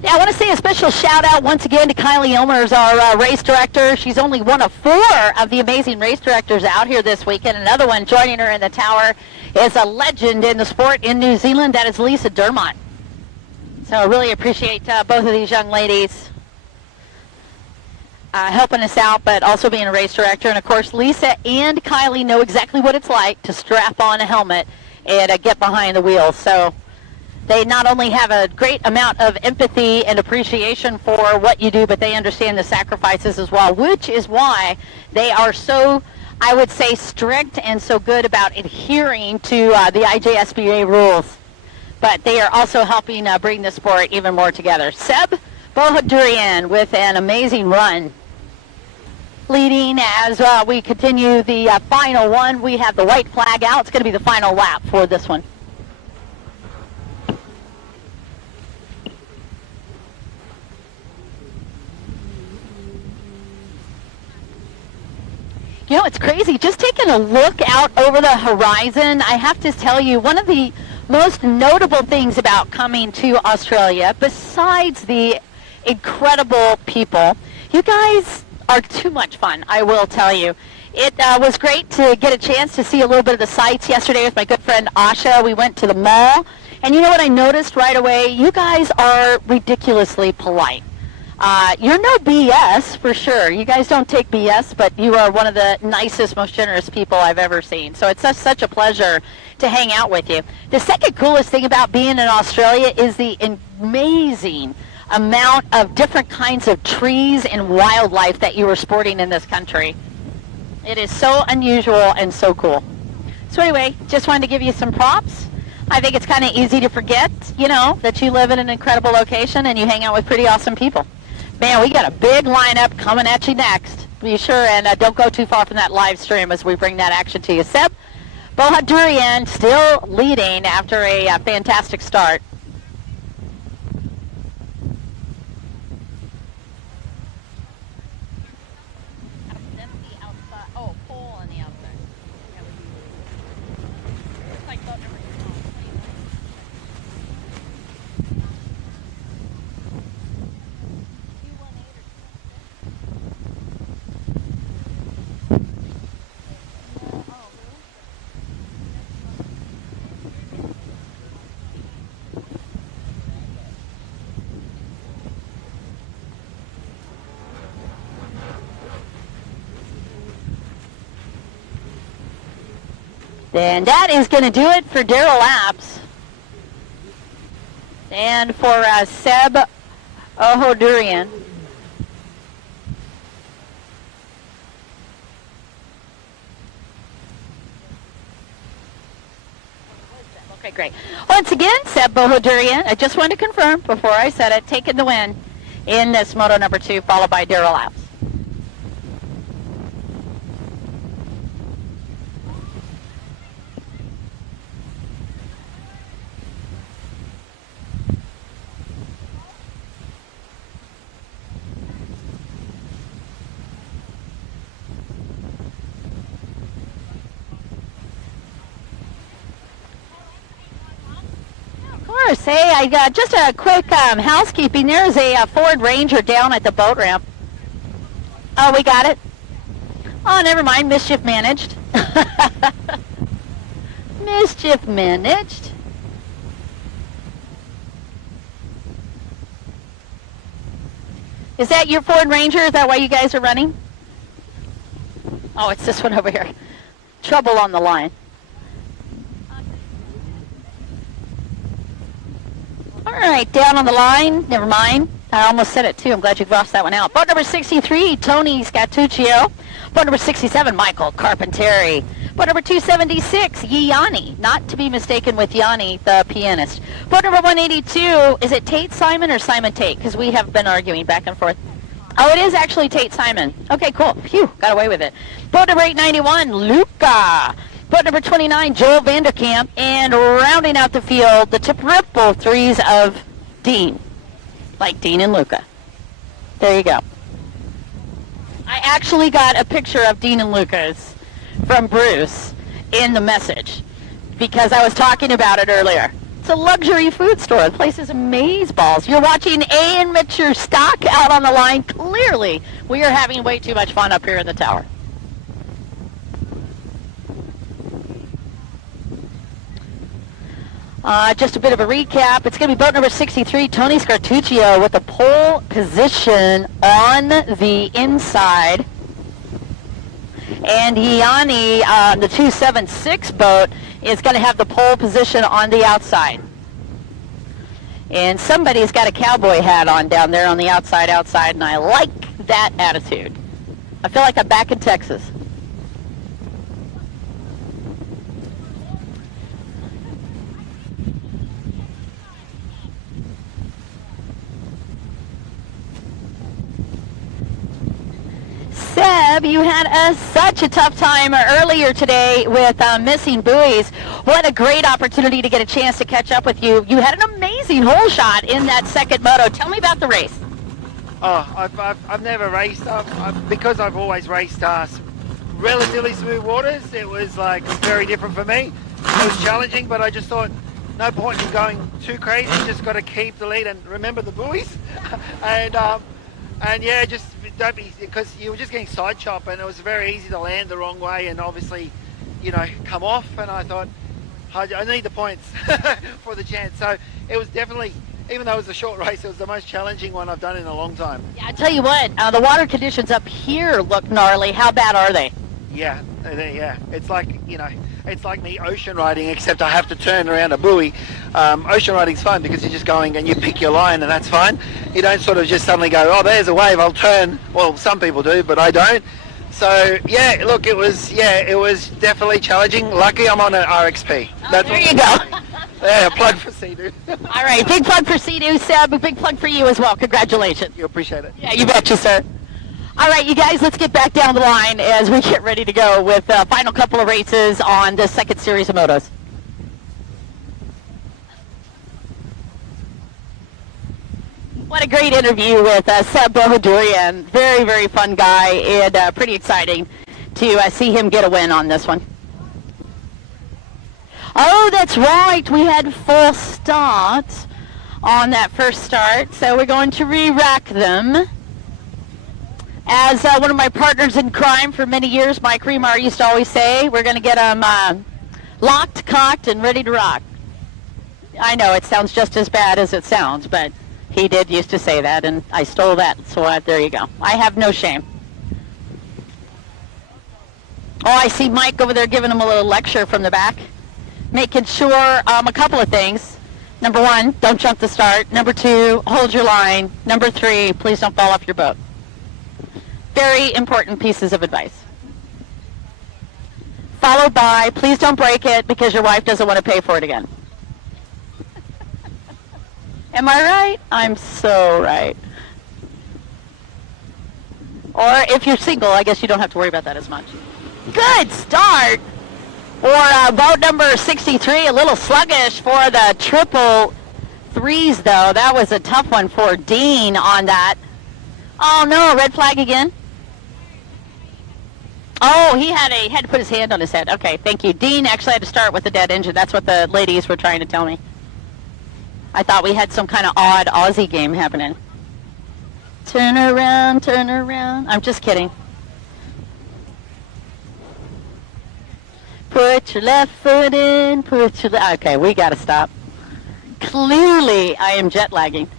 Yeah, I want to say a special shout out once again to Kylie Elmers, our race director. She's only one of 4 of the amazing race directors out here this weekend. Another one joining her in the tower is a legend in the sport in New Zealand. That is Lisa Dermott. So I really appreciate both of these young ladies helping us out, but also being a race director. And of course, Lisa and Kylie know exactly what it's like to strap on a helmet and get behind the wheel. So they not only have a great amount of empathy and appreciation for what you do, but they understand the sacrifices as well, which is why they are so, I would say, strict and so good about adhering to the AJSBA rules. But they are also helping bring the sport even more together. Seb Bohadurian with an amazing run. Leading as we continue the final one. We have the white flag out. It's going to be the final lap for this one. You know, it's crazy. Just taking a look out over the horizon, I have to tell you, one of the most notable things about coming to Australia, besides the incredible people, you guys are too much fun, I will tell you. It was great to get a chance to see a little bit of the sights yesterday with my good friend Asha. We went to the mall, and you know what I noticed right away? You guys are ridiculously polite. You're no BS, for sure. You guys don't take BS, but you are one of the nicest, most generous people I've ever seen. So it's such a pleasure to hang out with you. The second coolest thing about being in Australia is the amazing amount of different kinds of trees and wildlife that you are sporting in this country. It is so unusual and so cool. So anyway, just wanted to give you some props. I think it's kind of easy to forget, you know, that you live in an incredible location and you hang out with pretty awesome people. Man, we got a big lineup coming at you next. Be sure and don't go too far from that live stream as we bring that action to you. Seb Bohadurian still leading after a fantastic start. Then that is going to do it for Daryl Apps. And for Seb Ohodurian. Okay, great. Once again, Seb Bohodurian, I just wanted to confirm before I said it, taking the win in this Moto number 2, followed by Daryl Apps. Of course. Hey, I got just a quick housekeeping. There's a Ford Ranger down at the boat ramp. Oh, we got it? Oh, never mind. Mischief managed. Mischief managed. Is that your Ford Ranger? Is that why you guys are running? Oh, it's this one over here. Trouble on the line. All right, down on the line. Never mind. I almost said it, too. I'm glad you crossed that one out. Boat number 63, Tony Scatuccio. Boat number 67, Michael Carpentieri. Boat number 276, Yanni. Not to be mistaken with Yanni, the pianist. Boat number 182, is it Tate Simon or Simon Tate? Because we have been arguing back and forth. Oh, it is actually Tate Simon. Okay, cool. Phew, got away with it. Boat number 891, Luca. Boat number 29, Joel Vanderkamp. And rounding out the field, the triple threes of Dean. Like Dean and Luca. There you go. I actually got a picture of Dean and Luca's from Bruce in the message because I was talking about it earlier. It's a luxury food store. The place is amazeballs. You're watching amateur stock out on the line. Clearly, we are having way too much fun up here in the tower. Just a bit of a recap. It's going to be boat number 63, Tony Scartuccio, with the pole position on the inside. And Yanni, the 276 boat, is going to have the pole position on the outside. And somebody's got a cowboy hat on down there on the outside, and I like that attitude. I feel like I'm back in Texas. Seb, you had such a tough time earlier today with missing buoys. What a great opportunity to get a chance to catch up with you. You had an amazing hole shot in that second moto. Tell me about the race. Oh, I've never raced because I've always raced relatively smooth waters. It was like very different for me. It was challenging, but I just thought no point in going too crazy. Just got to keep the lead and remember the buoys. And yeah, just don't be, because you were just getting side chop and it was very easy to land the wrong way and obviously, you know, come off. And I thought, I need the points for the chance. So it was definitely, even though it was a short race, it was the most challenging one I've done in a long time. Yeah, I tell you what, the water conditions up here look gnarly. How bad are they? Yeah, it's like, you know, it's like me ocean riding, except I have to turn around a buoy. Ocean riding's fun because you're just going and you pick your line and that's fine. You don't sort of just suddenly go, oh, there's a wave, I'll turn. Well, some people do, but I don't. So yeah, look, it was definitely challenging. Lucky I'm on an RXP. Oh, there you go. Yeah, plug for Sea-Doo. All right, big plug for Sea-Doo, Seb. A big plug for you as well. Congratulations. You appreciate it. Yeah, you betcha, sir. All right, you guys, let's get back down the line as we get ready to go with the final couple of races on the second series of motos. What a great interview with Seb Bohodurian. Very, very fun guy and pretty exciting to see him get a win on this one. Oh, that's right. We had full starts on that first start, so we're going to re-rack them. As one of my partners in crime for many years, Mike Remar, used to always say, we're going to get them locked, cocked, and ready to rock. I know it sounds just as bad as it sounds, but he did used to say that, and I stole that, so there you go. I have no shame. Oh, I see Mike over there giving him a little lecture from the back. Making sure a couple of things. Number 1, don't jump the start. Number 2, hold your line. Number 3, please don't fall off your boat. Very important pieces of advice. Followed by, please don't break it because your wife doesn't want to pay for it again. Am I right? I'm so right. Or if you're single, I guess you don't have to worry about that as much. Good start for boat number 63. A little sluggish for the triple threes, though. That was a tough one for Dean on that. Oh, no, red flag again. Oh, he had to put his hand on his head. Okay, thank you. Dean actually had to start with a dead engine. That's what the ladies were trying to tell me. I thought we had some kind of odd Aussie game happening. Turn around, turn around. I'm just kidding. Put your left foot in, put your... Okay, we got to stop. Clearly, I am jet lagging.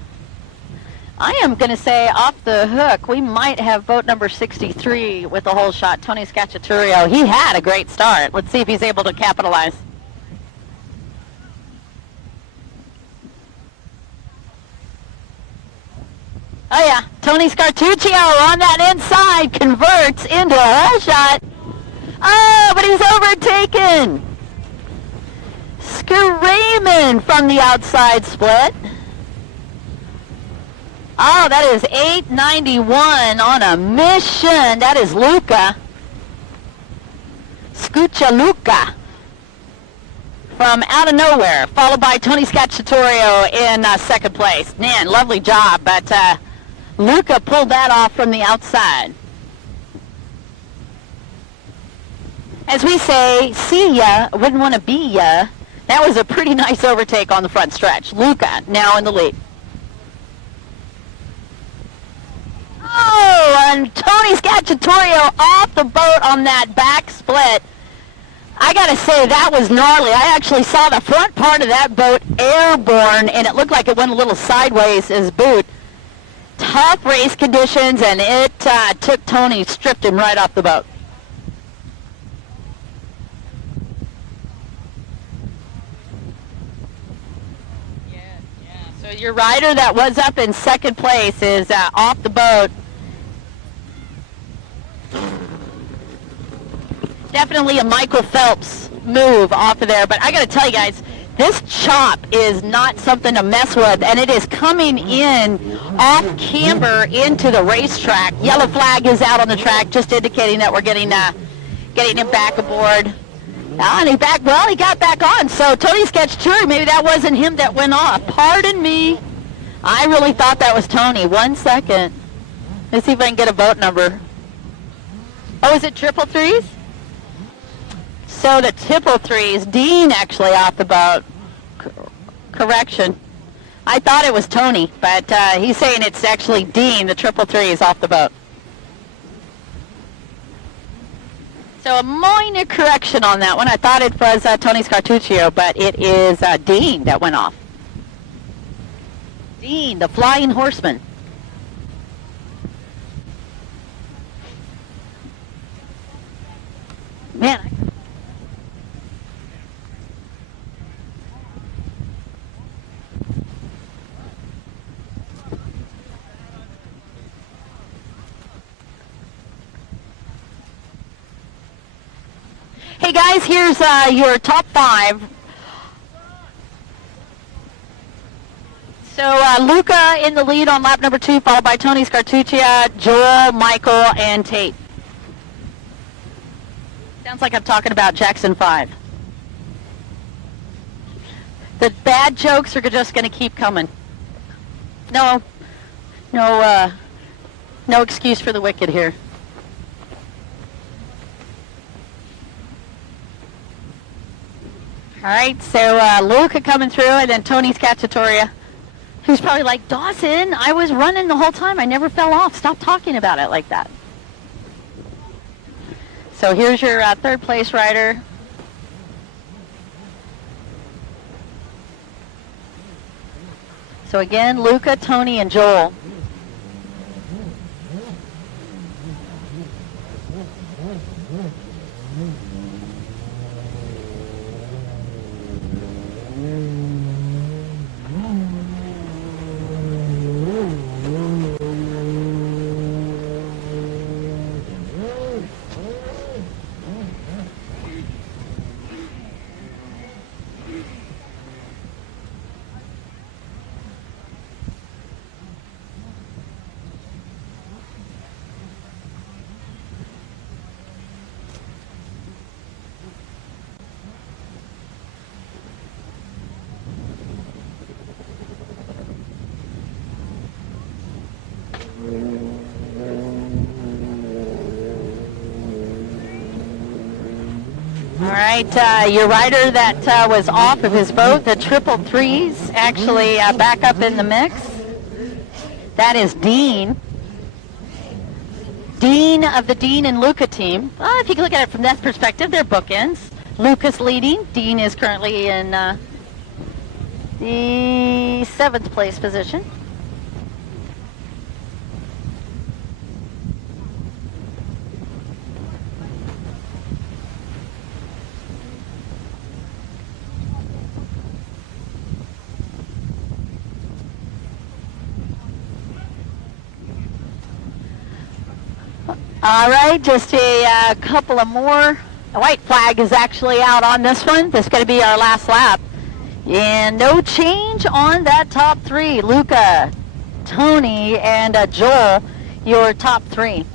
I am going to say off the hook, we might have boat number 63 with a hole shot, Tony Scacciaturio. He had a great start. Let's see if he's able to capitalize. Oh, yeah. Tony Scacciaturio on that inside converts into a hole shot. Oh, but he's overtaken. Screaming from the outside split. Oh, that is 891 on a mission. That is Luca. Scuccia Luca. From out of nowhere, followed by Tony Scacciaturio in second place. Man, lovely job, but Luca pulled that off from the outside. As we say, see ya, wouldn't want to be ya. That was a pretty nice overtake on the front stretch. Luca now in the lead. Oh, and Tony Scacciaturio off the boat on that back split. I got to say, that was gnarly. I actually saw the front part of that boat airborne, and it looked like it went a little sideways his boot. Tough race conditions, and it took Tony, stripped him right off the boat. So your rider that was up in second place is off the boat. Definitely a Michael Phelps move off of there, but I got to tell you guys, this chop is not something to mess with, and it is coming in off camber into the racetrack. Yellow flag is out on the track, just indicating that we're getting him back aboard. And he got back on. So Tony Scacciaturio, maybe that wasn't him that went off. Pardon me. I really thought that was Tony. 1 second. Let's see if I can get a boat number. Oh, is it triple threes? So the triple threes, Dean actually off the boat. Correction. I thought it was Tony, but he's saying it's actually Dean, the triple threes off the boat. So a minor correction on that one. I thought it was Tony Scacciaturio, but it is Dean that went off. Dean, the flying horseman. Man. Hey guys, here's your top 5. So Luca in the lead on lap number 2, followed by Tony Scacciaturio, Joel, Michael, and Tate. Sounds like I'm talking about Jackson 5. The bad jokes are just going to keep coming. No excuse for the wicked here. All right, so Luca coming through, and then Tony Scacciaturio, who's probably like, Dawson, I was running the whole time. I never fell off. Stop talking about it like that. So here's your third place rider. So again, Luca, Tony, and Joel. All right, your rider that was off of his boat, the 333s, actually back up in the mix. That is Dean. Dean of the Dean and Luca team. Well, if you can look at it from that perspective, they're bookends. Luca's leading. Dean is currently in the 7th place position. All right, just a couple of more. The white flag is actually out on this one. This is going to be our last lap. And no change on that top three. Luca, Tony, and Joel, your top three.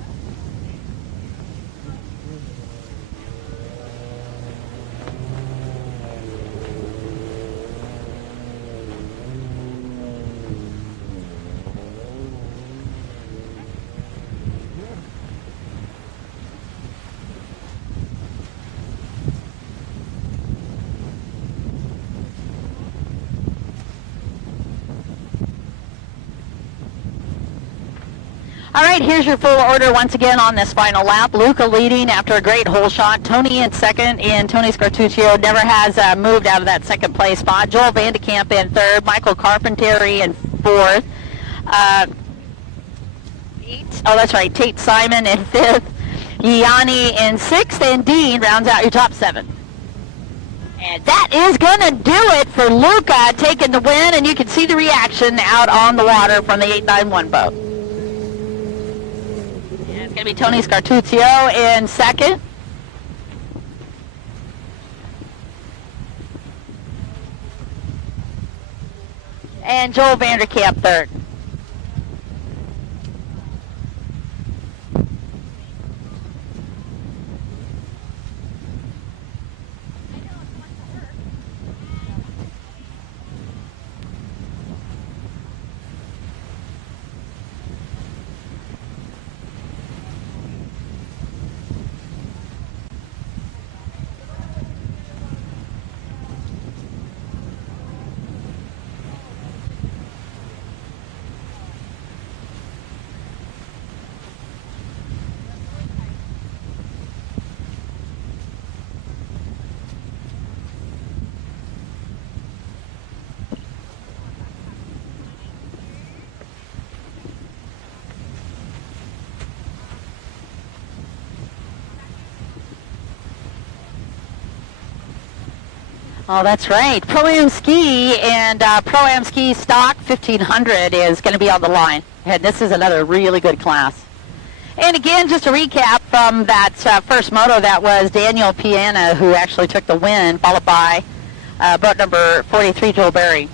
All right, here's your full order once again on this final lap. Luca leading after a great hole shot. Tony in second, and Tony Scartuccio never has moved out of that second place spot. Joel Vandekamp in third. Michael Carpenteri in fourth. Tate Simon in fifth. Yanni in sixth, and Dean rounds out your top seven. And that is going to do it for Luca taking the win, and you can see the reaction out on the water from the 891 boat. It's going to be Tony Scartuccio in second. And Joel Vanderkamp third. Oh, that's right. Pro-Am Ski and Pro-Am Ski Stock 1500 is going to be on the line. And this is another really good class. And again, just a recap from that first moto, that was Daniel Piana who actually took the win, followed by boat number 43, Joel Berry.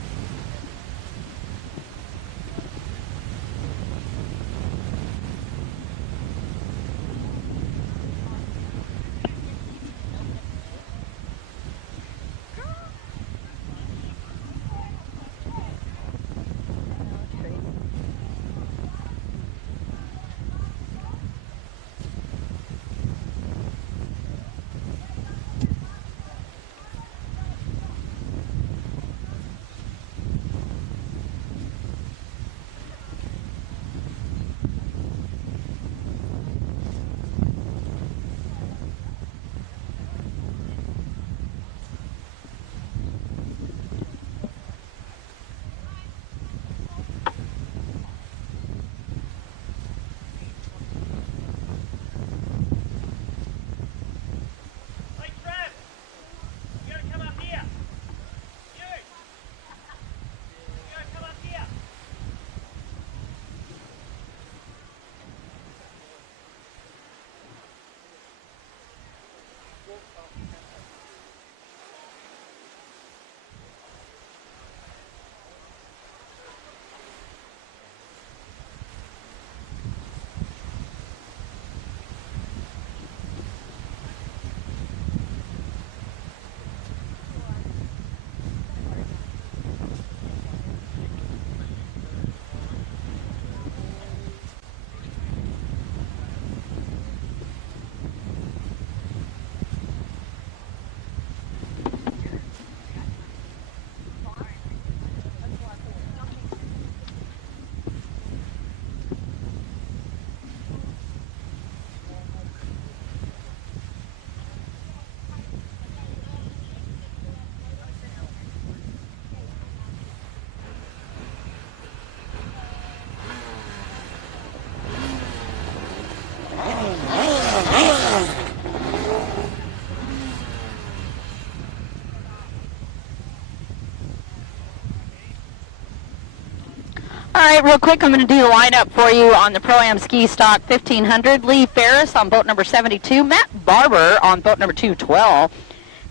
right, real quick, I'm going to do the lineup for you on the Pro-Am Ski Stock 1500. Lee Ferris on boat number 72. Matt Barber on boat number 212.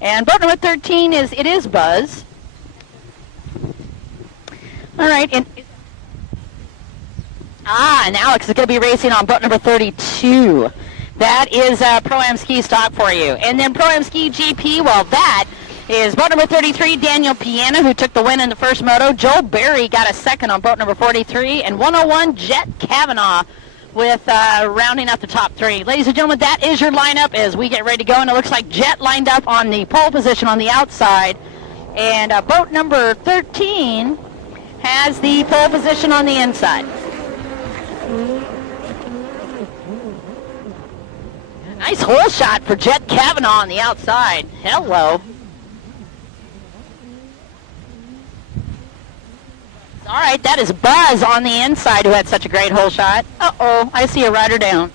And boat number 13 is Buzz. All right, and Alex is going to be racing on boat number 32. That is Pro-Am Ski Stock for you. And then Pro-Am Ski GP, well, that is boat number 33, Daniel Piana, who took the win in the first moto. Joel Berry got a second on boat number 43. And 101, Jet Kavanaugh with rounding out the top three. Ladies and gentlemen, that is your lineup as we get ready to go. And it looks like Jet lined up on the pole position on the outside. And boat number 13 has the pole position on the inside. Nice hole shot for Jet Kavanaugh on the outside. Hello. All right, that is Buzz on the inside who had such a great hole shot. Uh-oh, I see a rider down.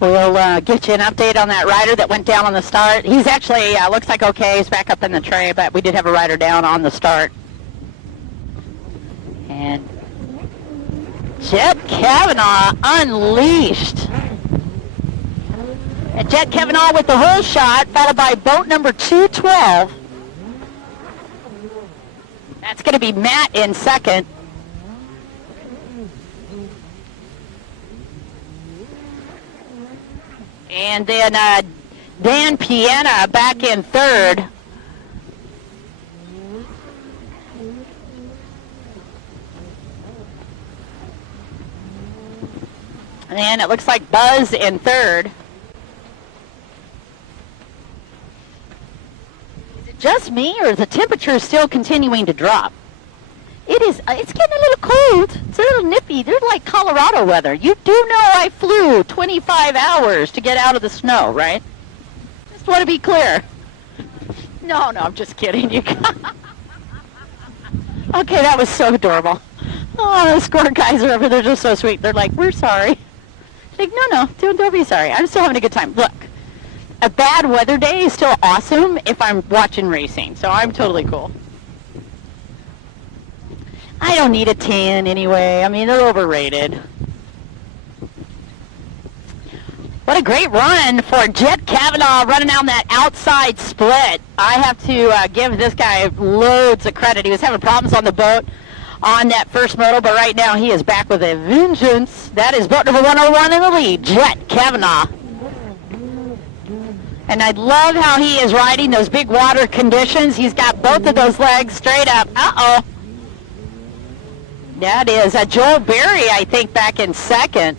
We'll get you an update on that rider that went down on the start. He's actually, looks like okay. He's back up in the tray, but we did have a rider down on the start. And Jet Kavanaugh unleashed. And Jet Kavanaugh with the hole shot, followed by boat number 212. That's going to be Matt in second. And then Dan Piana back in third. And it looks like Buzz in third. Is it just me, or is the temperature still continuing to drop? It's getting a little cold. It's a little nippy. They're like Colorado weather. You do know I flew 25 hours to get out of the snow, right? Just want to be clear. No, I'm just kidding. You. Okay, that was so adorable. Oh, the score guys are over there just so sweet. They're like, we're sorry. Like, no, don't be sorry. I'm still having a good time. Look, a bad weather day is still awesome if I'm watching racing, so I'm totally cool. I don't need a tan anyway. I mean, they're overrated. What a great run for Jet Kavanaugh running down that outside split. I have to give this guy loads of credit. He was having problems on the boat on that first moto, but right now he is back with a vengeance. That is boat number 101 in the lead, Jet Kavanaugh. And I love how he is riding those big water conditions. He's got both of those legs straight up. Uh-oh. That is Joel Berry, I think, back in second.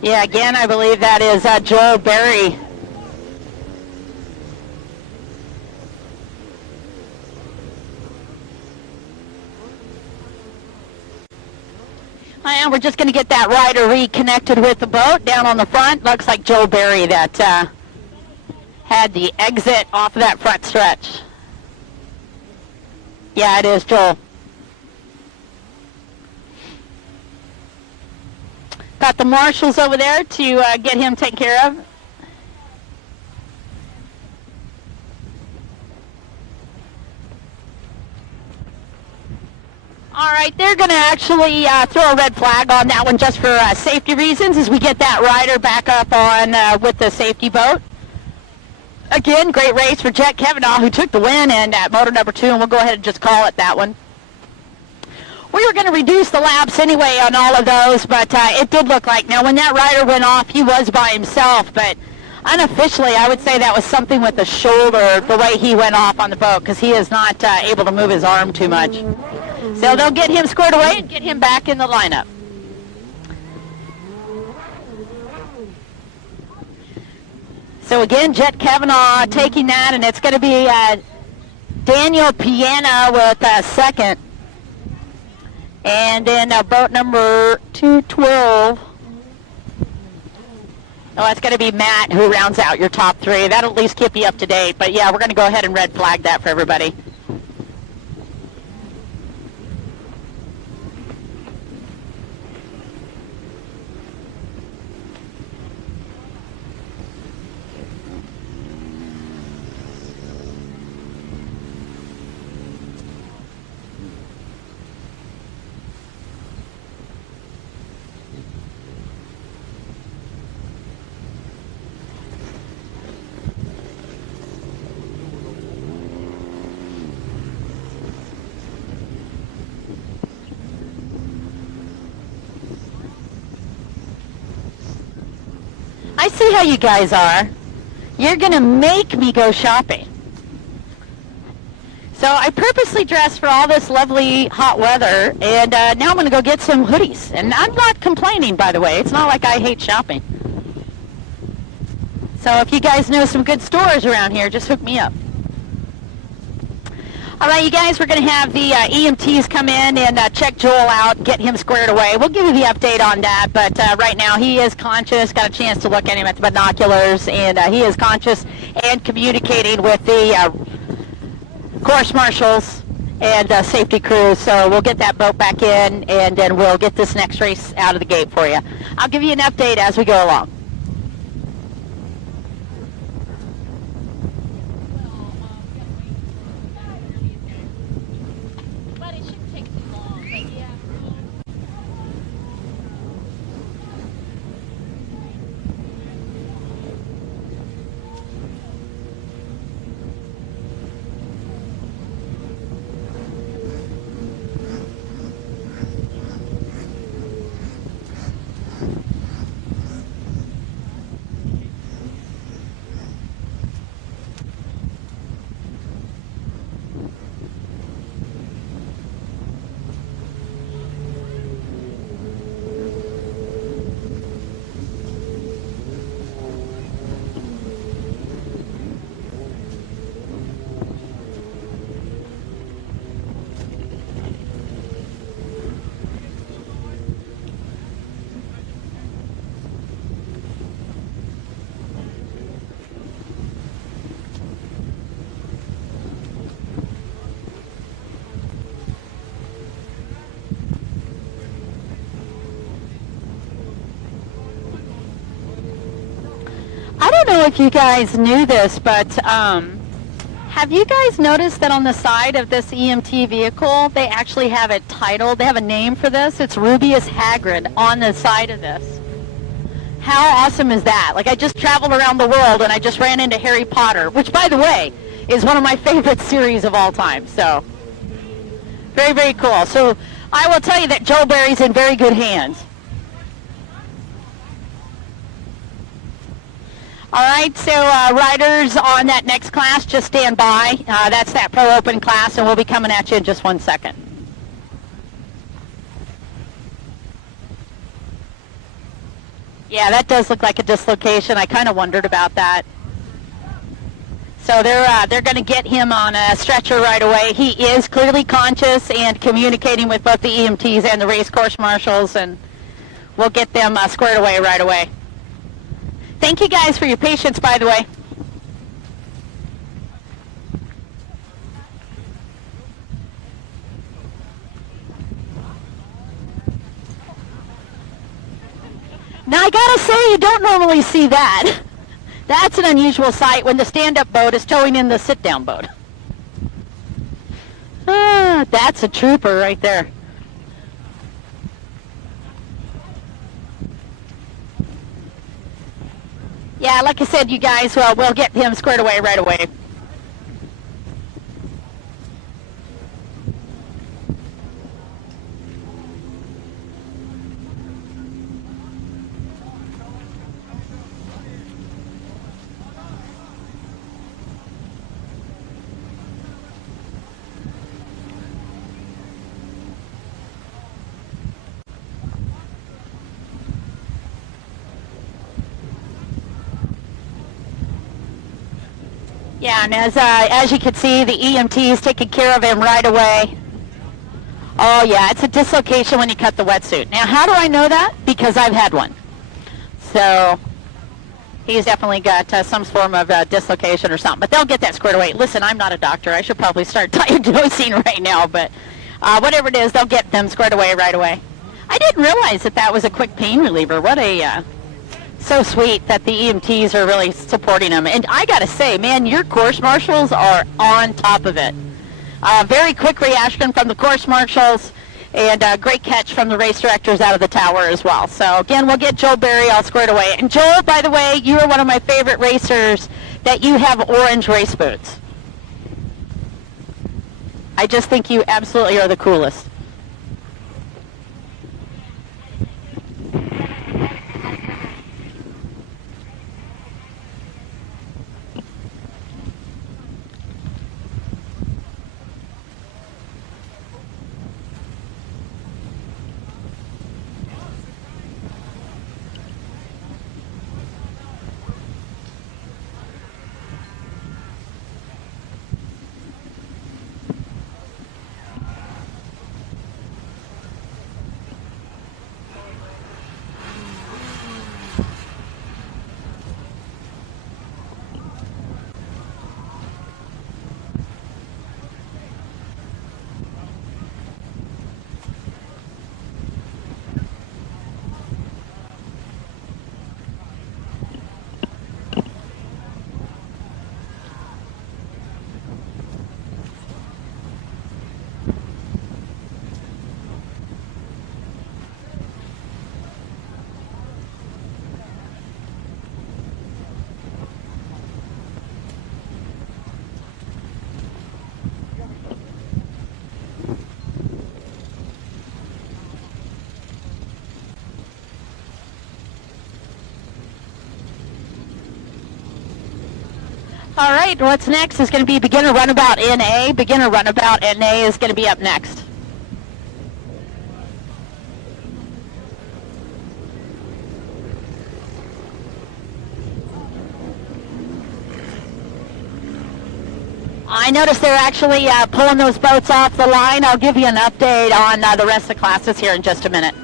Yeah, again, I believe that is Joel Berry. And we're just going to get that rider reconnected with the boat down on the front. Looks like Joel Berry that had the exit off of that front stretch. Yeah, it is Joel. Got the marshals over there to get him taken care of. All right, they're going to actually throw a red flag on that one just for safety reasons as we get that rider back up on with the safety boat. Again, great race for Jet Kavanaugh, who took the win and at motor number 2, and we'll go ahead and just call it that one. We were going to reduce the laps anyway on all of those, but it did look like, now when that rider went off, he was by himself, but Unofficially, I would say that was something with the shoulder, the way he went off on the boat, because he is not able to move his arm too much. So they'll get him squared away and get him back in the lineup. So again, Jet Kavanaugh taking that, and it's going to be Daniel Piana with second. And then boat number 212. Oh, it's going to be Matt who rounds out your top three. That'll at least keep you up to date. But yeah, we're going to go ahead and red flag that for everybody. I see how you guys are. You're going to make me go shopping. So I purposely dressed for all this lovely hot weather, and now I'm going to go get some hoodies. And I'm not complaining, by the way. It's not like I hate shopping. So if you guys know some good stores around here, just hook me up. All right, you guys, we're going to have the EMTs come in and check Joel out, get him squared away. We'll give you the update on that, but right now he is conscious, got a chance to look at him at the binoculars, and he is conscious and communicating with the course marshals and safety crews. So we'll get that boat back in, and then we'll get this next race out of the gate for you. I'll give you an update as we go along. I don't know if you guys knew this, but have you guys noticed that on the side of this EMT vehicle, they actually have it titled, they have a name for this? It's Rubeus Hagrid on the side of this. How awesome is that? Like, I just traveled around the world and I just ran into Harry Potter, which, by the way, is one of my favorite series of all time. So, very, very cool. So, I will tell you that Joel Berry's in very good hands. All right, so riders on that next class, just stand by. That's that Pro Open class, and we'll be coming at you in just 1 second. Yeah, that does look like a dislocation. I kind of wondered about that. So they're going to get him on a stretcher right away. He is clearly conscious and communicating with both the EMTs and the race course marshals, and we'll get them squared away right away. Thank you guys for your patience, by the way. Now, I gotta say, you don't normally see that. That's an unusual sight when the stand-up boat is towing in the sit-down boat. That's a trooper right there. Yeah, like I said, you guys, we'll get him squared away right away. Yeah, and as you can see, the EMT is taking care of him right away. Oh yeah, it's a dislocation when you cut the wetsuit. Now, how do I know that? Because I've had one. So he's definitely got some form of dislocation or something. But they'll get that squared away. Listen, I'm not a doctor. I should probably start diagnosing right now. But whatever it is, they'll get them squared away right away. I didn't realize that was a quick pain reliever. What a so sweet that the EMTs are really supporting them. And I got to say, man, your course marshals are on top of it. Very quick reaction from the course marshals, and great catch from the race directors out of the tower as well. So again, we'll get Joel Berry all squared away. And Joel, by the way, you are one of my favorite racers that you have orange race boots. I just think you absolutely are the coolest. All right, what's next is going to be beginner runabout NA. Beginner runabout NA is going to be up next. I noticed they're actually pulling those boats off the line. I'll give you an update on the rest of the classes here in just a minute.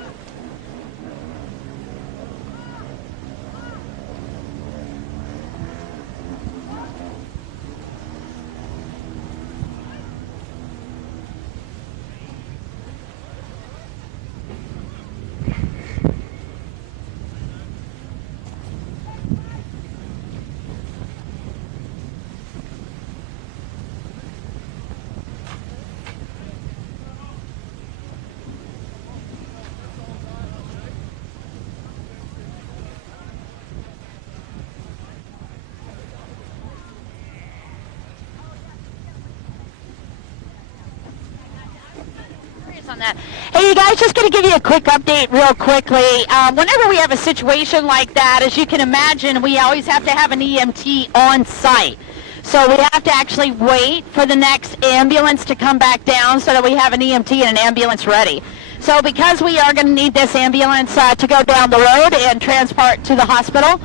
On that. Hey, you guys, just going to give you a quick update real quickly. Whenever we have a situation like that, as you can imagine, we always have to have an EMT on site. So we have to actually wait for the next ambulance to come back down so that we have an EMT and an ambulance ready. So because we are going to need this ambulance to go down the road and transport to the hospital,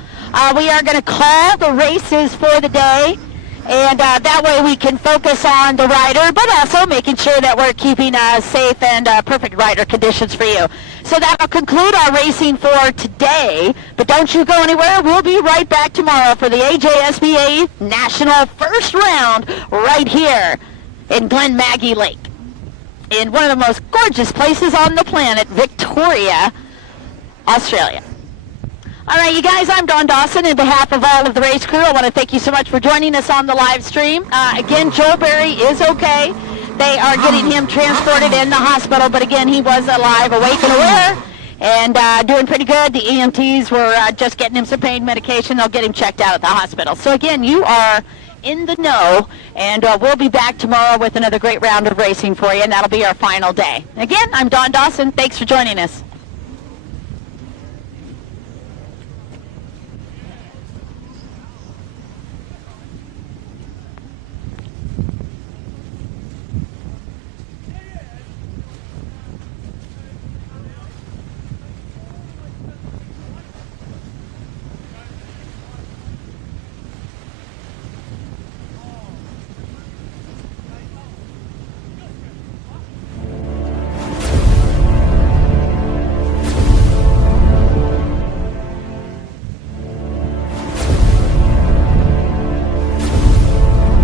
we are going to call the races for the day. And that way we can focus on the rider, but also making sure that we're keeping safe and perfect rider conditions for you. So that'll conclude our racing for today. But don't you go anywhere. We'll be right back tomorrow for the AJSBA National First Round right here in Glenmaggie Lake, in one of the most gorgeous places on the planet, Victoria, Australia. All right, you guys, I'm Dawn Dawson. On behalf of all of the race crew, I want to thank you so much for joining us on the live stream. Again, Joel Berry is okay. They are getting him transported in the hospital, but again, he was alive, awake, and aware, and doing pretty good. The EMTs were just getting him some pain medication. They'll get him checked out at the hospital. So again, you are in the know, and we'll be back tomorrow with another great round of racing for you, and that'll be our final day. Again, I'm Dawn Dawson. Thanks for joining us.